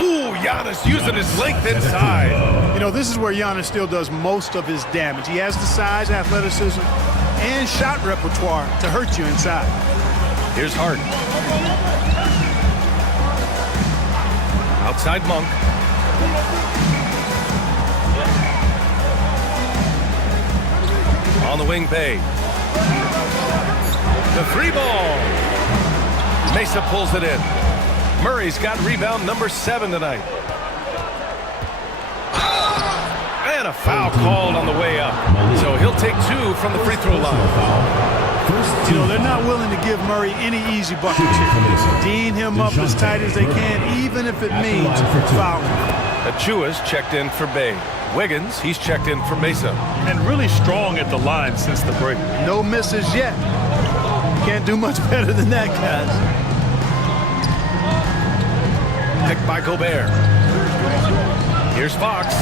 Ooh, Giannis using his length inside. You know, this is where Giannis still does most of his damage. He has the size, athleticism, and shot repertoire to hurt you inside. Here's Hart. Outside Monk. On the wing, Bay. The 3 ball. Mesa pulls it in. Murray's got rebound number 7 tonight. And a foul called on the way up. So he'll take 2 from the free throw line. You know, they're not willing to give Murray any easy buckets here. Dean him up as tight as they can, even if it means fouling. Achua's checked in for Bay. Wiggins, he's checked in for Mesa. And really strong at the line since the break. No misses yet. Can't do much better than that, guys. Picked by Gobert. Here's Fox.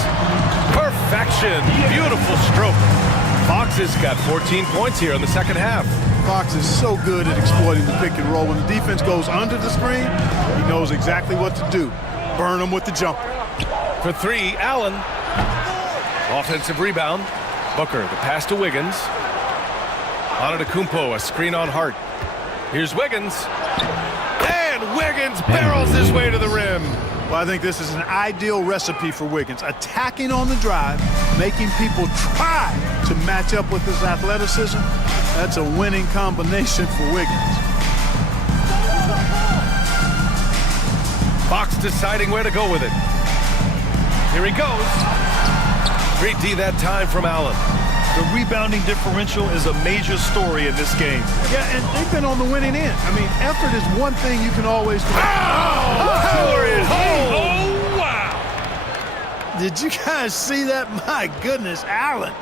Perfection. Beautiful stroke. Fox has got 14 points here in the second half. Fox is so good at exploiting the pick and roll. When the defense goes under the screen, he knows exactly what to do. Burn them with the jumper. For 3, Allen. Offensive rebound. Booker, the pass to Wiggins. Antetokounmpo, a screen on Hart. Here's Wiggins. And Wiggins barrels his way to the rim. Well, I think this is an ideal recipe for Wiggins. Attacking on the drive, making people try to match up with his athleticism. That's a winning combination for Wiggins. Fox deciding where to go with it. Here he goes. 3D that time from Allen. The rebounding differential is a major story in this game. Yeah, and they've been on the winning end. I mean, effort is one thing you can always do. Power it home! Oh, wow! Did you guys see that? My goodness, Allen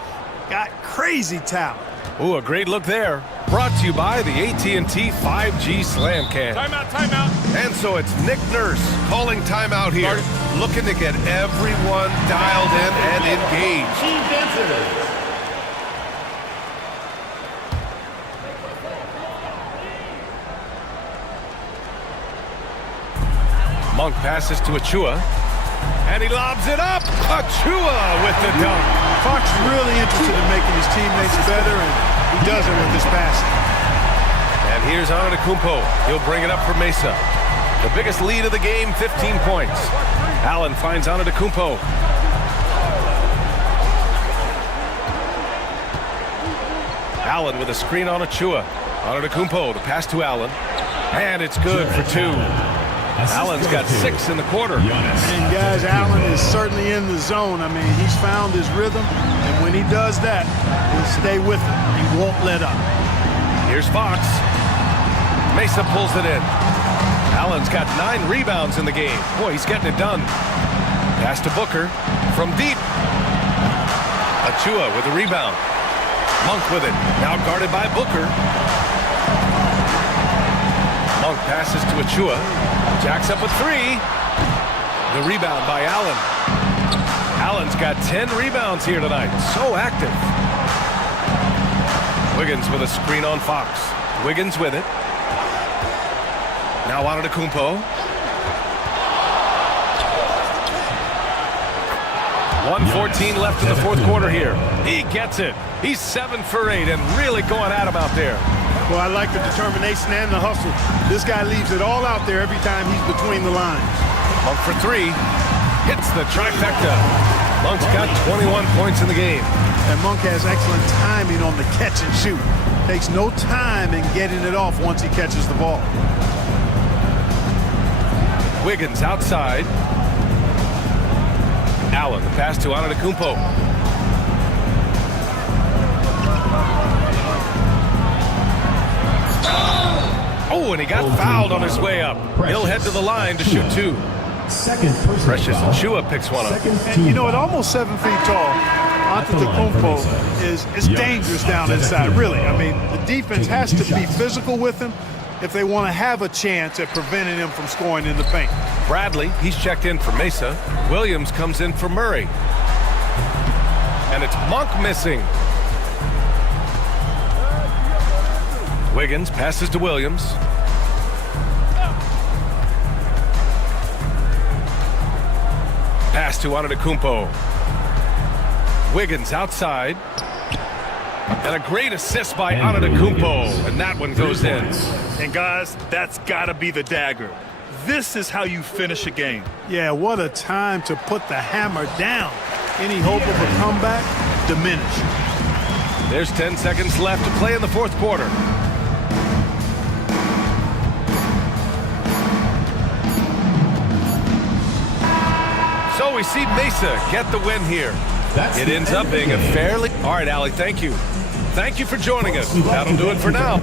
got crazy talent. Ooh, a great look there. Brought to you by the AT&T 5G Slam Can. Timeout, timeout. And so it's Nick Nurse calling timeout here, looking to get everyone dialed in and engaged. Monk passes to Achua, and he lobs it up. Achua with the dunk. Fox really interested in making his teammates better, and he does it with his passing. And here's Antetokounmpo. He'll bring it up for Mesa. The biggest lead of the game, 15 points. Allen finds Antetokounmpo. Allen with a screen on Achua. Antetokounmpo, the pass to Allen. And it's good for two. Allen's got 6 in the quarter. And guys, Allen is certainly in the zone. I mean, he's found his rhythm, and when he does that, he'll stay with it. He won't let up. Here's Fox. Mesa pulls it in. Allen's got 9 rebounds in the game. Boy, he's getting it done. Pass to Booker from deep. Achua with the rebound. Monk with it. Now guarded by Booker. Monk passes to Achua. Jacks up with 3. The rebound by Allen. Allen's got 10 rebounds here tonight. So active. Wiggins with a screen on Fox. Wiggins with it. Now Antetokounmpo. 1:14 left in the fourth quarter here. He gets it. He's 7 for 8 and really going at him out there. Well, I like the determination and the hustle. This guy leaves it all out there every time he's between the lines. Monk for 3. Hits the trifecta. Monk's got 21 points in the game. And Monk has excellent timing on the catch and shoot. Takes no time in getting it off once he catches the ball. Wiggins outside. Allen, the pass to Antetokounmpo. Oh, and he got fouled on his way up. He'll head to the line to shoot 2. Precious Achua picks one up. And you know, at almost 7 feet tall, Antetokounmpo is dangerous down inside, really. I mean, the defense has to be physical with him if they want to have a chance at preventing him from scoring in the paint. Bradley, he's checked in for Mesa. Williams comes in for Murray. And it's Monk missing. Wiggins passes to Williams. Pass to Antetokounmpo. Wiggins outside. And a great assist by Antetokounmpo. And that one goes in. And guys, that's got to be the dagger. This is how you finish a game. Yeah, what a time to put the hammer down. Any hope of a comeback diminished. There's 10 seconds left to play in the fourth quarter. So we see Mesa get the win here. It ends up being a fairly... All right, Allie, thank you. Thank you for joining us. That'll do it for now.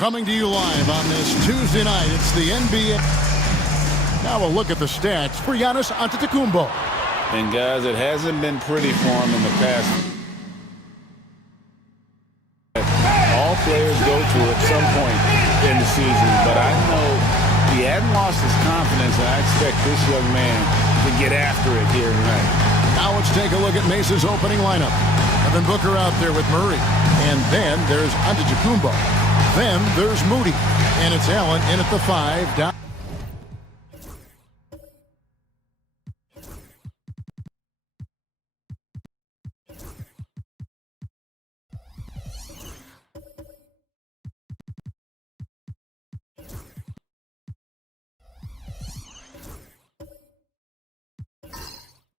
Coming to you live on this Tuesday night, it's the NBA. Now a look at the stats for Giannis Antetokounmpo. And guys, it hasn't been pretty for him in the past. All players go through at some point in the season, but I know he hadn't lost his confidence, and I expect this young man to get after it here tonight. Now let's take a look at Mesa's opening lineup. Devin Booker out there with Murray. And then there's Antetokounmpo. Then there's Moody. And it's Allen in at the 5. Down.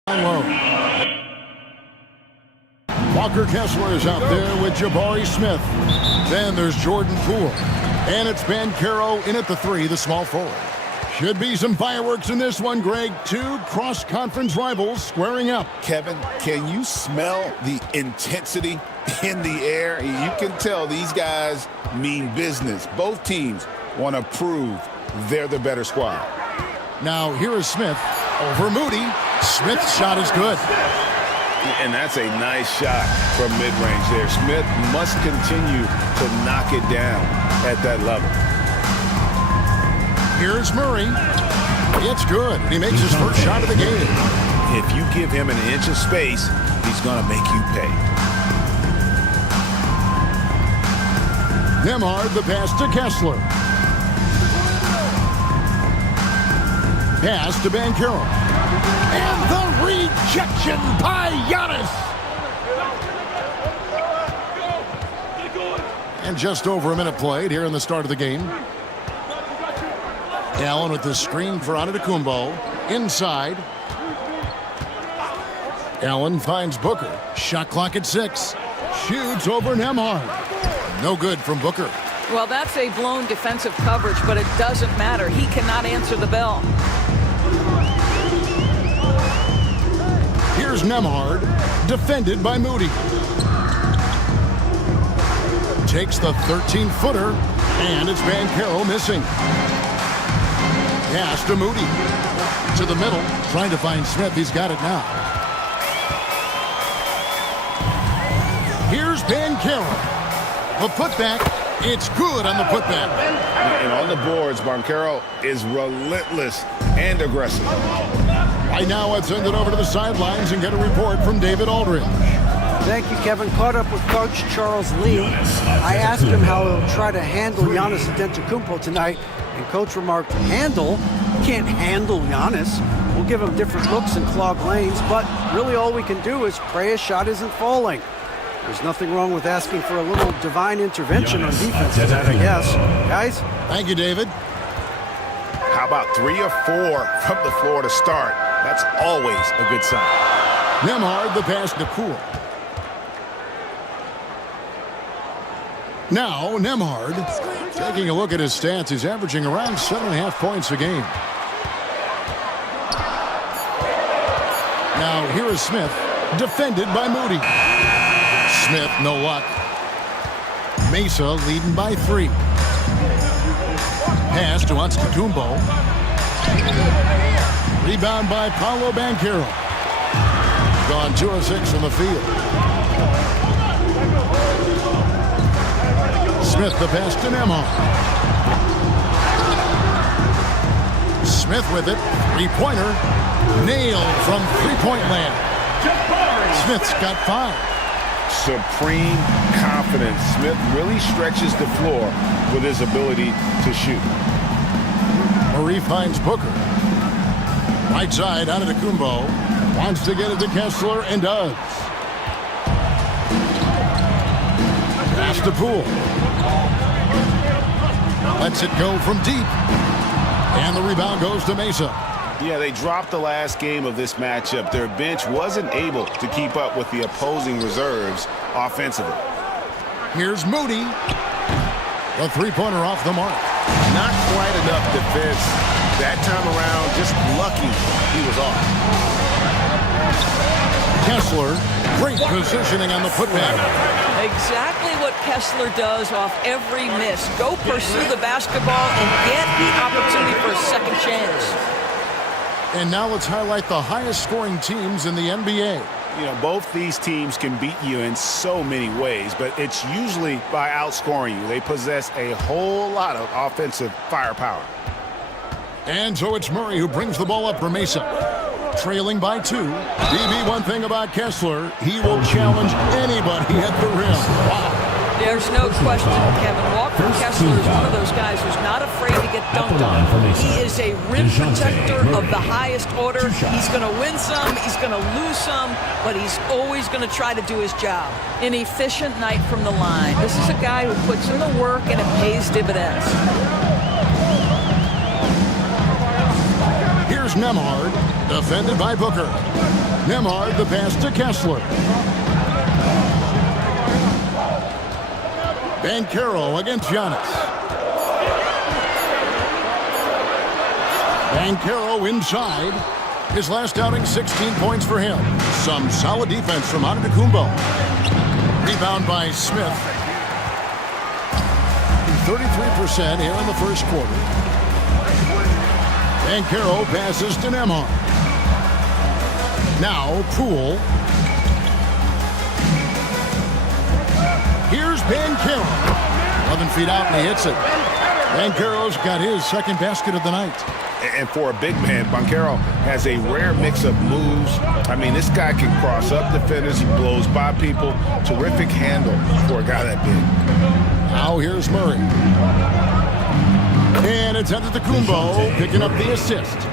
Low. Walker Kessler is out there with Jabari Smith. Then there's Jordan Poole. And it's Banchero in at the 3, the small forward. Should be some fireworks in this one, Greg. 2 cross-conference rivals squaring up. Kevin, can you smell the intensity in the air? You can tell these guys mean business. Both teams want to prove they're the better squad. Now here is Smith over Moody. Smith's shot is good. And that's a nice shot from mid-range there. Smith must continue to knock it down at that level. Here's Murray. It's good. He makes his first shot of the game. If you give him an inch of space, he's going to make you pay. Nembhard, the pass to Kessler. Pass to Banchero. And the rejection by Giannis. And just over a minute played here in the start of the game. Allen with the screen for Antetokounmpo. Inside. Allen finds Booker. Shot clock at 6. Shoots over Nembhard. No good from Booker. Well, that's a blown defensive coverage, but it doesn't matter. He cannot answer the bell. Here's Nembhard, defended by Moody. Takes the 13-footer, and it's Banchero missing. Pass to Moody. To the middle, trying to find Smith. He's got it now. Here's Banchero. The putback. It's good on the putback. And on the boards, Banchero is relentless and aggressive. Right now, let's send it over to the sidelines and get a report from David Aldridge. Thank you, Kevin. Caught up with Coach Charles Lee. I asked him how he'll try to handle Giannis Antetokounmpo tonight, and Coach remarked, handle? Can't handle Giannis. We'll give him different looks and clog lanes, but really all we can do is pray his shot isn't falling. There's nothing wrong with asking for a little divine intervention on defense tonight, I guess. Guys? Thank you, David. How about 3 or 4 from the floor to start? That's always a good sign. Nembhard, the pass to Poole. Now, Nemhard, taking a look at his stats, he's averaging around 7.5 points a game. Now, here is Smith, defended by Moody. Smith, no luck. Mesa leading by 3. Pass to Antetokounmpo. Rebound by Paolo Banchero. Gone 2 of 6 from the field. Smith the pass to Nemhard. Smith with it. 3-pointer. Nailed from 3-point land. Smith's got 5. Supreme confidence. Smith really stretches the floor with his ability to shoot. Murray finds Booker. Right side, Antetokounmpo. Wants to get it to Kessler and does. Pass to Poole. Lets it go from deep. And the rebound goes to Mesa. Yeah, they dropped the last game of this matchup. Their bench wasn't able to keep up with the opposing reserves offensively. Here's Moody. The 3-pointer off the mark. Not quite enough defense that time around. Just lucky he was off. Kessler, great positioning on the putback. Exactly what Kessler does off every miss. Go pursue the basketball and get the opportunity for a second chance. And now let's highlight the highest scoring teams in the NBA. You know, both these teams can beat you in so many ways, but it's usually by outscoring you. They possess a whole lot of offensive firepower. And so it's Murray who brings the ball up for Mesa. Trailing by 2. DB, one thing about Kessler, he will challenge anybody at the rim. Wow. There's no question, Kevin. Walker Kessler is one of those guys who's not afraid to get dunked on. He is a rim protector of the highest order. He's going to win some, he's going to lose some, but he's always going to try to do his job. An efficient night from the line. This is a guy who puts in the work and it pays dividends. Here's Nemhard, defended by Booker. Nemhard, the pass to Kessler. Banchero against Giannis. Banchero inside. His last outing, 16 points for him. Some solid defense from Antetokounmpo. Rebound by Smith. 33% here in the first quarter. Banchero passes to Nemhard. Now Poole. Here's Banchero. 11 feet out and he hits it. Banchero's got his second basket of the night. And for a big man, Banchero has a rare mix of moves. I mean, this guy can cross up defenders. He blows by people. Terrific handle for a guy that big. Now here's Murray. And it's Antetokounmpo picking up the assist.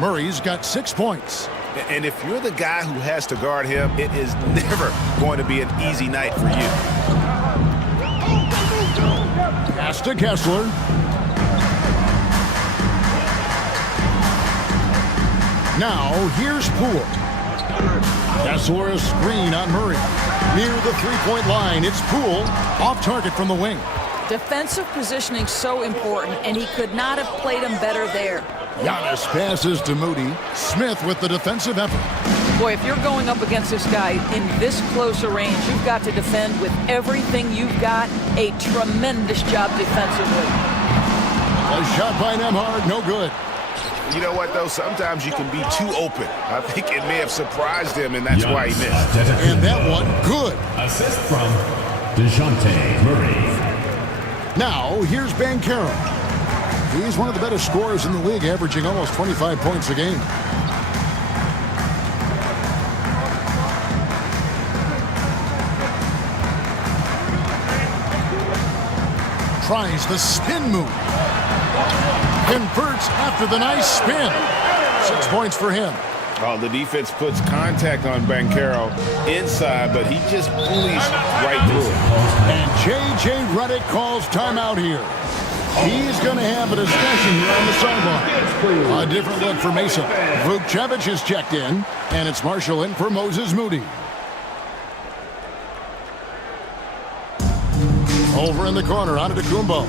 Murray's got 6 points. And if you're the guy who has to guard him, it is never going to be an easy night for you. Pass to Kessler. Now here's Poole. Kessler a screen on Murray. Near the 3-point line, it's Poole off target from the wing. Defensive positioning so important, and he could not have played him better there. Giannis passes to Moody. Smith with the defensive effort. Boy, if you're going up against this guy in this close a range, you've got to defend with everything you've got. A tremendous job defensively. A shot by Nemhard, no good. You know what, though? Sometimes you can be too open. I think it may have surprised him, and that's why he missed. And that one, good. Assist from DeJounte Murray. Now, here's Banchero. He's one of the better scorers in the league, averaging almost 25 points a game. Tries the spin move. Converts after the nice spin. 6 points for him. Oh, the defense puts contact on Banchero inside, but he just bullies right through it. And J.J. Redick calls timeout here. He's going to have a discussion here on the sideline. A different look for Mesa. Vukcevic is checked in, and it's Marshall in for Moses Moody. Over in the corner, onto Kumbo.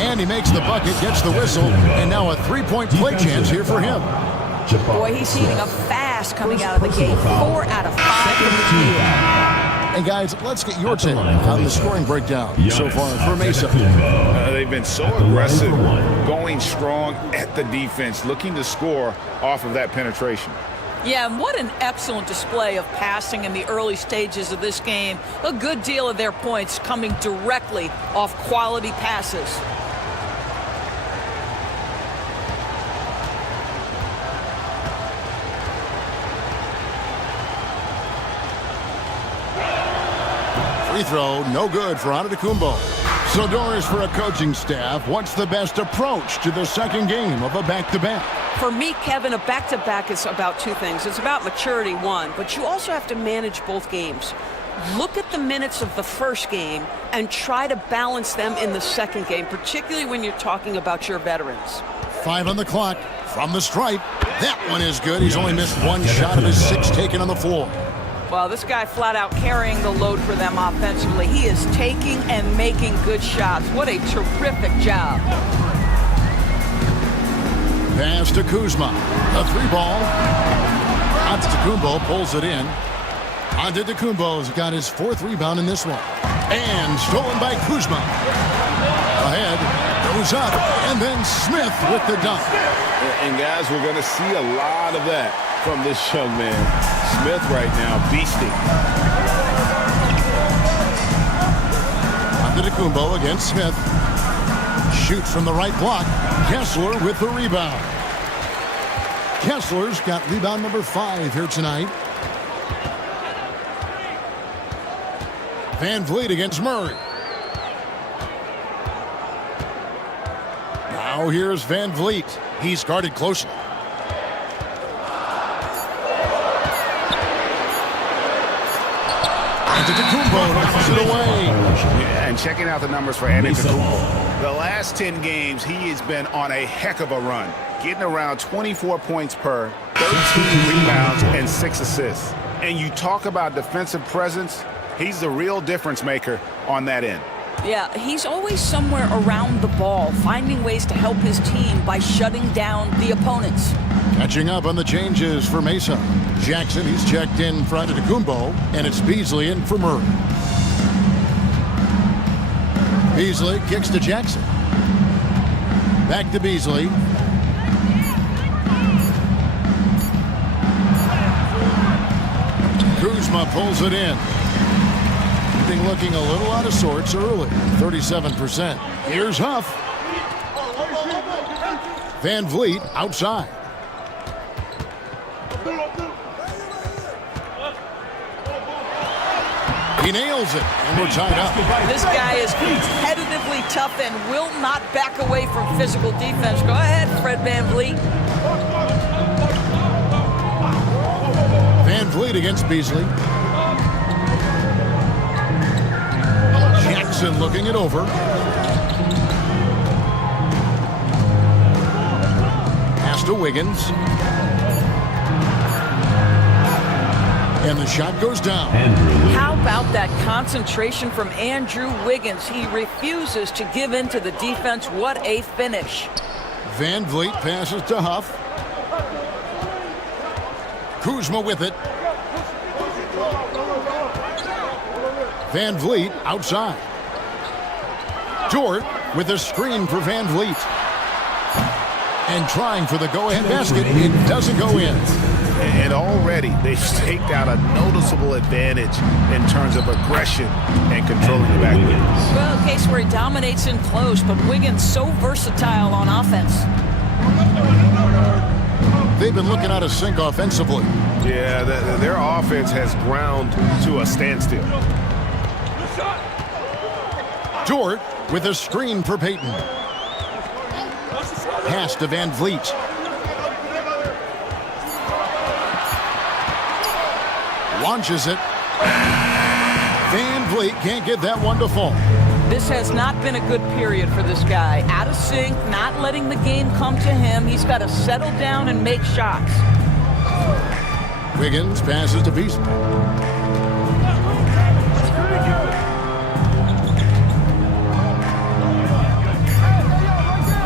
And he makes the bucket, gets the whistle, and now a three-point play chance here for him. Boy, he's heating up fast coming out of the gate. 4 out of 5 in the field. And guys, let's get your take on the scoring breakdown so far for Mesa. They've been so aggressive, going strong at the defense, looking to score off of that penetration. Yeah, and what an excellent display of passing in the early stages of this game. A good deal of their points coming directly off quality passes. Free throw, no good for Antetokounmpo. So Doris, for a coaching staff, what's the best approach to the second game of a back-to-back? For me, Kevin, a back-to-back is about two things. It's about maturity, one, but you also have to manage both games. Look at the minutes of the first game and try to balance them in the second game, particularly when you're talking about your veterans. 5 on the clock from the stripe. That one is good. He's only missed one shot of his 6 taken on the floor. Well, this guy flat out carrying the load for them offensively. He is taking and making good shots. What a terrific job. Pass to Kuzma. A 3-ball. Antetokounmpo pulls it in. Antetokounmpo's got his 4th rebound in this one. And stolen by Kuzma. Ahead, goes up, and then Smith with the dunk. And guys, we're going to see a lot of that from this young man. Smith right now, beasting. Antetokounmpo against Smith. Shoots from the right block. Kessler with the rebound. Kessler's got rebound number 5 here tonight. Van Vliet against Murray. Now here's Van Vliet. He's guarded closely. Antetokounmpo knocks it away. And checking out the numbers for Antetokounmpo. The last 10 games, he has been on a heck of a run. Getting around 24 points per, 13 rebounds, and 6 assists. And you talk about defensive presence, he's the real difference maker on that end. Yeah, he's always somewhere around the ball, finding ways to help his team by shutting down the opponents. Catching up on the changes for Mesa. Jackson, he's checked in for Antetokounmpo, and it's Beasley in for Murray. Beasley kicks to Jackson. Back to Beasley. Kuzma pulls it in. Looking a little out of sorts early. 37%. Here's Huff. Van Vliet outside. He nails it, and we're tied up. This guy is competitively tough and will not back away from physical defense. Go ahead, Fred Van Vliet. Van Vliet against Beasley. Jackson looking it over. Pass to Wiggins. And the shot goes down. How about that concentration from Andrew Wiggins? He refuses to give in to the defense. What a finish. Van Vliet passes to Huff. Kuzma with it. Van Vliet outside. Dort with a screen for Van Vliet. And trying for the go-ahead basket. It doesn't go in. And already they've staked out a noticeable advantage in terms of aggression and controlling the backcourt. Well, a case where he dominates in close, but Wiggins so versatile on offense. They've been looking out of sync offensively. Yeah, their offense has ground to a standstill. Dort with a screen for Payton. Pass to Van Vliet. Launches it. Van Vliet can't get that one to fall. This has not been a good period for this guy. Out of sync, not letting the game come to him. He's got to settle down and make shots. Wiggins passes to Beasley.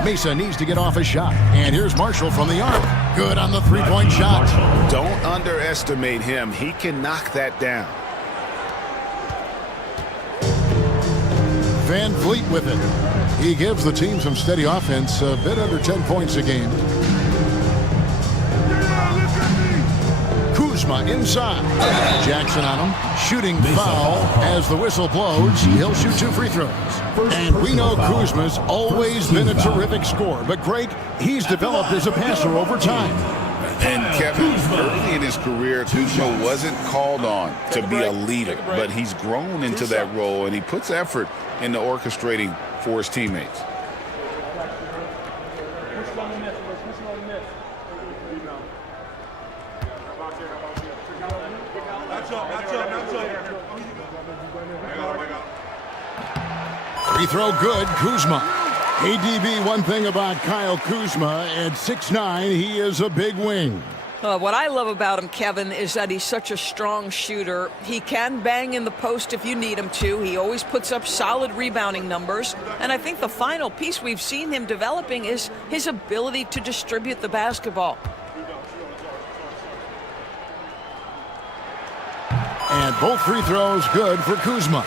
Mesa needs to get off a shot. And here's Marshall from the arc. Good on the three-point shot. Don't underestimate him. He can knock that down. Van Vliet with it. He gives the team some steady offense, a bit under 10 points a game. Kuzma inside. Jackson on him. Shooting foul as the whistle blows. He'll shoot 2 free throws. And we know Kuzma's always been a terrific scorer. But, Greg, he's developed as a passer over time. And Kevin, early in his career, Kuzma wasn't called on to be a leader. But he's grown into that role, and he puts effort into orchestrating for his teammates. Free throw good, Kuzma. ADB, one thing about Kyle Kuzma, at 6'9", he is a big wing. What I love about him, Kevin, is that he's such a strong shooter. He can bang in the post if you need him to. He always puts up solid rebounding numbers. And I think the final piece we've seen him developing is his ability to distribute the basketball. And both free throws good for Kuzma.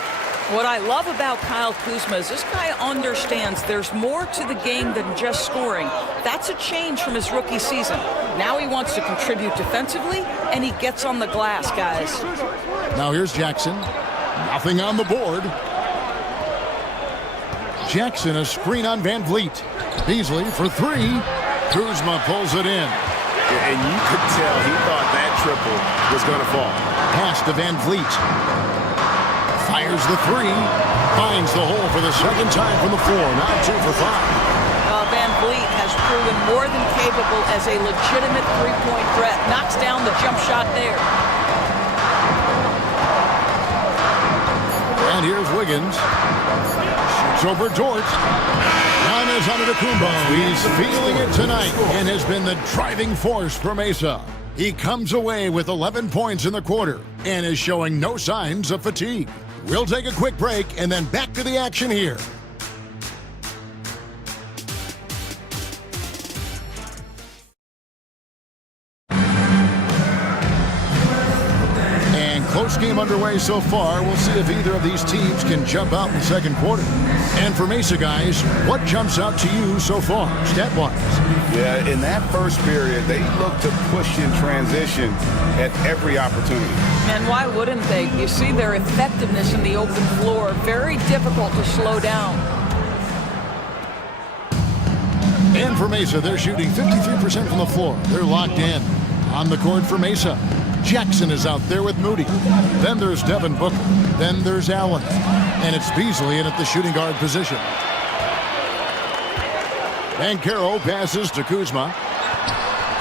What I love about Kyle Kuzma is this guy understands there's more to the game than just scoring. That's a change from his rookie season. Now he wants to contribute defensively, and he gets on the glass, guys. Now here's Jackson. Nothing on the board. Jackson, a screen on Van Vliet. Beasley for 3. Kuzma pulls it in. And you could tell he thought that triple was going to fall. Pass to Van Vliet. Fires the 3. Finds the hole for the second time from the floor. Now 2 for 5. Van Vliet has proven more than capable as a legitimate three-point threat. Knocks down the jump shot there. And here's Wiggins. Shoots over Dort. Giannis Antetokounmpo. He's feeling it tonight and has been the driving force for Mesa. He comes away with 11 points in the quarter and is showing no signs of fatigue. We'll take a quick break and then back to the action here. And close game underway so far. We'll see if either of these teams can jump out in the second quarter. And for Mesa guys, what jumps out to you so far, stat-wise? Yeah, in that first period, they looked to push in transition at every opportunity. And why wouldn't they? You see their effectiveness in the open floor. Very difficult to slow down. And for Mesa, they're shooting 53% from the floor. They're locked in. On the court for Mesa, Jackson is out there with Moody. Then there's Devin Booker. Then there's Allen. And it's Beasley in at the shooting guard position. And Carroll passes to Kuzma.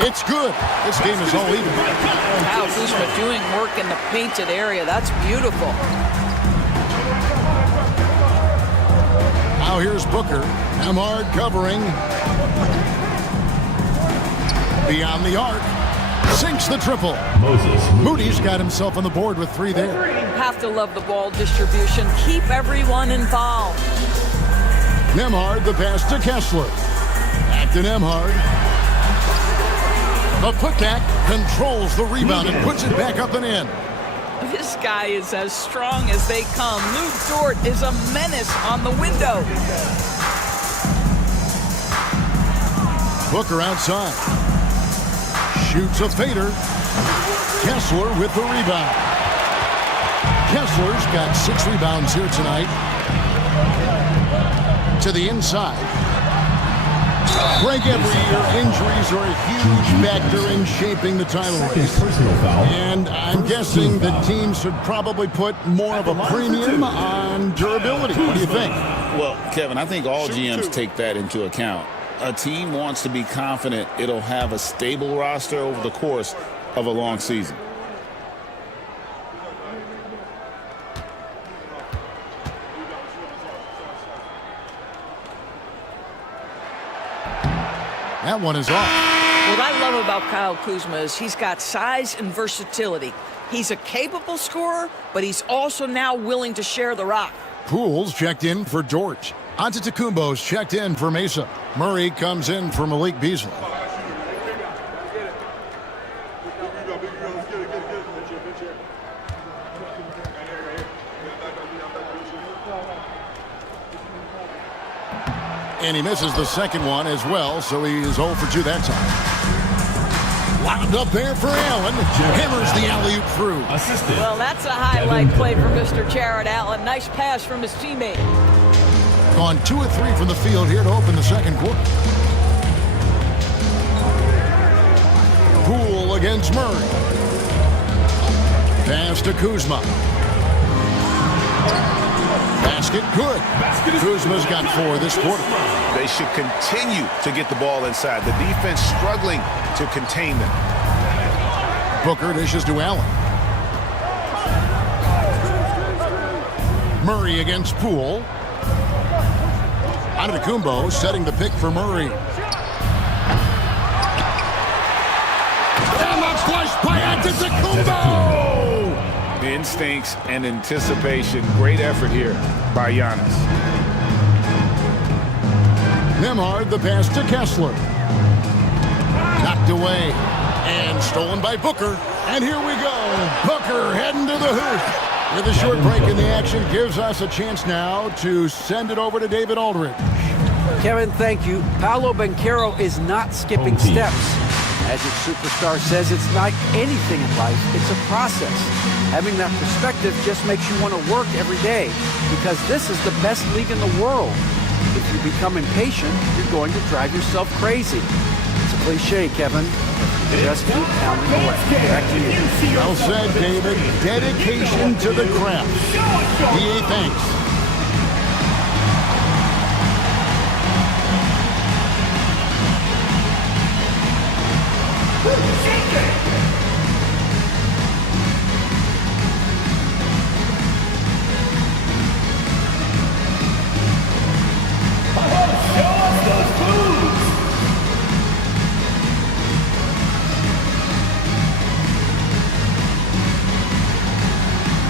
It's good. This game is all even. Wow, Kuzma doing work in the painted area. That's beautiful. Now here's Booker. Amard covering. Beyond the arc. Sinks the triple. Moody's got himself on the board with 3 there. Have to love the ball distribution. Keep everyone involved. Nemhard, the pass to Kessler. Back to Nemhard. The putback controls the rebound and puts it back up and in. This guy is as strong as they come. Lou Dort is a menace on the window. Booker outside. Shoots a fader. Kessler with the rebound. Kessler's got 6 rebounds here tonight. To the inside. Greg, every year, injuries are a huge factor in shaping the title race. And I'm guessing that teams should probably put more of a premium on durability. What do you think? Well, Kevin, I think all GMs take that into account. A team wants to be confident it'll have a stable roster over the course of a long season. That one is off. What I love about Kyle Kuzma is he's got size and versatility. He's a capable scorer, but he's also now willing to share the rock. Poole's checked in for George. Antetokounmpo's checked in for Mesa. Murray comes in for Malik Beasley. And he misses the second one as well, so he is 0 for 2 that time. Wound up there for Allen. Hammers the alley-oop through. Well, that's a highlight play for Mr. Jared Allen. Nice pass from his teammate. Gone 2 of 3 from the field here to open the second quarter. Poole against Murray. Pass to Kuzma. Basket good. Kuzma's got 4 this quarter. They should continue to get the ball inside. The defense struggling to contain them. Booker dishes to Allen. Murray against Poole. Antetokounmpo setting the pick for Murray. And that's flushed by Antetokounmpo! Instincts and anticipation. Great effort here by Giannis. Nembhard the pass to Kessler. Knocked away and stolen by Booker. And here we go. Booker heading to the hoop. With a short break in the action gives us a chance now to send it over to David Aldridge. Kevin, thank you. Paolo Banchero is not skipping steps. Magic Superstar says it's like anything in life. It's a process. Having that perspective just makes you want to work every day because this is the best league in the world. If you become impatient, you're going to drive yourself crazy. It's a cliche, Kevin. Just keep pounding away. Back to you. Well said, David. Dedication to the craft. EA, thanks.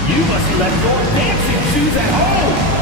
You must let your dancing shoes at home.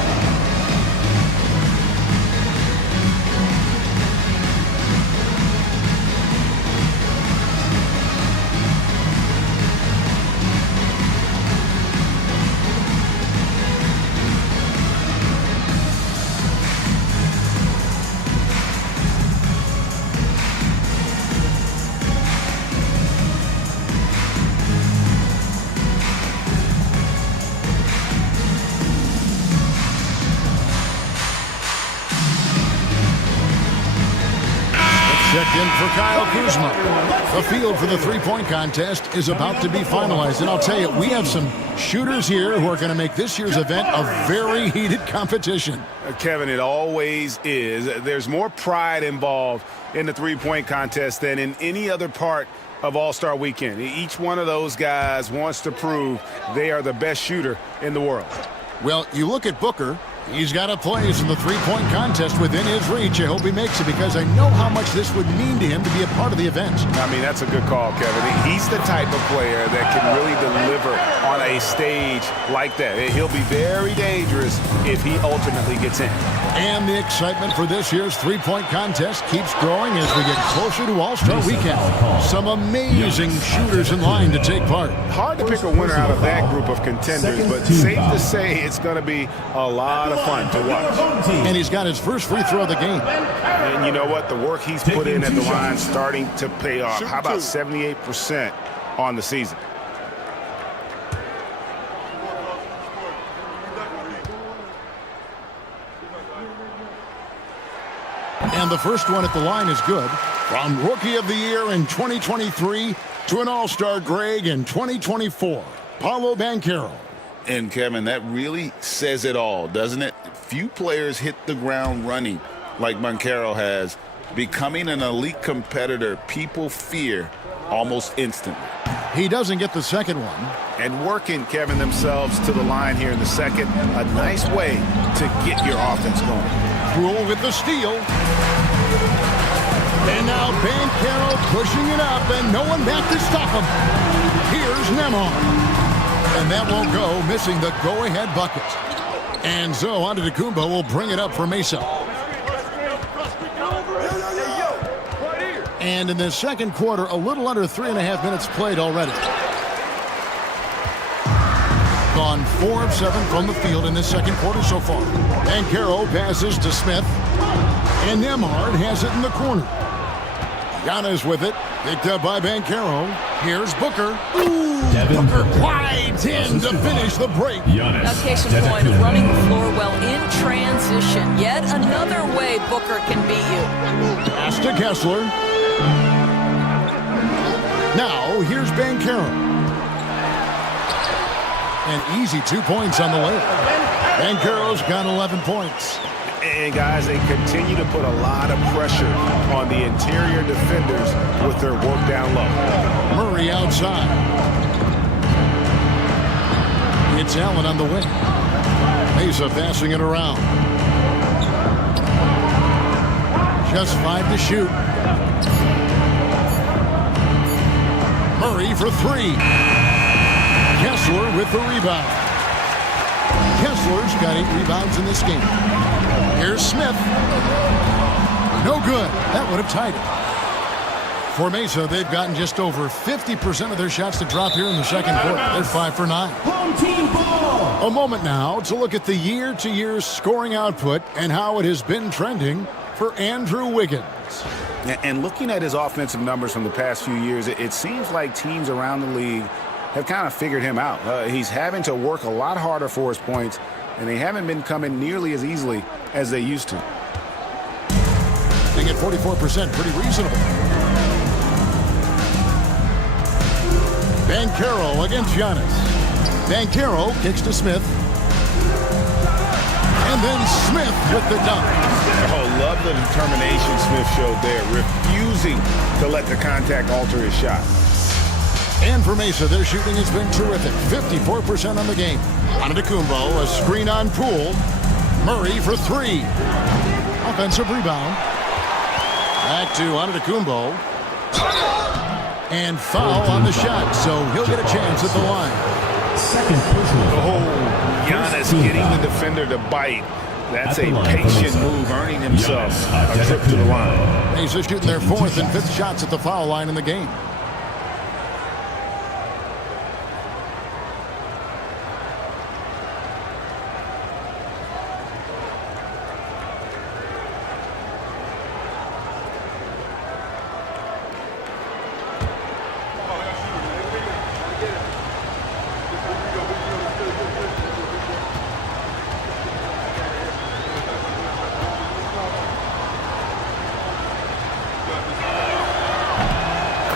Checked in for Kyle Kuzma. The field for the three-point contest is about to be finalized. And I'll tell you, we have some shooters here who are going to make this year's event a very heated competition. Kevin, it always is. There's more pride involved in the three-point contest than in any other part of All-Star Weekend. Each one of those guys wants to prove they are the best shooter in the world. Well, you look at Booker. He's got a place in the three-point contest within his reach. I hope he makes it because I know how much this would mean to him to be a part of the event. I mean, that's a good call, Kevin. He's the type of player that can really deliver on a stage like that. He'll be very dangerous if he ultimately gets in. And the excitement for this year's three-point contest keeps growing as we get closer to All-Star Weekend. Some amazing shooters in line to take part. Hard to pick a winner out of that group of contenders, but safe to say it's going to be a lot of fun to watch. And he's got his first free throw of the game. And you know what? The work he's put in at the line starting to pay off. How about 78% on the season? And the first one at the line is good. From Rookie of the Year in 2023 to an All-Star Greg in 2024, Paolo Banchero. And Kevin, that really says it all, doesn't it? Few players hit the ground running like Banchero has. Becoming an elite competitor, people fear almost instantly. He doesn't get the second one. And working, Kevin, themselves to the line here in the second. A nice way to get your offense going. Poole with the steal. And now Bancaro pushing it up, and no one back to stop him. Here's Nemhard. And that won't go, missing the go-ahead bucket. And so Antetokounmpo will bring it up for Mesa. And in the second quarter, a little under 3.5 minutes played already. Gone 4 of 7 from the field in this second quarter so far. Bancaro passes to Smith. And Nemhard has it in the corner. Giannis with it. Picked up by Bancaro. Here's Booker. Ooh, Booker glides in to finish the break. Now, case in point, running the floor well in transition. Yet another way Booker can beat you. Pass to Kessler. Now, here's Bancaro. An easy 2 points on the layup. Bancaro's got 11 points. And guys, they continue to put a lot of pressure on the interior defenders with their work down low. Murray outside. It's Allen on the wing. Mesa passing it around. Just 5 to shoot. Murray for 3. Kessler with the rebound. Kessler's got 8 rebounds in this game. Here's Smith. No good. That would have tied it. For Mesa, they've gotten just over 50% of their shots to drop here in the second quarter. They're 5 for 9. Home team ball. A moment now to look at the year-to-year scoring output and how it has been trending for Andrew Wiggins. And looking at his offensive numbers from the past few years, it seems like teams around the league have kind of figured him out. He's having to work a lot harder for his points, and they haven't been coming nearly as easily as they used to. Being at 44%, pretty reasonable. Bancaro against Giannis. Bancaro kicks to Smith. And then Smith with the dunk. Oh, love the determination Smith showed there, refusing to let the contact alter his shot. And for Mesa, their shooting has been terrific. 54% on the game. Antetokounmpo, a screen on Poole. Murray for 3. Offensive rebound. Back to Antetokounmpo. And foul on the shot, so he'll get a chance at the line. Second personal. Oh, Giannis getting the defender to bite. That's a patient move, earning himself a trip to the line. Mesa shooting their 4th and 5th shots at the foul line in the game.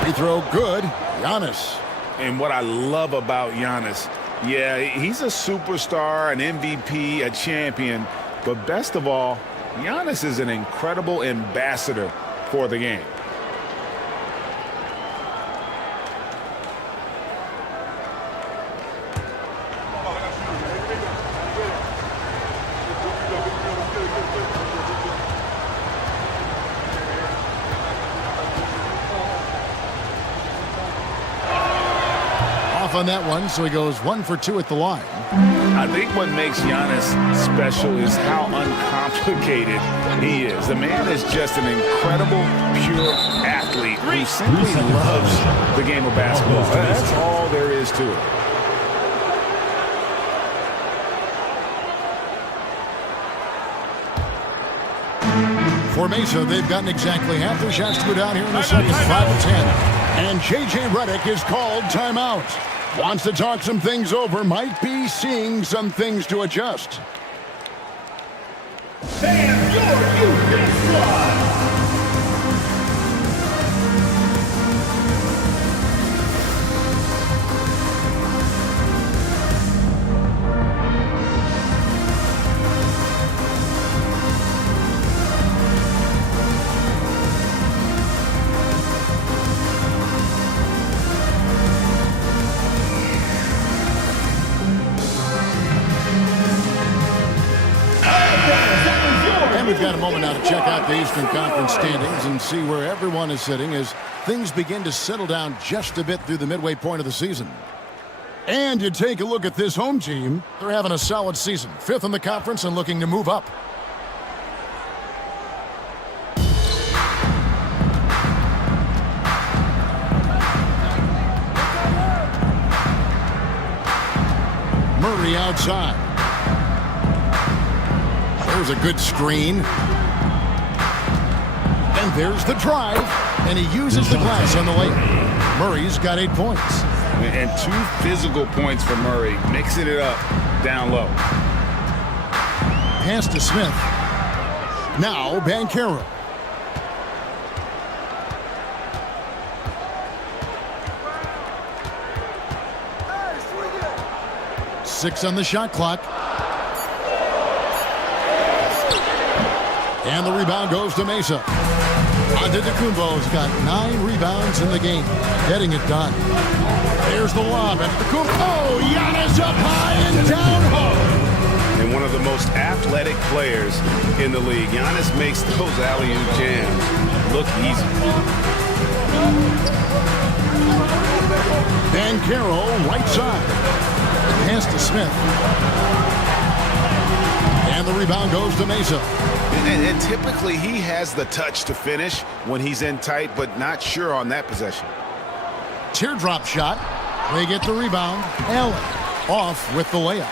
Free throw good. Giannis. And what I love about Giannis, yeah, he's a superstar, an MVP, a champion, but best of all, Giannis is an incredible ambassador for the game. On that one, so he goes 1 for 2 at the line. I think what makes Giannis special is how uncomplicated he is. The man is just an incredible, pure athlete who simply loves the game of basketball. That's all there is to it. For Mesa, they've gotten exactly half their shots to go down here in the second, 5 to 10. And J.J. Redick is called timeout. Wants to talk some things over, might be seeing some things to adjust. And your Houston squad. got a moment now to check out the Eastern Conference standings and see where everyone is sitting as things begin to settle down just a bit through the midway point of the season. And you take a look at this home team. They're having a solid season. 5th in the conference and looking to move up. Murray outside. There's a good screen. And there's the drive. And he uses the glass on the lane. Murray's got 8 points. And 2 physical points for Murray, mixing it up down low. Pass to Smith. Now Banchero. Six on the shot clock. And the rebound goes to Mesa. Antetokounmpo's got 9 rebounds in the game, getting it done. There's the lob. Antetokounmpo. Oh, Giannis up high and down home. And one of the most athletic players in the league. Giannis makes those alley-oop jams look easy. Banchero, right side. Pass to Smith. And the rebound goes to Mesa. And typically he has the touch to finish when he's in tight, but not sure on that possession. Teardrop shot. They get the rebound. Allen off with the layup.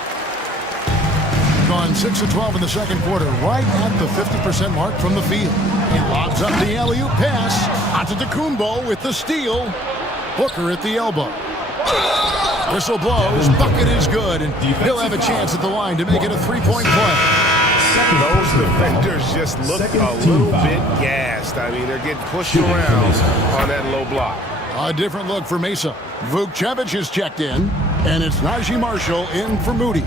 Gone 6 of 12 in the second quarter, right at the 50% mark from the field. He lobs up the alley-oop pass. Antetokounmpo with the steal. Booker at the elbow. Whistle blows. Bucket is good, and he'll have a chance at the line to make it a 3-point play. Those defenders just look a little bit gassed. I mean, they're getting pushed around on that low block. A different look for Mesa. Vukcevic is checked in, and it's Najee Marshall in for Moody.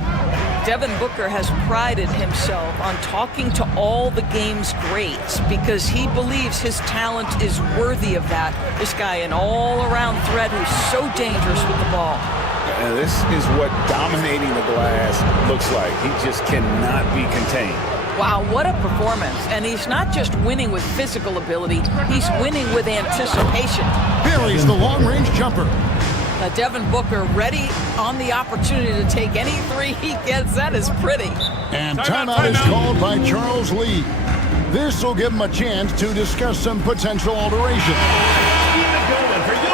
Devin Booker has prided himself on talking to all the game's greats because he believes his talent is worthy of that. This guy, an all-around threat who's so dangerous with the ball. And this is what dominating the glass looks like. He just cannot be contained. Wow, what a performance. And he's not just winning with physical ability, he's winning with anticipation. Buries the long-range jumper. Now Devin Booker ready on the opportunity to take any three he gets. That is pretty. And timeout is called by Charles Lee. This will give him a chance to discuss some potential alteration.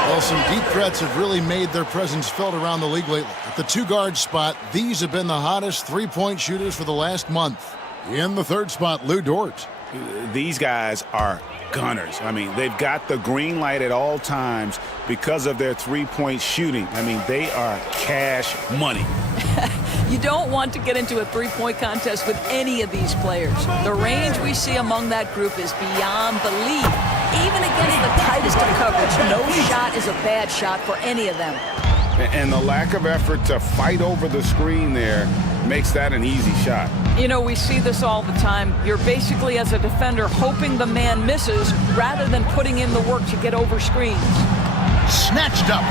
Well, some deep threats have really made their presence felt around the league lately. At the 2-guard spot, these have been the hottest 3-point shooters for the last month. In the 3rd spot, Lou Dort. These guys are gunners. I mean, they've got the green light at all times because of their 3-point shooting. I mean, they are cash money. You don't want to get into a 3-point contest with any of these players. The range we see among that group is beyond belief. Even against the tightest of coverage, no shot is a bad shot for any of them. And the lack of effort to fight over the screen there makes that an easy shot. You know, we see this all the time. You're basically, as a defender, hoping the man misses rather than putting in the work to get over screens. Snatched up.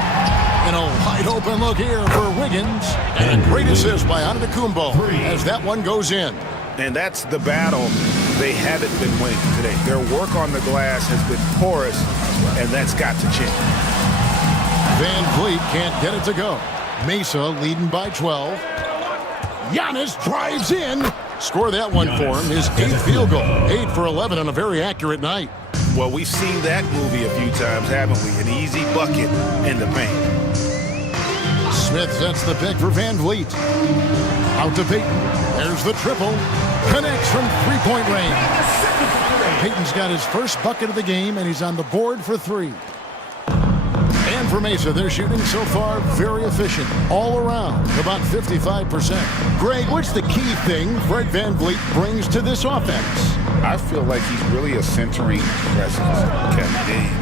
And a wide open look here for Wiggins. And a great assist by Antetokounmpo as that one goes in. And that's the battle they haven't been winning today. Their work on the glass has been porous, and that's got to change. Van Vliet can't get it to go. Mesa leading by 12. Giannis drives in. Score that one for him. His 8th field goal. 8 for 11 on a very accurate night. Well, we've seen that movie a few times, haven't we? An easy bucket in the paint. Smith sets the pick for Van Vliet. Out to Payton. There's the triple. Connects from 3-point range. Payton's got his first bucket of the game, and he's on the board for 3. And for Mesa, they're shooting so far very efficient. All around, about 55%. Greg, what's the key thing Fred Van Vliet brings to this offense? I feel like he's really a centering presence.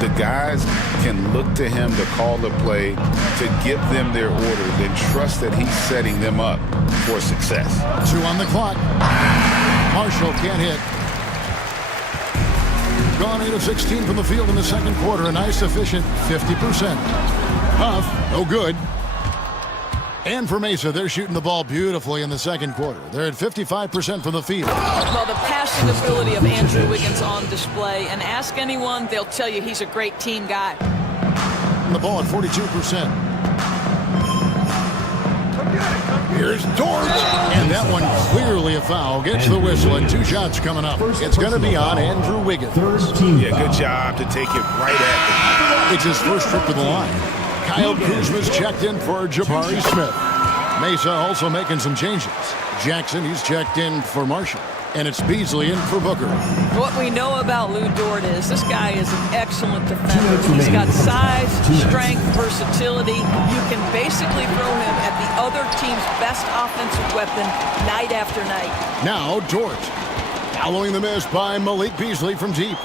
The guys can look to him to call the play, to give them their orders, and trust that he's setting them up for success. 2 on the clock. Marshall can't hit. Gone 8 of 16 from the field in the second quarter. A nice, efficient 50%. Huff, no good. And for Mesa, they're shooting the ball beautifully in the second quarter. They're at 55% from the field. Well, the passing ability of Andrew Wiggins on display. And ask anyone, they'll tell you he's a great team guy. The ball at 42%. Here's Dort. And that one clearly a foul. Gets the whistle and 2 shots coming up. It's going to be on Andrew Wiggins. Yeah, good job to take it right at them. It's his first trip to the line. Kyle Kuzma's checked in for Jabari Smith. Mesa also making some changes. Jackson, he's checked in for Marshall. And it's Beasley in for Booker. What we know about Lou Dort is this guy is an excellent defender. He's got size, strength, versatility. You can basically throw him at the other team's best offensive weapon night after night. Now Dort. Following the miss by Malik Beasley from deep.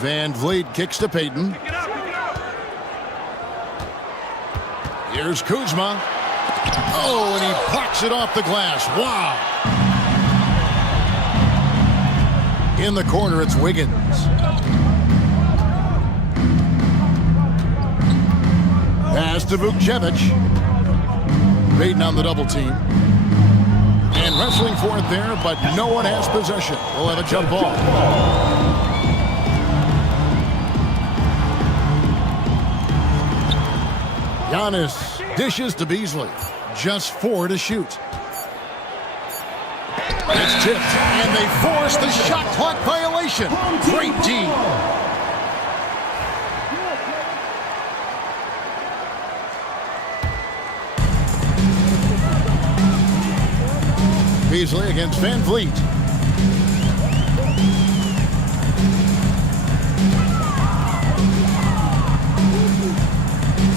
Van Vliet kicks to Payton. Here's Kuzma. Oh, and he blocks it off the glass. Wow. In the corner, it's Wiggins. Pass to Vukcevic. Payton on the double team. And wrestling for it there, but no one has possession. We'll have a jump ball. Giannis dishes to Beasley. Just 4 to shoot. It's tipped, and they force the shot clock violation. Great D. Beasley against Van Vliet.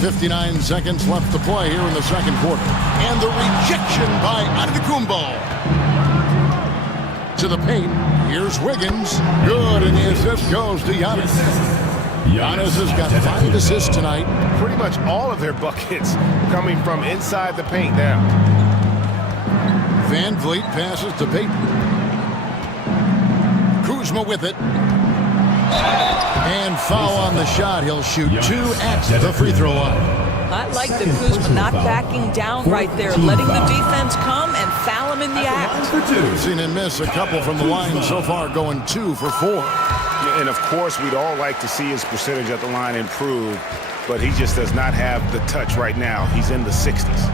.59 seconds left to play here in the second quarter. And the rejection by Antetokounmpo. To the paint. Here's Wiggins. Good, and the assist goes to Giannis. Giannis has got 5 assists tonight. Pretty much all of their buckets coming from inside the paint now. Van Vliet passes to Payton. Kuzma with it. And foul on the shot. He'll shoot 2 at the free throw line. I like the Kuzma not backing down right there, letting the defense come and foul him in the act. We've seen him miss a couple from the line so far, going 2 for 4. And of course, we'd all like to see his percentage at the line improve, but he just does not have the touch right now. He's in the 60s.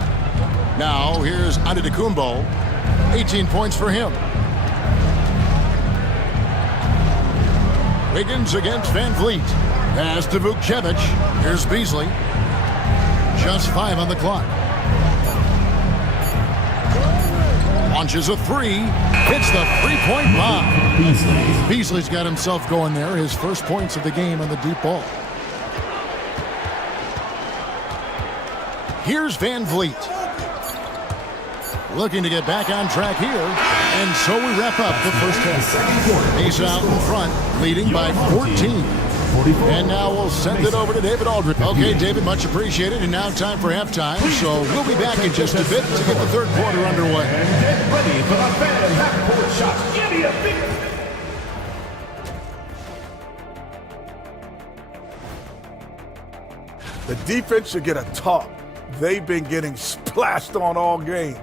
Now, here's Antetokounmpo. 18 points for him. Wiggins against Van Vliet. Pass to Vukcevic. Here's Beasley. Just 5 on the clock. Launches a 3. Hits the 3-point bomb. Beasley's got himself going there. His first points of the game on the deep ball. Here's Van Vliet. Looking to get back on track here. And so we wrap up the first half. Ace out in front, leading by 14. And now we'll send it over to David Aldridge. Okay, David, much appreciated. And now time for halftime. So we'll be back in just a bit to get the third quarter underway. Get ready for the fan half-court shots. Give me a big... The defense should get a talk. They've been getting splashed on all game.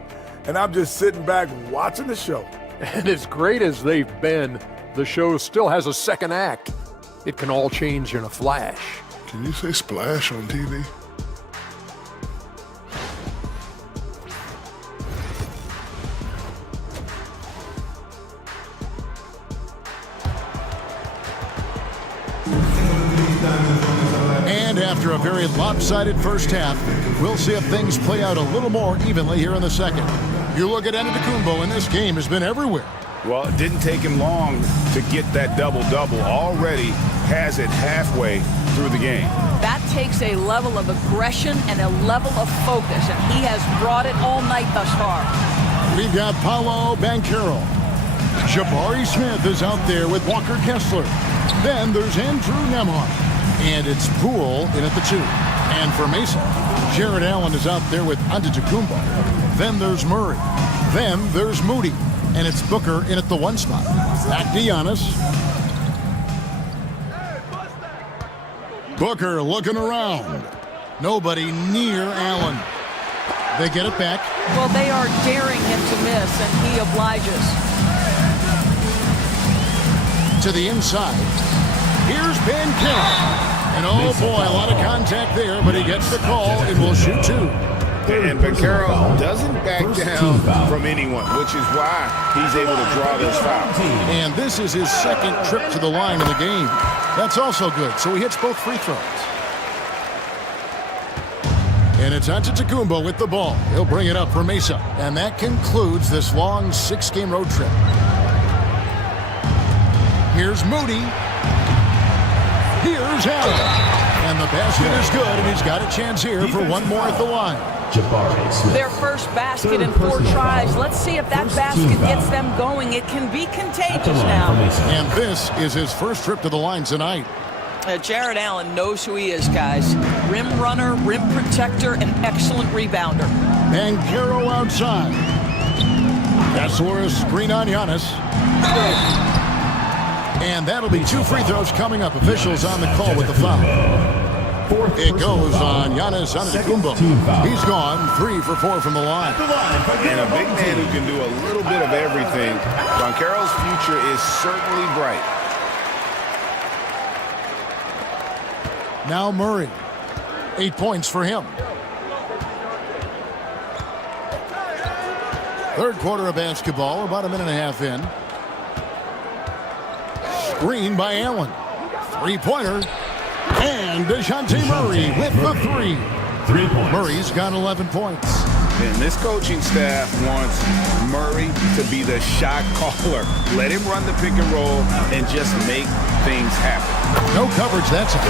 And I'm just sitting back watching the show. And as great as they've been, the show still has a second act. It can all change in a flash. Can you say splash on TV? And after a very lopsided first half, we'll see if things play out a little more evenly here in the second. You look at Antetokounmpo, and this game has been everywhere. Well, it didn't take him long to get that double-double. Already has it halfway through the game. That takes a level of aggression and a level of focus, and he has brought it all night thus far. We've got Paolo Banchero. Jabari Smith is out there with Walker Kessler. Then there's Andrew Nembhard. And it's Poole in at the 2. And for Mason, Jared Allen is out there with Antetokounmpo. Then there's Murray. Then there's Moody. And it's Booker in at the 1 spot. Back to Giannis. Booker looking around. Nobody near Allen. They get it back. Well, they are daring him to miss, and he obliges. To the inside. Here's Bancaro. And oh boy, a lot of contact there, but he gets the call and will shoot 2. And Bancaro doesn't back down from anyone, which is why he's able to draw those fouls. And this is his second trip to the line in the game. That's also good, so he hits both free throws. And it's Antetokounmpo with the ball. He'll bring it up for Mesa. And that concludes this long 6-game road trip. Here's Moody. Here's Allen. And the basket is good, and he's got a chance here for one more at the line. Their first basket in 4 tries. Let's see if that basket gets them going. It can be contagious now. And this is his first trip to the line tonight. Jared Allen knows who he is, guys. Rim runner, rim protector, and excellent rebounder. Bancaro outside. Kessler screen on Giannis. And that'll be 2 free throws coming up. Officials on the call with the foul. It goes on Giannis Antetokounmpo. He's gone 3 for 4 from the line. And a big man who can do a little bit of everything. Bancaro's future is certainly bright. Now Murray. 8 points for him. Third quarter of basketball, about a minute and a half in. Screen by Allen. 3-pointer. And DeJounte Murray with the 3. 3 points. Murray's got 11 points. And this coaching staff wants Murray to be the shot caller. Let him run the pick and roll and just make things happen. No coverage, that's it.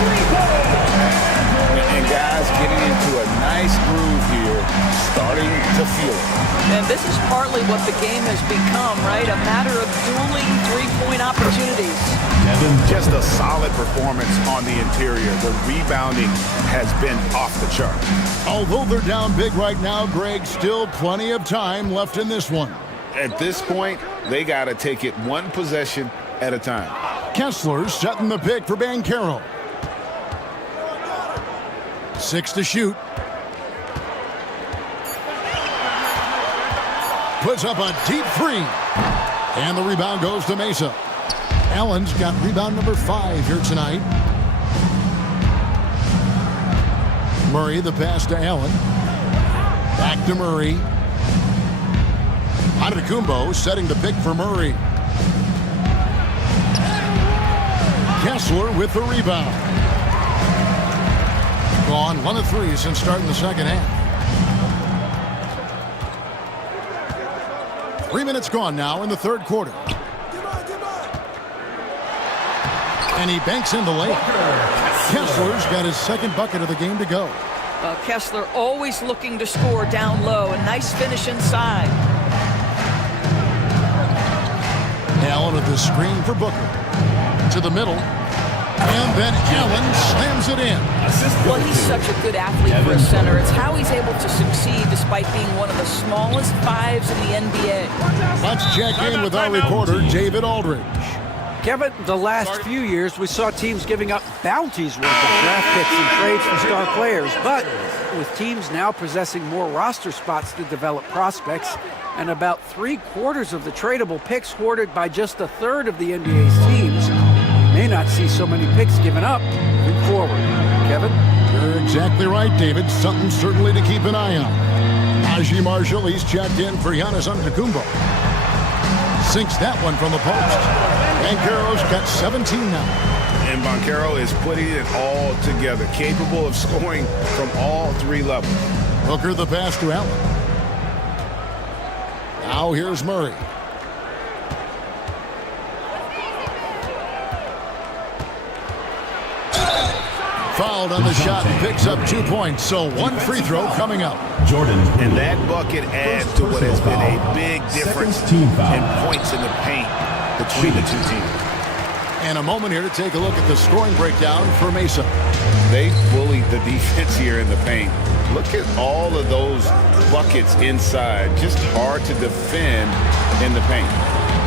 And guys getting into a nice groove here, starting to feel it. And this is partly what the game has become, right? A matter of dueling 3-point opportunities. Just a solid performance on the interior. The rebounding has been off the chart. Although they're down big right now, Greg, still plenty of time left in this one. At this point, they got to take it one possession at a time. Kessler setting the pick for Bancaro. 6 to shoot. Puts up a deep 3. And the rebound goes to Mesa. Allen's got rebound number 5 here tonight. Murray, the pass to Allen. Back to Murray. Antetokounmpo setting the pick for Murray. Kessler with the rebound. Gone 1 of 3 since starting the second half. 3 minutes gone now in the third quarter. And he banks in the layup. Kessler's got his second bucket of the game to go. Kessler always looking to score down low. A nice finish inside. Allen with the screen for Booker. To the middle. And then Allen slams it in. Well, he's such a good athlete for a center. It's how he's able to succeed despite being one of the smallest 5s in the NBA. Let's check in with our reporter, David Aldridge. Kevin, the last few years, we saw teams giving up bounties worth of draft picks and trades for star players. But with teams now possessing more roster spots to develop prospects, and about 3/4 of the tradable picks hoarded by just a third of the NBA's teams, we may not see so many picks given up moving forward. Kevin? You're exactly right, David. Something certainly to keep an eye on. Najee Marshall, he's checked in for Giannis Antetokounmpo. Sinks that one from the post. Bancaro's got 17 now. And Bancaro is putting it all together, capable of scoring from all 3 levels. Booker the pass to Allen. Now here's Murray. Fouled on the shot and picks up 2 points. So 1 free throw coming up. Jordan. And that bucket adds to what has been a big difference in points in the paint between the 2 teams. And a moment here to take a look at the scoring breakdown for Mesa. They bullied the defense here in the paint. Look at all of those buckets inside. Just hard to defend in the paint.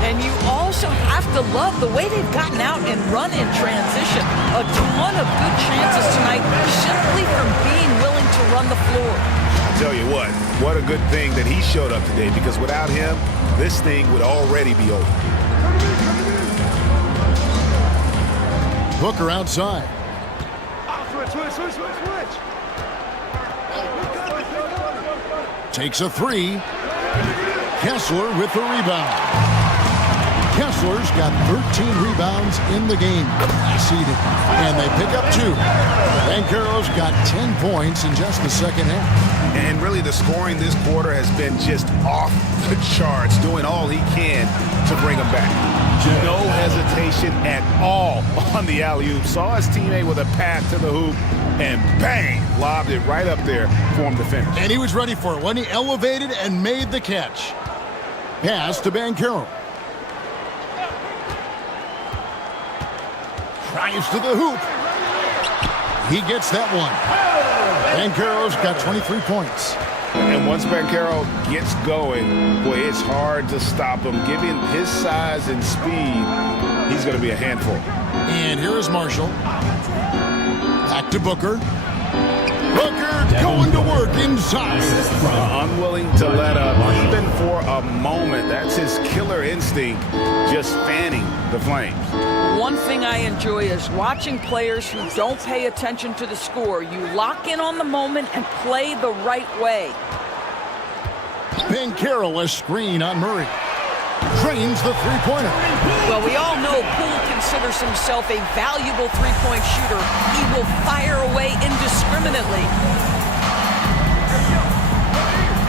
And you also have to love the way they've gotten out and run in transition. A ton of good chances tonight simply from being willing run the floor. I'll tell you what a good thing that he showed up today, because without him, this thing would already be over. Booker outside. Switch. Takes a three. Kessler with the rebound. Kessler's got 13 rebounds in the game. Seeded. And they pick up 2. Banchero's got 10 points in just the second half. And really the scoring this quarter has been just off the charts, doing all he can to bring them back. No hesitation at all on the alley-oop. Saw his teammate with a pass to the hoop, and bang, lobbed it right up there for him to finish. And he was ready for it when he elevated and made the catch. Pass to Banchero. Drives to the hoop. He gets that one. Banchero's got 23 points. And once Banchero gets going, boy, it's hard to stop him. Given his size and speed, he's going to be a handful. And here is Marshall. Back to Booker. Booker going to work inside. Unwilling to let up, even for a moment. That's his killer instinct, just fanning the flames. One thing I enjoy is watching players who don't pay attention to the score. You lock in on the moment and play the right way. Banchero a screen on Murray. Drains the three-pointer. Well, we all know Poole considers himself a valuable three-point shooter. He will fire away indiscriminately.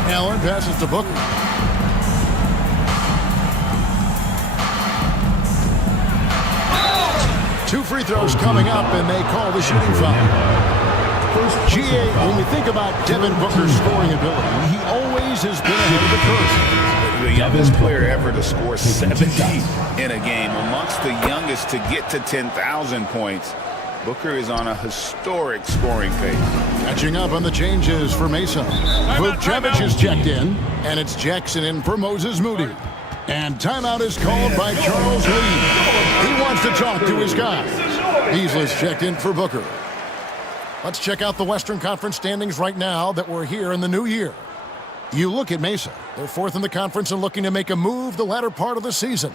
Allen passes to Booker. Two free throws coming up, and they call the shooting foul. GA, when we think about Devin Booker's scoring ability, he always has been ahead of the curve. The youngest player ever to score 70 in a game, amongst the youngest to get to 10,000 points. Booker is on a historic scoring pace. Catching up on the changes for Mesa. Vukcevic is checked in, and it's Jackson in for Moses Moody. And timeout is called by Charles Lee. He wants to talk to his guys. Beasley's checked in for Booker. Let's check out the Western Conference standings right now that we're here in the new year. You look at Mesa. They're 4th in the conference and looking to make a move the latter part of the season.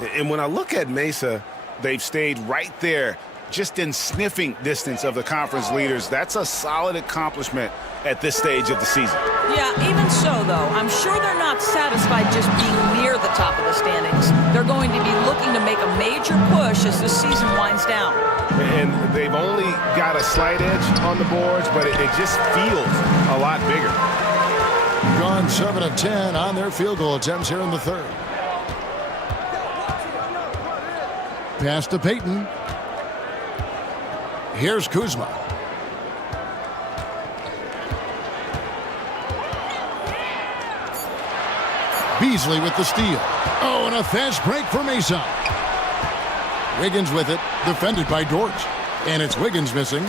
And when I look at Mesa, they've stayed right there, just in sniffing distance of the conference leaders. That's a solid accomplishment at this stage of the season. Yeah, even so, though, I'm sure they're not satisfied just being near the top of the standings. They're going to be looking to make a major push as the season winds down. And they've only got a slight edge on the boards, but it just feels a lot bigger. Gone 7 of 10 on their field goal attempts here in the third. Pass to Payton. Here's Kuzma. Beasley with the steal. Oh, and a fast break for Mesa. Wiggins with it, defended by Dort. And it's Wiggins missing.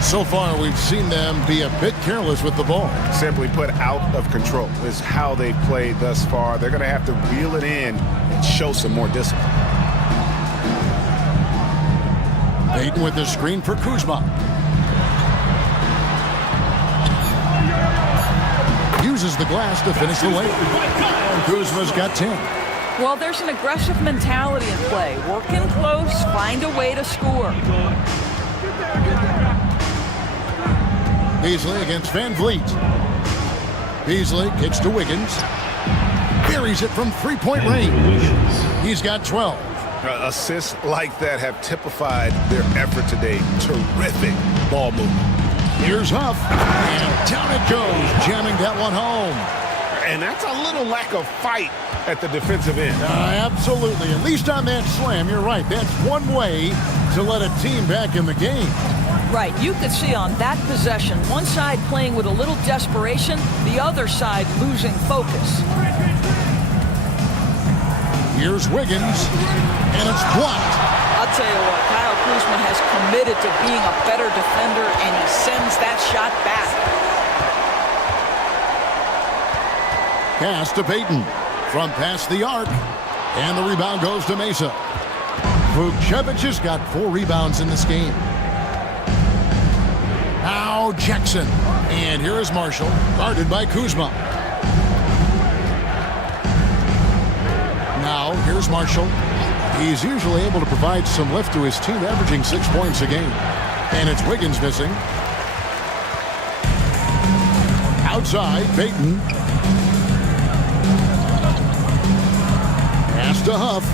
So far, we've seen them be a bit careless with the ball. Simply put, out of control is how they've played thus far. They're going to have to reel it in and show some more discipline. Payton with the screen for Kuzma. Uses the glass to finish the lane. And Kuzma's got 10. Well, there's an aggressive mentality in play. Work in close, find a way to score. Beasley against Van Vliet. Beasley kicks to Wiggins. Buries it from three-point range. He's got 12. Assists like that have typified their effort today. Terrific ball movement. Here's Huff. And down it goes, jamming that one home. And that's a little lack of fight at the defensive end. Absolutely. At least on that slam, you're right. That's one way to let a team back in the game. Right. You could see on that possession, one side playing with a little desperation, the other side losing focus. Here's Wiggins, and it's blocked. I'll tell you what, Kyle Kuzma has committed to being a better defender, and he sends that shot back. Pass to Payton from past the arc, and the rebound goes to Mesa. Vukcevic has got 4 rebounds in this game. Now Now Jackson. And here is Marshall, guarded by Kuzma. Now here's Marshall. He's usually able to provide some lift to his team, averaging 6 points a game. And it's Wiggins missing. Outside, Payton. Pass to Huff.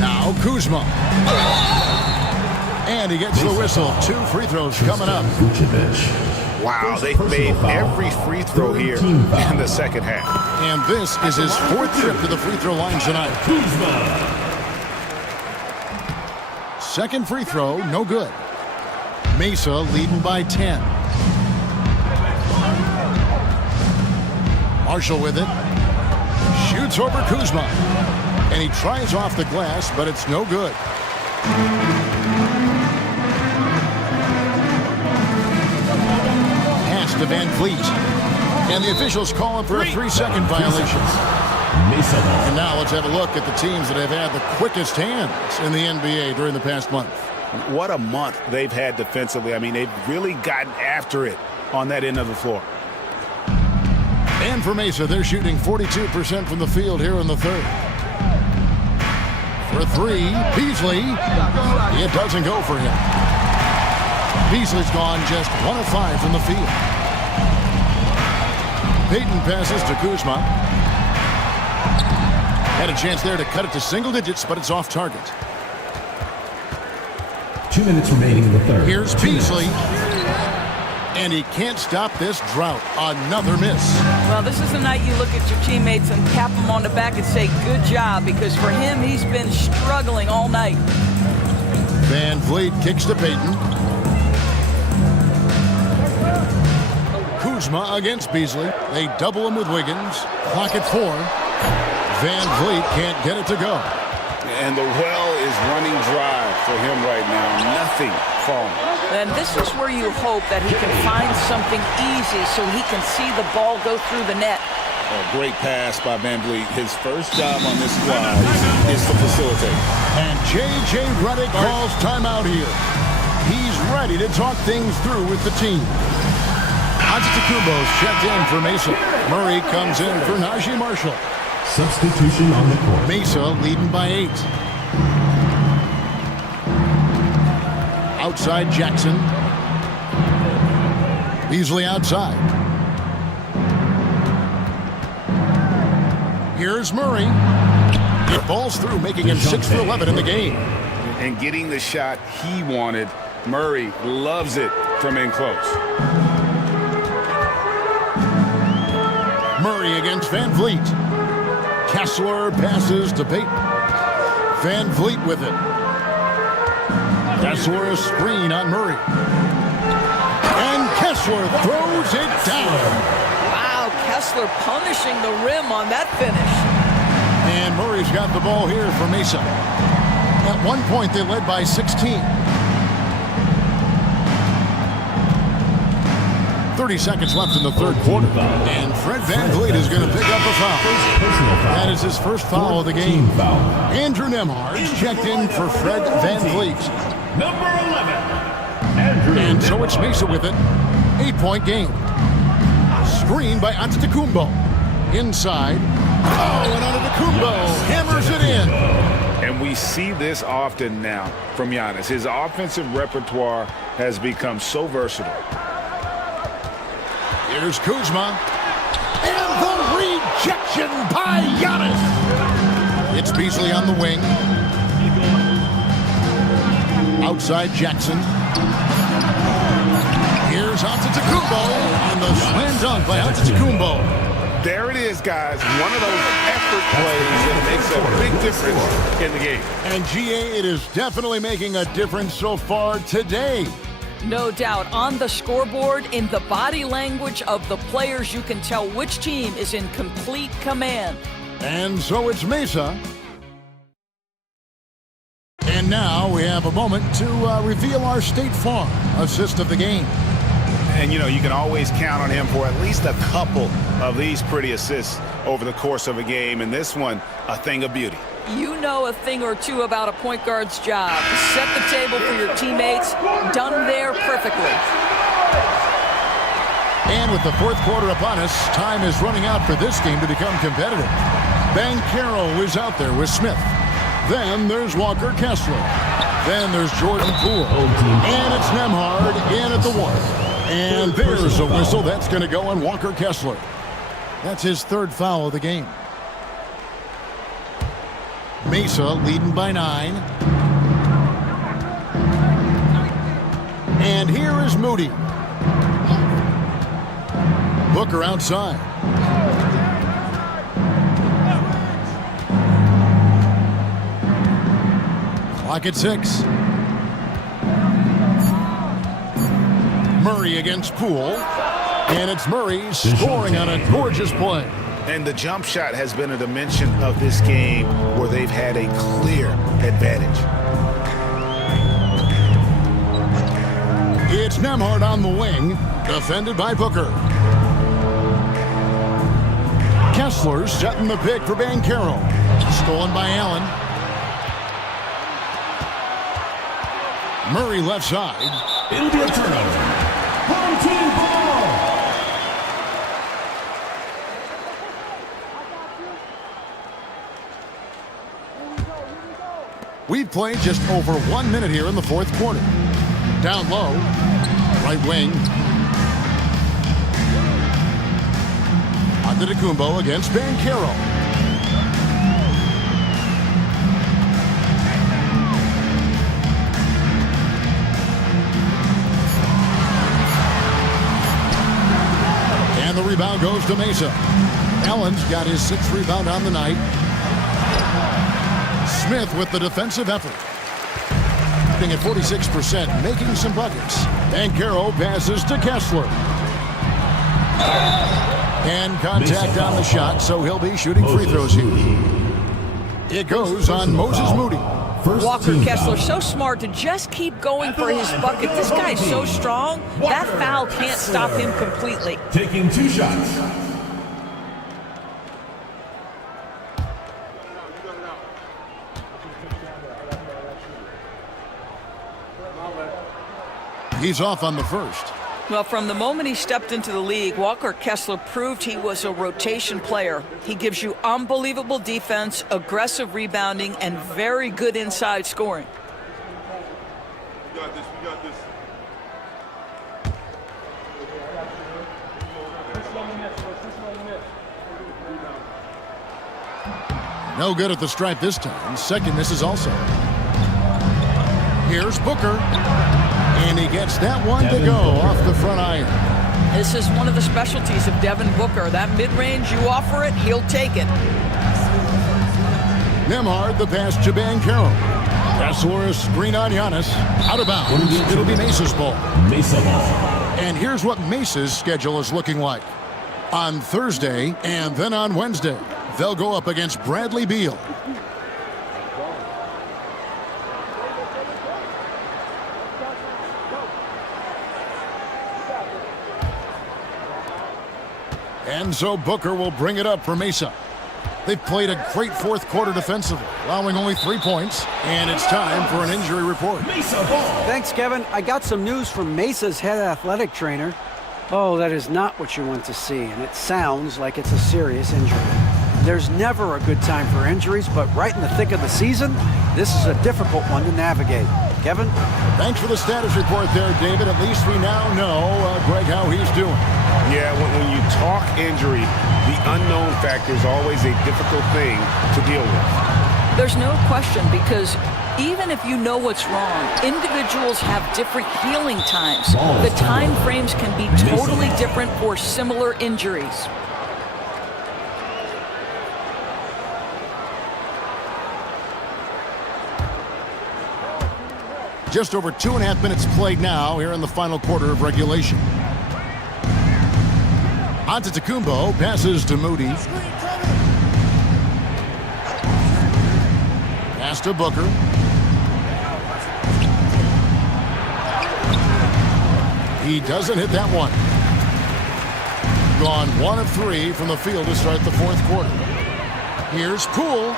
Now Kuzma. And he gets the whistle. 2 free throws coming up. Wow, they've made every free throw here in the second half. And this is his 4th trip to the free throw line tonight. Second free throw, no good. Mesa leading by 10. Marshall with it. Shoots over Kuzma. And he tries off the glass, but it's no good. Pass to Van Fleet. And the officials call him for a 3-second violation. And now let's have a look at the teams that have had the quickest hands in the NBA during the past month. What a month they've had defensively. I mean, they've really gotten after it on that end of the floor. And for Mesa, they're shooting 42% from the field here in the third. For 3, Beasley. It doesn't go for him. Beasley's gone just 1 of 5 from the field. Payton passes to Kuzma. Had a chance there to cut it to single digits, but it's off target. 2 minutes remaining in the third. Here's Beasley. And he can't stop this drought. Another miss. Well, this is the night you look at your teammates and tap them on the back and say, good job, because for him, he's been struggling all night. Van Vliet kicks to Payton. Kuzma against Beasley. They double him with Wiggins. Clock at 4. Van Vliet can't get it to go. And the well is running dry for him right now. Nothing falling. And this is where you hope that he can find something easy so he can see the ball go through the net. A great pass by Van Vliet. His first job on this squad is to facilitate. And J.J. Redick calls timeout here. He's ready to talk things through with the team. Antetokounmpo's checked in for Mesa. Murray comes in for Najee Marshall. Substitution on the court. Mesa leading by 8. Outside Jackson. Beasley outside. Here's Murray. It falls through, making him 6 for 11 in the game. And getting the shot he wanted. Murray loves it from in close. Murray against Van Vliet. Kessler passes to Payton. Van Vliet with it. Kessler a screen on Murray. And Kessler throws it down. Wow, Kessler punishing the rim on that finish. And Murray's got the ball here for Mesa. At one point, they led by 16. 30 seconds left in the third quarter. And Fred Van Vliet is going to pick up a foul. That is his first foul of the game. Andrew Nemhard's checked in for Fred Van Vliet. Number 11, Andrew. And so it's Mesa with it. 8-point game. Screen by Antetokounmpo. Inside. Oh, and Antetokounmpo hammers it in. And we see this often now from Giannis. His offensive repertoire has become so versatile. Here's Kuzma. And the rejection by Giannis. It's Beasley on the wing. Outside Jackson. Here's Antetokounmpo. And the slam dunk by Antetokounmpo. There it is, guys. One of those effort plays that makes a big difference in the game. And GA, it is definitely making a difference so far today. No doubt. On the scoreboard, in the body language of the players, you can tell which team is in complete command. And so it's Mesa. And now we have a moment to reveal our State Farm assist of the game. And, you know, you can always count on him for at least a couple of these pretty assists over the course of a game. And this one, a thing of beauty. You know a thing or two about a point guard's job. Set the table for your teammates. Done there perfectly. And with the fourth quarter upon us, time is running out for this game to become competitive. Banchero is out there with Smith. Then there's Walker Kessler. Then there's Jordan Poole. And it's Nembhard in at the one. And there's a whistle that's going to go on Walker Kessler. That's his third foul of the game. Mesa leading by 9. And here is Moody. Booker outside. Clock at 6. Murray against Poole. And it's Murray scoring on a gorgeous play. And the jump shot has been a dimension of this game where they've had a clear advantage. It's Nembhard on the wing, defended by Booker. Kessler setting the pick for Banchero. Stolen by Allen. Murray left side. It'll be a turnover. Home team ball. We've played just over 1 minute here in the fourth quarter. Down low, right wing. Antetokounmpo against Banchero. And the rebound goes to Mesa. Allen's got his 6th rebound on the night. Smith with the defensive effort. At 46%, making some buckets. Banchero passes to Kessler. And contact on the shot, so he'll be shooting free throws here. It goes on Moses Moody. Walker Kessler, so smart to just keep going for his bucket. This guy's so strong, that foul can't stop him completely. Taking 2 shots. He's off on the first. Well, from the moment he stepped into the league, Walker Kessler proved he was a rotation player. He gives you unbelievable defense, aggressive rebounding, and very good inside scoring. We got this. No good at the stripe this time. Second miss is also. Here's Booker. And he gets that one to go off the front iron. This is one of the specialties of Devin Booker. That mid-range, you offer it, he'll take it. Nembhard, the pass to Banchero. Kessler, a screen on Giannis. Out of bounds. It'll be Mesa's ball. Mesa ball. And here's what Mesa's schedule is looking like. On Thursday and then on Wednesday, they'll go up against Bradley Beal. And so Booker will bring it up for Mesa. They've played a great fourth quarter defensively, allowing only 3 points. And it's time for an injury report. Mesa ball. Thanks, Kevin. I got some news from Mesa's head athletic trainer. Oh, that is not what you want to see, and it sounds like it's a serious injury. There's never a good time for injuries, but right in the thick of the season, this is a difficult one to navigate. Kevin? Thanks for the status report there, David. At least we now know, Greg, how he's doing. Yeah, when you talk injury, the unknown factor is always a difficult thing to deal with. There's no question, because even if you know what's wrong, individuals have different healing times. The time frames can be totally different for similar injuries. Just over 2.5 minutes played now here in the final quarter of regulation. Antetokounmpo passes to Moody. Pass to Booker. He doesn't hit that one. Gone 1 of 3 from the field to start the fourth quarter. Here's Poole.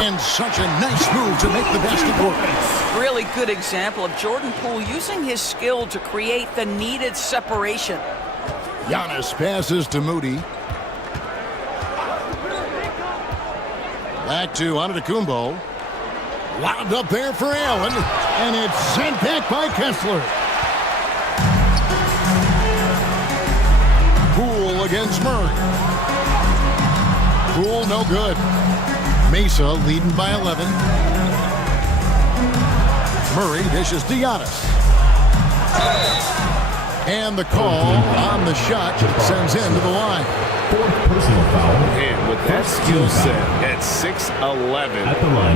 And such a nice move to make the basket work. Really good example of Jordan Poole using his skill to create the needed separation. Giannis passes to Moody. Back to Antetokounmpo. Wound up there for Allen. And it's sent back by Kessler. Poole against Murray. Poole no good. Mesa leading by 11. Murray dishes to Giannis. And the call on the shot sends him to the line. Fourth personal foul. And with that skill set at 6'11",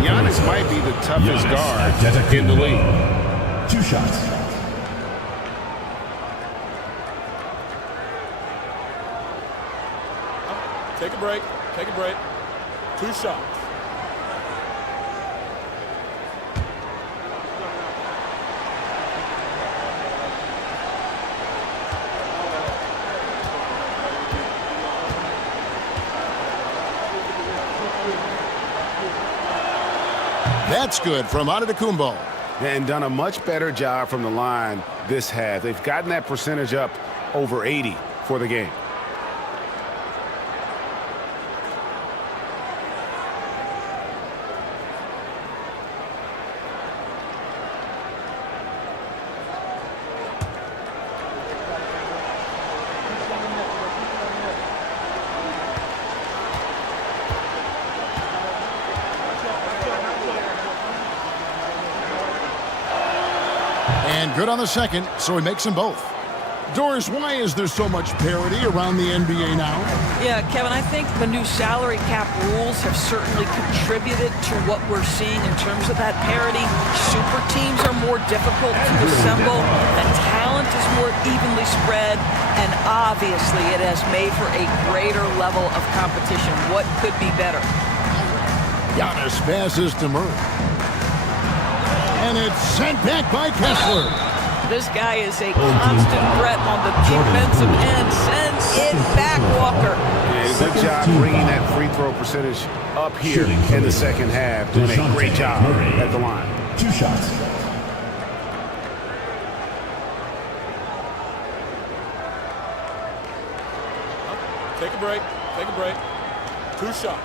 Giannis might be the toughest guard in the league. 2 shots. Take a break. Take a break. 2 shots. That's good from Antetokounmpo. And done a much better job from the line this half. They've gotten that percentage up over 80 for the game. And good on the second, so he makes them both. Doris, why is there so much parity around the NBA now? Yeah, Kevin, I think the new salary cap rules have certainly contributed to what we're seeing in terms of that parity. Super teams are more difficult to assemble. The talent is more evenly spread. And obviously, it has made for a greater level of competition. What could be better? Giannis passes to Murray. And it's sent back by Kessler. This guy is a constant threat on the defensive end. Sends it back, Walker. Yeah, good job bringing that free throw percentage up here in the second half. Doing a great job at the line. 2 shots. Take a break. Take a break. 2 shots.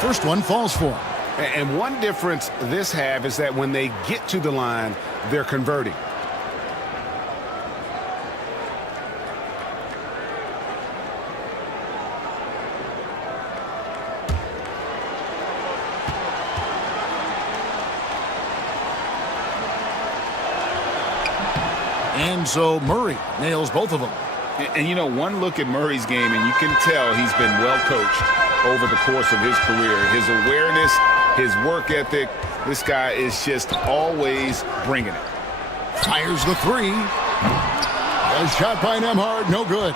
First one falls for him. And one difference this half is that when they get to the line, they're converting. And so Murray nails both of them. And you know, one look at Murray's game, and you can tell he's been well coached over the course of his career. His awareness, his work ethic, this guy is just always bringing it. Fires the three. A shot by Nembhard, no good.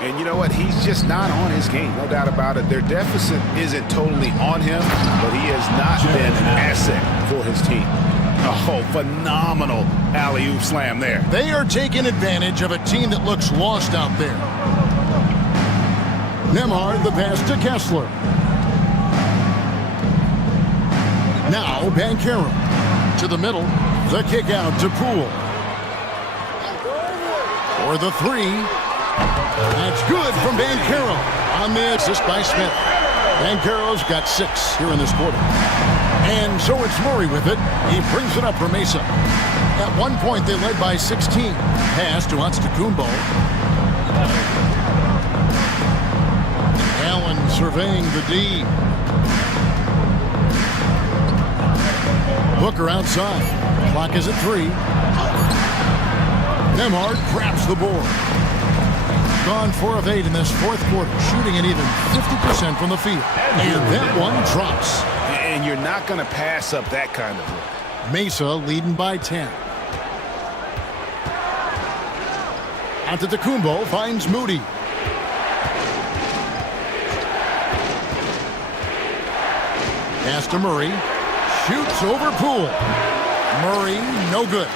And you know what? He's just not on his game, no doubt about it. Their deficit isn't totally on him, but he has not been an asset for his team. Oh, phenomenal alley-oop slam there. They are taking advantage of a team that looks lost out there. Nembhard, the pass to Kessler. Now Banchero to the middle. The kick out to Poole. For the three. That's good from Banchero on the assist by Smith. Banchero's got 6 here in this quarter. And so it's Murray with it. He brings it up for Mesa. At one point, they led by 16. Pass to Antetokounmpo. Allen surveying the D. Booker outside. Clock is at 3. Nembhard grabs the board. Gone 4 of 8 in this fourth quarter, shooting an even 50% from the field. And that one drops. And you're not going to pass up that kind of look. Mesa leading by 10. Antetokounmpo finds Moody. Pass to Murray. Shoots over Poole. Murray, no good.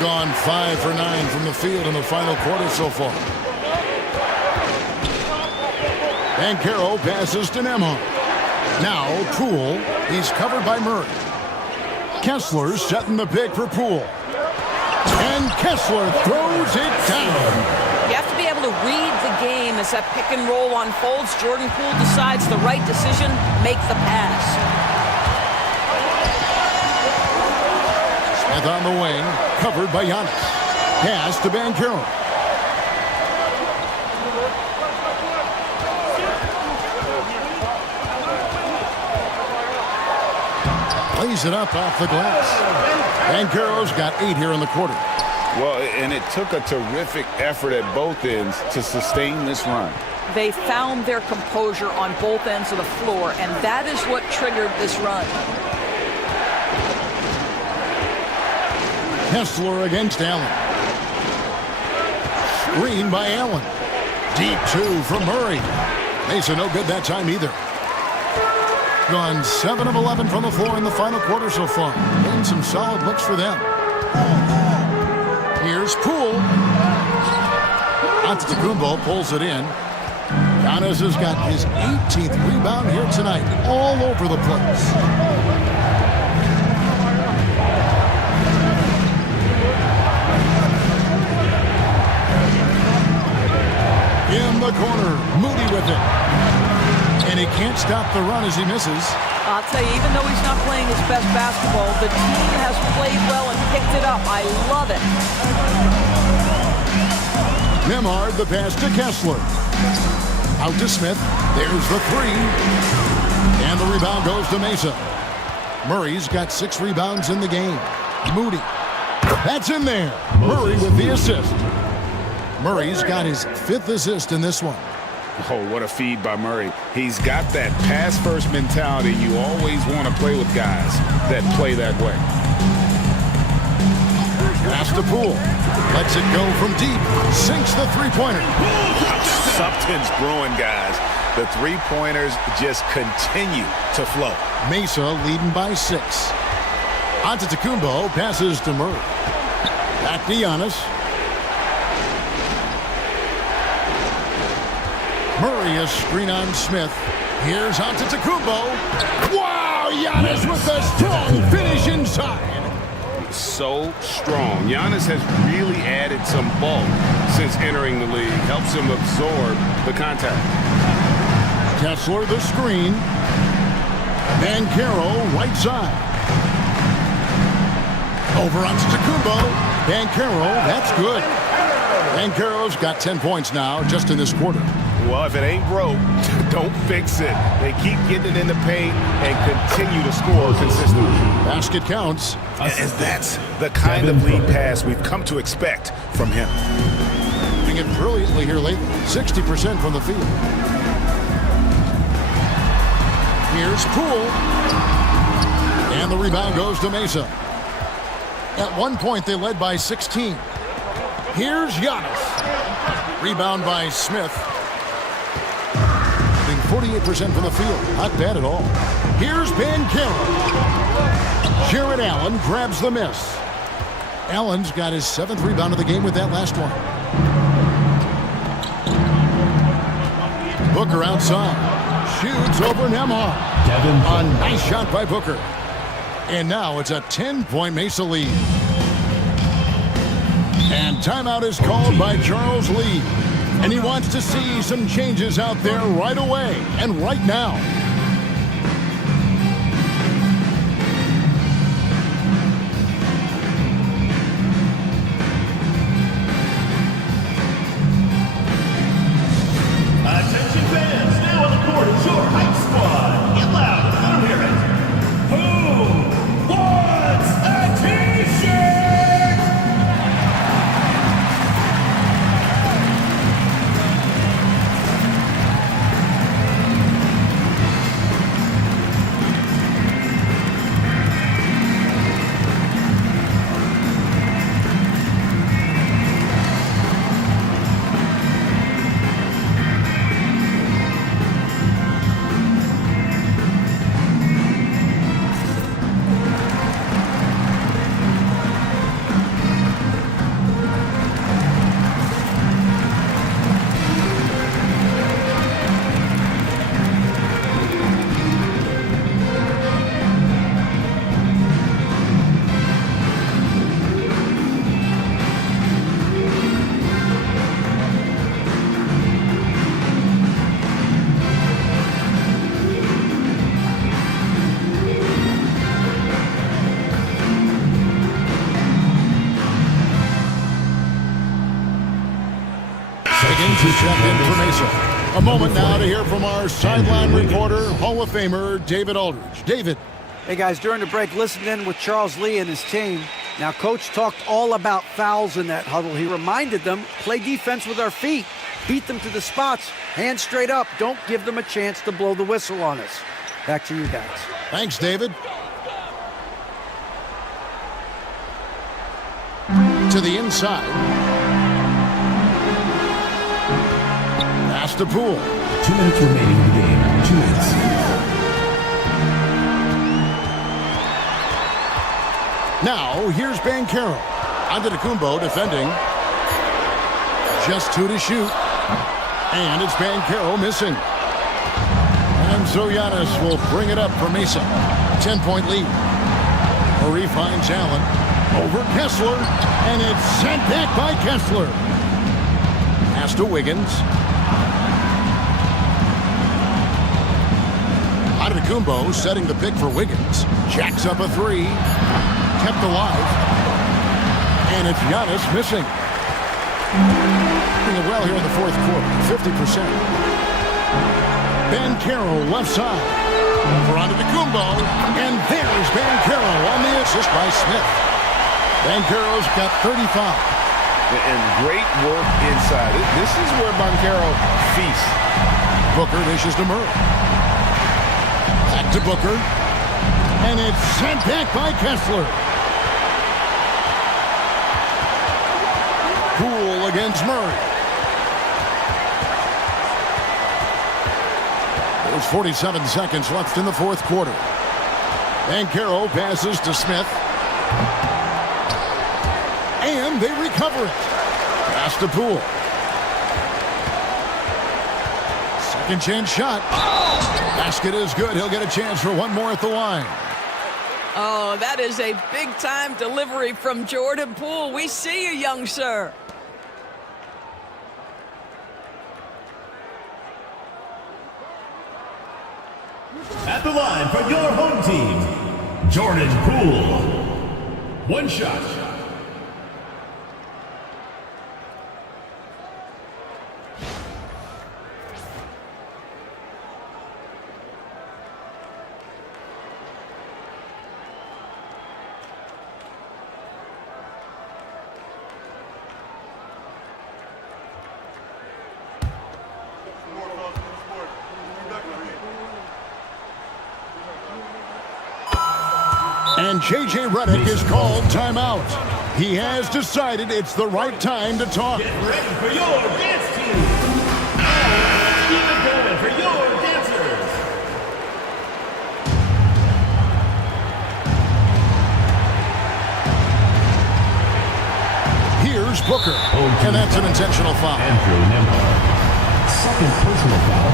Gone 5 for 9 from the field in the final quarter so far. And Carroll passes to Nembhard. Now Poole. He's covered by Murray. Kessler setting the pick for Poole. And Kessler throws it down. You have to be able to read the game as that pick and roll unfolds. Jordan Poole decides the right decision, make the pass. Smith on the wing, covered by Giannis. Pass to Banchero. Plays it up off the glass. Banchero's got 8 here in the quarter. Well, and it took a terrific effort at both ends to sustain this run. They found their composure on both ends of the floor, and that is what triggered this run. Kessler against Allen. Screen by Allen. Deep 2 from Murray. Mesa no good that time either. Gone 7 of 11 from the floor in the final quarter so far. And some solid looks for them. Here's Poole. Antetokounmpo pulls it in. Giannis has got his 18th rebound here tonight. All over the place. In the corner, Moody with it. And he can't stop the run as he misses. I'll tell you, even though he's not playing his best basketball, the team has played well and picked it up. I love it. Nembhard, the pass to Kessler. Out to Smith. There's the 3. And the rebound goes to Mesa. Murray's got 6 rebounds in the game. Moody. That's in there. Murray with the assist. Murray's got his 5th assist in this one. Oh, what a feed by Murray. He's got that pass-first mentality. You always want to play with guys that play that way. Pass to Poole. Lets it go from deep. Sinks the three-pointer. Something's brewing, guys. The three-pointers just continue to flow. Mesa leading by 6. Antetokounmpo passes to Murray. Back to Giannis. Murray a screen on Smith. Here's Antetokounmpo. Wow, Giannis with a strong finish inside. So strong. Giannis has really added some bulk since entering the league. Helps him absorb the contact. Kessler the screen. Banchero right side. Over Antetokounmpo. Banchero, that's good. Banchero's got 10 points now just in this quarter. Well, if it ain't broke, don't fix it. They keep getting it in the paint and continue to score consistently. Basket counts. And that's the kind of lead pass we've come to expect from him. Doing it brilliantly here lately. 60% from the field. Here's Poole. And the rebound goes to Mesa. At one point, they led by 16. Here's Giannis. Rebound by Smith. 48% from the field. Not bad at all. Here's Banchero. Jared Allen grabs the miss. Allen's got his 7th rebound of the game with that last one. Booker outside. Shoots over Nembhard. A nice shot by Booker. And now it's a 10-point Mesa lead. And timeout is called by Charles Lee. And he wants to see some changes out there right away and right now. Attention fans, now on the court is your hype squad. Get loud, let them hear it. Who wants a t-shirt? back in for Mesa. A moment now to hear from our sideline reporter, Hall of Famer David Aldridge. David. Hey, guys, during the break, listen in with Charles Lee and his team. Now, Coach talked all about fouls in that huddle. He reminded them, play defense with our feet. Beat them to the spots. Hands straight up. Don't give them a chance to blow the whistle on us. Back to you guys. Thanks, David. To the inside. Pass to Poole. 2 minutes remaining in the game. 2 minutes. Now, here's Banchero. Antetokounmpo defending. Just 2 to shoot. And it's Banchero missing. And so Giannis will bring it up for Mesa. 10-point lead. Murray finds Allen. Over Kessler. And it's sent back by Kessler. Pass to Wiggins. Antetokounmpo setting the pick for Wiggins. Jacks up a 3. Kept alive. And it's Giannis missing. Doing it well here in the fourth quarter. 50%. Banchero left side. Over Antetokounmpo. And there's Banchero on the assist by Smith. Banchero's got 35. And great work inside. This is where Banchero feasts. Booker dishes to Murray. Back to Booker. And it's sent back by Kessler. Poole against Murray. There's 47 seconds left in the fourth quarter. Banchero passes to Smith. And they recover it. Pass to Poole. Second chance shot. Basket is good. He'll get a chance for one more at the line. Oh, that is a big-time delivery from Jordan Poole. We see you, young sir. At the line for your home team, Jordan Poole. One shot. And J.J. Redick is called timeout. He has decided it's the right time to talk. Get ready for your dance team. Now, keep it going for your dancers. Here's Booker. And that's an intentional foul. Second personal foul.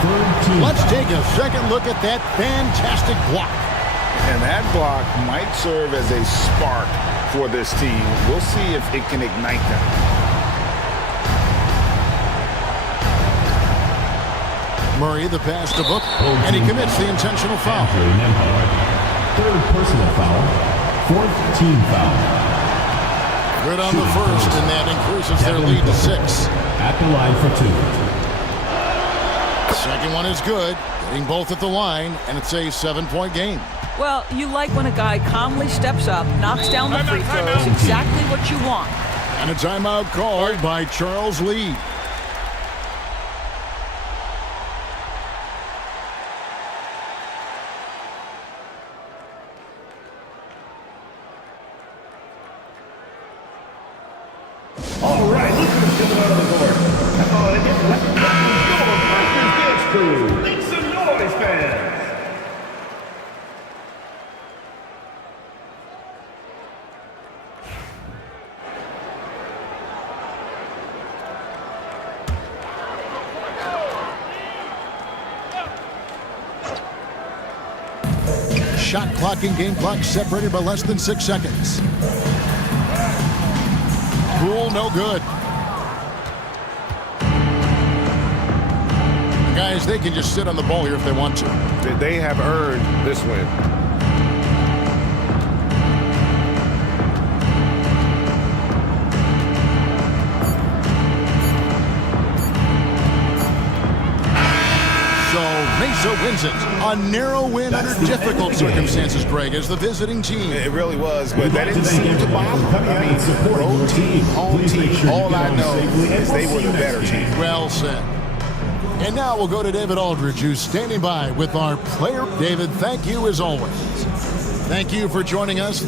Third team. Let's take a second look at that fantastic block. And that block might serve as a spark for this team. We'll see if it can ignite them. Murray, the pass to Booker, and he commits the intentional foul. Third personal foul. Fourth team foul. Good on the first, and that increases their lead to 6. At the line for 2. Second one is good, hitting both at the line, and it's a 7-point game. Well, you like when a guy calmly steps up, knocks down the free throws, exactly what you want. And a timeout called by Charles Lee. All right, look who's coming out of the court. Come on and get ready for your Monsters Dance Crew. Make some noise, fans. Shot clock and game clock separated by less than 6 seconds. Poole, no good. Guys, they can just sit on the ball here if they want to. They have earned this win. Mesa wins it. A narrow win under difficult circumstances, Greg, as the visiting team. It really was, but that didn't seem to bother them. I mean, road team, home team, all I know is they were the better team. Well said. And now we'll go to David Aldridge, who's standing by with our player. David, thank you as always. Thank you for joining us.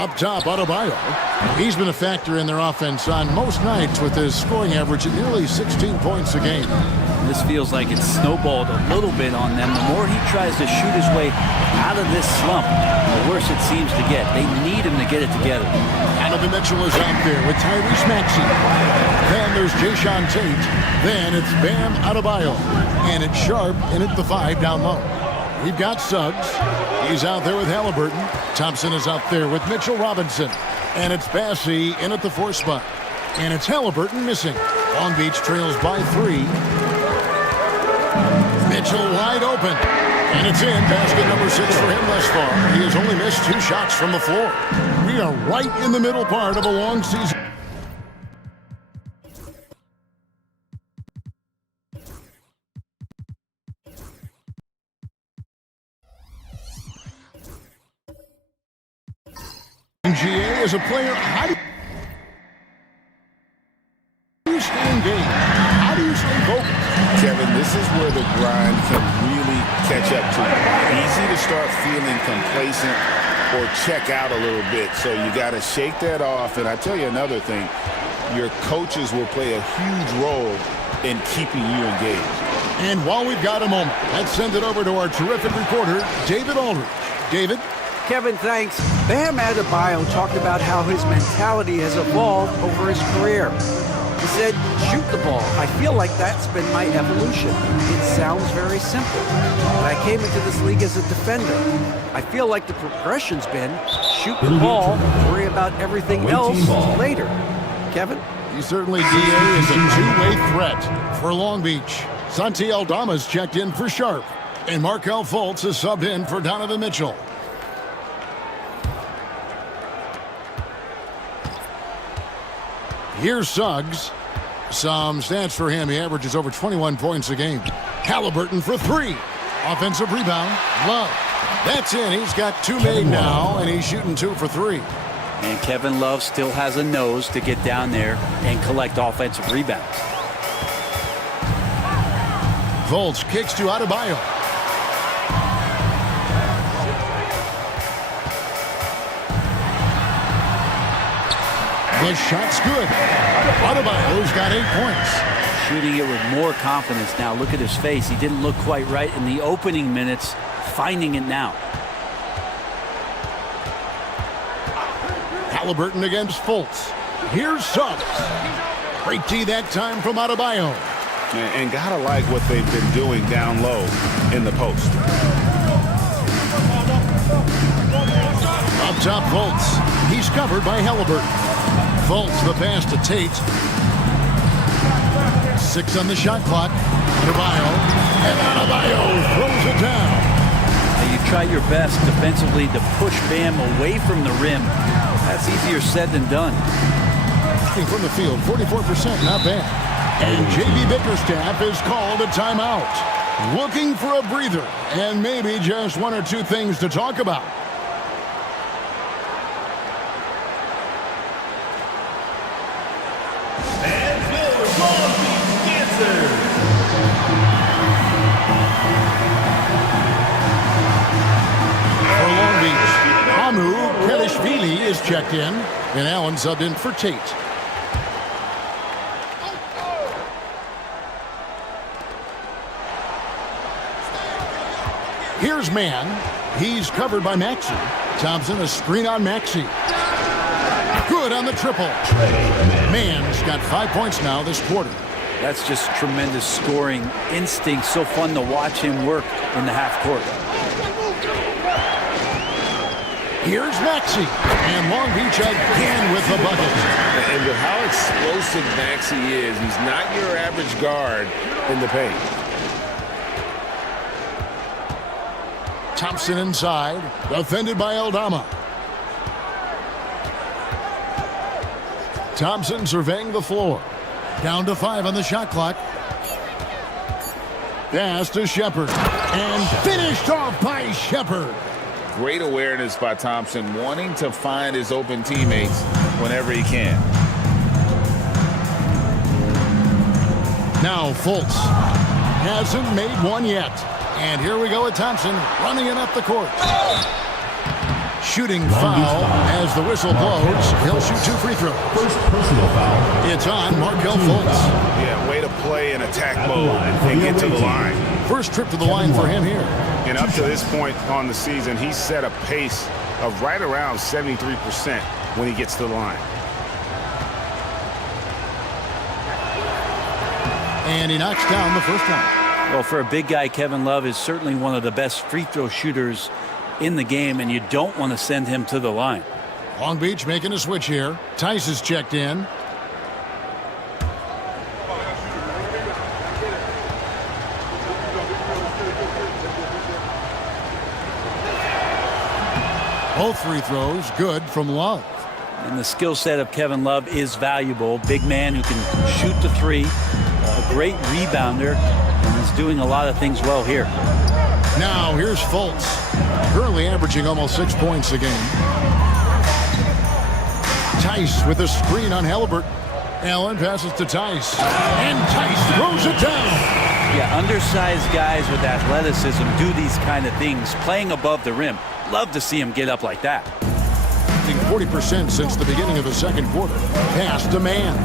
Up top, Adebayo. He's been a factor in their offense on most nights with his scoring average at nearly 16 points a game. This feels like it's snowballed a little bit on them. The more he tries to shoot his way out of this slump, the worse it seems to get. They need him to get it together. Donovan Mitchell is out there with Tyrese Maxey. Then there's Jayshawn Tate. Then it's Bam Adebayo. And it's Sharp in at the 5 down low. We've got Suggs. He's out there with Halliburton. Thompson is out there with Mitchell Robinson. And it's Bassey in at the 4 spot. And it's Halliburton missing. Long Beach trails by 3. Mitchell wide open. And it's in. Basket number 6 for him thus far. He has only missed 2 shots from the floor. We are right in the middle part of a long season. GA as a player, how do you stay engaged? How do you stay focused? Kevin, this is where the grind can really catch up to you. Easy to start feeling complacent or check out a little bit, so you got to shake that off. And I tell you another thing, your coaches will play a huge role in keeping you engaged. And while we've got a moment, let's send it over to our terrific reporter, David Aldridge. David? Kevin, thanks. Bam Adebayo talked about how his mentality has evolved over his career. He said, shoot the ball. I feel like that's been my evolution. It sounds very simple. But I came into this league as a defender. I feel like the progression's been shoot the ball, worry about everything else later. Kevin? He certainly, DA, is a two-way threat for Long Beach. Santi Aldama's checked in for Sharp. And Markelle Fultz is subbed in for Donovan Mitchell. Here's Suggs. Some stats for him. He averages over 21 points a game. Halliburton for 3. Offensive rebound. Love. That's in. He's got 2 made now, and he's shooting 2 for 3. And Kevin Love still has a nose to get down there and collect offensive rebounds. Fultz kicks to Adebayo. The shot's good. Adebayo's got 8 points. Shooting it with more confidence now. Look at his face. He didn't look quite right in the opening minutes. Finding it now. Halliburton against Fultz. Here's Suggs. Great D that time from Adebayo. And gotta like what they've been doing down low in the post. Up top, Fultz. He's covered by Halliburton. Fultz the pass to Tate. 6 on the shot clock. Adebayo. And Adebayo throws it down. Now you try your best defensively to push Bam away from the rim. That's easier said than done. From the field, 44%, not bad. And J.B. Bickerstaff is called a timeout. Looking for a breather and maybe just 1 or 2 things to talk about. Is checked in, and Allen subbed in for Tate. Here's Mann. He's covered by Maxey. Thompson, a screen on Maxey. Good on the triple. Mann's got 5 points now this quarter. That's just tremendous scoring instinct. So fun to watch him work in the half court. Here's Maxey, and Long Beach again with the bucket. And with how explosive Maxey is, he's not your average guard in the paint. Thompson inside, defended by Aldama. Thompson surveying the floor. Down to 5 on the shot clock. Pass to Shepard, and finished off by Shepard. Great awareness by Thompson, wanting to find his open teammates whenever he can. Now Fultz hasn't made one yet. And here we go with Thompson running it up the court. Shooting foul as the whistle blows. He'll shoot 2 free throws. First personal foul. It's on Markelle Fultz. Yeah, way to play in attack mode and get to the line. First trip to the line for him here. And up to this point on the season, he's set a pace of right around 73% when he gets to the line. And he knocks down the first one. Well, for a big guy, Kevin Love is certainly one of the best free throw shooters in the game, and you don't want to send him to the line. Long Beach making a switch here. Tice is checked in. Both free throws good from Love. And the skill set of Kevin Love is valuable. Big man who can shoot the three, a great rebounder, and is doing a lot of things well here. Now here's Fultz, currently averaging almost 6 points a game. Tice with a screen on Halliburton. Allen passes to Tice, and Tice throws it down. Yeah, undersized guys with athleticism do these kind of things, playing above the rim. Love to see him get up like that. 40% since the beginning of the second quarter. Pass to man.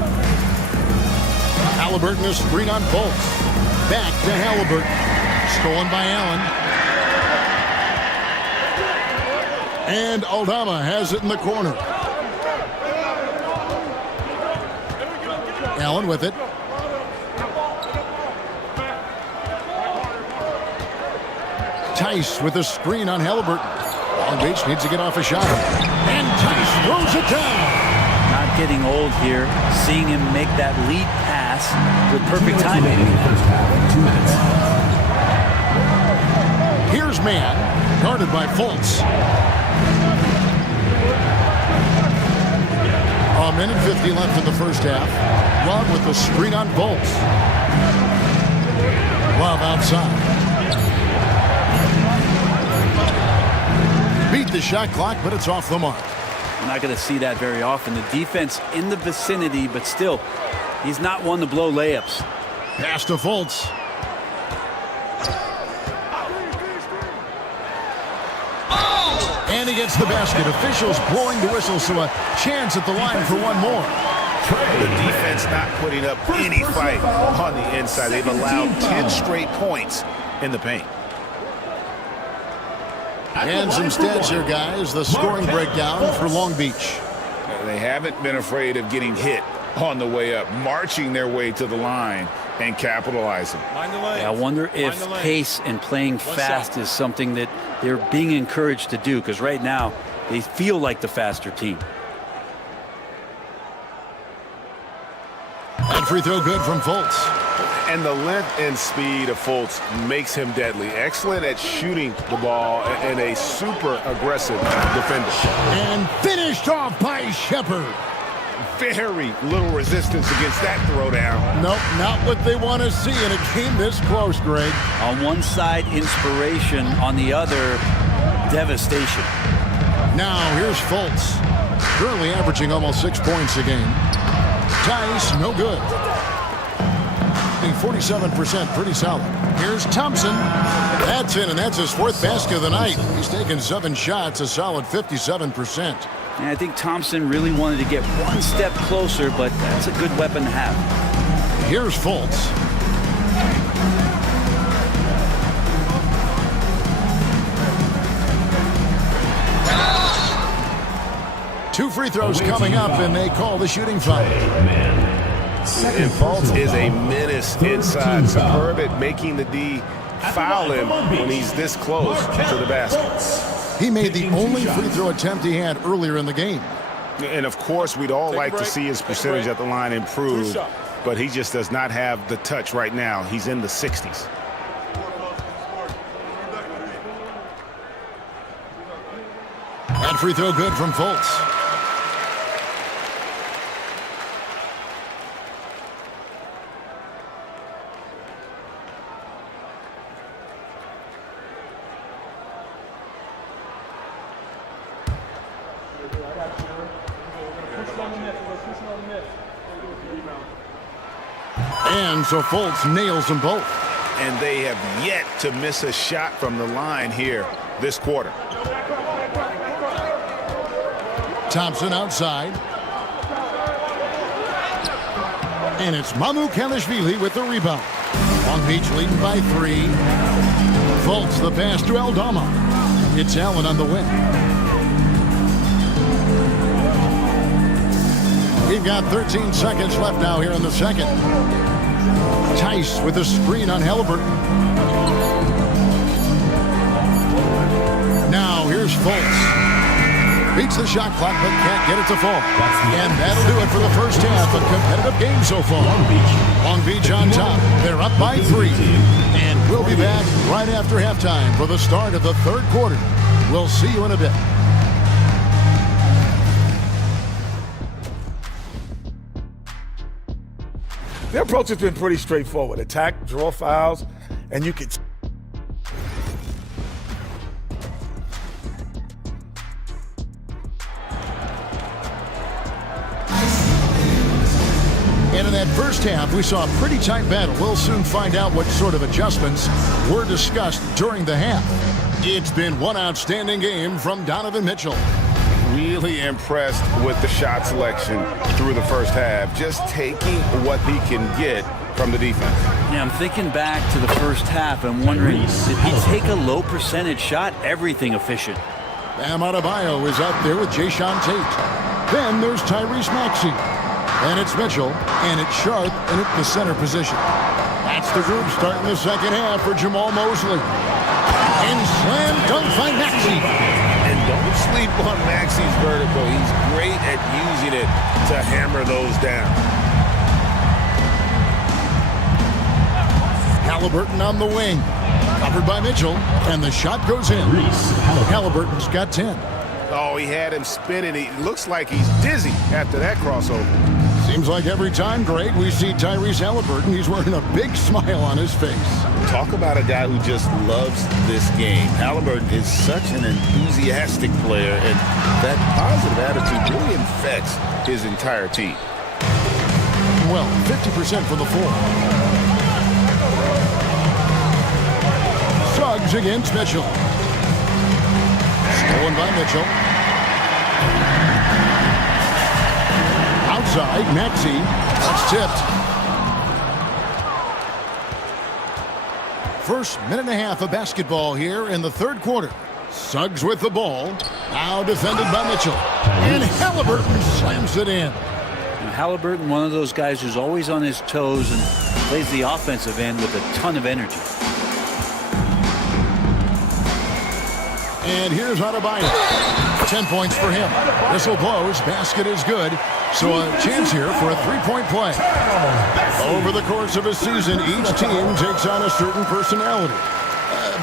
Halliburton a screen on Fultz. Back to Halliburton. Stolen by Allen. And Aldama has it in the corner. Allen with it. Tice with a screen on Halliburton. Long Beach needs to get off a shot. And Tice throws it down. Not getting old here. Seeing him make that lead pass with perfect timing. Here's man, guarded by Fultz. A minute 50 left in the first half. Love with the screen on Fultz. Love outside. Beat the shot clock, but it's off the mark. We're not going to see that very often. The defense in the vicinity, but still, he's not one to blow layups. Pass to Fultz. And he gets the basket. Officials blowing the whistle, so a chance at the line for one more. The defense not putting up any fight on the inside. They've allowed 10 straight points in the paint. And some stats here, guys. The scoring breakdown for Long Beach. They haven't been afraid of getting hit on the way up, marching their way to the line and capitalizing. I wonder if pace and playing fast is something that they're being encouraged to do, because right now they feel like the faster team. And free throw good from Fultz. And the length and speed of Fultz makes him deadly. Excellent at shooting the ball and a super aggressive defender. And finished off by Shepard. Very little resistance against that throwdown. Nope, not what they want to see in a game this close, Greg. On one side, inspiration. On the other, devastation. Now here's Fultz. Currently averaging almost 6 points a game. Tice, no good. 47%, pretty solid. Here's Thompson. That's in, and that's his fourth basket of the night. He's taken 7 shots, a solid 57%. And I think Thompson really wanted to get one step closer, but that's a good weapon to have. Here's Fultz. Two free throws coming up, and they call the shooting foul. And Fultz is a menace inside. Superb at making the D foul him when he's this close to the basket. He made the only free throw attempt he had earlier in the game. And of course, we'd all like to see his percentage at the line improve, but he just does not have the touch right now. He's in the 60s. And free throw good from Fultz. And so Fultz nails them both. And they have yet to miss a shot from the line here this quarter. Thompson outside. And it's Mamukelashvili with the rebound. Long Beach leading by 3. Fultz the pass to Aldama. It's Allen on the wing. We've got 13 seconds left now here in the second. Tice with a screen on Halliburton. Now here's Fultz. Beats the shot clock but can't get it to fall. And that'll do it for the first half. A competitive game so far. Long Beach on top. They're up by 3. And we'll be back right after halftime for the start of the third quarter. We'll see you in a bit. Their approach has been pretty straightforward. Attack, draw fouls, and you can... And in that first half, we saw a pretty tight battle. We'll soon find out what sort of adjustments were discussed during the half. It's been one outstanding game from Donovan Mitchell. Really impressed with the shot selection through the first half. Just taking what he can get from the defense. Yeah, I'm thinking back to the first half and wondering, did he take a low percentage shot? Everything efficient. Bam Adebayo is out there with Jayshawn Tate. Then there's Tyrese Maxey. And it's Mitchell, and it's Sharp in the center position. That's the group starting the second half for Jamal Mosley. And slam dunk by Maxey. And don't sleep on Maxey's vertical. He's great at using it to hammer those down. Halliburton on the wing. Covered by Mitchell, and the shot goes in. Halliburton's got 10. Oh, he had him spinning. He looks like he's dizzy after that crossover. Seems like every time, Greg, we see Tyrese Halliburton, he's wearing a big smile on his face. Talk about a guy who just loves this game. Halliburton is such an enthusiastic player, and that positive attitude really infects his entire team. Well, 50% for the floor. Suggs against Mitchell. Stolen by Mitchell. Outside, Maxey. That's tipped. First minute and a half of basketball here in the third quarter. Suggs with the ball. Now defended by Mitchell. And Halliburton slams it in. Halliburton, one of those guys who's always on his toes and plays the offensive end with a ton of energy. And here's Adebayo. 10 points for him. Whistle blows. Basket is good. So a chance here for a three-point play. Over the course of a season, each team takes on a certain personality.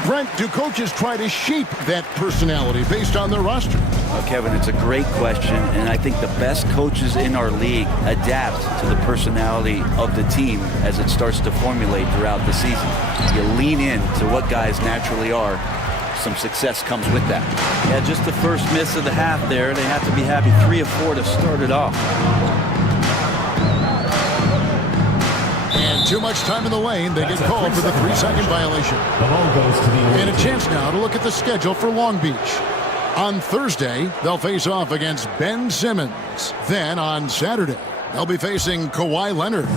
Brent, do coaches try to shape that personality based on their roster? Well, Kevin, it's a great question, and I think the best coaches in our league adapt to the personality of the team as it starts to formulate throughout the season. You lean in to what guys naturally are. Some success comes with that. Yeah, just the first miss of the half there. They have to be happy 3 of 4 to start it off. And too much time in the lane. They get called for the 3-second violation. The ball goes to the And a chance now to look at the schedule for Long Beach. On Thursday, they'll face off against Ben Simmons. Then on Saturday, they'll be facing Kawhi Leonard.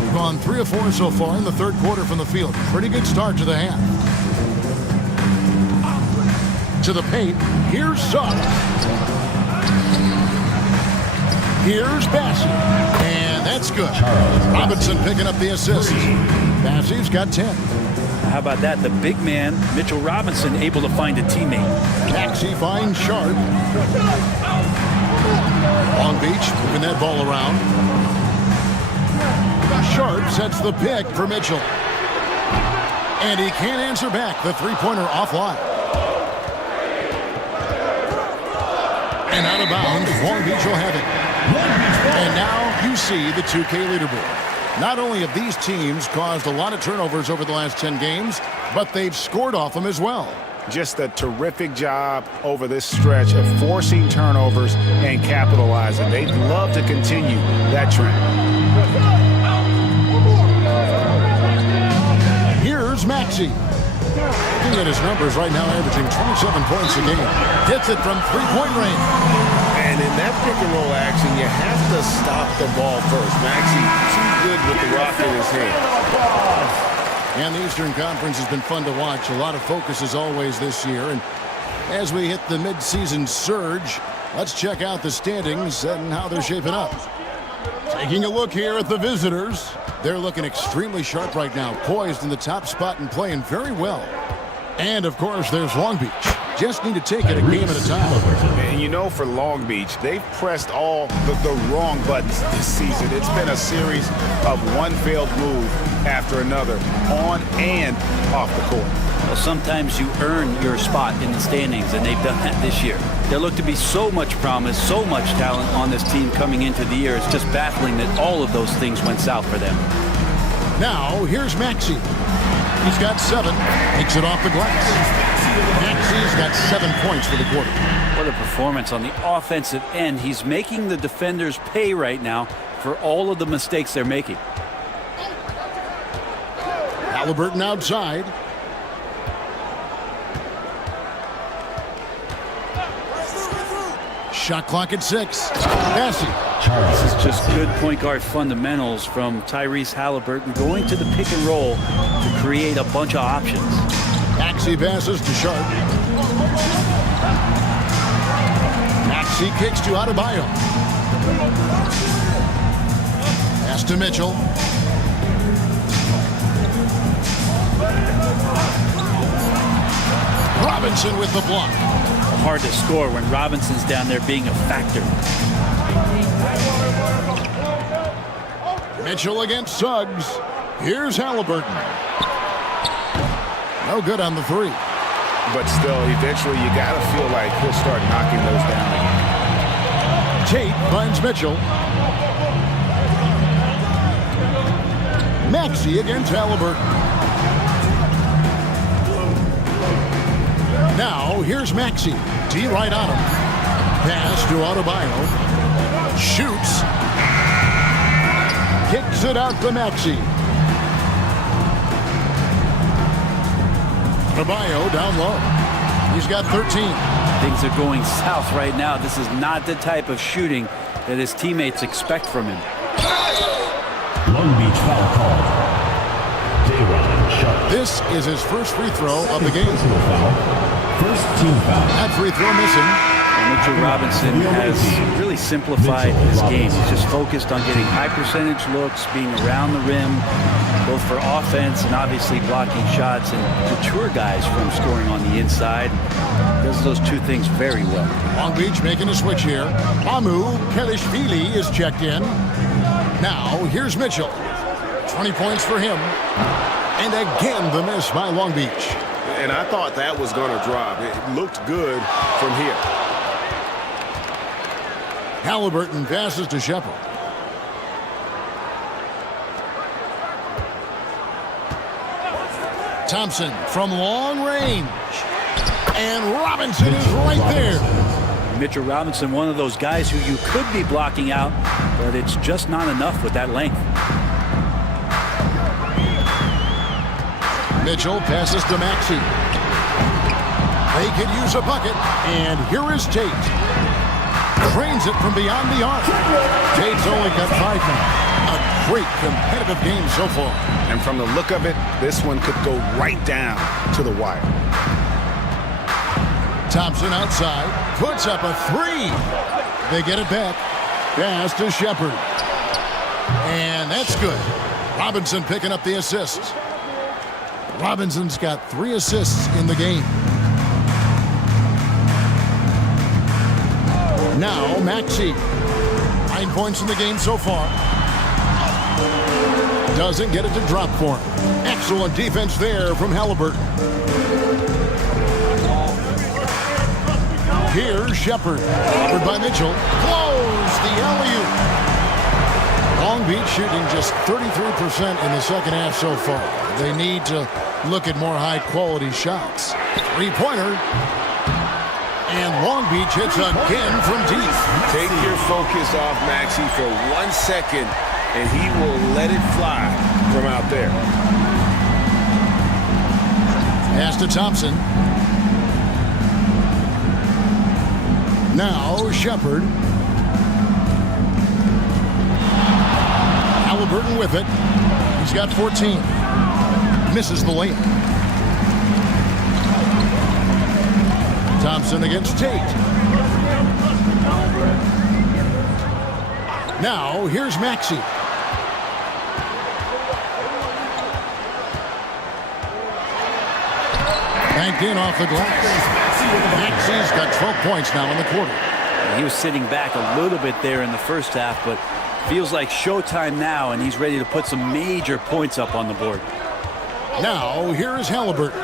We've gone 3 of 4 so far in the third quarter from the field. Pretty good start to the half. To the paint. Here's Suggs. Here's Bassey. And that's good. Robinson picking up the assist. Bassey's got 10. How about that? The big man, Mitchell Robinson, able to find a teammate. Maxey finds Sharp. Long Beach moving that ball around. Sharp sets the pick for Mitchell. And he can't answer back. The three-pointer offline. And out of bounds, Long Beach will have it. And now you see the 2K leaderboard. Not only have these teams caused a lot of turnovers over the last 10 games, but they've scored off them as well. Just a terrific job over this stretch of forcing turnovers and capitalizing. They'd love to continue that trend. Here's Maxey. Looking at his numbers right now, averaging 27 points a game. Gets it from three-point range. And And in that pick and roll action, you have to stop the ball first. Maxey too good with the rock in his hand. And the Eastern Conference has been fun to watch. A lot of focus as always this year. And as we hit the midseason surge, let's check out the standings and how they're shaping up. Taking a look here at the visitors. They're looking extremely sharp right now, poised in the top spot and playing very well. And, of course, there's Long Beach. Just need to take it a game at a time. And you know, for Long Beach, they've pressed all the wrong buttons this season. It's been a series of one failed move after another, on and off the court. Well, sometimes you earn your spot in the standings, and they've done that this year. There looked to be so much promise, so much talent on this team coming into the year. It's just baffling that all of those things went south for them. Now, here's Maxey. He's got 7, takes it off the glass. Maxey's got 7 points for the quarter. What a performance on the offensive end. He's making the defenders pay right now for all of the mistakes they're making. Halliburton outside. Shot clock at 6. Massey. This is just good point guard fundamentals from Tyrese Halliburton, going to the pick and roll to create a bunch of options. Maxey passes to Sharp. Maxey kicks to Adebayo. Pass to Mitchell. Robinson with the block. Hard to score when Robinson's down there being a factor. Mitchell against Suggs. Here's Halliburton. No good on the 3. But still, eventually, you got to feel like he'll start knocking those down again. Tate finds Mitchell. Maxey against Halliburton. Now, here's Maxey. D right on him. Pass to Adebayo. Shoots. Kicks it out to Maxey. Adebayo down low. He's got 13. Things are going south right now. This is not the type of shooting that his teammates expect from him. Long Beach foul call. Dayron Sharp. This is his first free throw of the game. First team foul. That free throw missing. Mitchell Robinson has really simplified his game. He's just focused on getting high percentage looks, being around the rim, both for offense and obviously blocking shots, and deter guys from scoring on the inside. Does those two things very well. Long Beach making a switch here. Amu Kelishvili is checked in. Now, here's Mitchell. 20 points for him. And again, the miss by Long Beach. And I thought that was going to drop. It looked good from here. Halliburton passes to Shepard. Thompson from long range. And Robinson is right there. Mitchell Robinson, one of those guys who you could be blocking out, but it's just not enough with that length. Mitchell passes to Maxey. They could use a bucket, and here is Tate. Trains it from beyond the arc. Tate's only got 5 now. A great competitive game so far. And from the look of it, this one could go right down to the wire. Thompson outside, puts up a 3. They get it back. Pass to Shepard. And that's good. Robinson picking up the assist. Robinson's got 3 assists in the game. Now, Maxey. 9 points in the game so far. Doesn't get it to drop for him. Excellent defense there from Halliburton. Here's Shepard. Covered by Mitchell. Close the alley-oop. Long Beach shooting just 33% in the second half so far. They need to look at more high-quality shots. 3-pointer. And Long Beach hits again from deep. Take your focus off Maxey for 1 second, and he will let it fly from out there. Pass to Thompson. Now Shepard. Halliburton with it. He's got 14. Misses the layup. Thompson against Tate. Now here's Maxey. Banked in off the glass. Maxey's got 12 points now in the quarter. He was sitting back a little bit there in the first half, but feels like showtime now, and he's ready to put some major points up on the board. Now, here is Halliburton.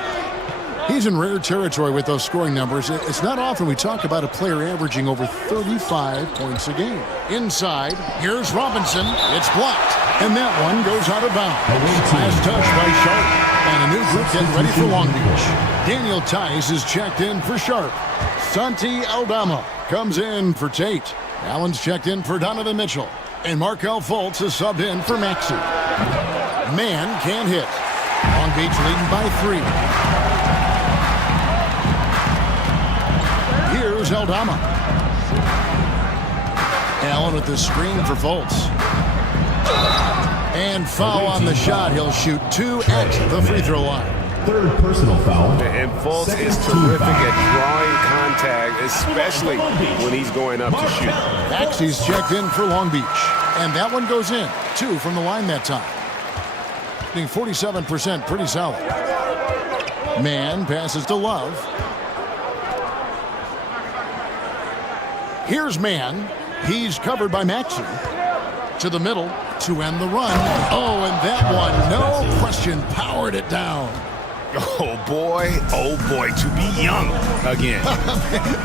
He's in rare territory with those scoring numbers. It's not often we talk about a player averaging over 35 points a game. Inside, here's Robinson. It's blocked, and that one goes out of bounds. Last touch by Sharp. And a new group getting ready for Long Beach. Daniel Tice is checked in for Sharp. Santi Aldama comes in for Tate. Allen's checked in for Donovan Mitchell. And Markelle Fultz is subbed in for Maxey. Man can't hit. Long Beach leading by 3. Here's Aldama. Allen with the screen for Fultz. And foul on the shot. He'll shoot 2 at the free throw line. Third personal foul. And Fultz is terrific at drawing contact, especially when he's going up to shoot. Maxey's checked in for Long Beach. And that one goes in. 2 from the line that time. Being 47%, pretty solid. Man passes to Love. Here's Man. He's covered by Maxey. To the middle to end the run. Oh, and that one, no question, powered it down. Oh boy, to be young again.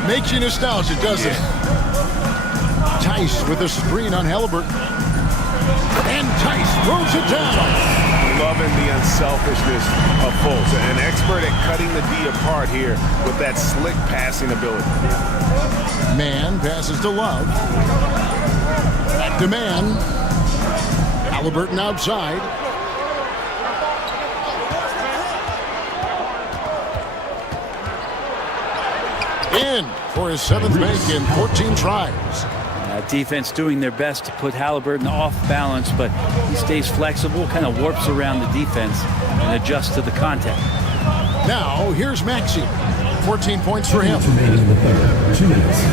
Makes you nostalgic, doesn't it? Tice with a screen on Halliburton. And Tice throws it down. Loving the unselfishness of Fultz. An expert at cutting the D apart here with that slick passing ability. Man passes to Love. Back to Man. Halliburton outside. In for his 7th make in 14 tries. Defense doing their best to put Halliburton off balance, but he stays flexible, kind of warps around the defense and adjusts to the contact. Now, here's Maxey. 14 points for him. Remaining in the third. 2 minutes.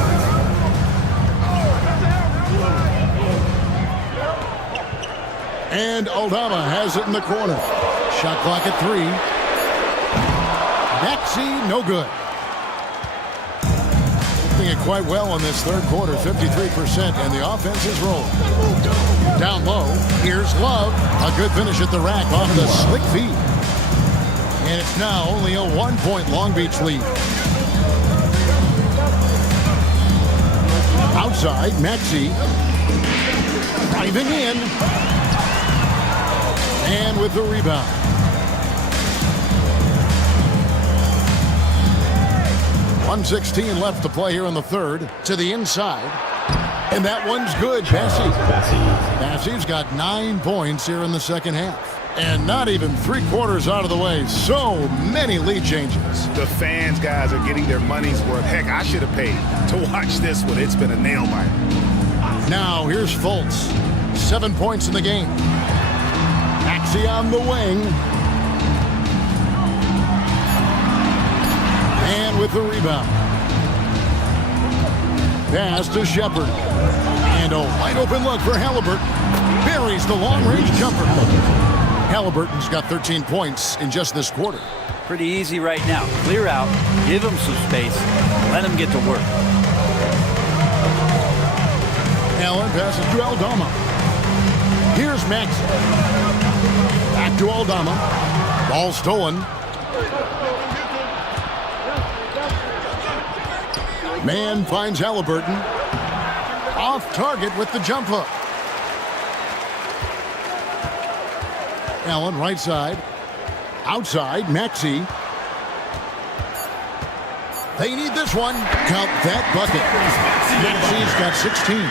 And Aldama has it in the corner. Shot clock at 3. Maxey, no good. Doing it quite well in this third quarter, 53%, and the offense is rolling. Down low, here's Love. A good finish at the rack off the slick feed. And it's now only a 1-point Long Beach lead. Outside, Maxey. Diving in. And with the rebound. .116 left to play here in the third. To the inside. And that one's good. Bassey's got 9 points here in the second half. And not even 3/4 out of the way. So many lead changes. The fans, guys, are getting their money's worth. Heck, I should have paid to watch this one. It's been a nail biter. Now here's Fultz. 7 points in the game. Maxey on the wing. And with the rebound. Pass to Shepard. And a wide open look for Halliburton. Buries the long-range jumper. Halliburton's got 13 points in just this quarter. Pretty easy right now. Clear out, give him some space, let him get to work. Allen passes to Aldama. Here's Maxey. Back to Aldama. Ball stolen. Man finds Halliburton. Off target with the jump hook. Allen right side. Outside, Maxey. They need this one. Count that bucket. Maxey's got 16.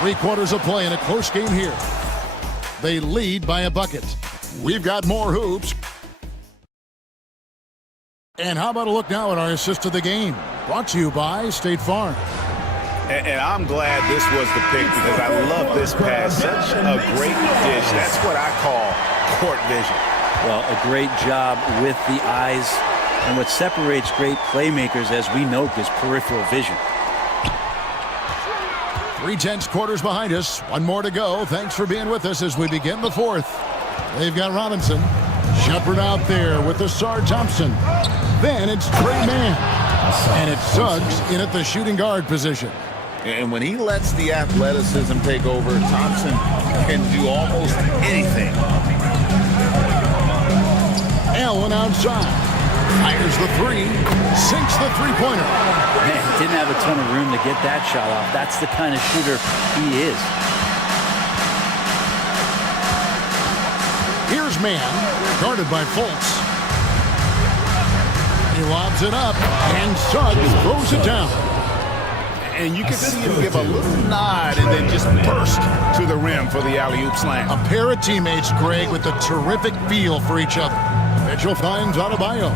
Three-quarters of play in a close game here. They lead by a bucket. We've got more hoops And how about a look now at our assist of the game? Brought to you by State Farm. And I'm glad this was the pick because I love this pass. Such a great dish. That's what I call court vision. Well, a great job with the eyes. And what separates great playmakers, as we know, is peripheral vision. 3/10 quarters behind us. One more to go. Thanks for being with us as we begin the fourth. They've got Robinson. Shepard out there with the Sar Thompson. Then it's Trey Mann. And it's Suggs in at the shooting guard position. And when he lets the athleticism take over, Thompson can do almost anything. Allen outside. Fires the three. Sinks the three-pointer. Man, didn't have a ton of room to get that shot off. That's the kind of shooter he is. Here's Mann, guarded by Fultz. He lobs it up, and Suggs throws it down. And you can see him give a little nod and then just burst to the rim for the alley-oop slam. A pair of teammates, Greg, with a terrific feel for each other. Mitchell finds Adebayo.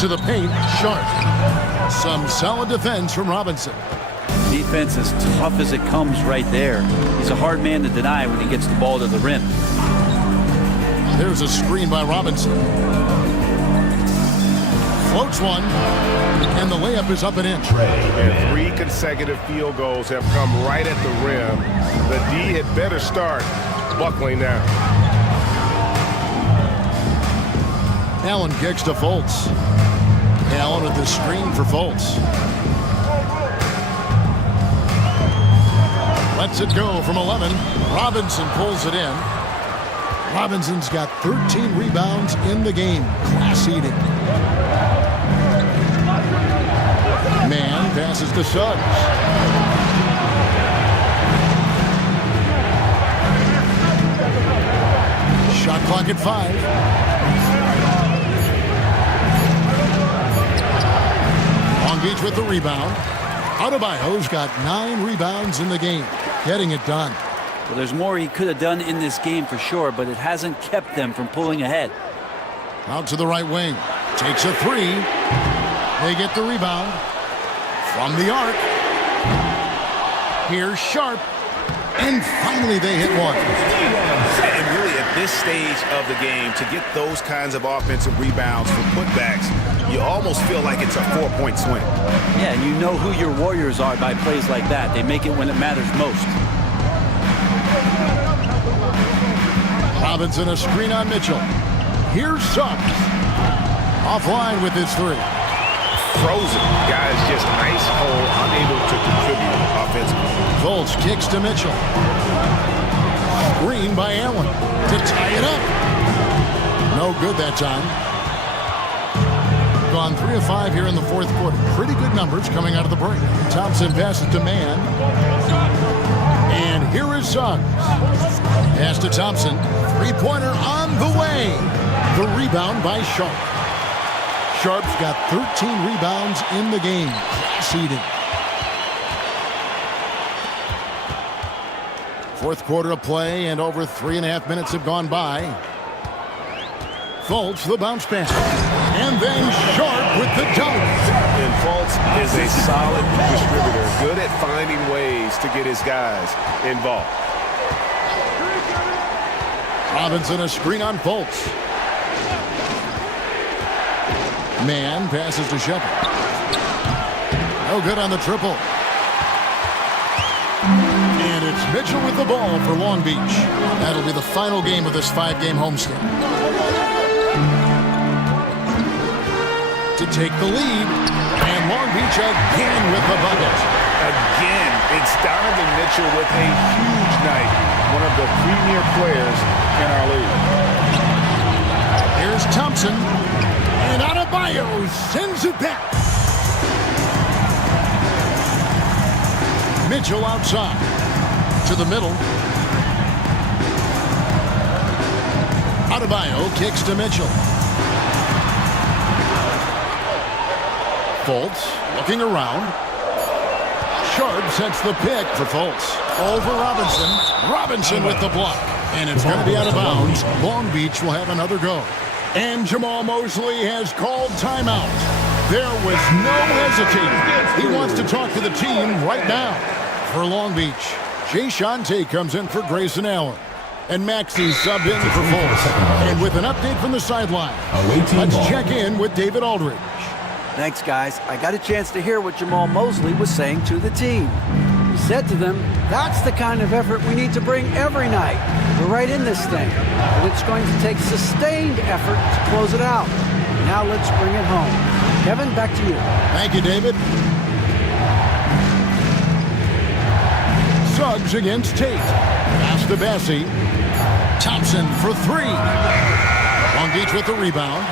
To the paint, Sharp. Some solid defense from Robinson. Defense as tough as it comes right there. He's a hard man to deny when he gets the ball to the rim. There's a screen by Robinson. Floats one, and the layup is up and in. And 3 consecutive field goals have come right at the rim. The D had better start buckling now. Allen kicks to Fultz. Allen with the screen for Fultz. Lets it go from 11. Robinson pulls it in. Robinson's got 13 rebounds in the game. Class eating. Mann passes to Suggs. Shot clock at 5. Long Beach with the rebound. Adebayo's got 9 rebounds in the game, getting it done. Well, there's more he could have done in this game for sure, but it hasn't kept them from pulling ahead. Out to the right wing. Takes a 3. They get the rebound. From the arc. Here's Sharp. And finally they hit one. And really at this stage of the game, to get those kinds of offensive rebounds for putbacks, you almost feel like it's a 4-point swing. Yeah, and you know who your Warriors are by plays like that. They make it when it matters most. Robinson a screen on Mitchell. Here's Suggs. Offline with his 3. Frozen. Guys just ice cold, unable to contribute offensively. Fultz kicks to Mitchell. Screen by Allen to tie it up. No good that time. Gone 3 of 5 here in the fourth quarter. Pretty good numbers coming out of the break. Thompson passes to Mann. And here is Suggs. Pass to Thompson. 3-pointer on the way. The rebound by Sharp. Sharp's got 13 rebounds in the game. Class eating. Fourth quarter of play, and over 3.5 minutes have gone by. Fultz, the bounce pass. And then Sharp with the dunk. And Fultz is a solid distributor, good at finding ways to get his guys involved. Robinson a screen on Fultz. Mann passes to Shepard. No good on the triple. And it's Mitchell with the ball for Long Beach. That'll be the final game of this 5-game homestand. To take the lead, and Long Beach again with the bucket. Again, it's Donovan Mitchell with a huge night. One of the premier players in our league. Here's Thompson. And Adebayo sends it back. Mitchell outside. To the middle. Adebayo kicks to Mitchell. Fultz looking around. Sharp sets the pick for Fultz. Over Robinson. Robinson with the block. And it's going to be out of bounds. Long Beach will have another go. And Jamal Mosley has called timeout. There was no hesitating. He wants to talk to the team right now. For Long Beach, Jayshawn Tate comes in for Grayson Allen. And Maxey subbed in for Fultz. And with an update from the sideline, let's check in with David Aldridge. Thanks, guys. I got a chance to hear what Jamal Mosley was saying to the team. He said to them, that's the kind of effort we need to bring every night. We're right in this thing, and it's going to take sustained effort to close it out. Now let's bring it home. Kevin, back to you. Thank you, David. Suggs against Tate. Pass to Bassey. Thompson for three. Long Beach with the rebound.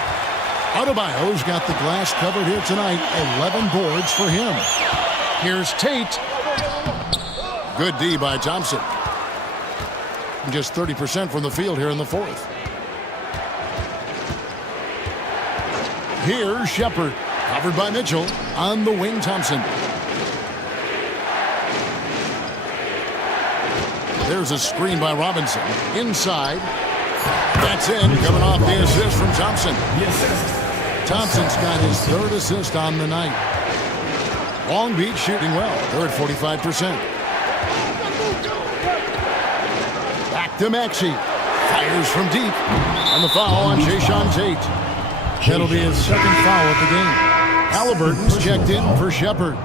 Adebayo's got the glass covered here tonight. 11 boards for him. Here's Tate. Good D by Thompson. Just 30% from the field here in the fourth. Here's Shepard. Covered by Mitchell. On the wing, Thompson. There's a screen by Robinson. Inside. That's in. Coming off the assist from Thompson. Thompson's got his third assist on the night. Long Beach shooting well. They're at 45%. Back to Maxey. Fires from deep. And the foul on Jayshawn Tate. That'll be his second foul of the game. Halliburton's checked in for Shepard.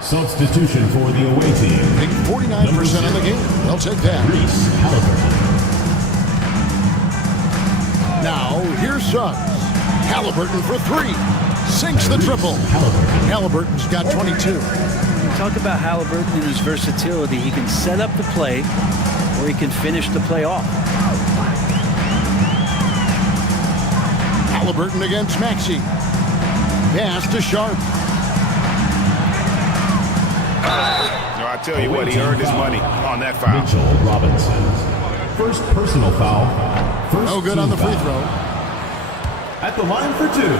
Substitution for the away team. Big 49% on the game. They'll take that. Now, here's Suggs. Halliburton for three. Sinks the triple. Halliburton's got 22. Talk about Halliburton and his versatility. He can set up the play, or he can finish the play off. Halliburton against Maxey. Pass to Sharp. No, I tell you what, he earned his money on that foul. Mitchell Robinson. First personal foul. No good on the free throw. At the line for two,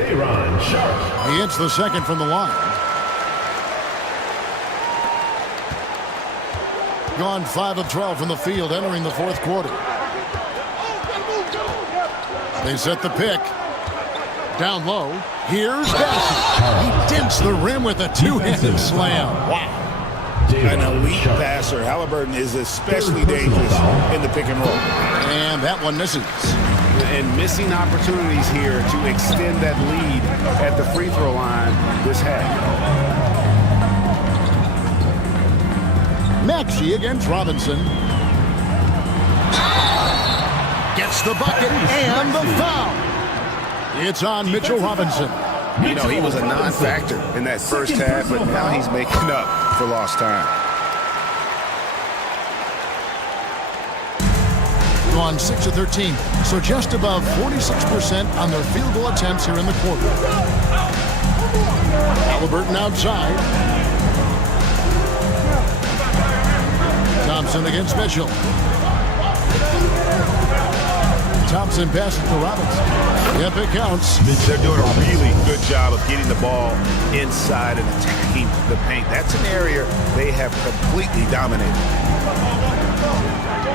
Day'Ron Sharp. He hits the second from the line. Gone 5 of 12 from the field entering the fourth quarter. They set the pick. Down low. Here's Bassey. He dinks the rim with a two-handed slam. Wow. An elite passer. Halliburton is especially dangerous in the pick and roll. And that one misses. And missing opportunities here to extend that lead at the free throw line this half. Maxey against Robinson. Gets the bucket and the foul. It's on Mitchell Robinson. You know, he was a non-factor in that first half, but now he's making up for lost time. Gone 6 of 13, so just above 46% on their field goal attempts here in the quarter. Halliburton outside. Thompson against Mitchell. Thompson passes to Robinson. Yep, it counts. They're doing a really good job of getting the ball inside and attacking the paint. That's an area they have completely dominated.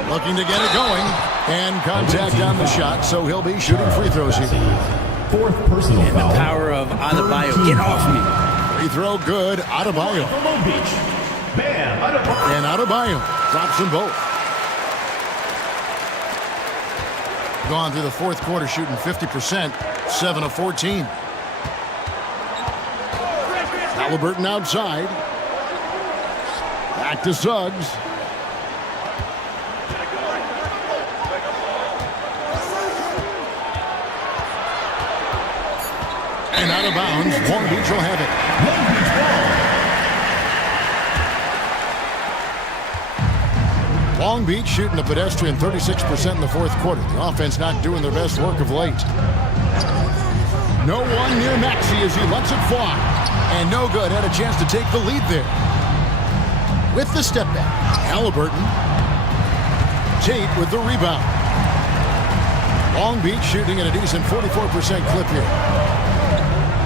Looking to get it going. And contact on the shot, so he'll be shooting free throws here. Fourth personal and foul. The power of Adebayo. Get off me. Free throw good. Adebayo. And Adebayo drops them both. Gone through the fourth quarter shooting 50%, 7 of 14. Halliburton outside. Back to Suggs. And out of bounds, Long Beach will have it. Long Beach shooting a pedestrian 36% in the fourth quarter. The offense not doing their best work of late. No one near Maxey as he lets it fly. And no good, had a chance to take the lead there. With the step back, Halliburton. Tate with the rebound. Long Beach shooting at a decent 44% clip here.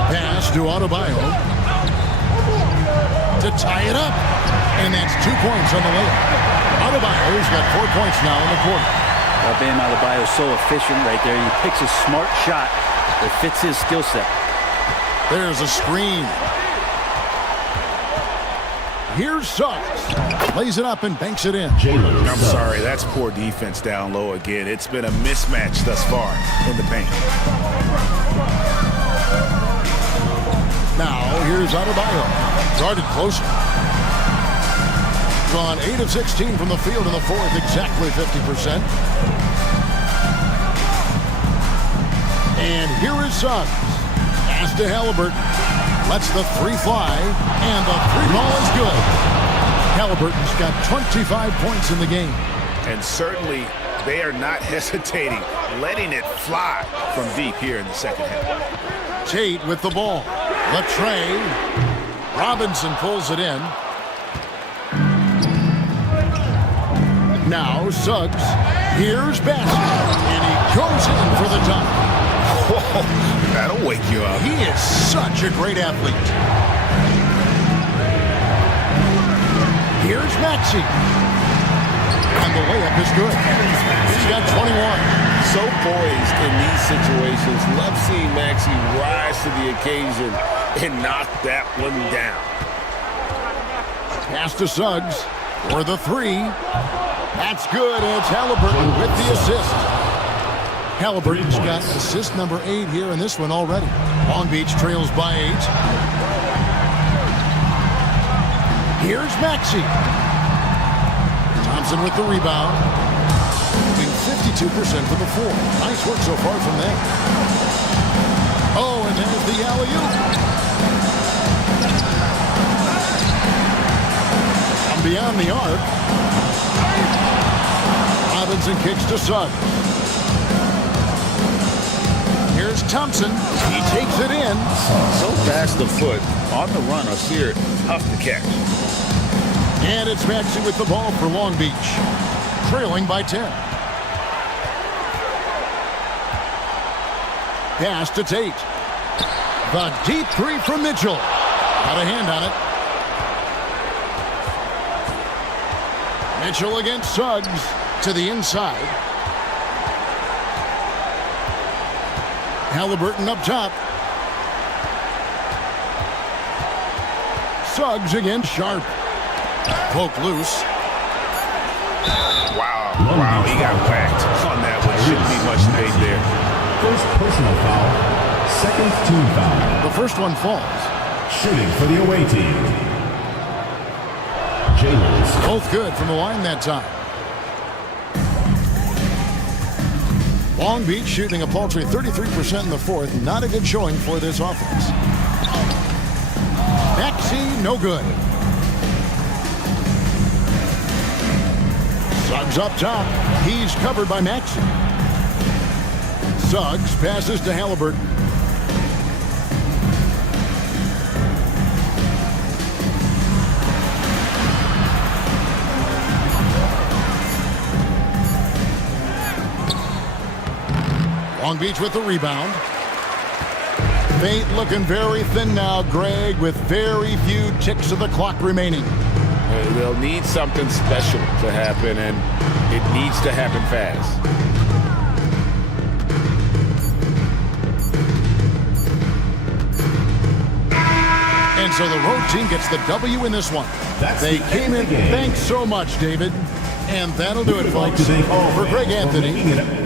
Pass to Adebayo to tie it up. And that's 2 points on the layup. Adebayo's got 4 points now in the quarter. Well, Bam Adebayo is so efficient right there. He picks a smart shot that fits his skill set. There's a screen. Here's Suggs. Plays it up and banks it in. I'm sorry, that's poor defense down low again. It's been a mismatch thus far in the paint. Now, here's Adebayo. Guarded closer. Gone 8 of 16 from the field in the fourth, exactly 50%. And here is Suggs. Pass to Halliburton. Lets the three fly, and the three ball is good. Halliburton's got 25 points in the game. And certainly, they are not hesitating, letting it fly from deep here in the second half. Tate with the ball. Latrey. Robinson pulls it in. Now Suggs. Here's Bassett. And he goes in for the dunk. Whoa, that'll wake you up. He is such a great athlete. Here's Maxey. And the layup is good. He's got 21. So poised in these situations. Love seeing Maxey rise to the occasion and knock that one down. Pass to Suggs for the three. That's good, and it's Halliburton with the assist. Halliburton's got assist number 8 here in this one already. Long Beach trails by 8. Here's Maxey. Thompson with the rebound. Moving 52% from the floor. Nice work so far from there. Oh, and there's the alley-oop. From beyond the arc. Robinson kicks to Suggs. Here's Thompson. He takes it in. So fast of foot on the run. Asir, tough to catch. And it's Maxey with the ball for Long Beach. Trailing by 10. Pass to Tate. The deep three from Mitchell. Got a hand on it. Mitchell against Suggs to the inside. Halliburton up top. Suggs against Sharp. Poke loose. Wow, he got whacked on that one. Shouldn't be much debate there. First personal foul, second team foul. The first one falls. Shooting for the away team. Jalen's. Both good from the line that time. Long Beach shooting a paltry 33% in the fourth. Not a good showing for this offense. Maxey, no good. Suggs up top. He's covered by Maxey. Suggs passes to Halliburton. Long Beach with the rebound. Paint looking very thin now, Greg, with very few ticks of the clock remaining. They'll need something special to happen, and it needs to happen fast. And so the road team gets the W in this one. They came in. Thanks so much, David. And that'll do it, folks. For Greg Anthony.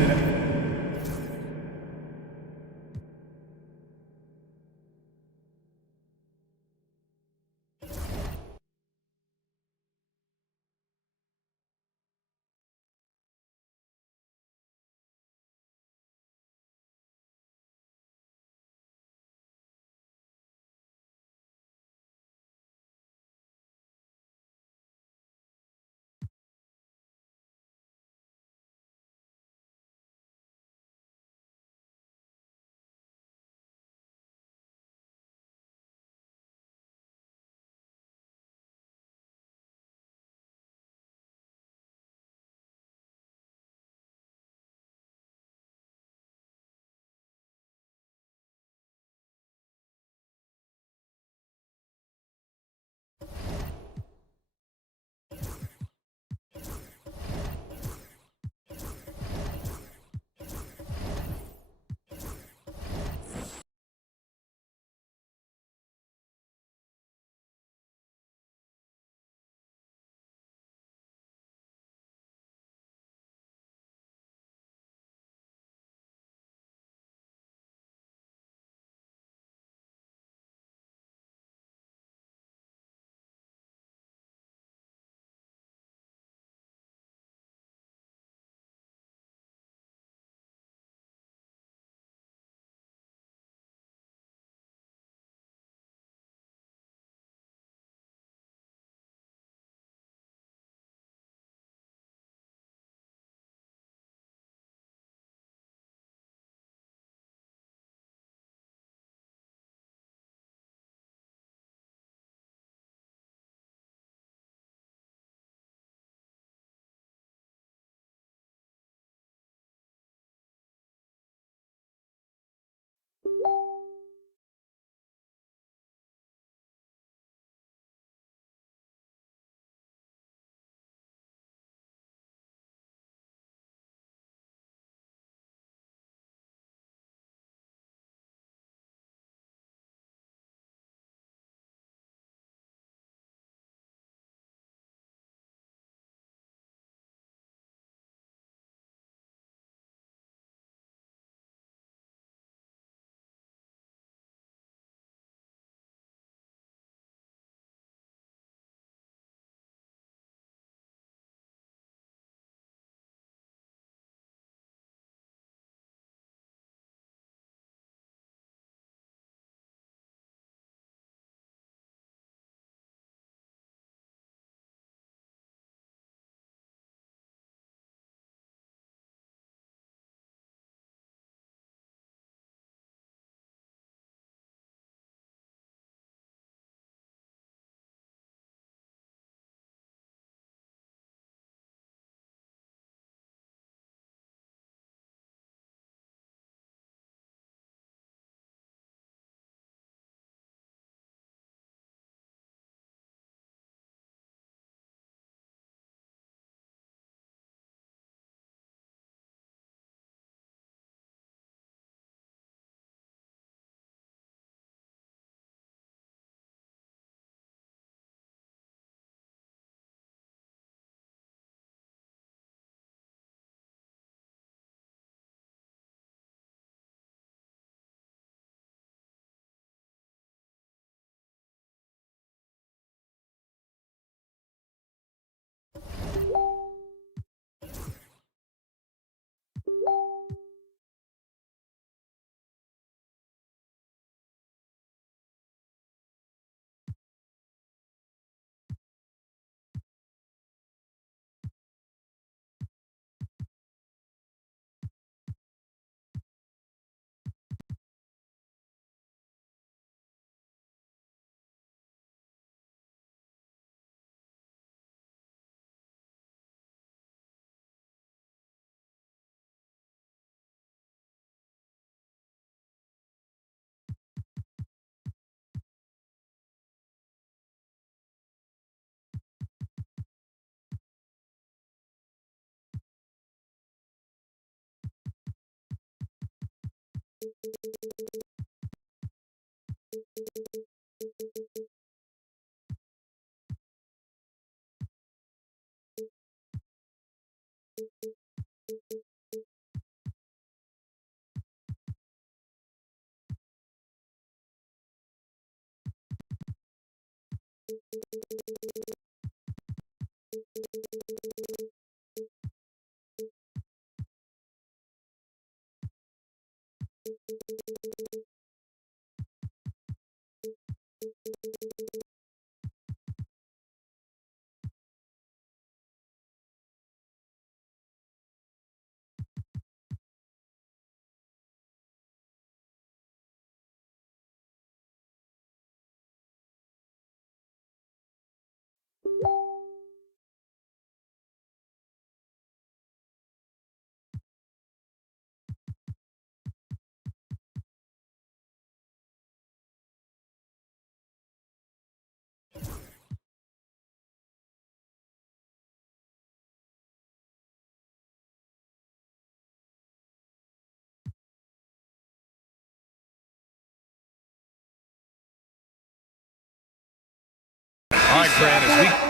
All right, Grant, as we...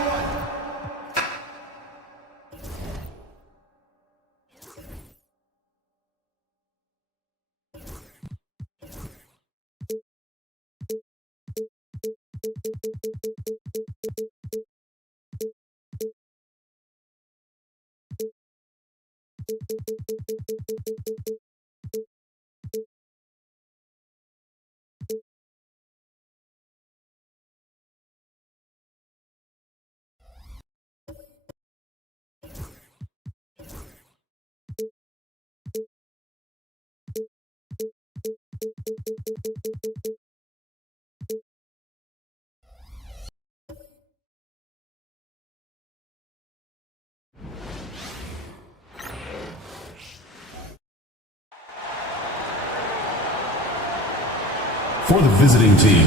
For the visiting team.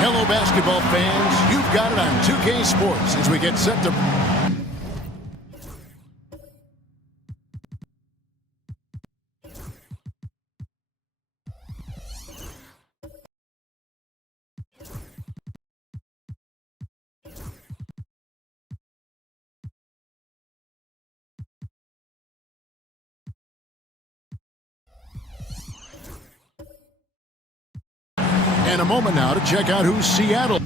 Hello, basketball fans. You've got it on 2K Sports as we get set to... And a moment now to check out who Seattle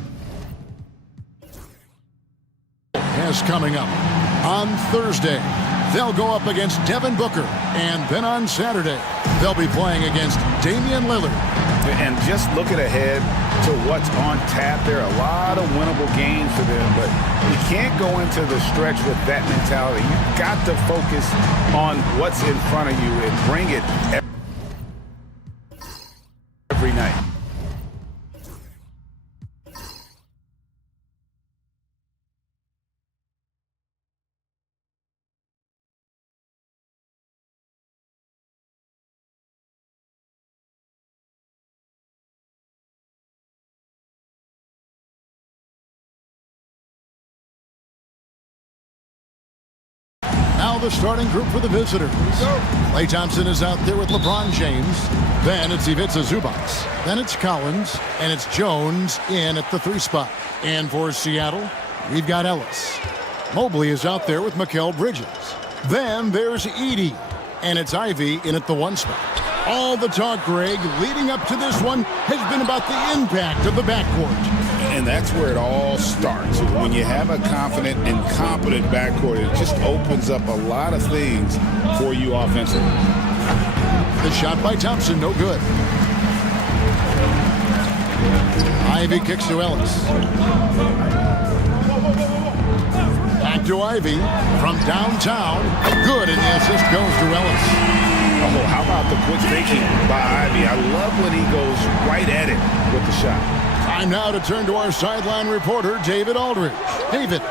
has coming up. On Thursday, they'll go up against Devin Booker. And then on Saturday, they'll be playing against Damian Lillard. And just looking ahead to what's on tap, there are a lot of winnable games for them, but you can't go into the stretch with that mentality. You've got to focus on what's in front of you and bring it every night. Now the starting group for the visitors. Klay Thompson is out there with LeBron James. Then it's Ivica Zubac. Then it's Collins. And it's Jones in at the 3 spot. And for Seattle, we've got Ellis. Mobley is out there with Mikal Bridges. Then there's Edey. And it's Ivy in at the 1 spot. All the talk, Greg, leading up to this one has been about the impact of the backcourt. And that's where it all starts. When you have a confident and competent backcourt, it just opens up a lot of things for you offensively. The shot by Thompson, no good. Ivy kicks to Ellis. Back to Ivy from downtown. Good, and the assist goes to Ellis. Oh, how about the quick thinking by Ivy? I love when he goes right at it with the shot. Time now to turn to our sideline reporter, David Aldridge. David.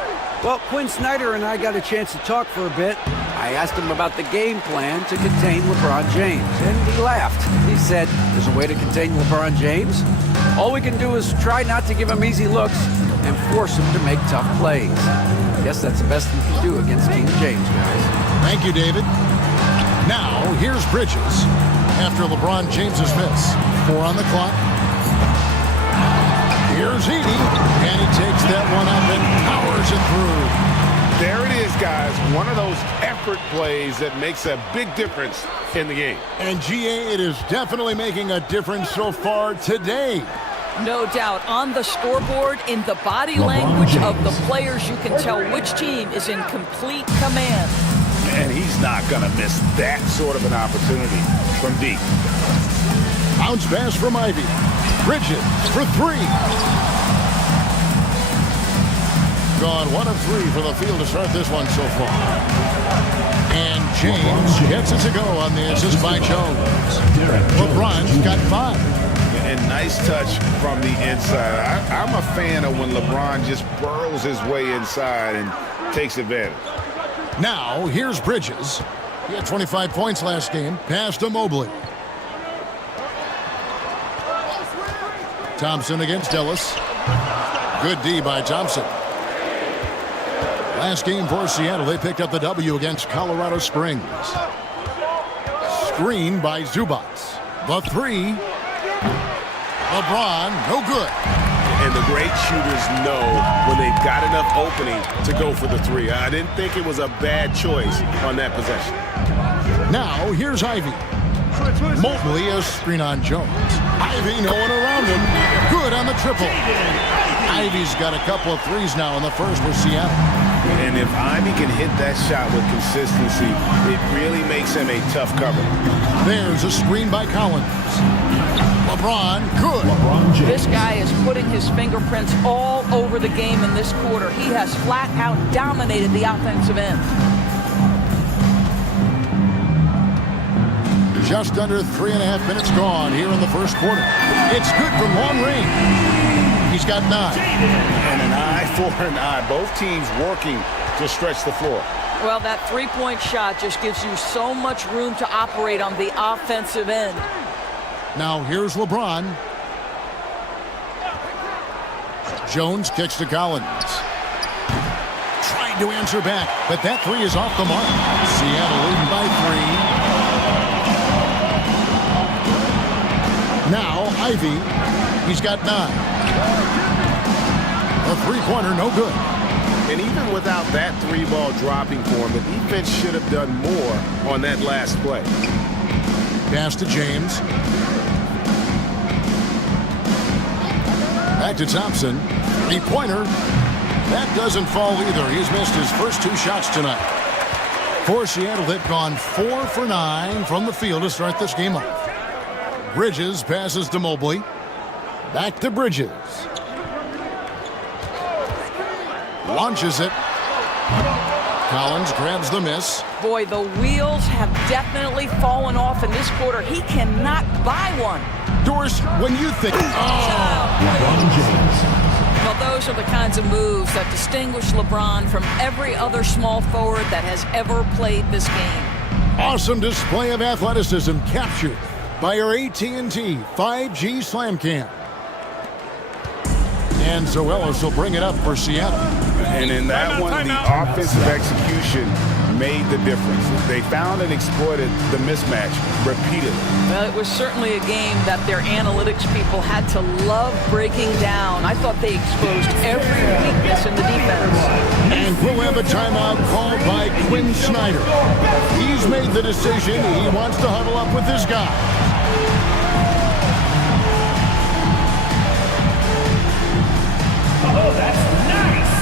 Well, Quinn Snyder and I got a chance to talk for a bit. I asked him about the game plan to contain LeBron James, and he laughed. He said, there's a way to contain LeBron James. All we can do is try not to give him easy looks and force him to make tough plays. I guess that's the best he can do against King James, guys. Thank you, David. Now, here's Bridges after LeBron James's miss. 4 on the clock. Here's Heaney, and he takes that one up and powers it through. There it is, guys. One of those effort plays that makes a big difference in the game. And GA, it is definitely making a difference so far today. No doubt. On the scoreboard, in the body language of the players, you can tell which team is in complete command. And he's not going to miss that sort of an opportunity from deep. Bounce pass from Ivy. Bridges for 3. Gone 1 of 3 for the field to start this one so far. And James gets it to go on the assist by Jones. LeBron's got 5. And nice touch from the inside. I'm a fan of when LeBron just burrows his way inside and takes advantage. Now, here's Bridges. He had 25 points last game. Pass to Mobley. Thompson against Ellis. Good D by Thompson. Last game for Seattle, they picked up the W against Colorado Springs. Screen by Zubac. The 3. LeBron, no good. And the great shooters know when they've got enough opening to go for the 3. I didn't think it was a bad choice on that possession. Now, here's Ivy. Mobley, a screen on Jones. Ivy, no one around him. Good on the triple. Ivy's got a couple of 3s now in the first for Seattle. And if Ivy can hit that shot with consistency, it really makes him a tough cover. There's a screen by Collins. LeBron, good. This guy is putting his fingerprints all over the game in this quarter. He has flat out dominated the offensive end. Just under 3.5 minutes gone here in the first quarter. It's good from long range. He's got 9. And an eye for an eye. Both teams working to stretch the floor. Well, that 3-point shot just gives you so much room to operate on the offensive end. Now here's LeBron. Jones kicks to Collins. Trying to answer back, but that 3 is off the mark. Seattle leading by 3. Now Ivy, he's got 9. A 3-pointer, no good. And even without that 3-ball dropping for him, the defense should have done more on that last play. Pass to James. Back to Thompson. 3-pointer. That doesn't fall either. He's missed his first 2 shots tonight. For Seattle, they've gone 4 for 9 from the field to start this game off. Bridges passes to Mobley. Back to Bridges. Launches it. Collins grabs the miss. Boy, the wheels have definitely fallen off in this quarter. He cannot buy one. Doris, when you think... Well, those are the kinds of moves that distinguish LeBron from every other small forward that has ever played this game. Awesome display of athleticism captured by our AT&T 5G Slam Cam. And so Ellis will bring it up for Seattle. And in that one, the offensive execution made the difference. They found and exploited the mismatch repeatedly. Well, it was certainly a game that their analytics people had to love breaking down. I thought they exposed every weakness in the defense. And we'll have a timeout called by Quinn Snyder. He's made the decision. He wants to huddle up with this guy. Oh, that's nice!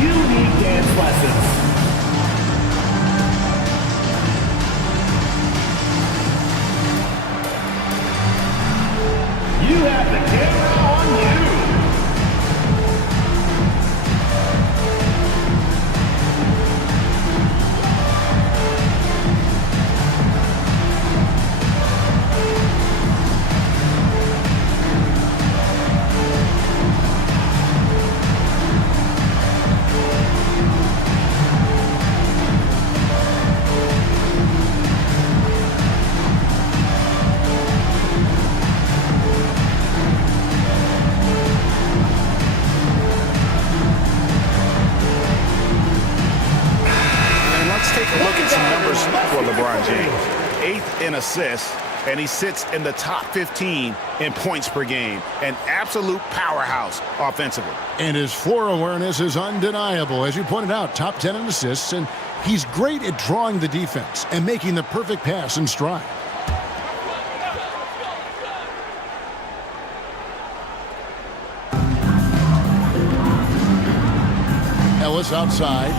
You need dance lessons. You have the camera on you. in assists, and he sits in the top 15 in points per game. An absolute powerhouse offensively. And his floor awareness is undeniable. As you pointed out, top 10 in assists, and he's great at drawing the defense and making the perfect pass in stride. Ellis outside.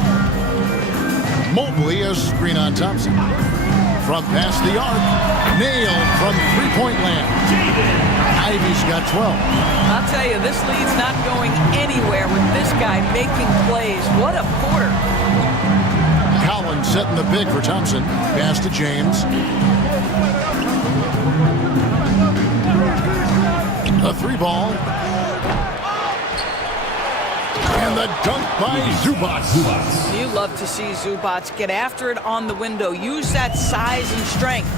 Mobley, a screen on Thompson. From past the arc. Nailed from three-point land. Ivy's got 12. I'll tell you, this lead's not going anywhere with this guy making plays. What a quarter. Collins setting the pick for Thompson. Pass to James. A three ball. And the dunk by Zubac. You love to see Zubac get after it on the window. Use that size and strength.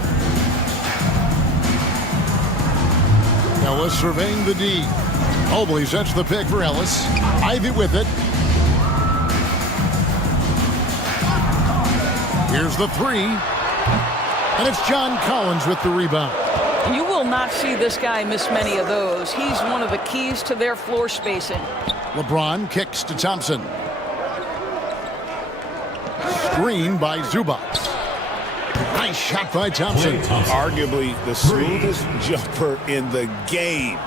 Ellis surveying the D. Mobley sets the pick for Ellis. Ivy with it. Here's the three. And it's John Collins with the rebound. You will not see this guy miss many of those. He's one of the keys to their floor spacing. LeBron kicks to Thompson. Screen by Zubac. Nice shot by Thompson. Arguably the smoothest jumper in the game.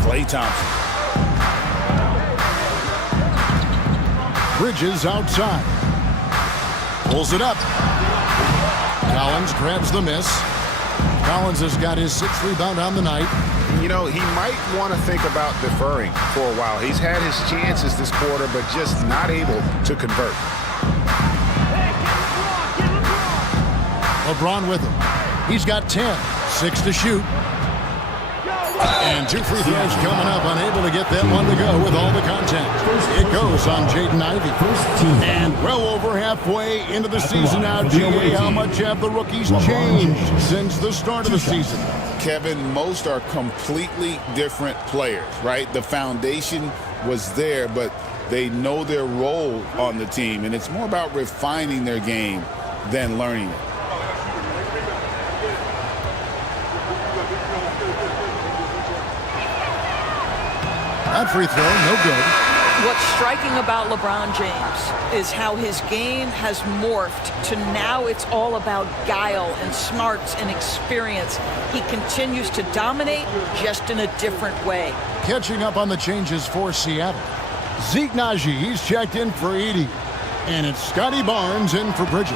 Klay Thompson. Bridges outside. Pulls it up. Collins grabs the miss. Collins has got his 6th rebound on the night. You know, he might want to think about deferring for a while. He's had his chances this quarter, but just not able to convert. LeBron with him. He's got 10. 6 to shoot. And 2 free throws coming up. Unable to get that one to go with all the contact. It goes on Jaden Ivey. And well over halfway into the season now, GA, how much have the rookies changed since the start of the season? Kevin, most are completely different players, right? The foundation was there, but they know their role on the team, and it's more about refining their game than learning it. That free throw, no good. What's striking about LeBron James is how his game has morphed to now it's all about guile and smarts and experience. He continues to dominate just in a different way. Catching up on the changes for Seattle. Zeke Naji, he's checked in for 80. And it's Scotty Barnes in for Bridges.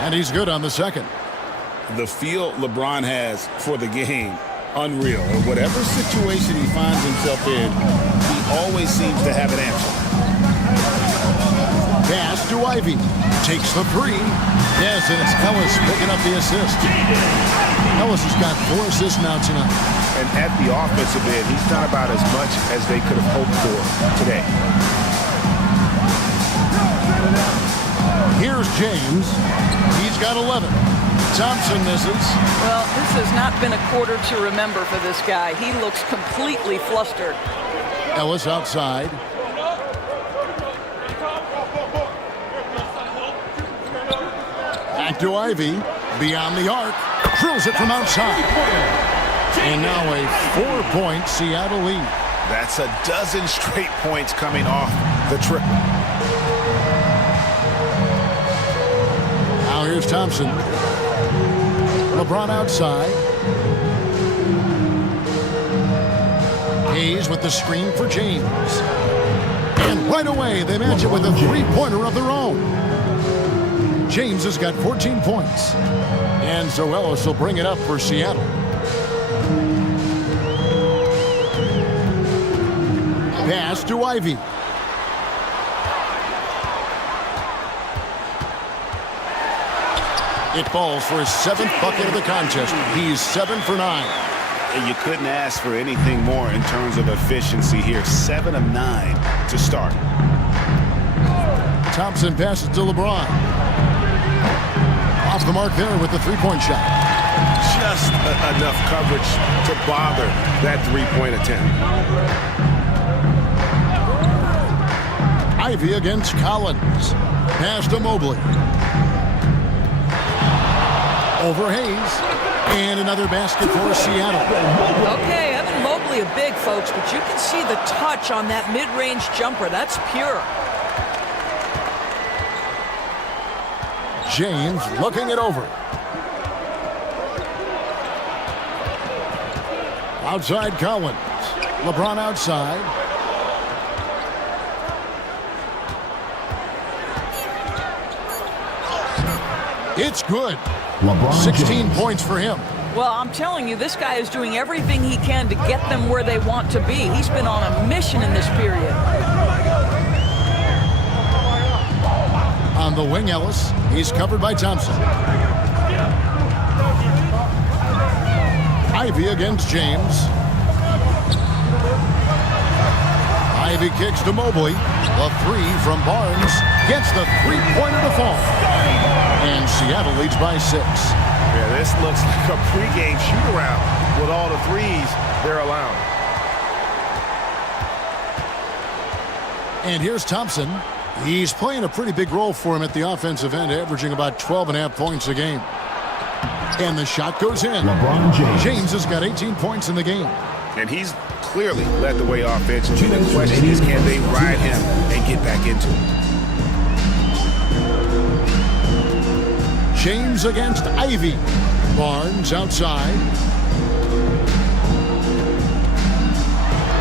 And he's good on the second. The feel LeBron has for the game, unreal. In whatever situation he finds himself in, he always seems to have an answer. Pass to Ivy. Takes the three. Yes, and it's Ellis picking up the assist. Ellis has got 4 assists now tonight. And at the offensive end, he's done about as much as they could have hoped for today. Here's James. He's got 11. Thompson misses. Well, this has not been a quarter to remember for this guy. He looks completely flustered. Ellis outside. Back to Ivy. Beyond the arc. Drills it from outside. And now a 4-point Seattle lead. That's a dozen straight points coming off the triple. Now here's Thompson. LeBron outside. Hayes with the screen for James. And right away, they match it with a 3-pointer of their own. James has got 14 points. And so Ellis will bring it up for Seattle. Pass to Ivy. It falls for his 7th bucket of the contest. He's 7 for 9. And you couldn't ask for anything more in terms of efficiency here. 7 of 9 to start. Thompson passes to LeBron. Off the mark there with the 3-point shot. Just enough coverage to bother that 3-point attempt. Ivy against Collins. Pass to Mobley. Over Hayes. And another basket for Seattle. Okay, Evan Mobley a big, folks, but you can see the touch on that mid-range jumper. That's pure. James looking it over. Outside Collins. LeBron outside. It's good. LeBron 16 James. points for him. Well, I'm telling you, this guy is doing everything he can to get them where they want to be. He's been on a mission in this period. On the wing, Ellis. He's covered by Thompson. Ivy against James. Ivy kicks to Mobley. The three from Barnes gets the three-pointer to fall. And Seattle leads by 6. Yeah, this looks like a pregame shoot-around with all the threes they're allowing. And here's Thompson. He's playing a pretty big role for him at the offensive end, averaging about 12.5 points a game. And the shot goes in. LeBron James. James has got 18 points in the game. And he's clearly led the way offensively. The question is, can they ride him and get back into it? James against Ivy. Barnes outside.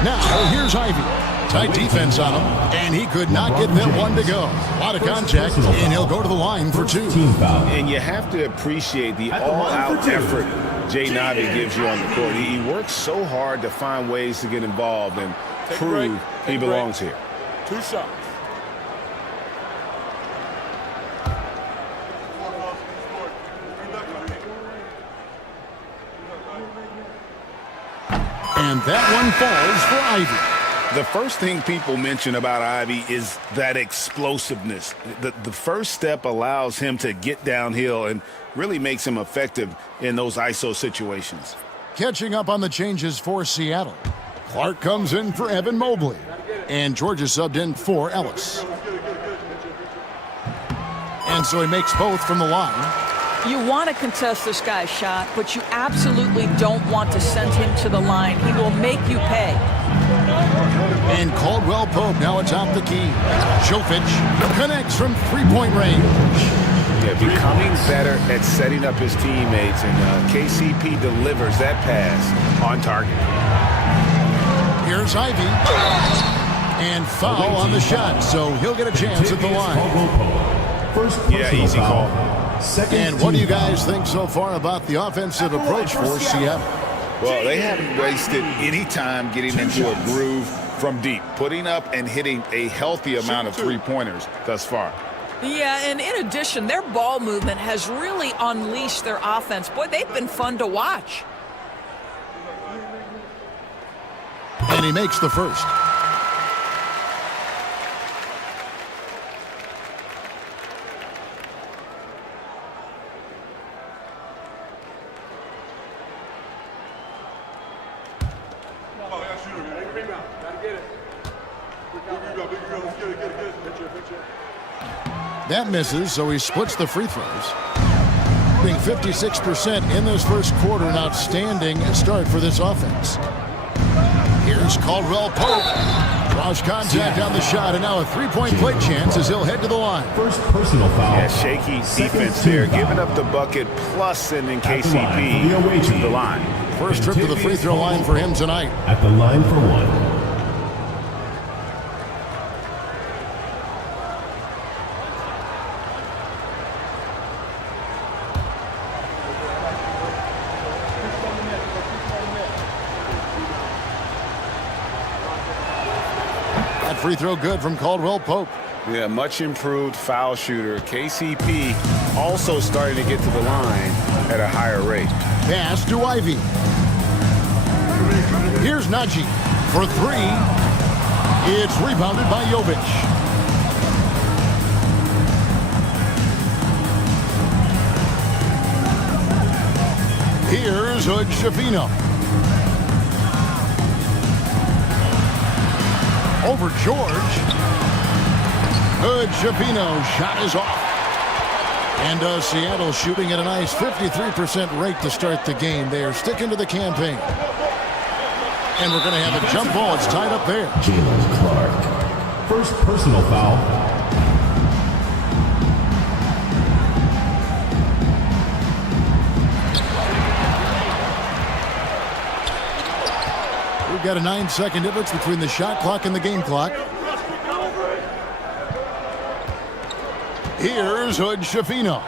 Now here's Ivy. Tight defense on him, and he could not get that one to go. A lot of contact, and he'll go to the line for 2. And you have to appreciate the all-out effort Jay Navi gives you on the court. He works so hard to find ways to get involved and prove he belongs here. 2 shots. And that one falls for Ivy. The first thing people mention about Ivy is that explosiveness. The first step allows him to get downhill and really makes him effective in those ISO situations. Catching up on the changes for Seattle. Clark comes in for Evan Mobley. And Georgia subbed in for Ellis. And so he makes both from the line. You want to contest this guy's shot, but you absolutely don't want to send him to the line. He will make you pay. And Caldwell Pope now atop the key. Jovic connects from three-point range. Yeah, becoming better at setting up his teammates, and KCP delivers that pass on target. Here's Ivy. And foul on the shot, so he'll get a chance at the line. Yeah, easy call. And what do you guys think so far about the offensive approach for Seattle? Well, they haven't wasted any time getting into a groove from deep, putting up and hitting a healthy amount of three-pointers thus far. Yeah, and in addition, their ball movement has really unleashed their offense. Boy, they've been fun to watch. And he makes the first. That misses, so he splits the free throws. Being 56% in this first quarter, an outstanding start for this offense. Here's Caldwell Pope. Draws contact on the shot, and now a three-point play chance as he'll head to the line. First personal foul. Yeah, shaky defense there, giving up the bucket, plus sending KCP to the line. First trip to the free throw line for him tonight. At the line for one. Free throw good from Caldwell Pope. Yeah, much improved foul shooter. KCP also starting to get to the line at a higher rate. Pass to Ivy. Here's Najee for three. It's rebounded by Jovic. Here's Hood-Schifino. Over George. Hood-Schifino, shot is off. And Seattle shooting at a nice 53% rate to start the game. They are sticking to the campaign. And we're going to have a jump ball. It's tied up there. Jalen Clark. First personal foul. We've got a 9-second difference between the shot clock and the game clock. Here's Hood Schifino.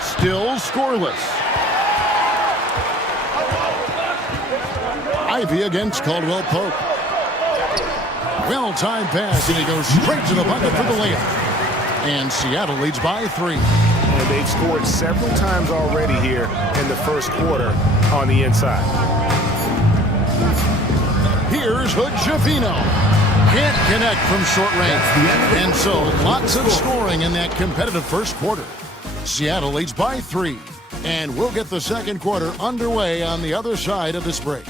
Still scoreless. Ivy against Caldwell Pope. Well-timed pass, and he goes straight to the bucket for the layup. And Seattle leads by 3. And they've scored several times already here in the first quarter on the inside. Here's Hood Schifino. Can't connect from short range. And so, lots of scoring in that competitive first quarter. Seattle leads by 3. And we'll get the second quarter underway on the other side of this break.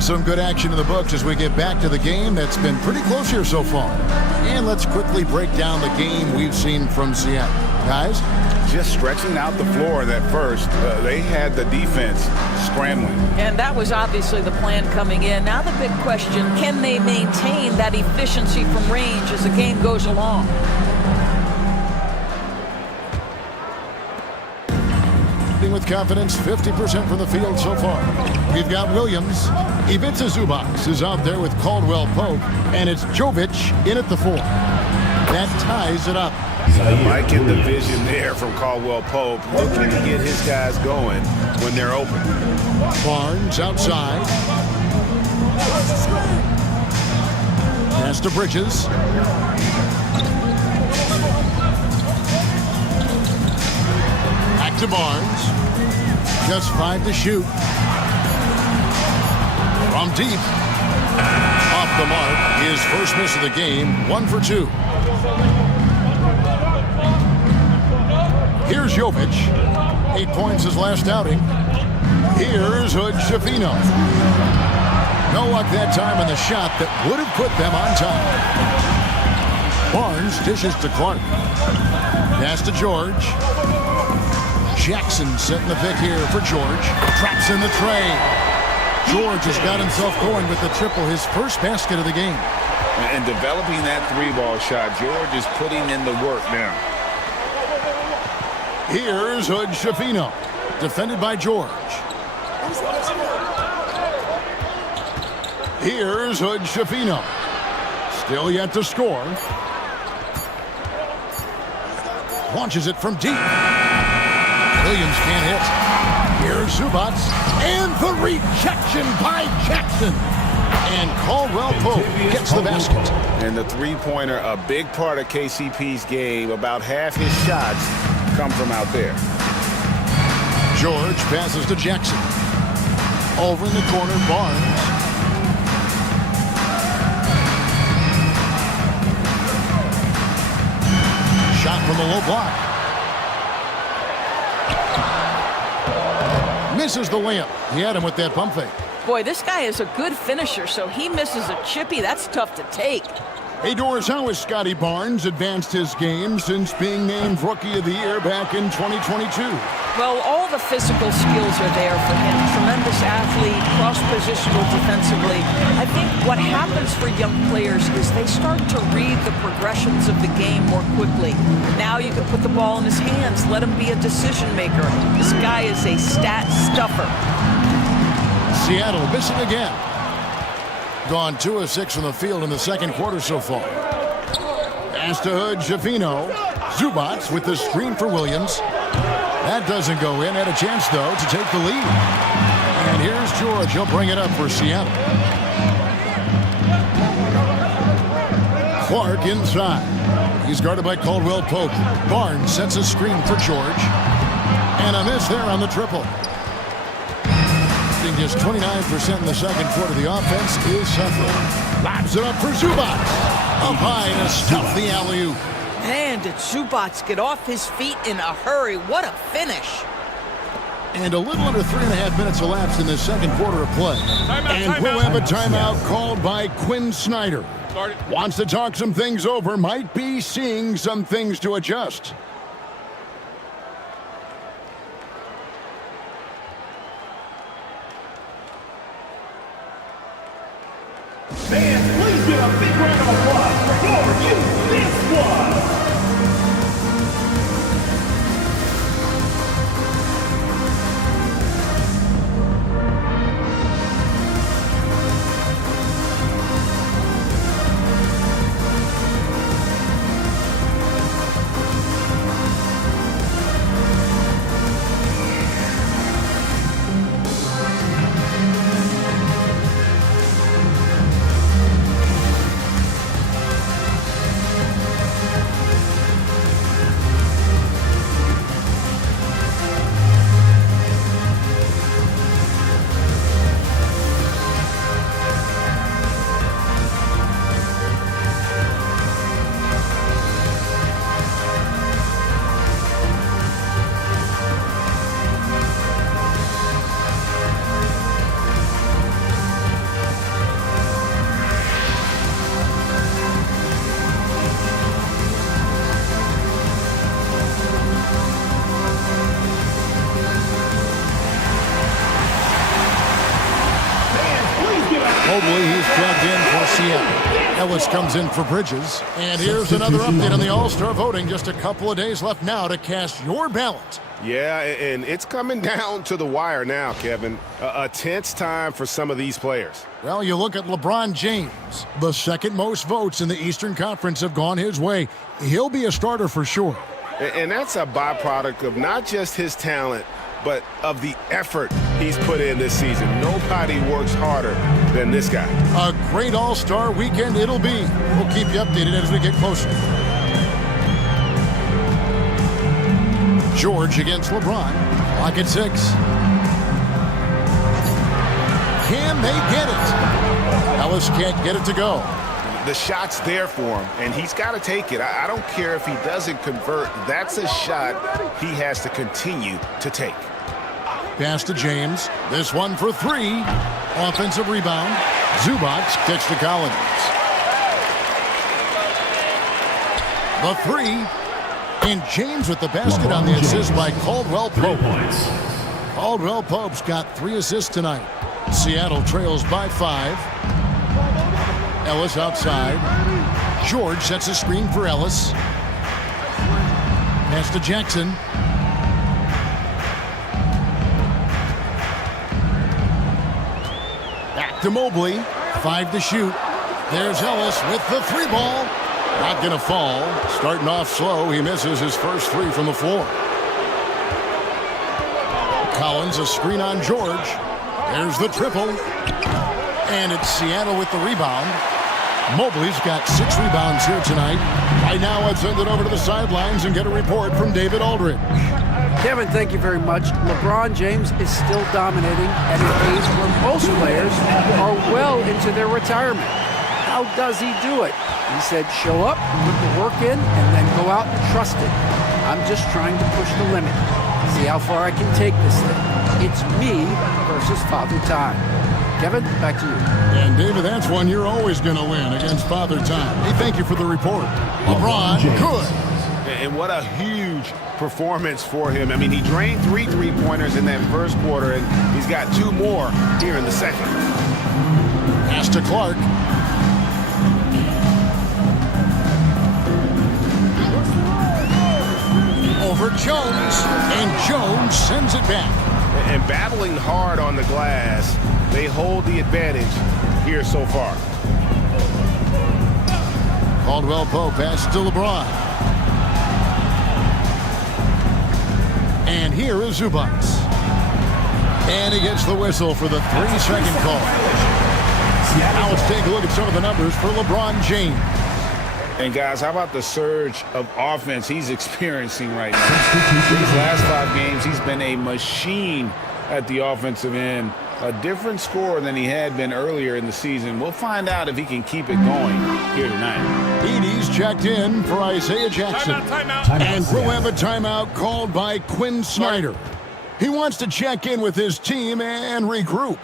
Some good action in the books as we get back to the game that's been pretty close here so far. And let's quickly break down the game we've seen from Seattle. Guys? Just stretching out the floor in that first. They had the defense scrambling. And that was obviously the plan coming in. Now the big question, can they maintain that efficiency from range as the game goes along? With confidence, 50% from the field so far. We've got Williams. Ivica Zubac is out there with Caldwell Pope, and it's Jovic in at the 4. That ties it up. Liking the vision there from Caldwell Pope, looking to get his guys going when they're open. Barnes outside. Pass to Bridges. Back to Barnes. Just 5 to shoot. From deep. Off the mark. His first miss of the game. 1 for 2. Here's Jovic. 8 points his last outing. Here's Hood Schifino. No luck that time on the shot that would have put them on top. Barnes dishes to Clark. Pass to George. Jackson setting the pick here for George. Traps in the tray. George has got himself going with the triple, his first basket of the game. And developing that 3-ball shot, George is putting in the work now. Here's Hood Schifino, defended by George. Here's Hood Schifino. Still yet to score. Launches it from deep. Williams can't hit. Here's Zubac. And the rejection by Jackson. And Caldwell Pope gets the basket. And the three-pointer, a big part of KCP's game. About half his shots come from out there. George passes to Jackson. Over in the corner, Barnes. Shot from the low block. Misses the layup. He had him with that pump fake. Boy, this guy is a good finisher, so he misses a chippy. That's tough to take. Hey, Doris, how has Scotty Barnes advanced his game since being named Rookie of the Year back in 2022? Well, all the physical skills are there for him. Tremendous athlete, cross-positional defensively. I think what happens for young players is they start to read the progressions of the game more quickly. Now you can put the ball in his hands, let him be a decision maker. This guy is a stat stuffer. Seattle missing again. Gone 2 of 6 from the field in the second quarter so far. Pass to Hood Schifino. Zubac with the screen for Williams. That doesn't go in. Had a chance, though, to take the lead. And here's George. He'll bring it up for Seattle. Clark inside. He's guarded by Caldwell Pope. Barnes sets a screen for George. And a miss there on the triple. Just 29% in the second quarter. The offense is suffering. Lobs it up for Zubac. Up high to stuff the alley-oop. Man, did Zubac get off his feet in a hurry. What a finish. And a little under 3.5 minutes elapsed in the second quarter of play. And we'll have a timeout called by Quinn Snyder. Wants to talk some things over, might be seeing some things to adjust. Fans, please give a big round of applause for you, this one. He's plugged in for Seattle. Ellis comes in for Bridges. And here's another update on the All-Star voting. Just a couple of days left now to cast your ballot. Yeah, and it's coming down to the wire now, Kevin. A tense time for some of these players. Well, you look at LeBron James. The second most votes in the Eastern Conference have gone his way. He'll be a starter for sure. And that's a byproduct of not just his talent, but of the effort he's put in this season. Nobody works harder than this guy. A great All-Star weekend it'll be. We'll keep you updated as we get closer. George against LeBron. Clock at 6. Can they get it? Ellis can't get it to go. The shot's there for him, and he's got to take it. I don't care if he doesn't convert. That's a shot he has to continue to take. Pass to James. This one for 3. Offensive rebound. Zubac kicks to Collins. The 3. And James with the basket on the assist by Caldwell Pope. Caldwell Pope's got 3 assists tonight. Seattle trails by 5. Ellis outside. George sets a screen for Ellis. Pass to Jackson. Back to Mobley. 5 to shoot. There's Ellis with the 3 ball. Not going to fall. Starting off slow. He misses his first 3 from the floor. Collins, a screen on George. There's the triple. And it's Seattle with the rebound. Mobley's got 6 rebounds here tonight. Right now, let's send it over to the sidelines and get a report from David Aldridge. Kevin, thank you very much. LeBron James is still dominating at an age where most players are well into their retirement. How does he do it? He said, show up, put the work in, and then go out and trust it. I'm just trying to push the limit. See how far I can take this thing. It's me versus Father Time. Kevin, back to you. And David, that's one you're always going to win against Father Time. Hey, thank you for the report. LeBron, good. And what a huge performance for him. I mean, he drained 3 3-pointers in that first quarter, and he's got 2 more here in the second. Pass to Clark. Over Jones, and Jones sends it back. And battling hard on the glass, they hold the advantage here so far. Caldwell Pope pass to LeBron. And here is Zubac. And he gets the whistle for the 3-second call. Now let's take a look at some of the numbers for LeBron James. And guys, how about the surge of offense he's experiencing right now? These last 5 games, he's been a machine at the offensive end. A different scorer than he had been earlier in the season. We'll find out if he can keep it going here tonight. Edie's checked in for Isaiah Jackson. Timeout. And we'll have a timeout called by Quinn Snyder. He wants to check in with his team and regroup.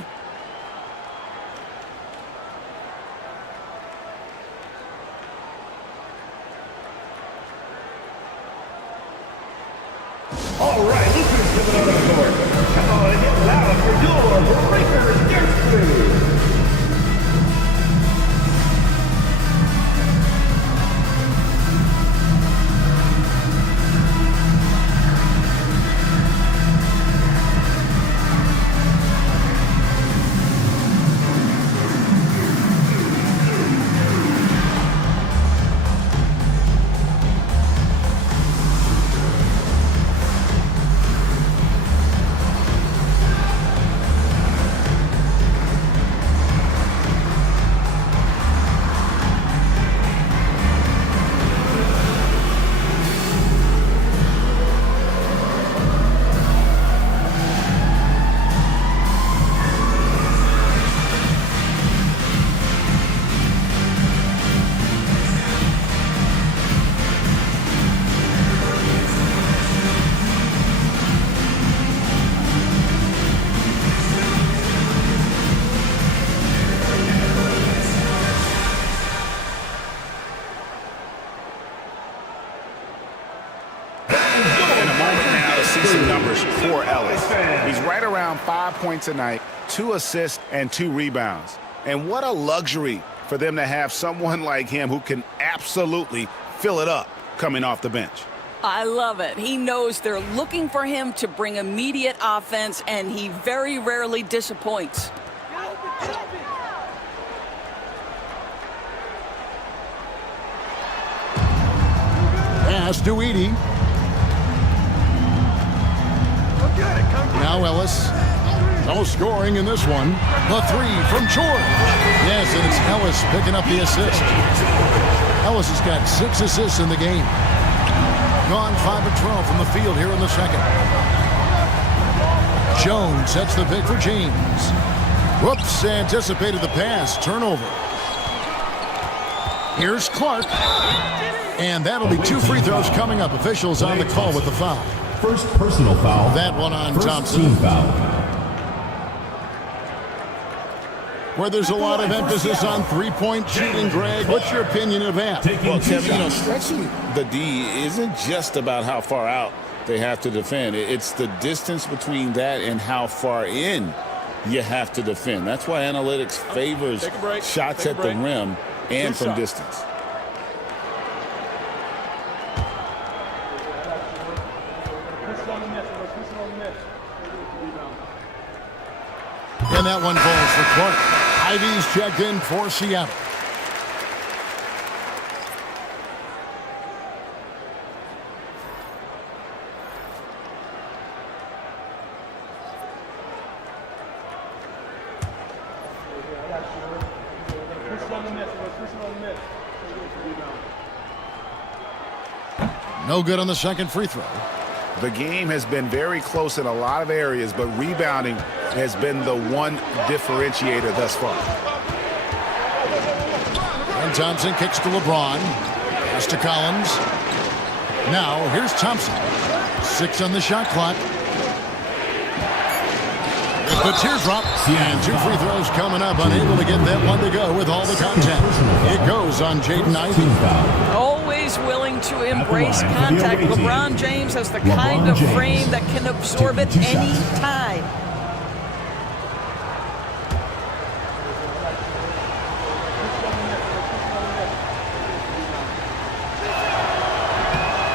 All right, Luca's coming on the court. Come on and get loud for your Breakers Dance Crew. For Ellis. He's right around 5 points a night, 2 assists, and 2 rebounds. And what a luxury for them to have someone like him who can absolutely fill it up coming off the bench. I love it. He knows they're looking for him to bring immediate offense, and he very rarely disappoints. Pass to Edey. Now Ellis. No scoring in this one. The three from George. Yes, and it's Ellis picking up the assist. Ellis has got 6 assists in the game. Gone 5 of 12 from the field here in the second. Jones sets the pick for James. Whoops, anticipated the pass. Turnover. Here's Clark. And that'll be 2 free throws coming up. Officials on the call with the foul. First personal foul. That one on First Thompson. Team foul. Where there's a lot of emphasis on three-point shooting, Greg. What's your opinion of that? Well, Kevin, stretching the D isn't just about how far out they have to defend. It's the distance between that and how far in you have to defend. That's why analytics favors shots at the rim and from distance. And that one falls for Clark. Ivy's checked in for Seattle. No good on the second free throw. The game has been very close in a lot of areas, but rebounding has been the one differentiator thus far. And Thompson kicks to LeBron. Pass to Collins. Now here's Thompson. 6 on the shot clock. The teardrop. And 2 free throws coming up. Unable to get that one to go with all the contact. It goes on Jaden Ivey. Always willing to embrace contact. LeBron James has the kind of frame that can absorb it any time.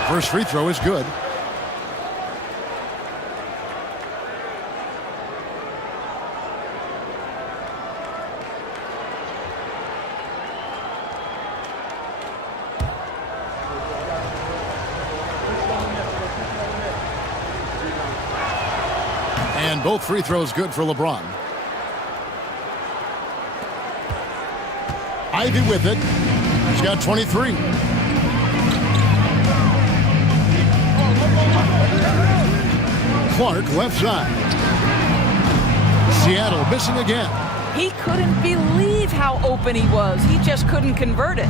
First free throw is good. And both free throws good for LeBron. Ivy with it. He's got 23. Clark left side. Seattle missing again. He couldn't believe how open he was. He just couldn't convert it.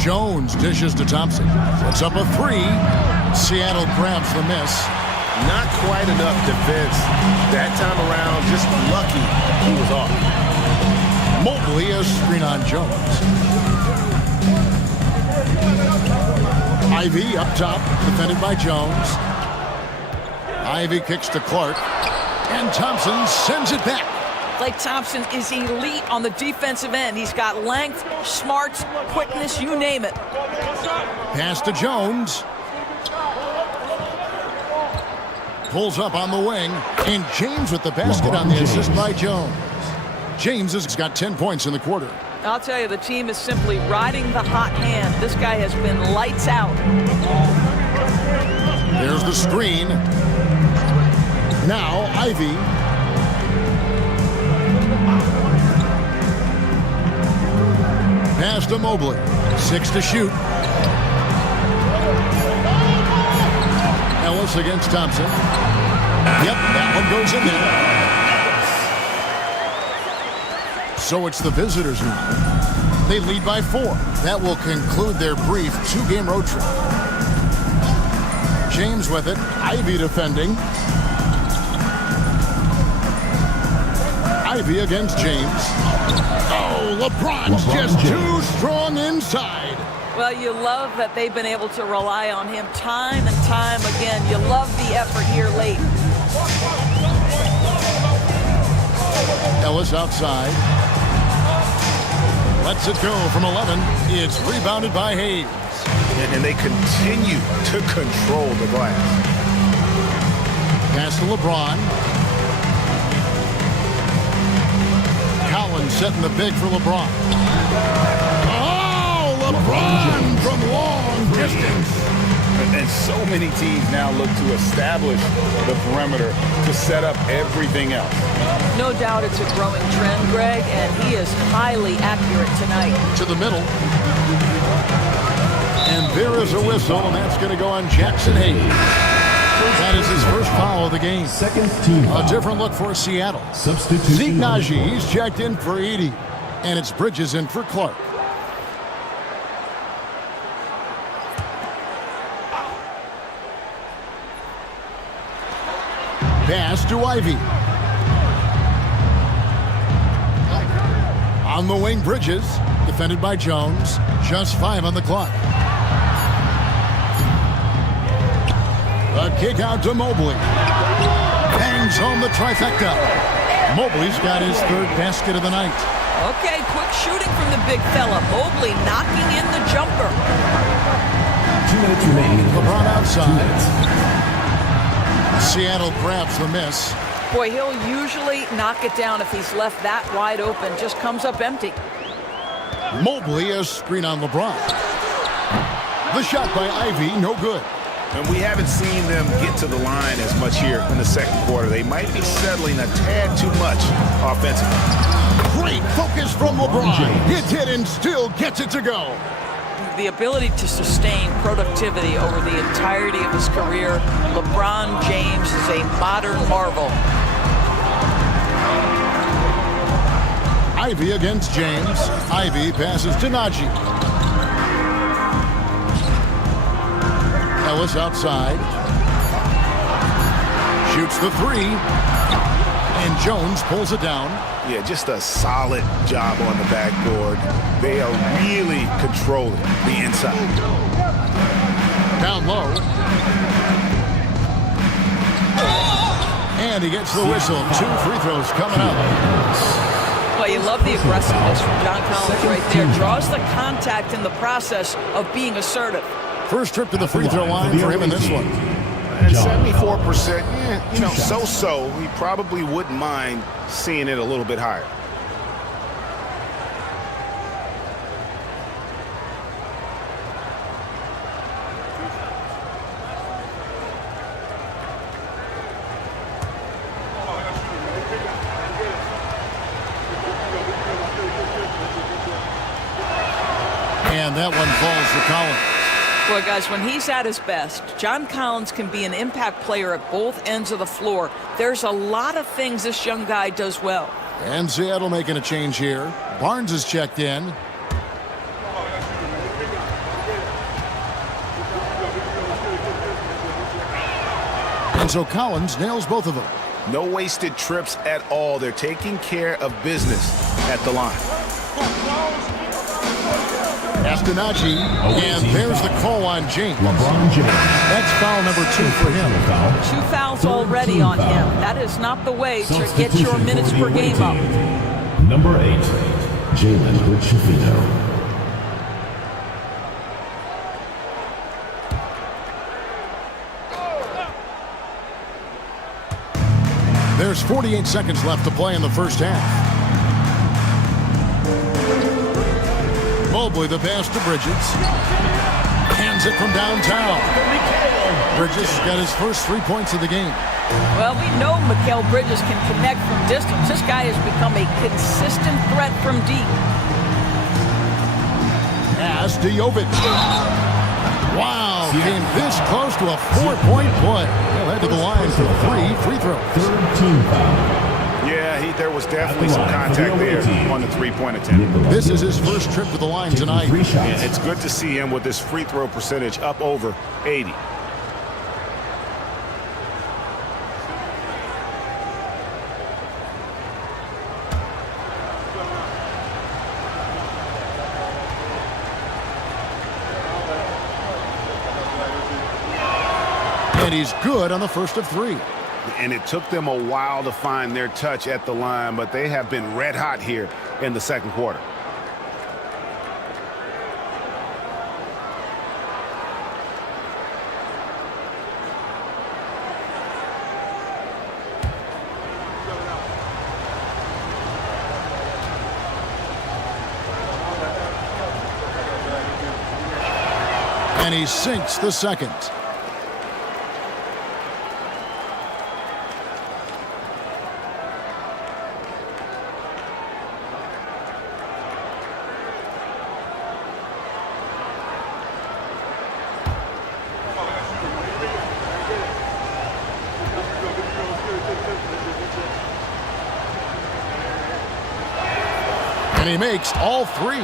Jones dishes to Thompson. Puts up a 3. Seattle grabs the miss. Not quite enough defense. That time around, just lucky he was off. Mobley a screen on Jones. Ivy up top, defended by Jones. Ivy kicks to Clark. And Thompson sends it back. Klay Thompson is elite on the defensive end. He's got length, smarts, quickness, you name it. Pass to Jones. Pulls up on the wing. And James with the basket on the assist by Jones. James has got 10 points in the quarter. I'll tell you, the team is simply riding the hot hand. This guy has been lights out. There's the screen. Now Ivy. Pass to Mobley. 6 to shoot. Ellis against Thompson. Yep, that one goes in there. So it's the visitors now. They lead by 4. That will conclude their brief 2-game road trip. James with it. Ivy defending. Ivy against James. Oh, LeBron's just too strong inside. Well, you love that they've been able to rely on him time and time again. You love the effort here late. Ellis outside. Lets it go from 11. It's rebounded by Hayes. And they continue to control the glass. Pass to LeBron. Collins setting the big for LeBron. Oh, LeBron from long distance. And so many teams now look to establish the perimeter to set up everything else. No doubt it's a growing trend, Greg, and he is highly accurate tonight. To the middle. And there is a whistle, and that's going to go on Jackson Hayes. That is his first foul of the game. Second team foul. A different look for Seattle. Substitution. Zeke Naji, he's checked in for Edey. And it's Bridges in for Clark. Pass to Ivy. On the wing, Bridges. Defended by Jones. Just 5 on the clock. A kick out to Mobley. Bangs home the trifecta. Mobley's got his 3rd basket of the night. Okay, quick shooting from the big fella. Mobley knocking in the jumper. 2 minutes remaining. LeBron outside. Seattle grabs the miss. Boy, he'll usually knock it down if he's left that wide open. Just comes up empty. Mobley a screen on LeBron. The shot by Ivy, no good. And we haven't seen them get to the line as much here in the second quarter. They might be settling a tad too much offensively. Great focus from LeBron. Hits it and still gets it to go. The ability to sustain productivity over the entirety of his career, LeBron James is a modern marvel. Ivy against James. Ivy passes to Naji. Ellis outside. Shoots the 3. And Jones pulls it down. Yeah, just a solid job on the backboard. They are really controlling the inside. Down low. And he gets the whistle. 2 free throws coming up. Well, you love the aggressiveness from John Collins right there. Draws the contact in the process of being assertive. First trip to the free throw line for him in this one. And 74%, yeah, you know, so-so. He probably wouldn't mind seeing it a little bit higher. And that one falls for Collins. Well, guys, when he's at his best, John Collins can be an impact player at both ends of the floor. There's a lot of things this young guy does well. And Seattle making a change here. Barnes is checked in. And so Collins nails both of them. No wasted trips at all. They're taking care of business at the line. Castanacci, and there's the call on James. LeBron James. That's foul number 2 for him. 2 fouls already on him. That is not the way to get your minutes per game up. Number 8, Jalen Richardson. There's 48 seconds left to play in the first half. Mobley the pass to Bridges. Hands it from downtown. Bridges got his first 3 points of the game. Well, we know Mikal Bridges can connect from distance. This guy has become a consistent threat from deep. Pass to Jovic. Wow, came this close to a 4-point play. He'll head to the line for 3 free throws. Third team foul. Yeah, there was definitely some contact there on the three-point attempt. This is his first trip to the line tonight. Yeah, it's good to see him with his free throw percentage up over 80. And he's good on the first of 3. And it took them a while to find their touch at the line, but they have been red hot here in the second quarter. And he sinks the second. And he makes all 3.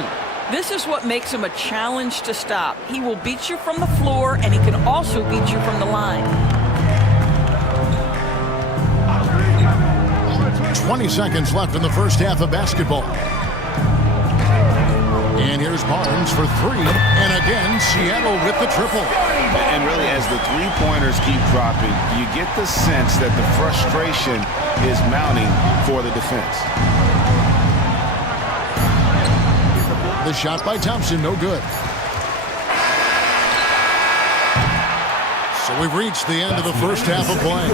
This is what makes him a challenge to stop. He will beat you from the floor, and he can also beat you from the line. 20 seconds left in the first half of basketball. And here's Barnes for 3. And again, Seattle with the triple. And really, as the three-pointers keep dropping, you get the sense that the frustration is mounting for the defense. The shot by Thompson, no good. So we've reached the end of the first half of play.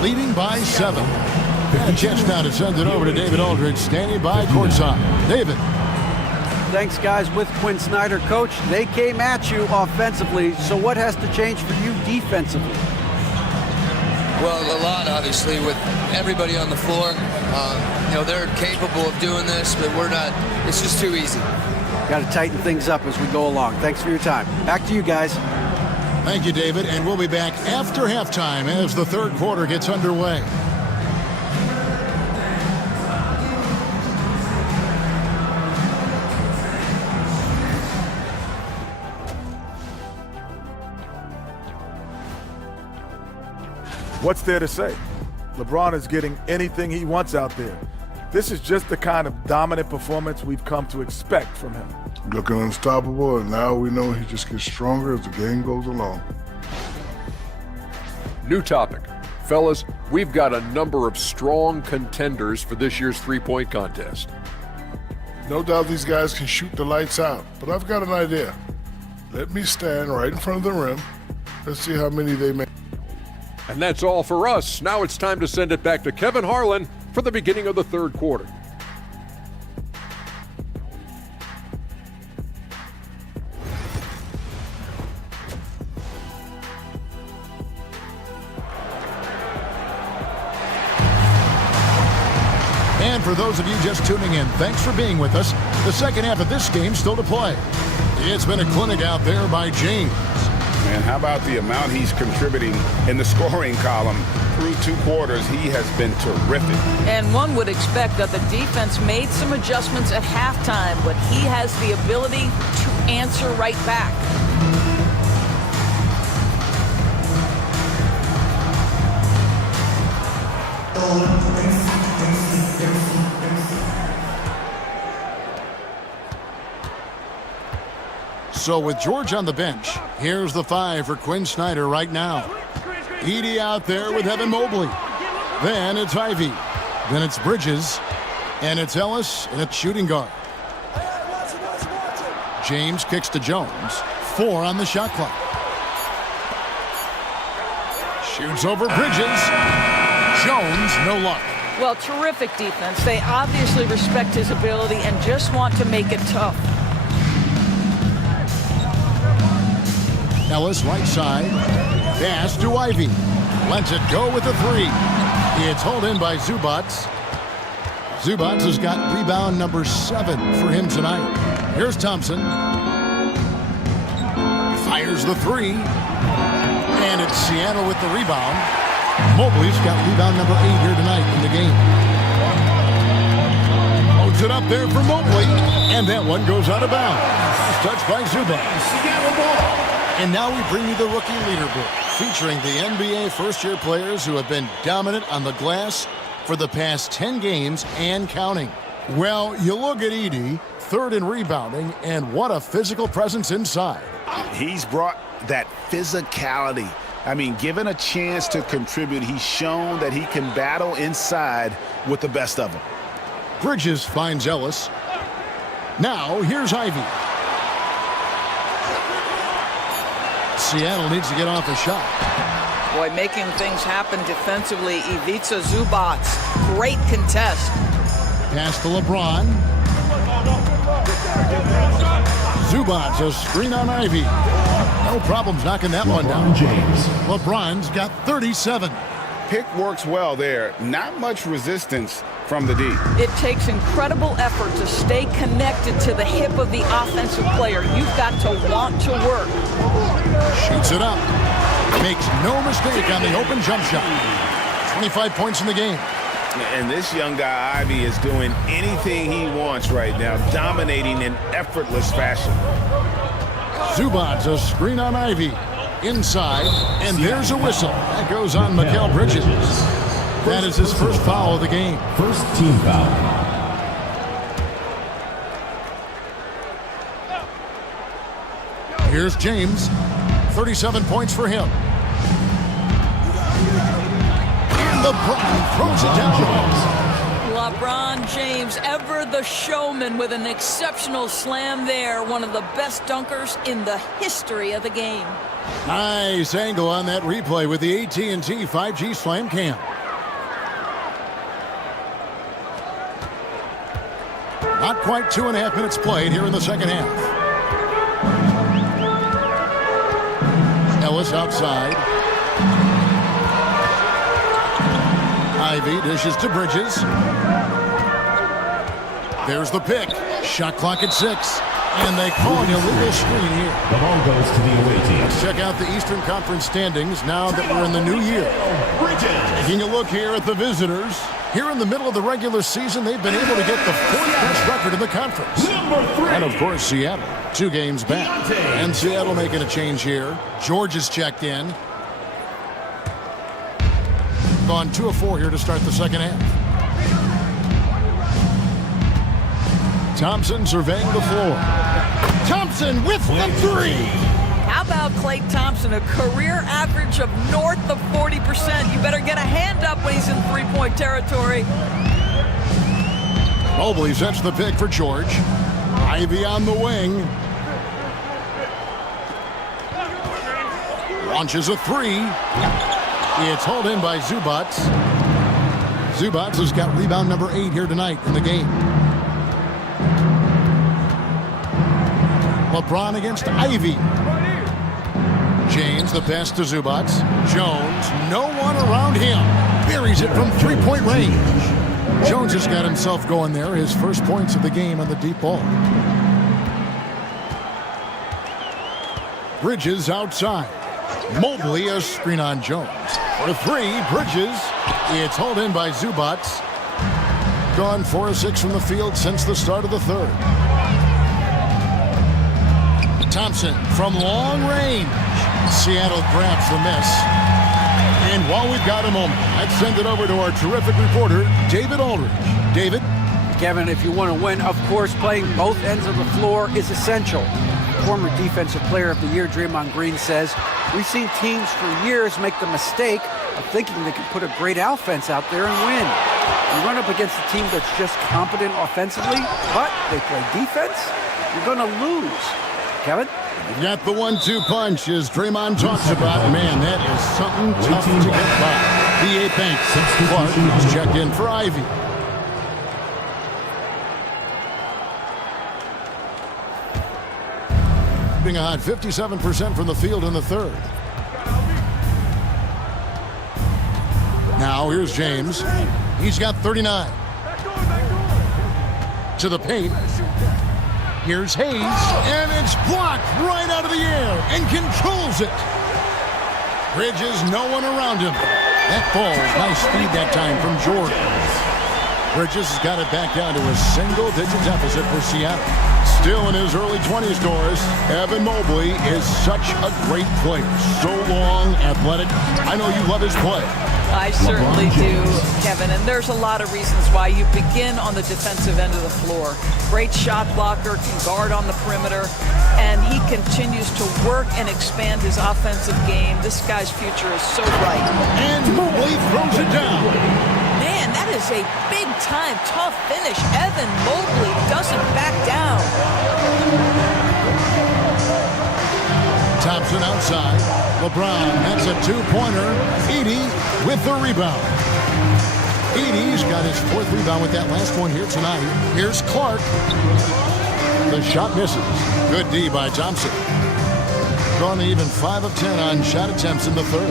Leading by 7. And a chance now to send it over to David Aldridge, standing by courtside. David. Thanks, guys. With Quinn Snyder, Coach, they came at you offensively. So what has to change for you defensively? Well, a lot, obviously, with everybody on the floor. They're capable of doing this, but we're not. It's just too easy. Got to tighten things up as we go along. Thanks for your time. Back to you guys. Thank you, David. And we'll be back after halftime as the third quarter gets underway. What's there to say? LeBron is getting anything he wants out there. This is just the kind of dominant performance we've come to expect from him. Looking unstoppable, and now we know he just gets stronger as the game goes along. New topic. Fellas, we've got a number of strong contenders for this year's three-point contest. No doubt these guys can shoot the lights out, but I've got an idea. Let me stand right in front of the rim. Let's see how many they make. And that's all for us. Now it's time to send it back to Kevin Harlan for the beginning of the third quarter. And for those of you just tuning in, thanks for being with us. The second half of this game still to play. It's been a clinic out there by James. Man, how about the amount he's contributing in the scoring column? Through 2 quarters, he has been terrific. And one would expect that the defense made some adjustments at halftime, but he has the ability to answer right back. So with George on the bench, here's the 5 for Quinn Snyder right now. Edey out there with Evan Mobley. Then it's Ivey. Then it's Bridges. And it's Ellis, and it's shooting guard. James kicks to Jones. 4 on the shot clock. Shoots over Bridges. Jones, no luck. Well, terrific defense. They obviously respect his ability and just want to make it tough. Ellis right side. Pass to Ivey. Lets it go with a 3. It's hauled in by Zubac. Zubac has got rebound number 7 for him tonight. Here's Thompson. Fires the 3. And it's Seattle with the rebound. Mobley's got rebound number 8 here tonight in the game. Holds it up there for Mobley. And that one goes out of bounds. Touched by Zubac. And now we bring you the rookie leaderboard, featuring the NBA first-year players who have been dominant on the glass for the past 10 games and counting. Well, you look at Edey, 3rd in rebounding, and what a physical presence inside. He's brought that physicality. I mean, given a chance to contribute, he's shown that he can battle inside with the best of them. Bridges finds Ellis. Now, here's Ivey. Seattle needs to get off a shot. Boy, making things happen defensively. Ivica Zubac, great contest. Pass to LeBron. Zubac, a screen on Ivey. No problems knocking that one down. James. LeBron's got 37. Pick works well there. Not much resistance from the D. It takes incredible effort to stay connected to the hip of the offensive player. You've got to want to work. Shoots it up. Makes no mistake on the open jump shot. 25 points in the game. And this young guy, Ivey, is doing anything he wants right now, dominating in effortless fashion. Zubac, a screen on Ivey. Inside, and there's a whistle. That goes on Mikal Bridges. That is his first foul of the game. First team foul. Here's James. 37 points for him. And LeBron throws it down. LeBron James, ever the showman, with an exceptional slam there. One of the best dunkers in the history of the game. Nice angle on that replay with the AT&T 5G Slam Cam. Not quite 2.5 minutes played here in the second half. Ellis outside. Ivey dishes to Bridges. There's the pick. Shot clock at 6. And they call an illegal screen here. The ball goes to the away team. Let's check out the Eastern Conference standings now that we're in the new year. Taking a look here at the visitors. Here in the middle of the regular season, they've been able to get the 4th best record in the conference. And of course, Seattle, 2 games back. And Seattle making a change here. George is checked in. Gone 2 of 4 here to start the second half. Thompson surveying the floor. Thompson with the 3. How about Klay Thompson, a career average of north of 40%. You better get a hand up when he's in three-point territory. Mobley sets the pick for George. Ivey on the wing. Launches a 3. It's hauled in by Zubac. Zubac has got rebound number 8 here tonight in the game. LeBron against Ivey. James, the pass to Zubac. Jones, no one around him. Buries it from 3-point range. Jones has got himself going there. His first points of the game on the deep ball. Bridges outside. Mobley, a screen on Jones. For 3, Bridges. It's hauled in by Zubac. Gone 4 of 6 from the field since the start of the third. Thompson from long range. Seattle grabs the miss. And while we've got a moment, let's send it over to our terrific reporter, David Aldridge. David? Kevin, if you want to win, of course, playing both ends of the floor is essential. Former Defensive Player of the Year Draymond Green says, we've seen teams for years make the mistake of thinking they can put a great offense out there and win. You run up against a team that's just competent offensively, but they play defense, you're going to lose. Kevin? You got the 1-2 punch, as Draymond talks about. Man, that is something tough to get by. The 8 Bank. Clark is checked in for Ivy. Being a hot 57% from the field in the third. Now here's James. He's got 39. To the paint. Here's Hayes, and it's blocked right out of the air and controls it. Bridges, no one around him. That falls. Nice speed that time from Jordan. Bridges has got it back down to a single-digit deficit for Seattle. Still in his early 20s, Doris, Evan Mobley is such a great player. So long, athletic. I know you love his play. I certainly do, Kevin, and there's a lot of reasons why. You begin on the defensive end of the floor. Great shot blocker, can guard on the perimeter, and he continues to work and expand his offensive game. This guy's future is so bright. And Mobley throws it down. Man, that is a big-time, tough finish. Evan Mobley doesn't back down. Thompson outside. LeBron, that's a two-pointer. Edey with the rebound. Edey's got his 4th rebound with that last one here tonight. Here's Clark. The shot misses. Good D by Thompson. Gone even 5 of 10 on shot attempts in the third.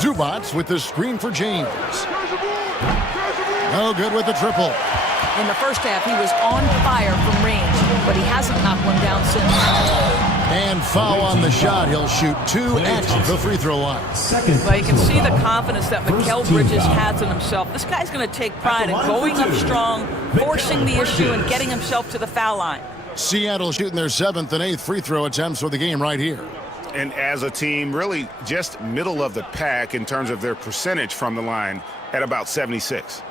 Zubats with the screen for James. No good with the triple. In the first half, he was on fire from range, but he hasn't knocked one down since. And foul on the shot. He'll shoot 2 at the free throw line. Well, you can see the confidence that Mikal Bridges has in himself. This guy's going to take pride in going up strong, forcing the issue, and getting himself to the foul line. Seattle shooting their 7th and 8th free throw attempts for the game right here. And as a team, really just middle of the pack in terms of their percentage from the line at about 76.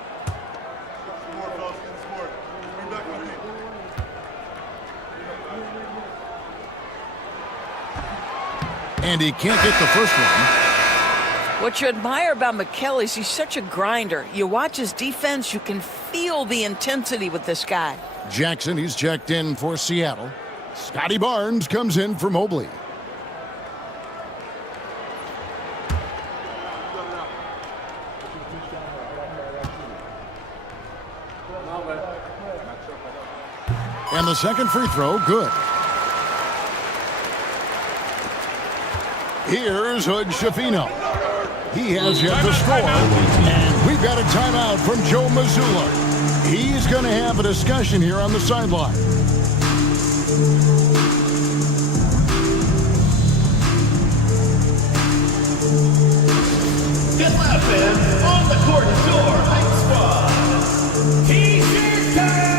And he can't get the first one. What you admire about Mikal is he's such a grinder. You watch his defense, you can feel the intensity with this guy. Jackson, he's checked in for Seattle. Scotty Barnes comes in for Mobley. And the second free throw, good. Here's Hood Schifino. He has yet to score. And we've got a timeout from Joe Mazzulla. He's going to have a discussion here on the sideline. Get laughing on the court door hype squad. T-shirt time!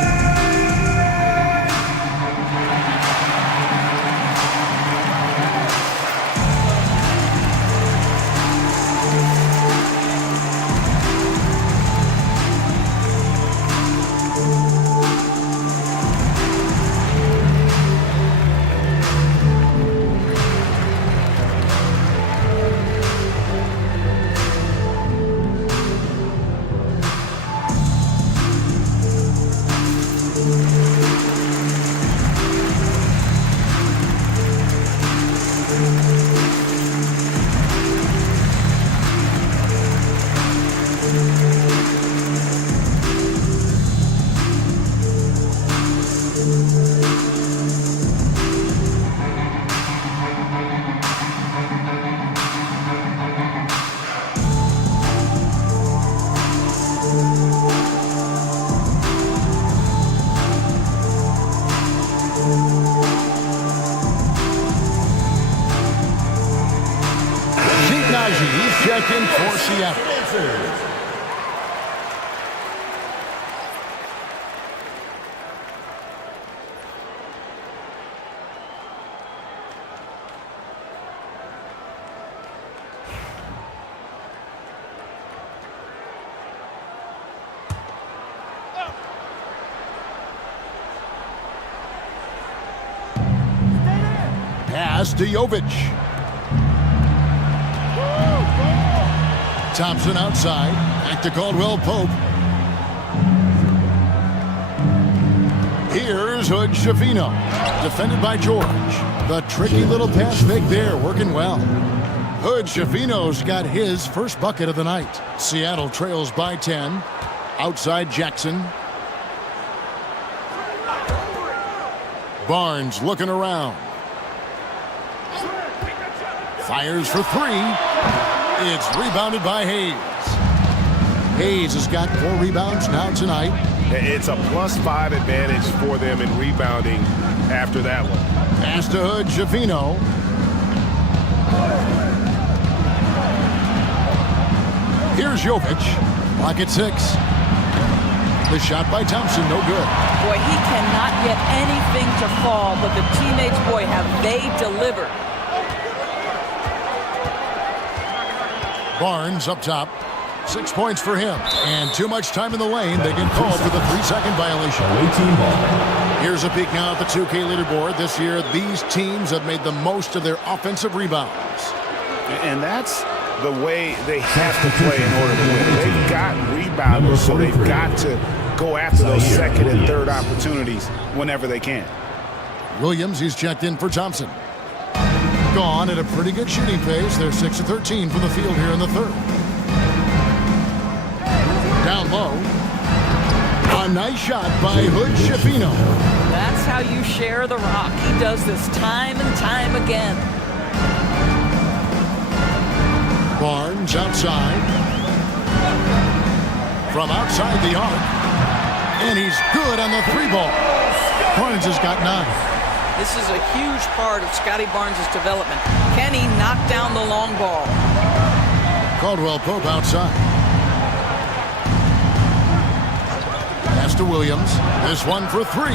He's checked in for Seattle. Pass to Jovic. Thompson outside. Back to Caldwell Pope. Here's Hood Schifino. Defended by George. The tricky little pass fake there, working well. Hood Schifino's got his first bucket of the night. Seattle trails by 10. Outside Jackson. Barnes looking around. Fires for three. It's rebounded by Hayes. Hayes has got 4 rebounds now tonight. It's a +5 advantage for them in rebounding after that one. Pass to Hood Schifino. Here's Jovic. Lock at 6. The shot by Thompson, no good. Boy, he cannot get anything to fall, but the teammates, boy, have they delivered. Barnes up top. 6 points for him. And too much time in the lane. They get called for the 3-second violation. Here's a peek now at the 2K leaderboard. This year, these teams have made the most of their offensive rebounds. And that's the way they have to play in order to win. They've got rebounders, so they've got to go after those second and third opportunities whenever they can. Williams, he's checked in for Thompson. Gone at a pretty good shooting pace. They're 6 of 13 from the field here in the third. Down low. A nice shot by Hood Schifino. That's how you share the rock. He does this time and time again. Barnes outside. From outside the arc. And he's good on the 3-ball. Barnes has got 9. This is a huge part of Scotty Barnes' development. Can he knock down the long ball? Caldwell Pope outside. Pass to Williams. This one for 3.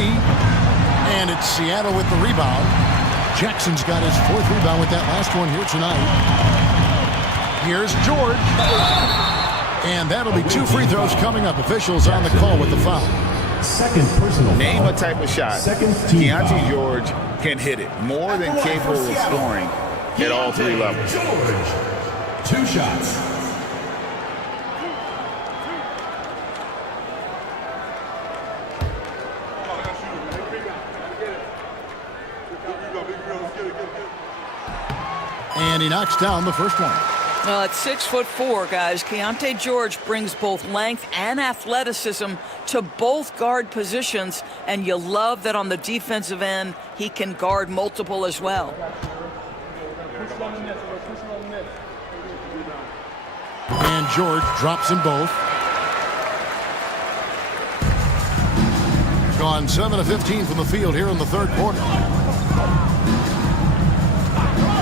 And it's Seattle with the rebound. Jackson's got his 4th rebound with that last one here tonight. Here's George. And that'll be 2 free throws coming up. Officials on the call with the foul. Second personal Name foul. a type of shot. Second team Keontae foul. George can hit it. More than capable of scoring at all 3 levels. George. 2 shots. And he knocks down the first one. At 6'4", guys, Keontae George brings both length and athleticism to both guard positions, and you love that on the defensive end, he can guard multiple as well. And George drops them both. Gone 7 of 15 from the field here in the third quarter.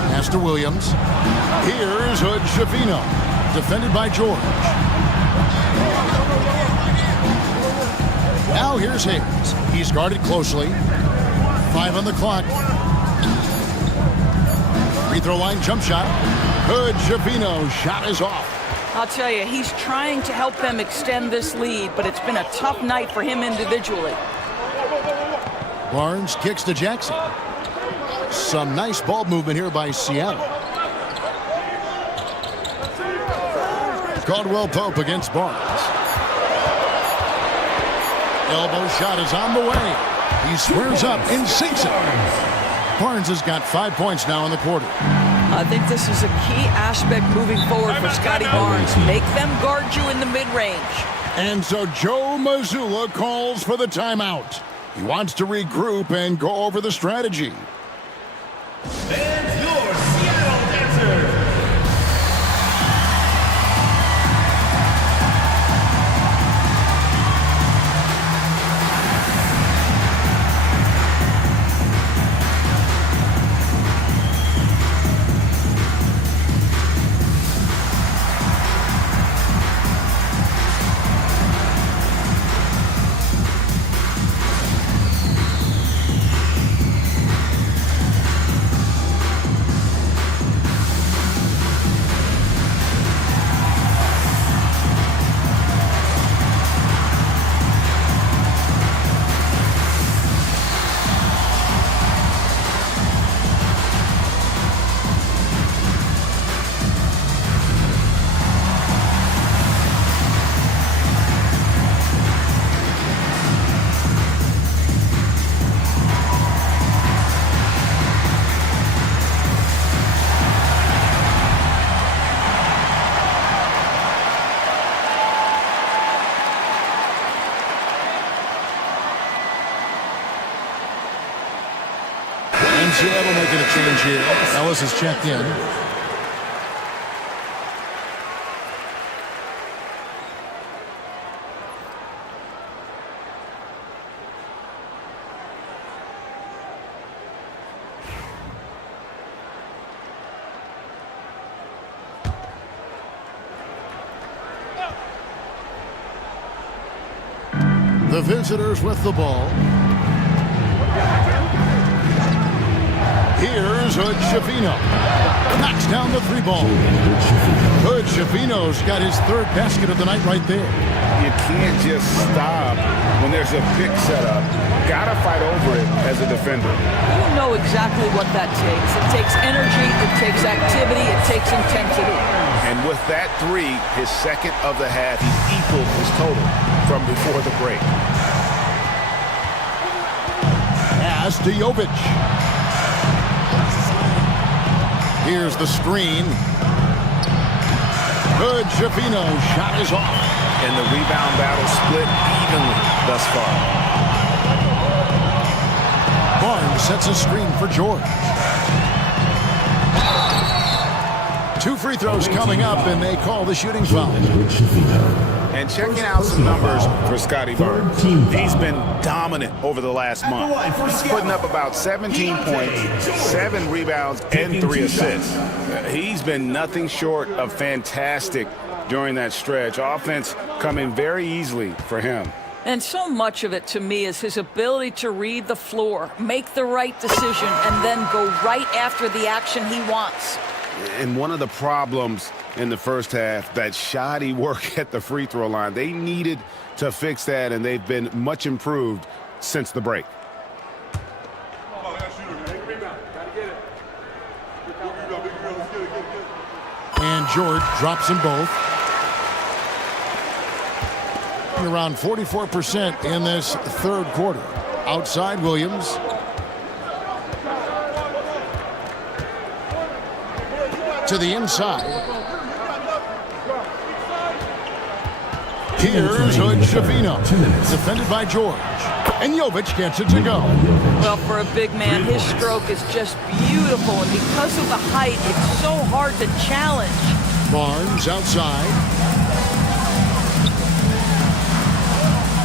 Pass to Williams. Here's Hood Schifino. Defended by George. Now here's Hayes. He's guarded closely. 5 on the clock. Free throw line jump shot. Hood Schifino. Shot is off. I'll tell you, he's trying to help them extend this lead, but it's been a tough night for him individually. Barnes kicks to Jackson. Some nice ball movement here by Seattle. Caldwell Pope against Barnes. Elbow shot is on the way. He squares up and sinks it. Barnes has got 5 points now in the quarter. I think this is a key aspect moving forward for Scotty Barnes. Make them guard you in the mid-range. And so Joe Mazzulla calls for the timeout. He wants to regroup and go over the strategy. And your Seattle answer. And Seattle making a change here. Ellis is checked in. The visitors with the ball. Here's Hood-Schifino. Knocks down the 3-ball. Hood-Schifino's got his 3rd basket of the night right there. You can't just stop when there's a pick set up. Gotta fight over it as a defender. You know exactly what that takes. It takes energy, it takes activity, it takes intensity. And with that 3, his 2nd of the half, he equaled his total from before the break. Pass to Jovic. Here's the screen. Hood-Schifino's shot is off. And the rebound battle split evenly thus far. Barnes sets a screen for George. 2 free throws coming up, and they call the shooting foul. And checking out some numbers for Scotty Barnes. He's been dominant over the last month. He's putting up about 17 points, 7 rebounds, and 3 assists. He's been nothing short of fantastic during that stretch. Offense coming very easily for him. And so much of it, to me, is his ability to read the floor, make the right decision, and then go right after the action he wants. And one of the problems in the first half, that shoddy work at the free throw line. They needed to fix that, and they've been much improved since the break. And George drops them both. Around 44% in this 3rd quarter. Outside Williams. To the inside. Here's Hood-Schifino. Defended by George. And Jovic gets it to go. Well, for a big man, his stroke is just beautiful. And because of the height, it's so hard to challenge. Barnes outside.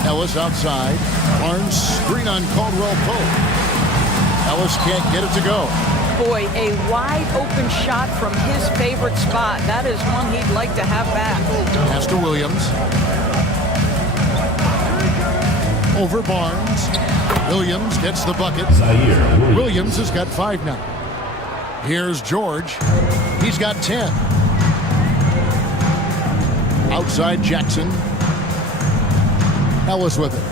Ellis outside. Barnes screen on Caldwell Pope. Ellis can't get it to go. Boy, a wide open shot from his favorite spot. That is one he'd like to have back. Pass to Williams. Over Barnes. Williams gets the bucket. Williams has got 5 now. Here's George. He's got 10. Outside Jackson. Ellis with it.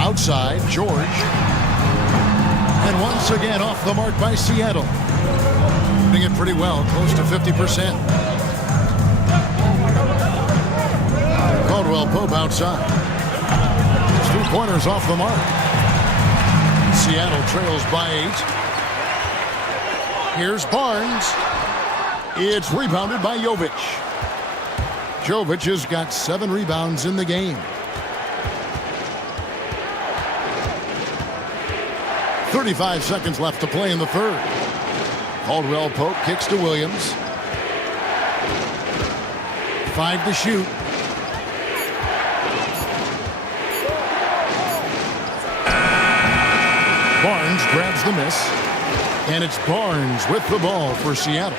Outside George. And once again off the mark by Seattle. Doing it pretty well, close to 50%. Caldwell Pope outside. 2 pointers off the mark. Seattle trails by 8. Here's Barnes. It's rebounded by Jovic. Jovic has got 7 rebounds in the game. 35 seconds left to play in the 3rd. Caldwell Pope kicks to Williams. 5 to shoot. Barnes grabs the miss. And it's Barnes with the ball for Seattle.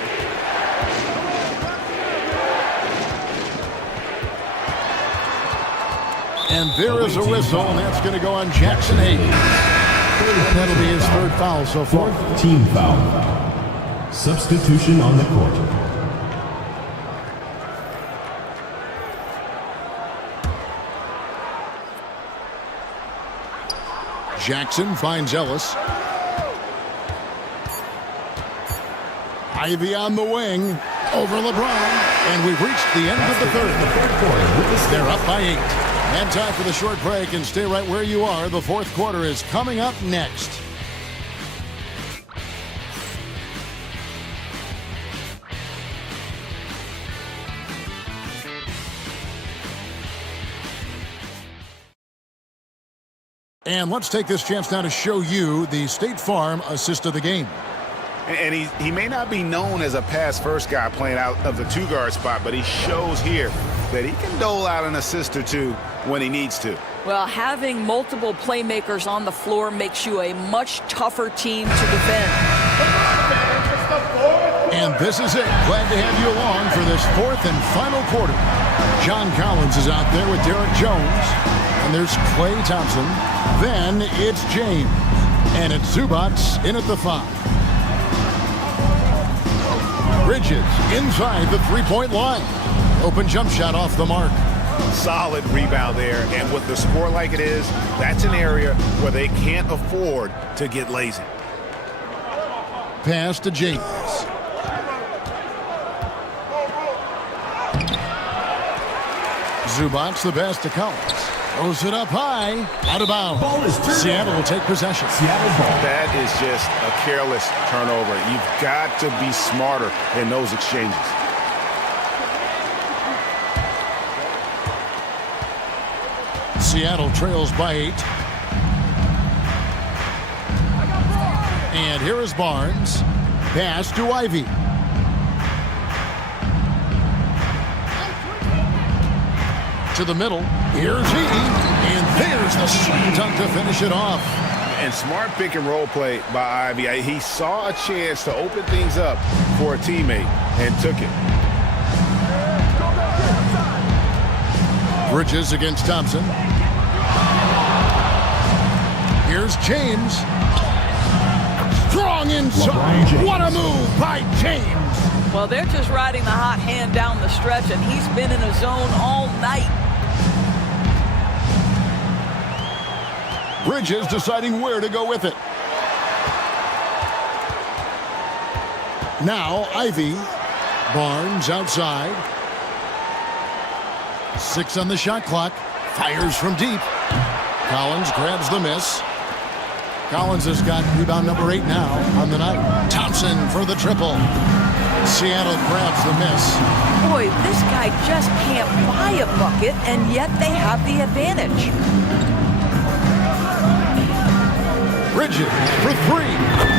And there is a whistle, and that's going to go on Jackson Hayes. That'll be his 3rd foul so far. 4th team foul. Substitution on the court. Jackson finds Ellis. Ivy on the wing. Over LeBron. And we've reached the end of the 3rd. They're up by 8. And time for the short break, and stay right where you are. The 4th quarter is coming up next. And let's take this chance now to show you the State Farm assist of the game. And he may not be known as a pass-first guy playing out of the two-guard spot, but he shows here that he can dole out an assist or two when he needs to. Well, having multiple playmakers on the floor makes you a much tougher team to defend. And this is it. Glad to have you along for this fourth and final quarter. John Collins is out there with Derek Jones. And there's Klay Thompson. Then it's James. And it's Zubats in at the 5. Bridges inside the three-point line. Open jump shot off the mark. Solid rebound there, and with the score like it is, that's an area where they can't afford to get lazy. Pass to James. Zubats the best to Collins. Throws it up high. Out of bounds. Seattle will take possession. That is just a careless turnover. You've got to be smarter in those exchanges. Seattle trails by 8. And here is Barnes. Pass to Ivy. To the middle. Here's he. And there's the slam dunk to finish it off. And smart pick and roll play by Ivy. He saw a chance to open things up for a teammate and took it. Bridges against Thompson. Here's James. Strong inside. What a move by James. Well, they're just riding the hot hand down the stretch, and he's been in a zone all night. Bridges deciding where to go with it. Now Ivy. Barnes outside. 6 on the shot clock. Fires from deep. Collins grabs the miss. Collins has got rebound number 8 now on the night. Thompson for the triple. Seattle grabs the miss. Boy, this guy just can't buy a bucket, and yet they have the advantage. Bridges for 3.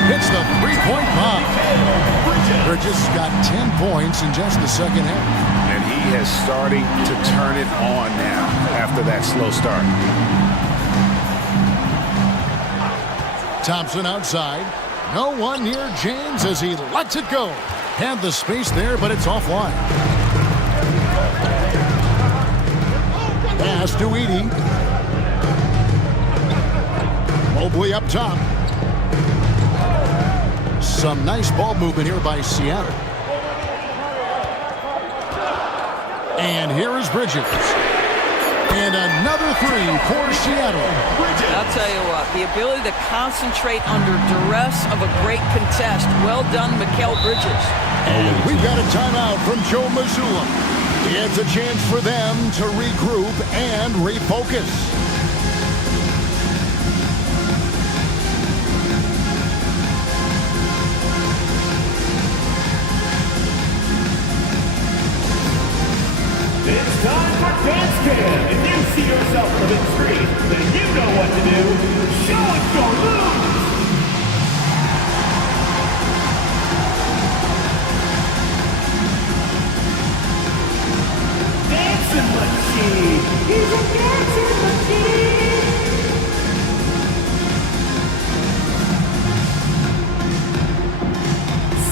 Hits the three-point bomb. Bridges got 10 points in just the second half. And he is starting to turn it on now after that slow start. Thompson outside. No one near James as he lets it go. Had the space there, but it's offline. Pass to Edey. Mobley up top. Some nice ball movement here by Seattle. And here is Bridges. And another 3 for Seattle. I'll tell you what, the ability to concentrate under duress of a great contest. Well done, Mikal Bridges. And we've got a timeout from Joe Mazzulla. It's a chance for them to regroup and refocus. It's time for Dance Cam. If you see yourself on the big screen, then you know what to do. Show us your moves. Dancing machine. He's a dancing machine.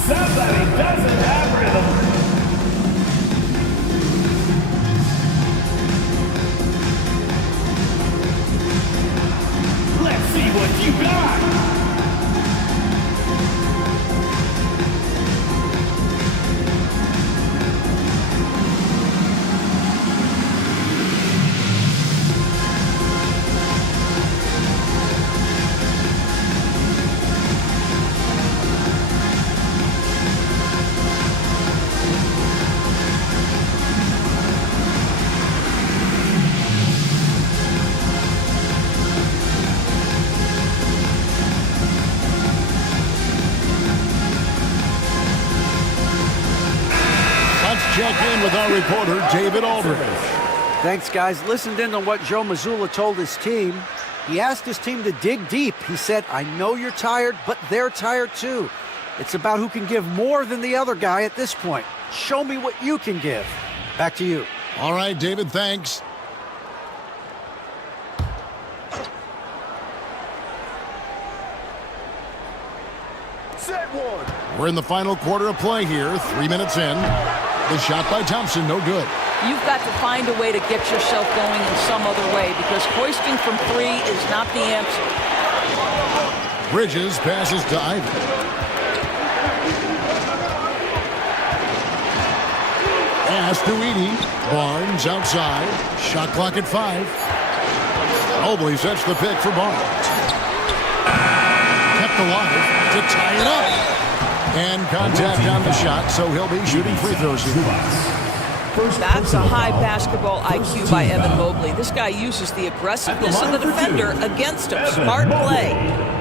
Somebody doesn't have rhythm. Let's see what you got. Check in with our reporter, David Aldridge. Thanks, guys. Listened in on what Joe Mazzulla told his team. He asked his team to dig deep. He said, I know you're tired, but they're tired too. It's about who can give more than the other guy at this point. Show me what you can give. Back to you. All right, David, thanks. Set one. We're in the final quarter of play here, 3 minutes in. The shot by Thompson, no good. You've got to find a way to get yourself going in some other way because hoisting from 3 is not the answer. Bridges passes to Ivy. Pass to Edey. Barnes outside. Shot clock at 5. Mobley sets the pick for Barnes. Kept alive to tie it up. And contact on the shot, so he'll be shooting free throws here. That's a high basketball IQ by Evan Mobley. This guy uses the aggressiveness of the defender against him. Smart play.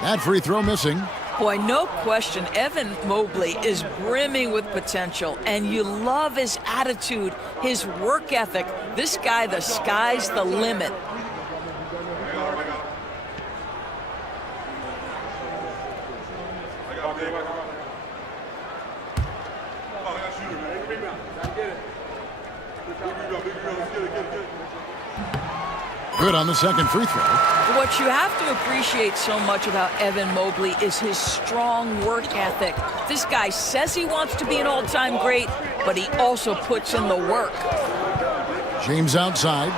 That free throw missing. Boy, no question, Evan Mobley is brimming with potential, and you love his attitude, his work ethic. This guy, the sky's the limit. Good on the second free throw. What you have to appreciate so much about Evan Mobley is his strong work ethic. This guy says he wants to be an all-time great, but he also puts in the work. James outside.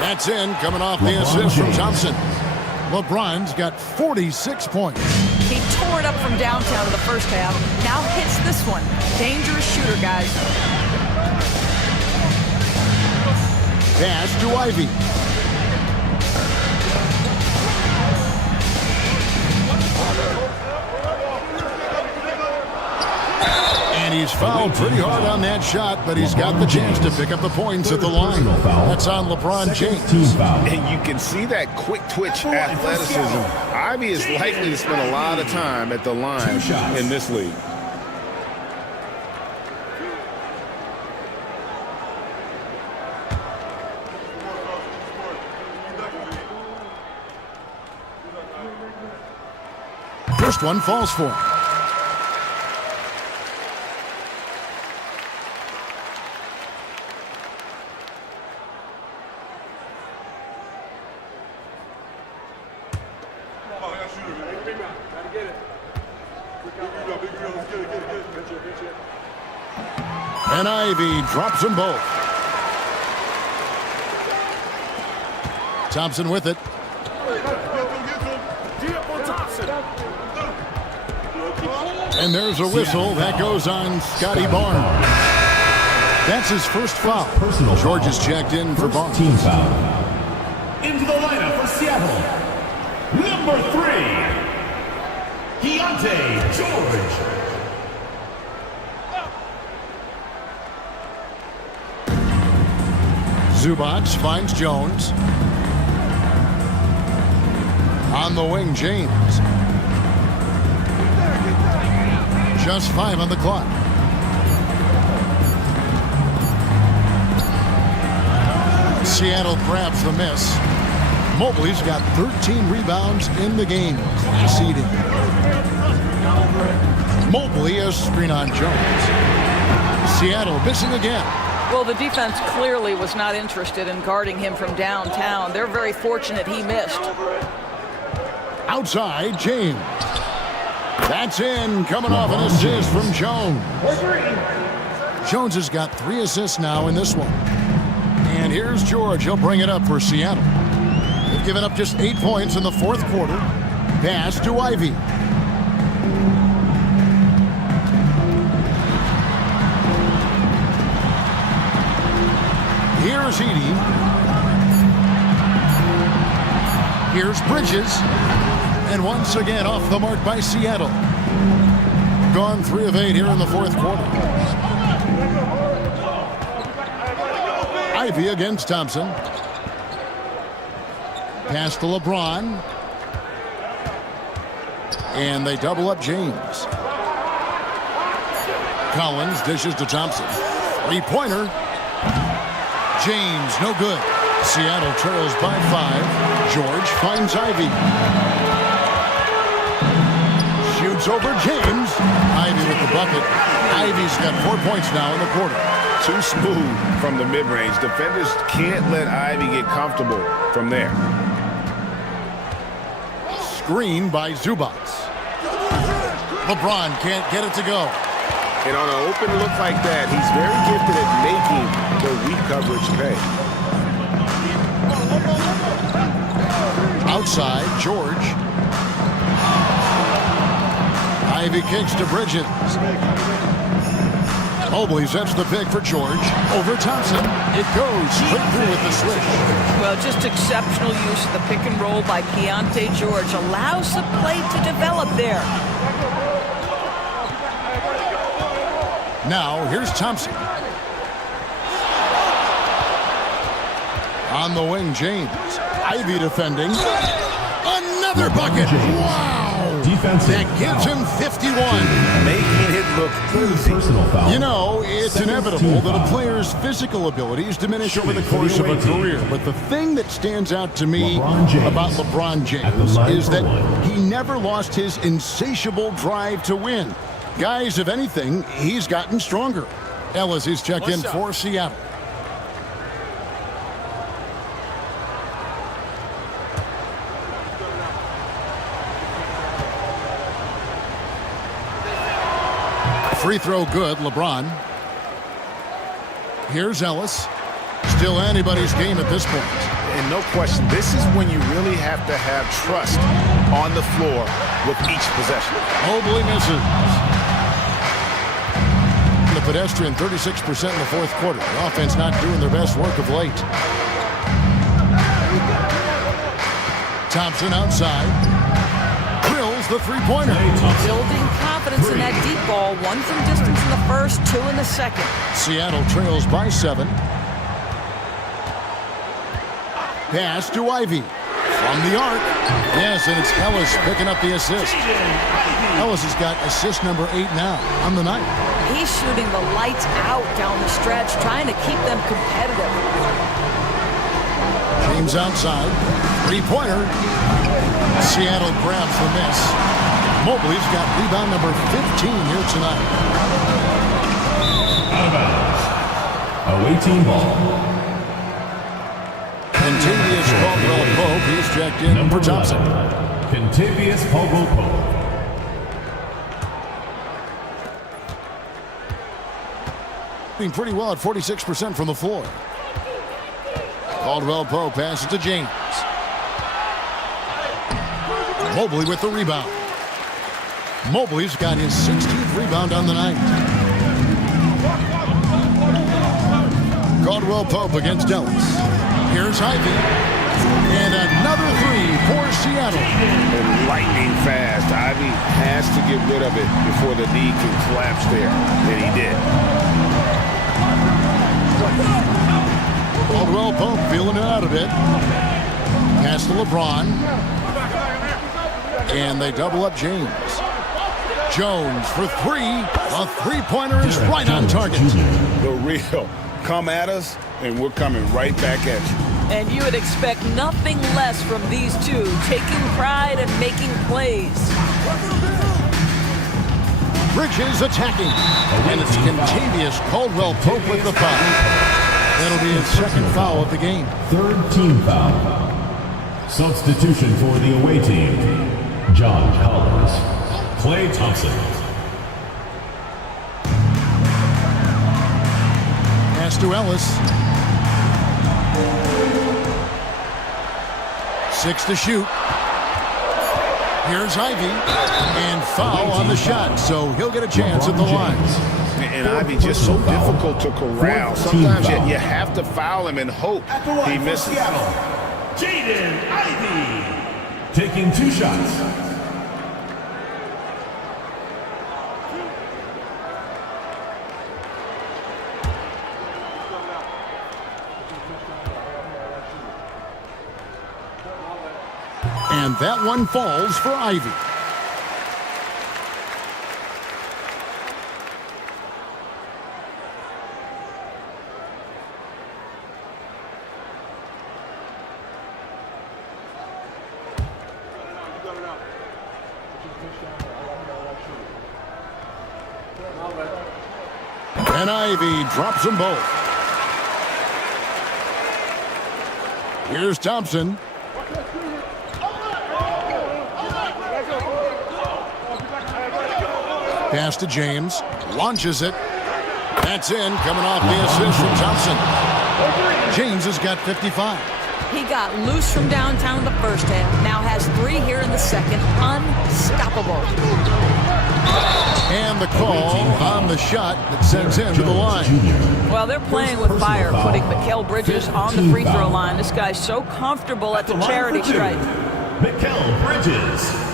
That's in, coming off the assist from Thompson. LeBron's got 46 points. He tore it up from downtown in the first half. Now hits this one. Dangerous shooter, guys. Pass to Ivy. And he's fouled pretty hard on that shot, but he's got the chance to pick up the points at the line. That's on LeBron James. And you can see that quick twitch athleticism. Ivy is likely to spend a lot of time at the line in this league. First one falls for him. And Ivy drops them both. Thompson with it. And there's a whistle that goes on Scotty Barnes. That's his first foul. George is checked in for Barnes. Team foul. Into the lineup for Seattle, number 3, Keontae George. Zubac finds Jones. On the wing, James. Just 5 on the clock. Seattle grabs the miss. Mobley's got 13 rebounds in the game. Class eating. Mobley a screen on Jones. Seattle missing again. Well, the defense clearly was not interested in guarding him from downtown. They're very fortunate he missed. Outside, James. That's in, coming off an assist from Jones. Jones has got 3 assists now in this one. And here's George. He'll bring it up for Seattle. They've given up just 8 points in the fourth quarter. Pass to Ivy. Here's Edey. Here's Bridges. And once again off the mark by Seattle. Gone 3 of 8 here in the fourth quarter. Ivy against Thompson. Pass to LeBron. And they double up James. Collins dishes to Thompson. 3-pointer. James, no good. Seattle trails by 5. George finds Ivy. Shoots over James. Ivy with the bucket. Ivy's got 4 points now in the quarter. Too smooth from the mid-range. Defenders can't let Ivy get comfortable from there. Screen by Zubac. LeBron can't get it to go. And on an open look like that, he's very gifted at making the weak coverage pay. Outside, George. Ivy kicks to Bridges. Mobley sets the pick for George. Over Thompson. It goes straight through with the switch. Well, just exceptional use of the pick and roll by Keontae George. Allows the play to develop there. Now, here's Thompson. On the wing, James. Ivy defending. Another bucket. Wow. That gives him 51. Making it look easy. You know, it's inevitable that a player's physical abilities diminish over the course of a career. But the thing that stands out to me about LeBron James is that he never lost his insatiable drive to win. Guys, if anything, he's gotten stronger. Ellis is checked in for Seattle. Free throw good, LeBron. Here's Ellis. Still anybody's game at this point. And no question, this is when you really have to have trust on the floor with each possession. Mobley misses. The pedestrian 36% in the fourth quarter. The offense not doing their best work of late. Thompson outside. Drills the three-pointer. Building confidence in that deep ball. 1 from distance in the first, 2 in the second. Seattle trails by 7. Pass to Ivy. From the arc. Yes, and it's Ellis picking up the assist. Ellis has got assist number 8 now on the night. He's shooting the lights out down the stretch, trying to keep them competitive. James outside. Three-pointer. Seattle grabs the miss. Mobley's got rebound number 15 here tonight. Out of bounds. Away team ball. Contavious Caldwell-Pope. He's checked in for Thompson. Contavious Caldwell-Pope. Doing pretty well at 46% from the floor. Caldwell-Pope passes to James. Mobley with the rebound. Mobley's got his 16th rebound on the night. Caldwell-Pope against Ellis. Here's Ivy. And another three for Seattle. And lightning fast. Ivy has to get rid of it before the knee can collapse there. And he did. Caldwell-Pope feeling it out a bit. Pass to LeBron. And they double up James. Jones for 3. A three-pointer is right on target. The real. Come at us, and we're coming right back at you. And you would expect nothing less from these two, taking pride and making plays. Bridges attacking. And it's Contavious Caldwell-Pope with the foul. That'll be his second foul of the game. Third team foul. Substitution for the away team. John Collins. Klay Thompson. Pass to Ellis. 6 to shoot. Here's Ivy. And foul on the shot, so he'll get a chance at the line. And Ivy just so difficult to corral. Sometimes you have to foul him and hope he misses. Jaden Ivey. Taking 2 shots. And that one falls for Ivy. And Ivy drops them both. Here's Thompson. Pass to James. Launches it. That's in. Coming off the assist from Thompson. James has got 55. He got loose from downtown in the first half. Now has 3 here in the second. Unstoppable. And the call on the shot that sends him to the line. Well, they're playing with fire, putting Mikal Bridges on the free throw line. This guy's so comfortable at the charity stripe. Mikal Bridges.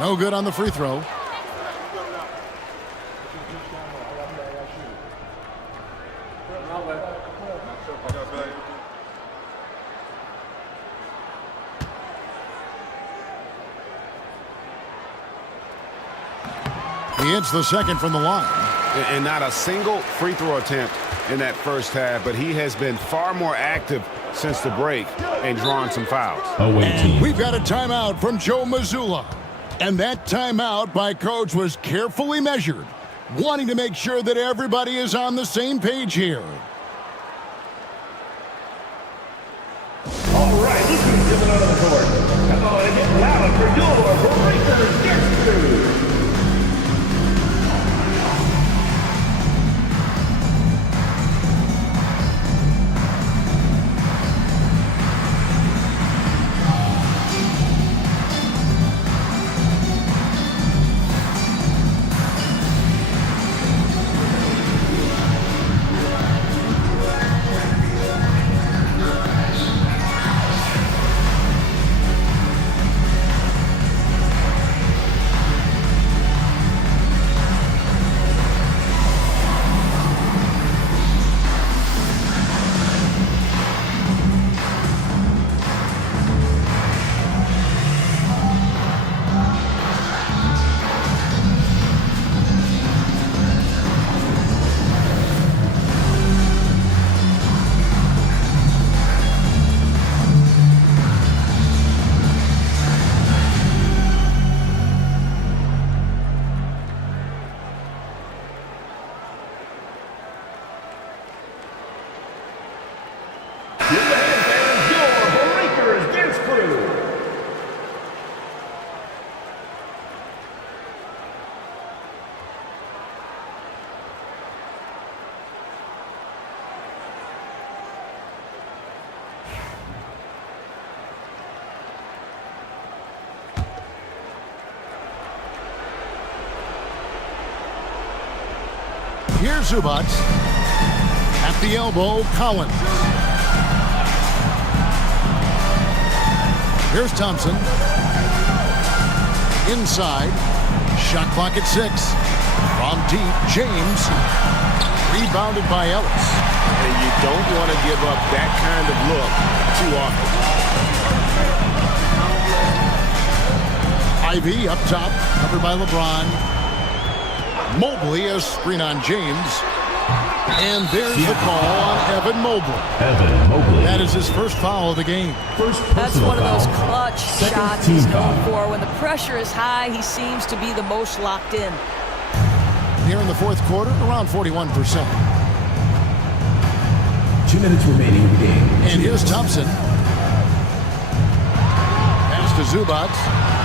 No good on the free throw. He hits the second from the line. And not a single free throw attempt in that first half, but he has been far more active since the break and drawn some fouls. And we've got a timeout from Joe Mazzulla. And that timeout by Coach was carefully measured, wanting to make sure that everybody is on the same page here. All right, this is coming out of the court. Come on and get louder for your Breakers Dance Crew. Here's Zubac. At the elbow, Collins. Here's Thompson. Inside. Shot clock at 6. From deep, James. Rebounded by Ellis. And you don't want to give up that kind of look too often. Ivy up top, covered by LeBron. Mobley, a screen on James. And there's the call on Evan Mobley. That is his first foul of the game. That's one of those clutch shots he's known for. When the pressure is high, he seems to be the most locked in. Here in the fourth quarter, around 41%. 2 minutes remaining in the game. And here's Thompson. Pass to Zubac.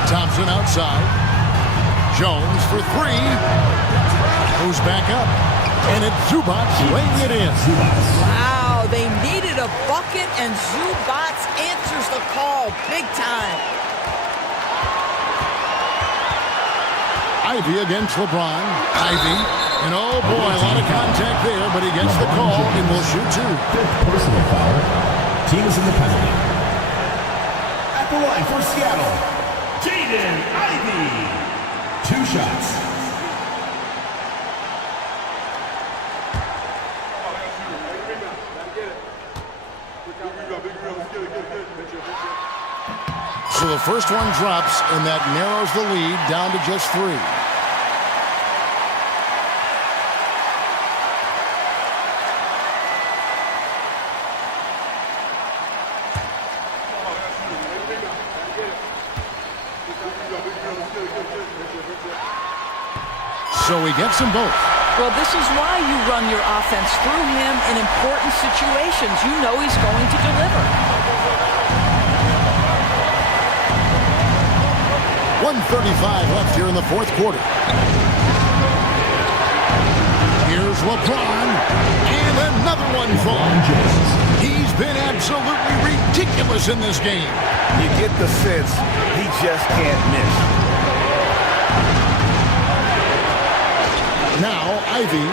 Thompson outside. Jones for 3. Goes back up. And it's Zubac laying it in. Wow, they needed a bucket, and Zubac answers the call big time. Ivy against LeBron. Ivy And oh boy, a lot of contact there, but he gets the call and will shoot 2. Fifth personal foul. Team is in the penalty. At the line for Seattle, Jaden Ivey. 2 shots. So the first one drops, and that narrows the lead down to just 3. So he gets them both. Well, this is why you run your offense through him in important situations. You know he's going to deliver. 1:35 left here in the fourth quarter. Here's LeBron, and another one falls. He's been absolutely ridiculous in this game. You get the sense he just can't miss. Now, Ivy.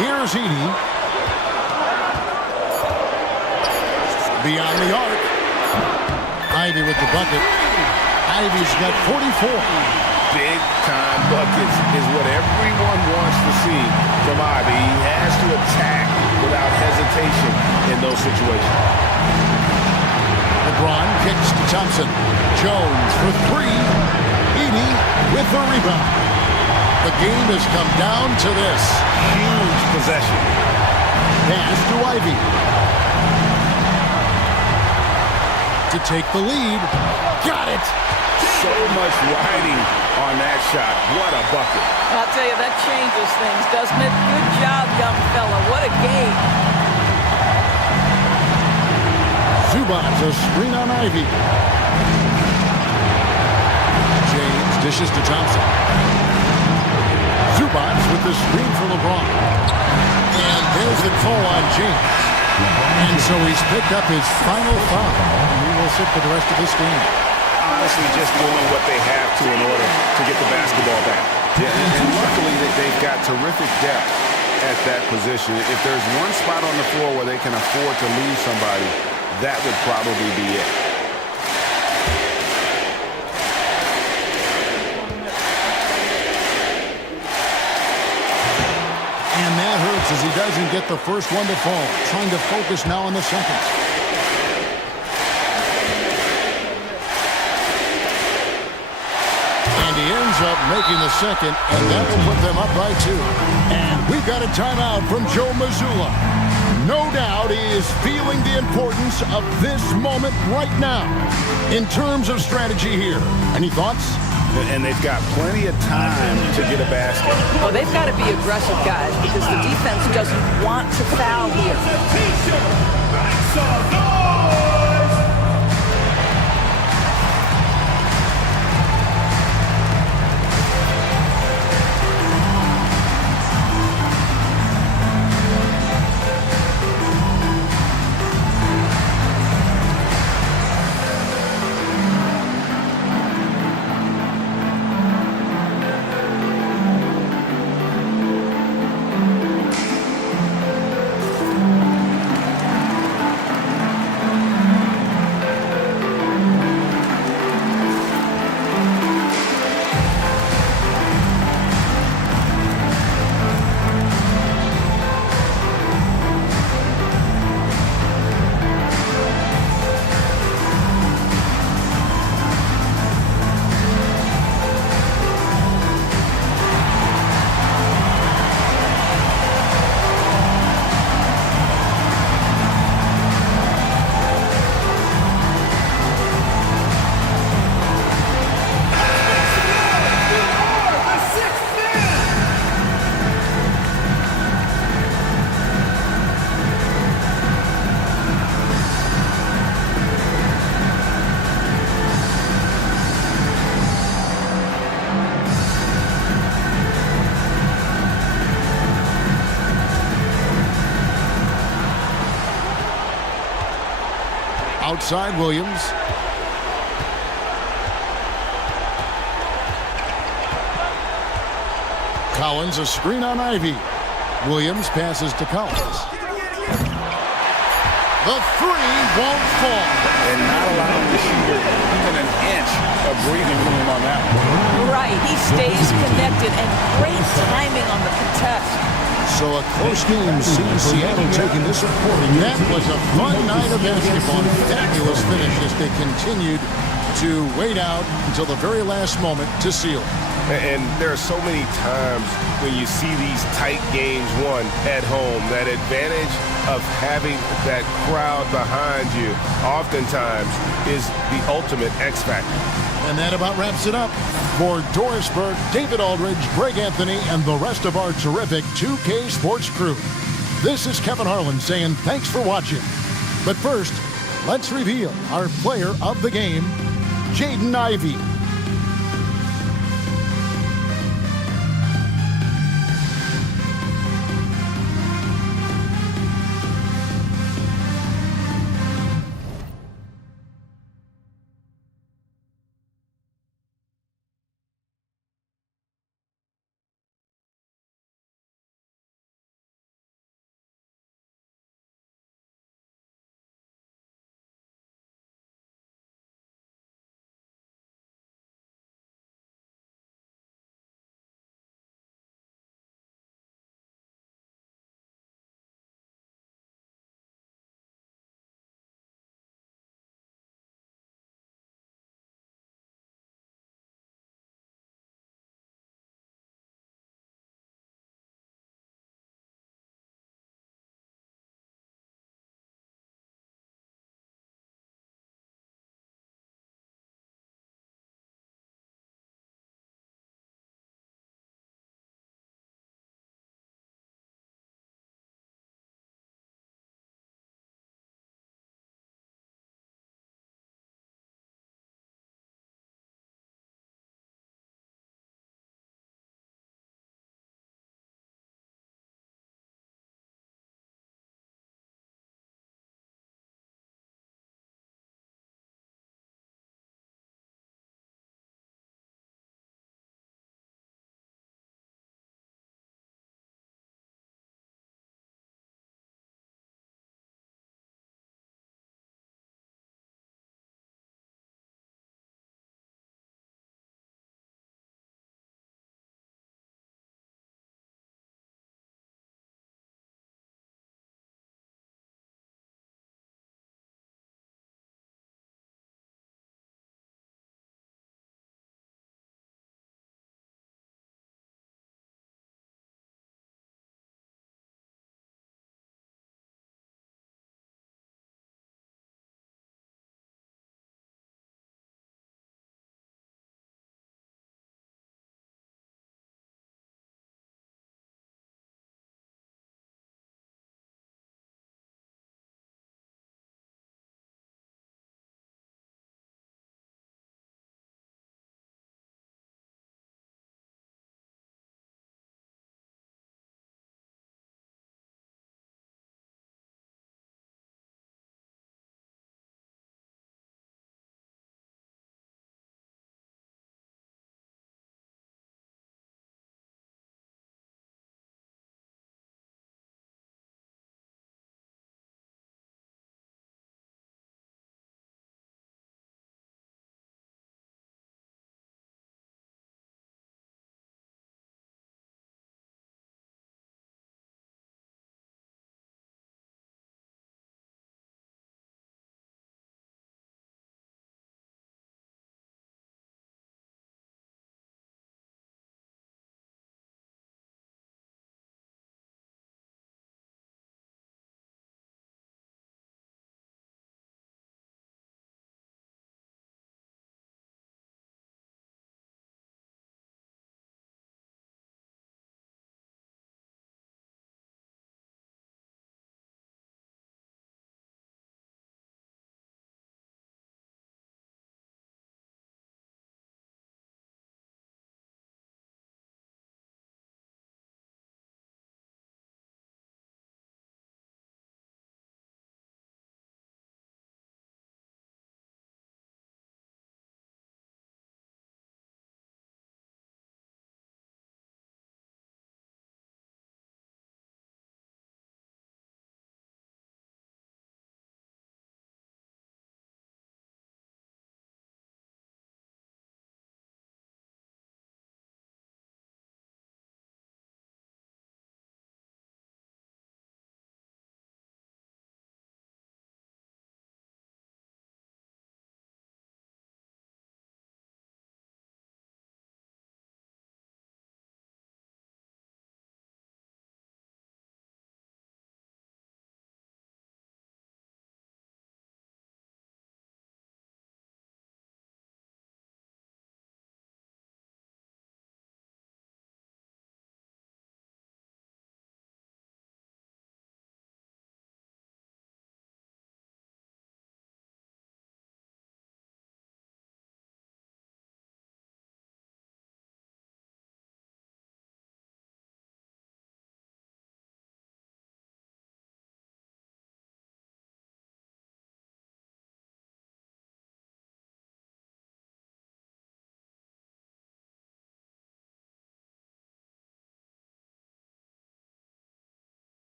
Here's Edie. Beyond the arc. Ivy with the bucket. Ivy's got 44. Big-time buckets is what everyone wants to see from Ivy. He has to attack without hesitation in those situations. LeBron kicks to Thompson. Jones for 3. Edie with the rebound. The game has come down to this. Huge possession. Pass to Ivy. To take the lead. Got it. So much riding on that shot. What a bucket. I'll tell you, that changes things, doesn't it? Good job, young fella. What a game. Zubac, a screen on Ivy. James dishes to Thompson. Zubac with the screen for LeBron. And there's the call on James. And so he's picked up his final foul. And he will sit for the rest of this game. Honestly, just doing what they have to in order to get the basketball back. Yeah, and luckily they've got terrific depth at that position. If there's one spot on the floor where they can afford to lose somebody, that would probably be it. And that hurts as he doesn't get the first one to fall. Trying to focus now on the second. And he ends up making the second, and that will put them up by 2. And we've got a timeout from Joe Mazzulla. No doubt he is feeling the importance of this moment right now in terms of strategy here. Any thoughts? And they've got plenty of time to get a basket. Well, they've got to be aggressive, guys, because the defense doesn't want to foul here. Outside Williams. Collins, a screen on Ivy. Williams passes to Collins. The three won't fall. And not allowing the shooter even an inch of breathing room on that one. Right, he stays connected, and great timing on the contest. So a close game sees Seattle taking this recording. That was a fun night of basketball. Fabulous finish as they continued to wait out until the very last moment to seal it. And there are so many times when you see these tight games won at home, that advantage of having that crowd behind you oftentimes is the ultimate X factor. And that about wraps it up. For Doris Burke, David Aldridge, Greg Anthony, and the rest of our terrific 2K Sports crew, this is Kevin Harlan saying thanks for watching. But first, let's reveal our player of the game, Jaden Ivey.